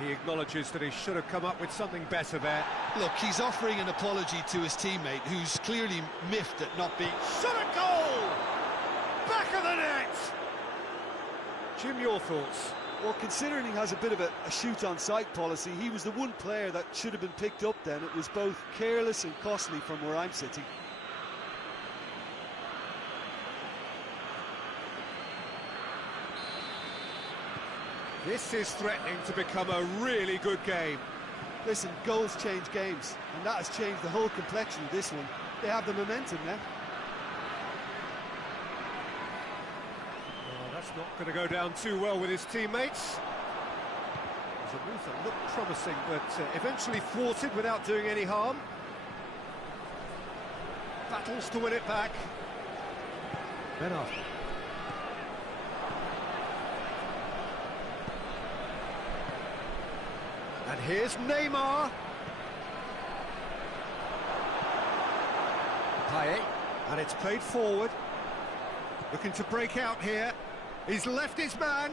He acknowledges that he should have come up with something better there. Look, he's offering an apology to his teammate, who's clearly miffed at not being... Shot a goal! Back of the net! Jim, your thoughts? Well, considering he has a bit of a shoot-on-sight policy, he was the one player that should have been picked up then. It was both careless and costly from where I'm sitting. This is threatening to become a really good game. Listen, goals change games, and that has changed the whole complexion of this one. They have the momentum now. That's not going to go down too well with his teammates. As a move that looked promising, but eventually thwarted without doing any harm. Battles to win it back. Ben Arfa. And here's Neymar. Payet, and it's played forward. Looking to break out here. He's left his man.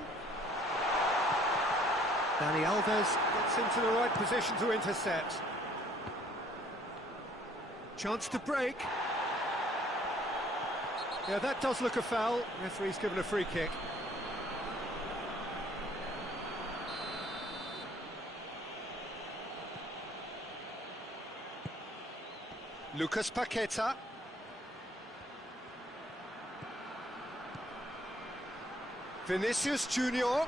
Dani Alves gets into the right position to intercept. Chance to break. Yeah, that does look a foul. Referee's given a free kick. Lucas Paqueta. Vinicius Junior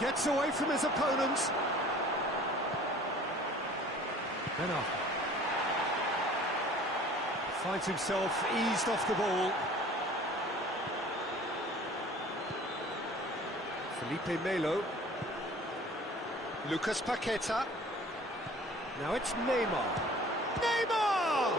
gets away from his opponents. Ben Arfa finds himself eased off the ball. Felipe Melo. Lucas Paqueta. Now it's Neymar. Neymar!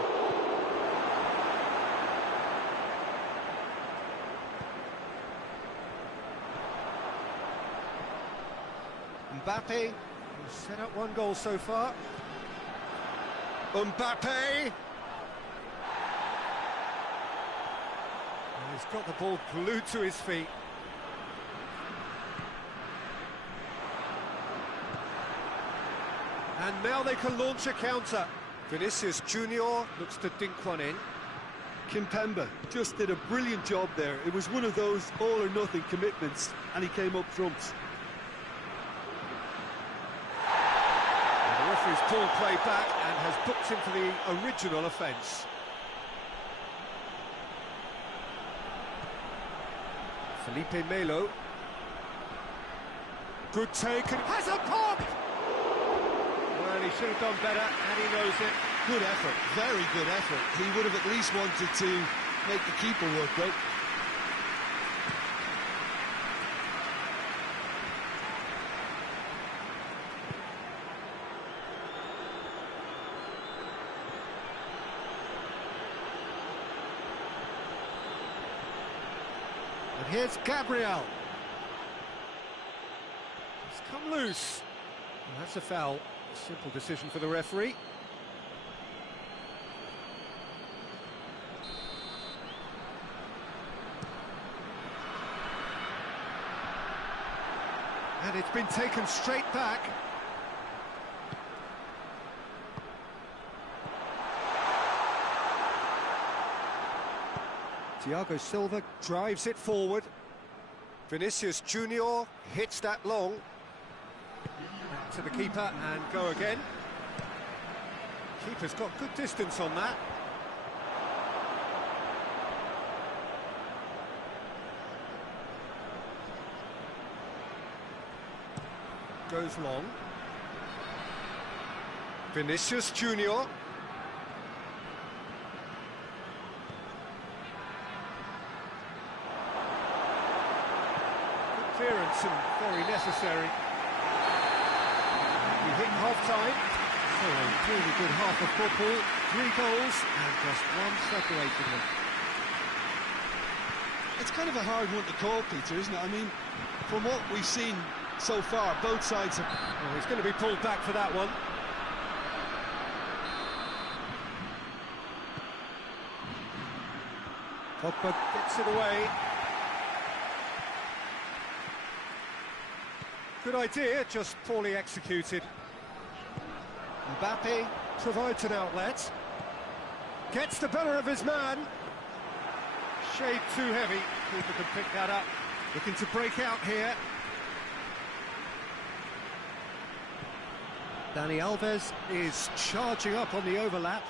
Mbappe, who's set up one goal so far. Mbappe! And he's got the ball glued to his feet. And now they can launch a counter. Vinicius Junior looks to dink one in. Kimpembe just did a brilliant job there. It was one of those all-or-nothing commitments, and he came up trumps. And the referee's pulled play back and has booked him for the original offence. Felipe Melo. Good take and has a pop! Well, he should have done better, and he knows it. Good effort, very good effort. He would have at least wanted to make the keeper work, though. And here's Gabriel. It's come loose. And that's a foul. A simple decision for the referee. And it's been taken straight back. Thiago Silva drives it forward. Vinicius Junior hits that long. Back to the keeper and go again. Keeper's got good distance on that. Goes long. Vinicius Junior. Good clearance and very necessary. We hit half-time. So a really good half of football. 3 goals and just one separating them. It's kind of a hard one to call, Peter, isn't it? I mean, from what we've seen so far, both sides have... Oh, he's going to be pulled back for that one. Pogba gets it away. Good idea, just poorly executed. Mbappe provides an outlet. Gets the better of his man. Shade too heavy. Keeper can pick that up. Looking to break out here. Dani Alves is charging up on the overlap.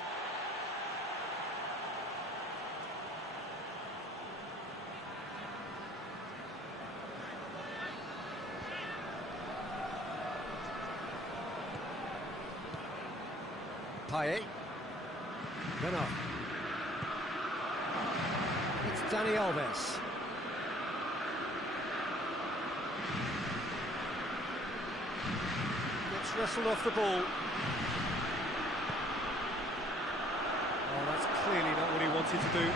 Payet. Bernard. It's Dani Alves. Gets wrestled off the ball. Oh, that's clearly not what he wanted to do.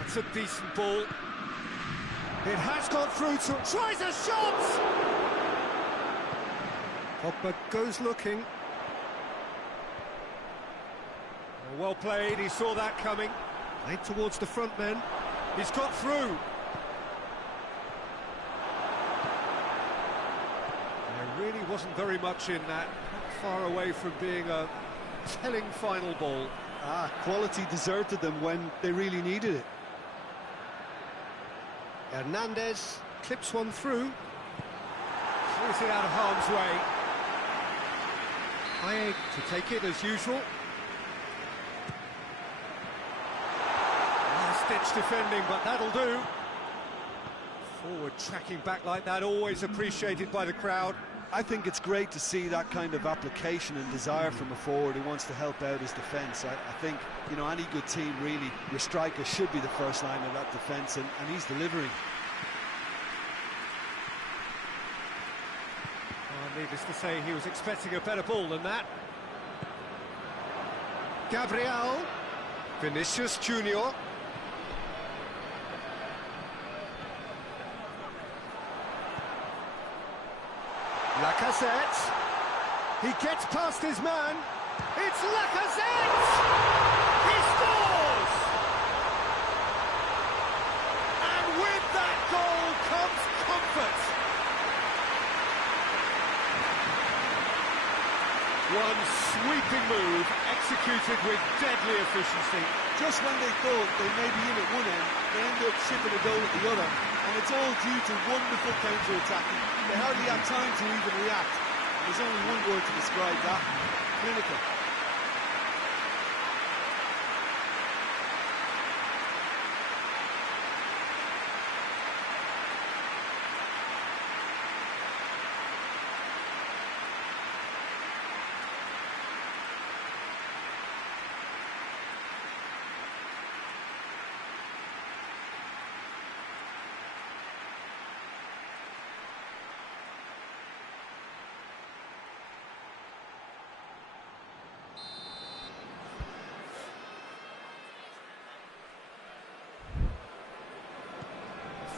That's a decent ball. It has gone through to... Tries a shot! Pogba goes looking. Well played, he saw that coming. Played towards the front men. He's got through. There really wasn't very much in that. Not far away from being a telling final ball. Quality deserted them when they really needed it. Hernandez clips one through. Clears it out of harm's way. Payet to take it as usual. Last-ditch defending, but that'll do. Forward tracking back like that, always appreciated by the crowd. I think it's great to see that kind of application and desire from a forward who wants to help out his defence. I think, you know, any good team, really, your striker should be the first line of that defence, and he's delivering. Needless to say, he was expecting a better ball than that. Gabriel. Vinicius Junior. Lacazette. He gets past his man. It's Lacazette! He scores! And with that goal comes comfort. One sweeping move, executed with deadly efficiency. Just when they thought they may be in at one end, they end up shipping a goal at the other. And it's all due to wonderful counter-attacking. They hardly had time to even react. There's only one word to describe that: clinical.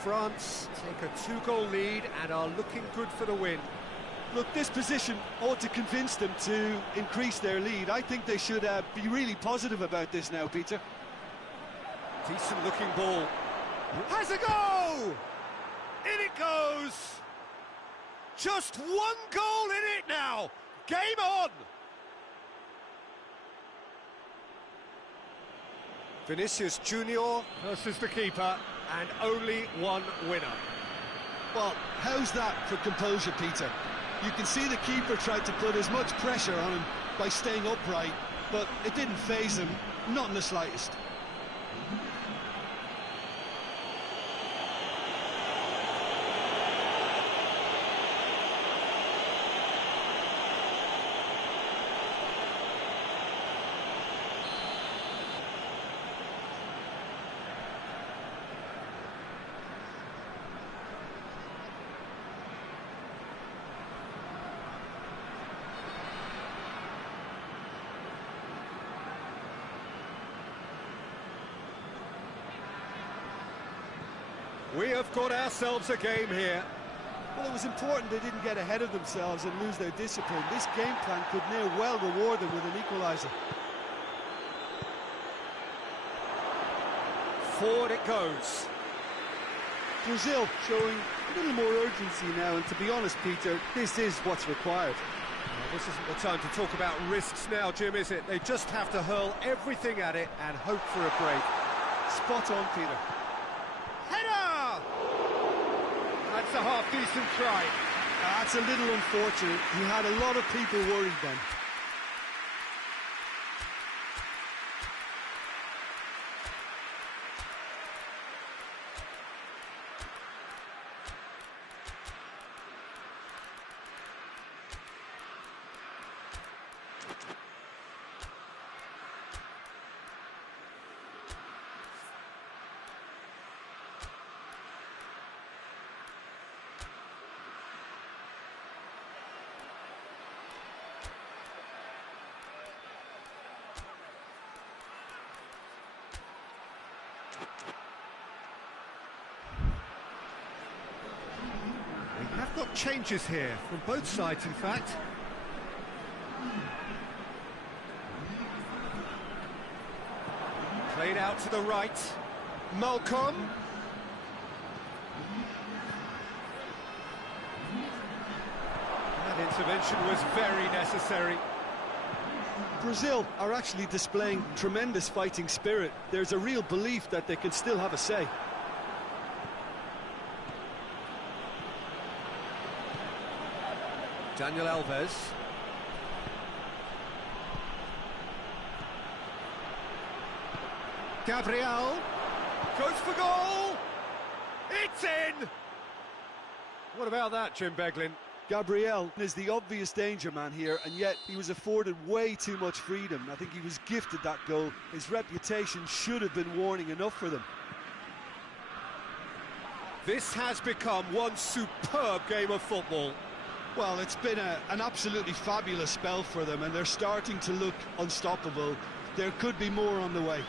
France take a 2-goal lead and are looking good for the win. Look, this position ought to convince them to increase their lead. I think they should be really positive about this now, Peter. Decent looking ball. Has a go! In it goes! Just 1 goal in it now! Game on! Vinicius Junior versus the keeper, and only one winner. Well, how's that for composure, Peter? You can see the keeper tried to put as much pressure on him by staying upright, but it didn't faze him, not in the slightest. We have got ourselves a game here. Well, it was important they didn't get ahead of themselves and lose their discipline. This game plan could near well reward them with an equaliser. Forward it goes. Brazil showing a little more urgency now, and to be honest, Peter, this is what's required. Well, this isn't the time to talk about risks now, Jim, is it? They just have to hurl everything at it and hope for a break. Spot on, Peter. Header! That's a half-decent try. That's a little unfortunate. He had a lot of people worried then. We have got changes here, from both sides, in fact. Played out to the right. Malcolm. That intervention was very necessary. Brazil are actually displaying tremendous fighting spirit. There's a real belief that they can still have a say. Daniel Alves. Gabriel goes for goal. It's in. What about that, Jim Beglin? Gabriel is the obvious danger man here, and yet he was afforded way too much freedom. I think he was gifted that goal. His reputation should have been warning enough for them. This has become one superb game of football. Well, it's been an absolutely fabulous spell for them, and they're starting to look unstoppable. There could be more on the way.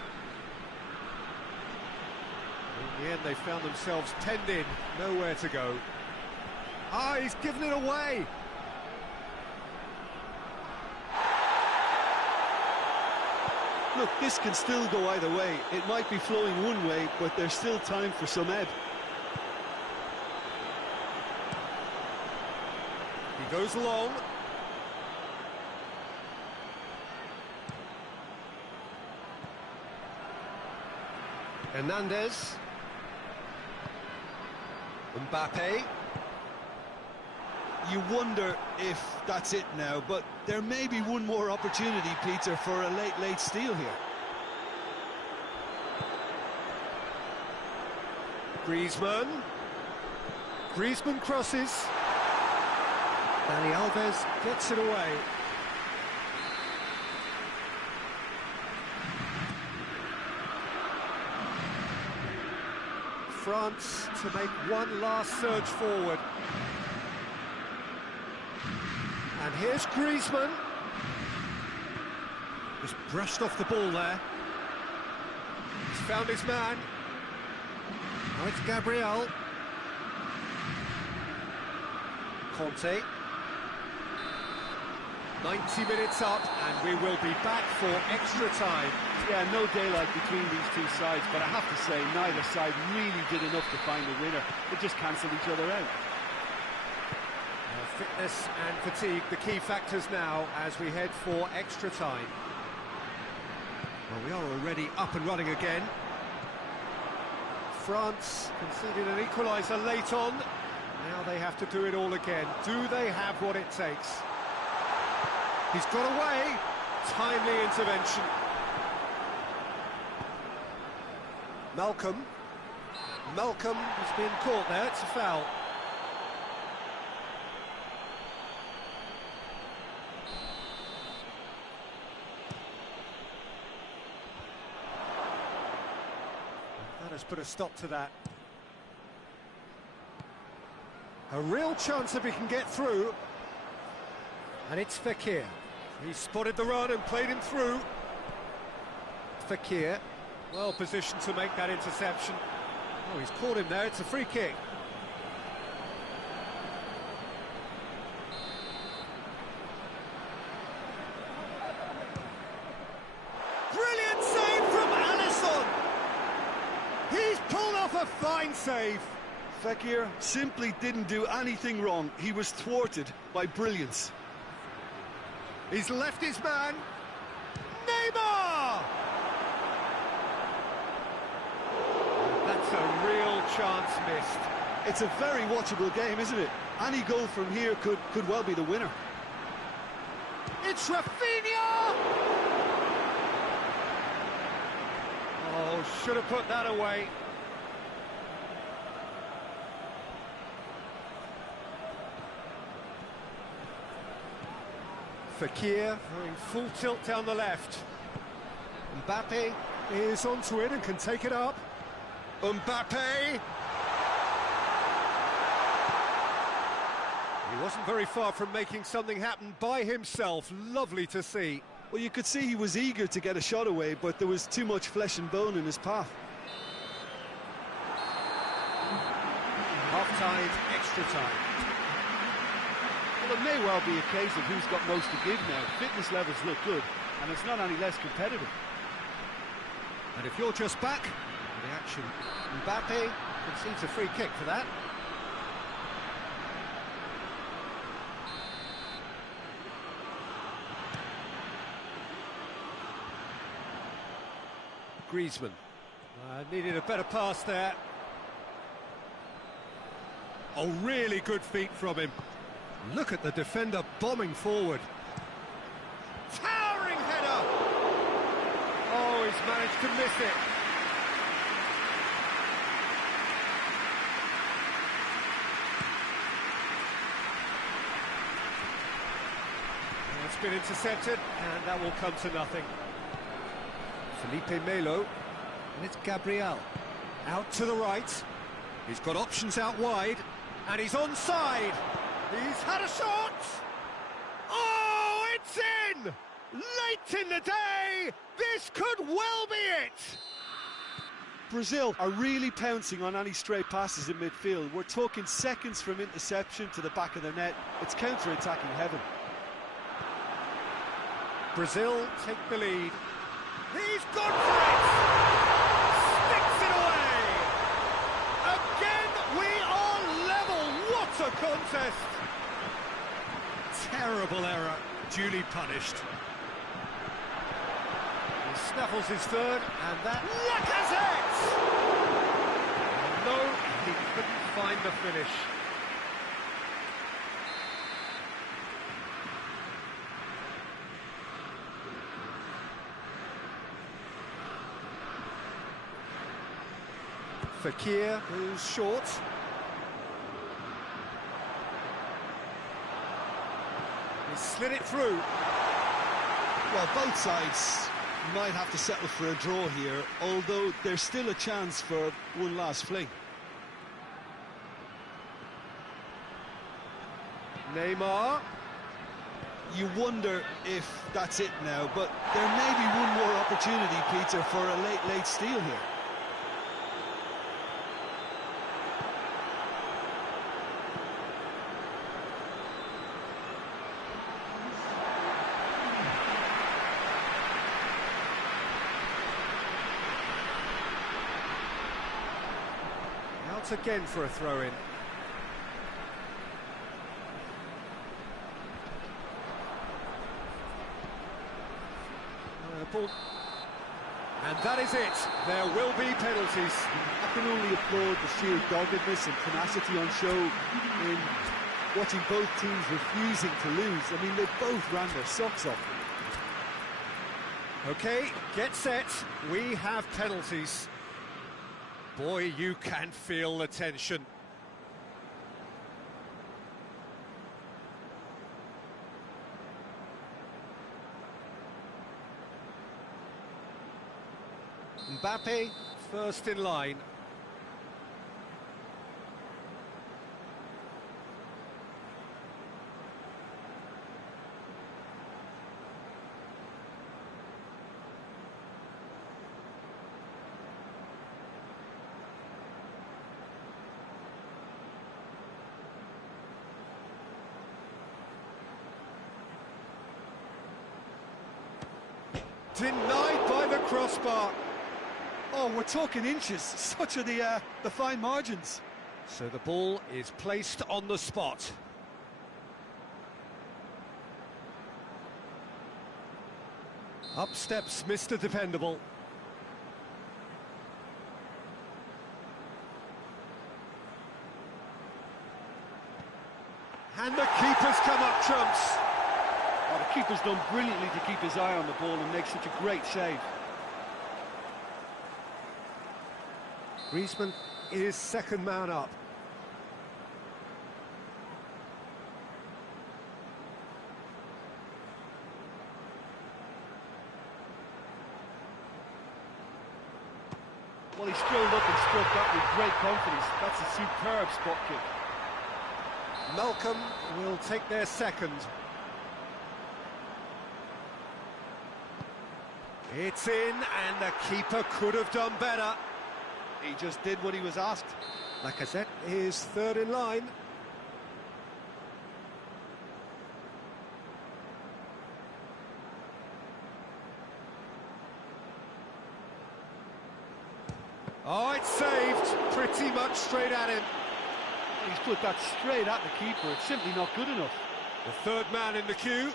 In the end, they found themselves penned in, nowhere to go. Ah, he's given it away. Look, this can still go either way. It might be flowing one way, but there's still time for some ebb. He goes long. Hernandez. Mbappe. You wonder if that's it now, but there may be one more opportunity, Peter, for a late steal here. Griezmann. Griezmann crosses. Dani Alves gets it away. France to make one last surge forward. And here's Griezmann. Just brushed off the ball there. He's found his man. Now it's Gabriel. Conte. 90 minutes up, and we will be back for extra time. Yeah, no daylight between these two sides, but I have to say, neither side really did enough to find a winner. They just cancelled each other out. Fitness and fatigue, the key factors now as we head for extra time. Well, we are already up and running again. France conceded an equaliser late on. Now they have to do it all again. Do they have what it takes? He's got away. Timely intervention. Malcolm has been caught there. It's a foul. That has put a stop to that. A real chance if he can get through. And it's Fekir. He spotted the run and played him through. Fekir, well positioned to make that interception. Oh, he's caught him there, it's a free kick. Brilliant save from Alisson! He's pulled off a fine save. Fekir simply didn't do anything wrong. He was thwarted by brilliance. He's left his man. Neymar! That's a real chance missed. It's a very watchable game, isn't it? Any goal from here could well be the winner. It's Rafinha! Oh, should have put that away. Fekir going full tilt down the left. Mbappe is onto it and can take it up. Mbappe! He wasn't very far from making something happen by himself. Lovely to see. Well, you could see he was eager to get a shot away, but there was too much flesh and bone in his path. Half-time, extra time. Well, it may well be a case of who's got most to give now. Fitness levels look good, and it's not any less competitive. And if you're just back, the action, Mbappe concedes a free kick for that. Griezmann needed a better pass there. Oh, really good feet from him. Look at the defender bombing forward. Towering header! Oh, he's managed to miss it. It's been intercepted, and that will come to nothing. Felipe Melo, and it's Gabriel. Out to the right. He's got options out wide, and he's onside. He's had a shot! Oh, it's in! Late in the day, this could well be it! Brazil are really pouncing on any stray passes in midfield. We're talking seconds from interception to the back of the net. It's counter-attacking heaven. Brazil take the lead. He's gone for it! Sticks it away! Again, we are level. What a contest! Terrible error, duly punished. He snaffles his third, and that... Lacazette! No, he couldn't find the finish. Fekir, who's short. He slid it through. Well, both sides might have to settle for a draw here, although there's still a chance for one last fling. Neymar. You wonder if that's it now, but there may be one more opportunity, Peter, for a late steal here. Out again for a throw-in. Ball. And that is it. There will be penalties. I can only applaud the sheer doggedness and tenacity on show in watching both teams refusing to lose. I mean, they both ran their socks off. Okay, get set. We have penalties. Boy, you can feel the tension. Mbappe, first in line. Denied by the crossbar. Oh, we're talking inches. Such are the fine margins. So the ball is placed on the spot. Up steps Mr. Dependable. And the keeper's come up trumps. Oh, the keeper's done brilliantly to keep his eye on the ball and make such a great save. Griezmann is second man up. Well, he strolled up and struck that with great confidence. That's a superb spot kick. Malcolm will take their second. It's in, and the keeper could have done better. He just did what he was asked. Lacazette is third in line. Oh, it's saved. Pretty much straight at him. He's put that straight at the keeper. It's simply not good enough. The third man in the queue.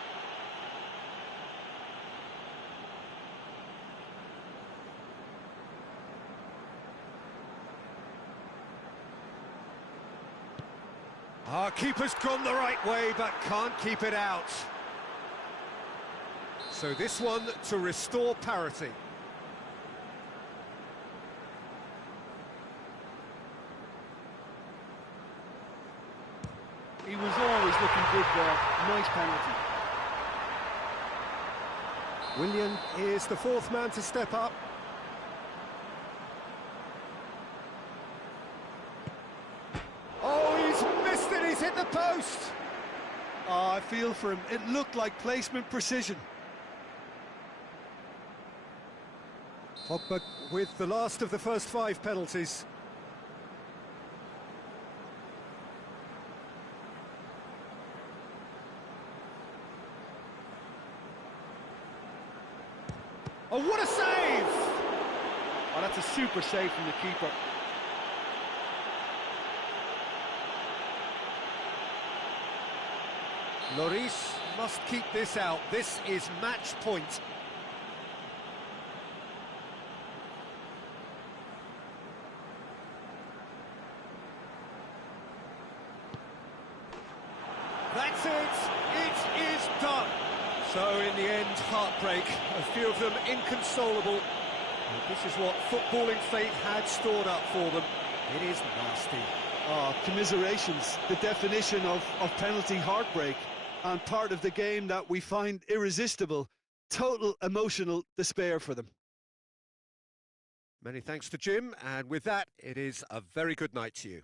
Our keeper's gone the right way, but can't keep it out. So this one to restore parity. He was always looking good there. Nice penalty. Willian is the fourth man to step up. Oh, he's missed it, he's hit the post! Oh, I feel for him. It looked like placement precision. Pogba with the last of the first 5 penalties. Oh, what a save! Oh, that's a super save from the keeper. Lloris must keep this out. This is match point. That's it. It is done. So in the end, heartbreak. A few of them inconsolable. And this is what footballing fate had stored up for them. It is nasty. Oh, commiserations. The definition of penalty heartbreak. And part of the game that we find irresistible. Total emotional despair for them. Many thanks to Jim, and with that, it is a very good night to you.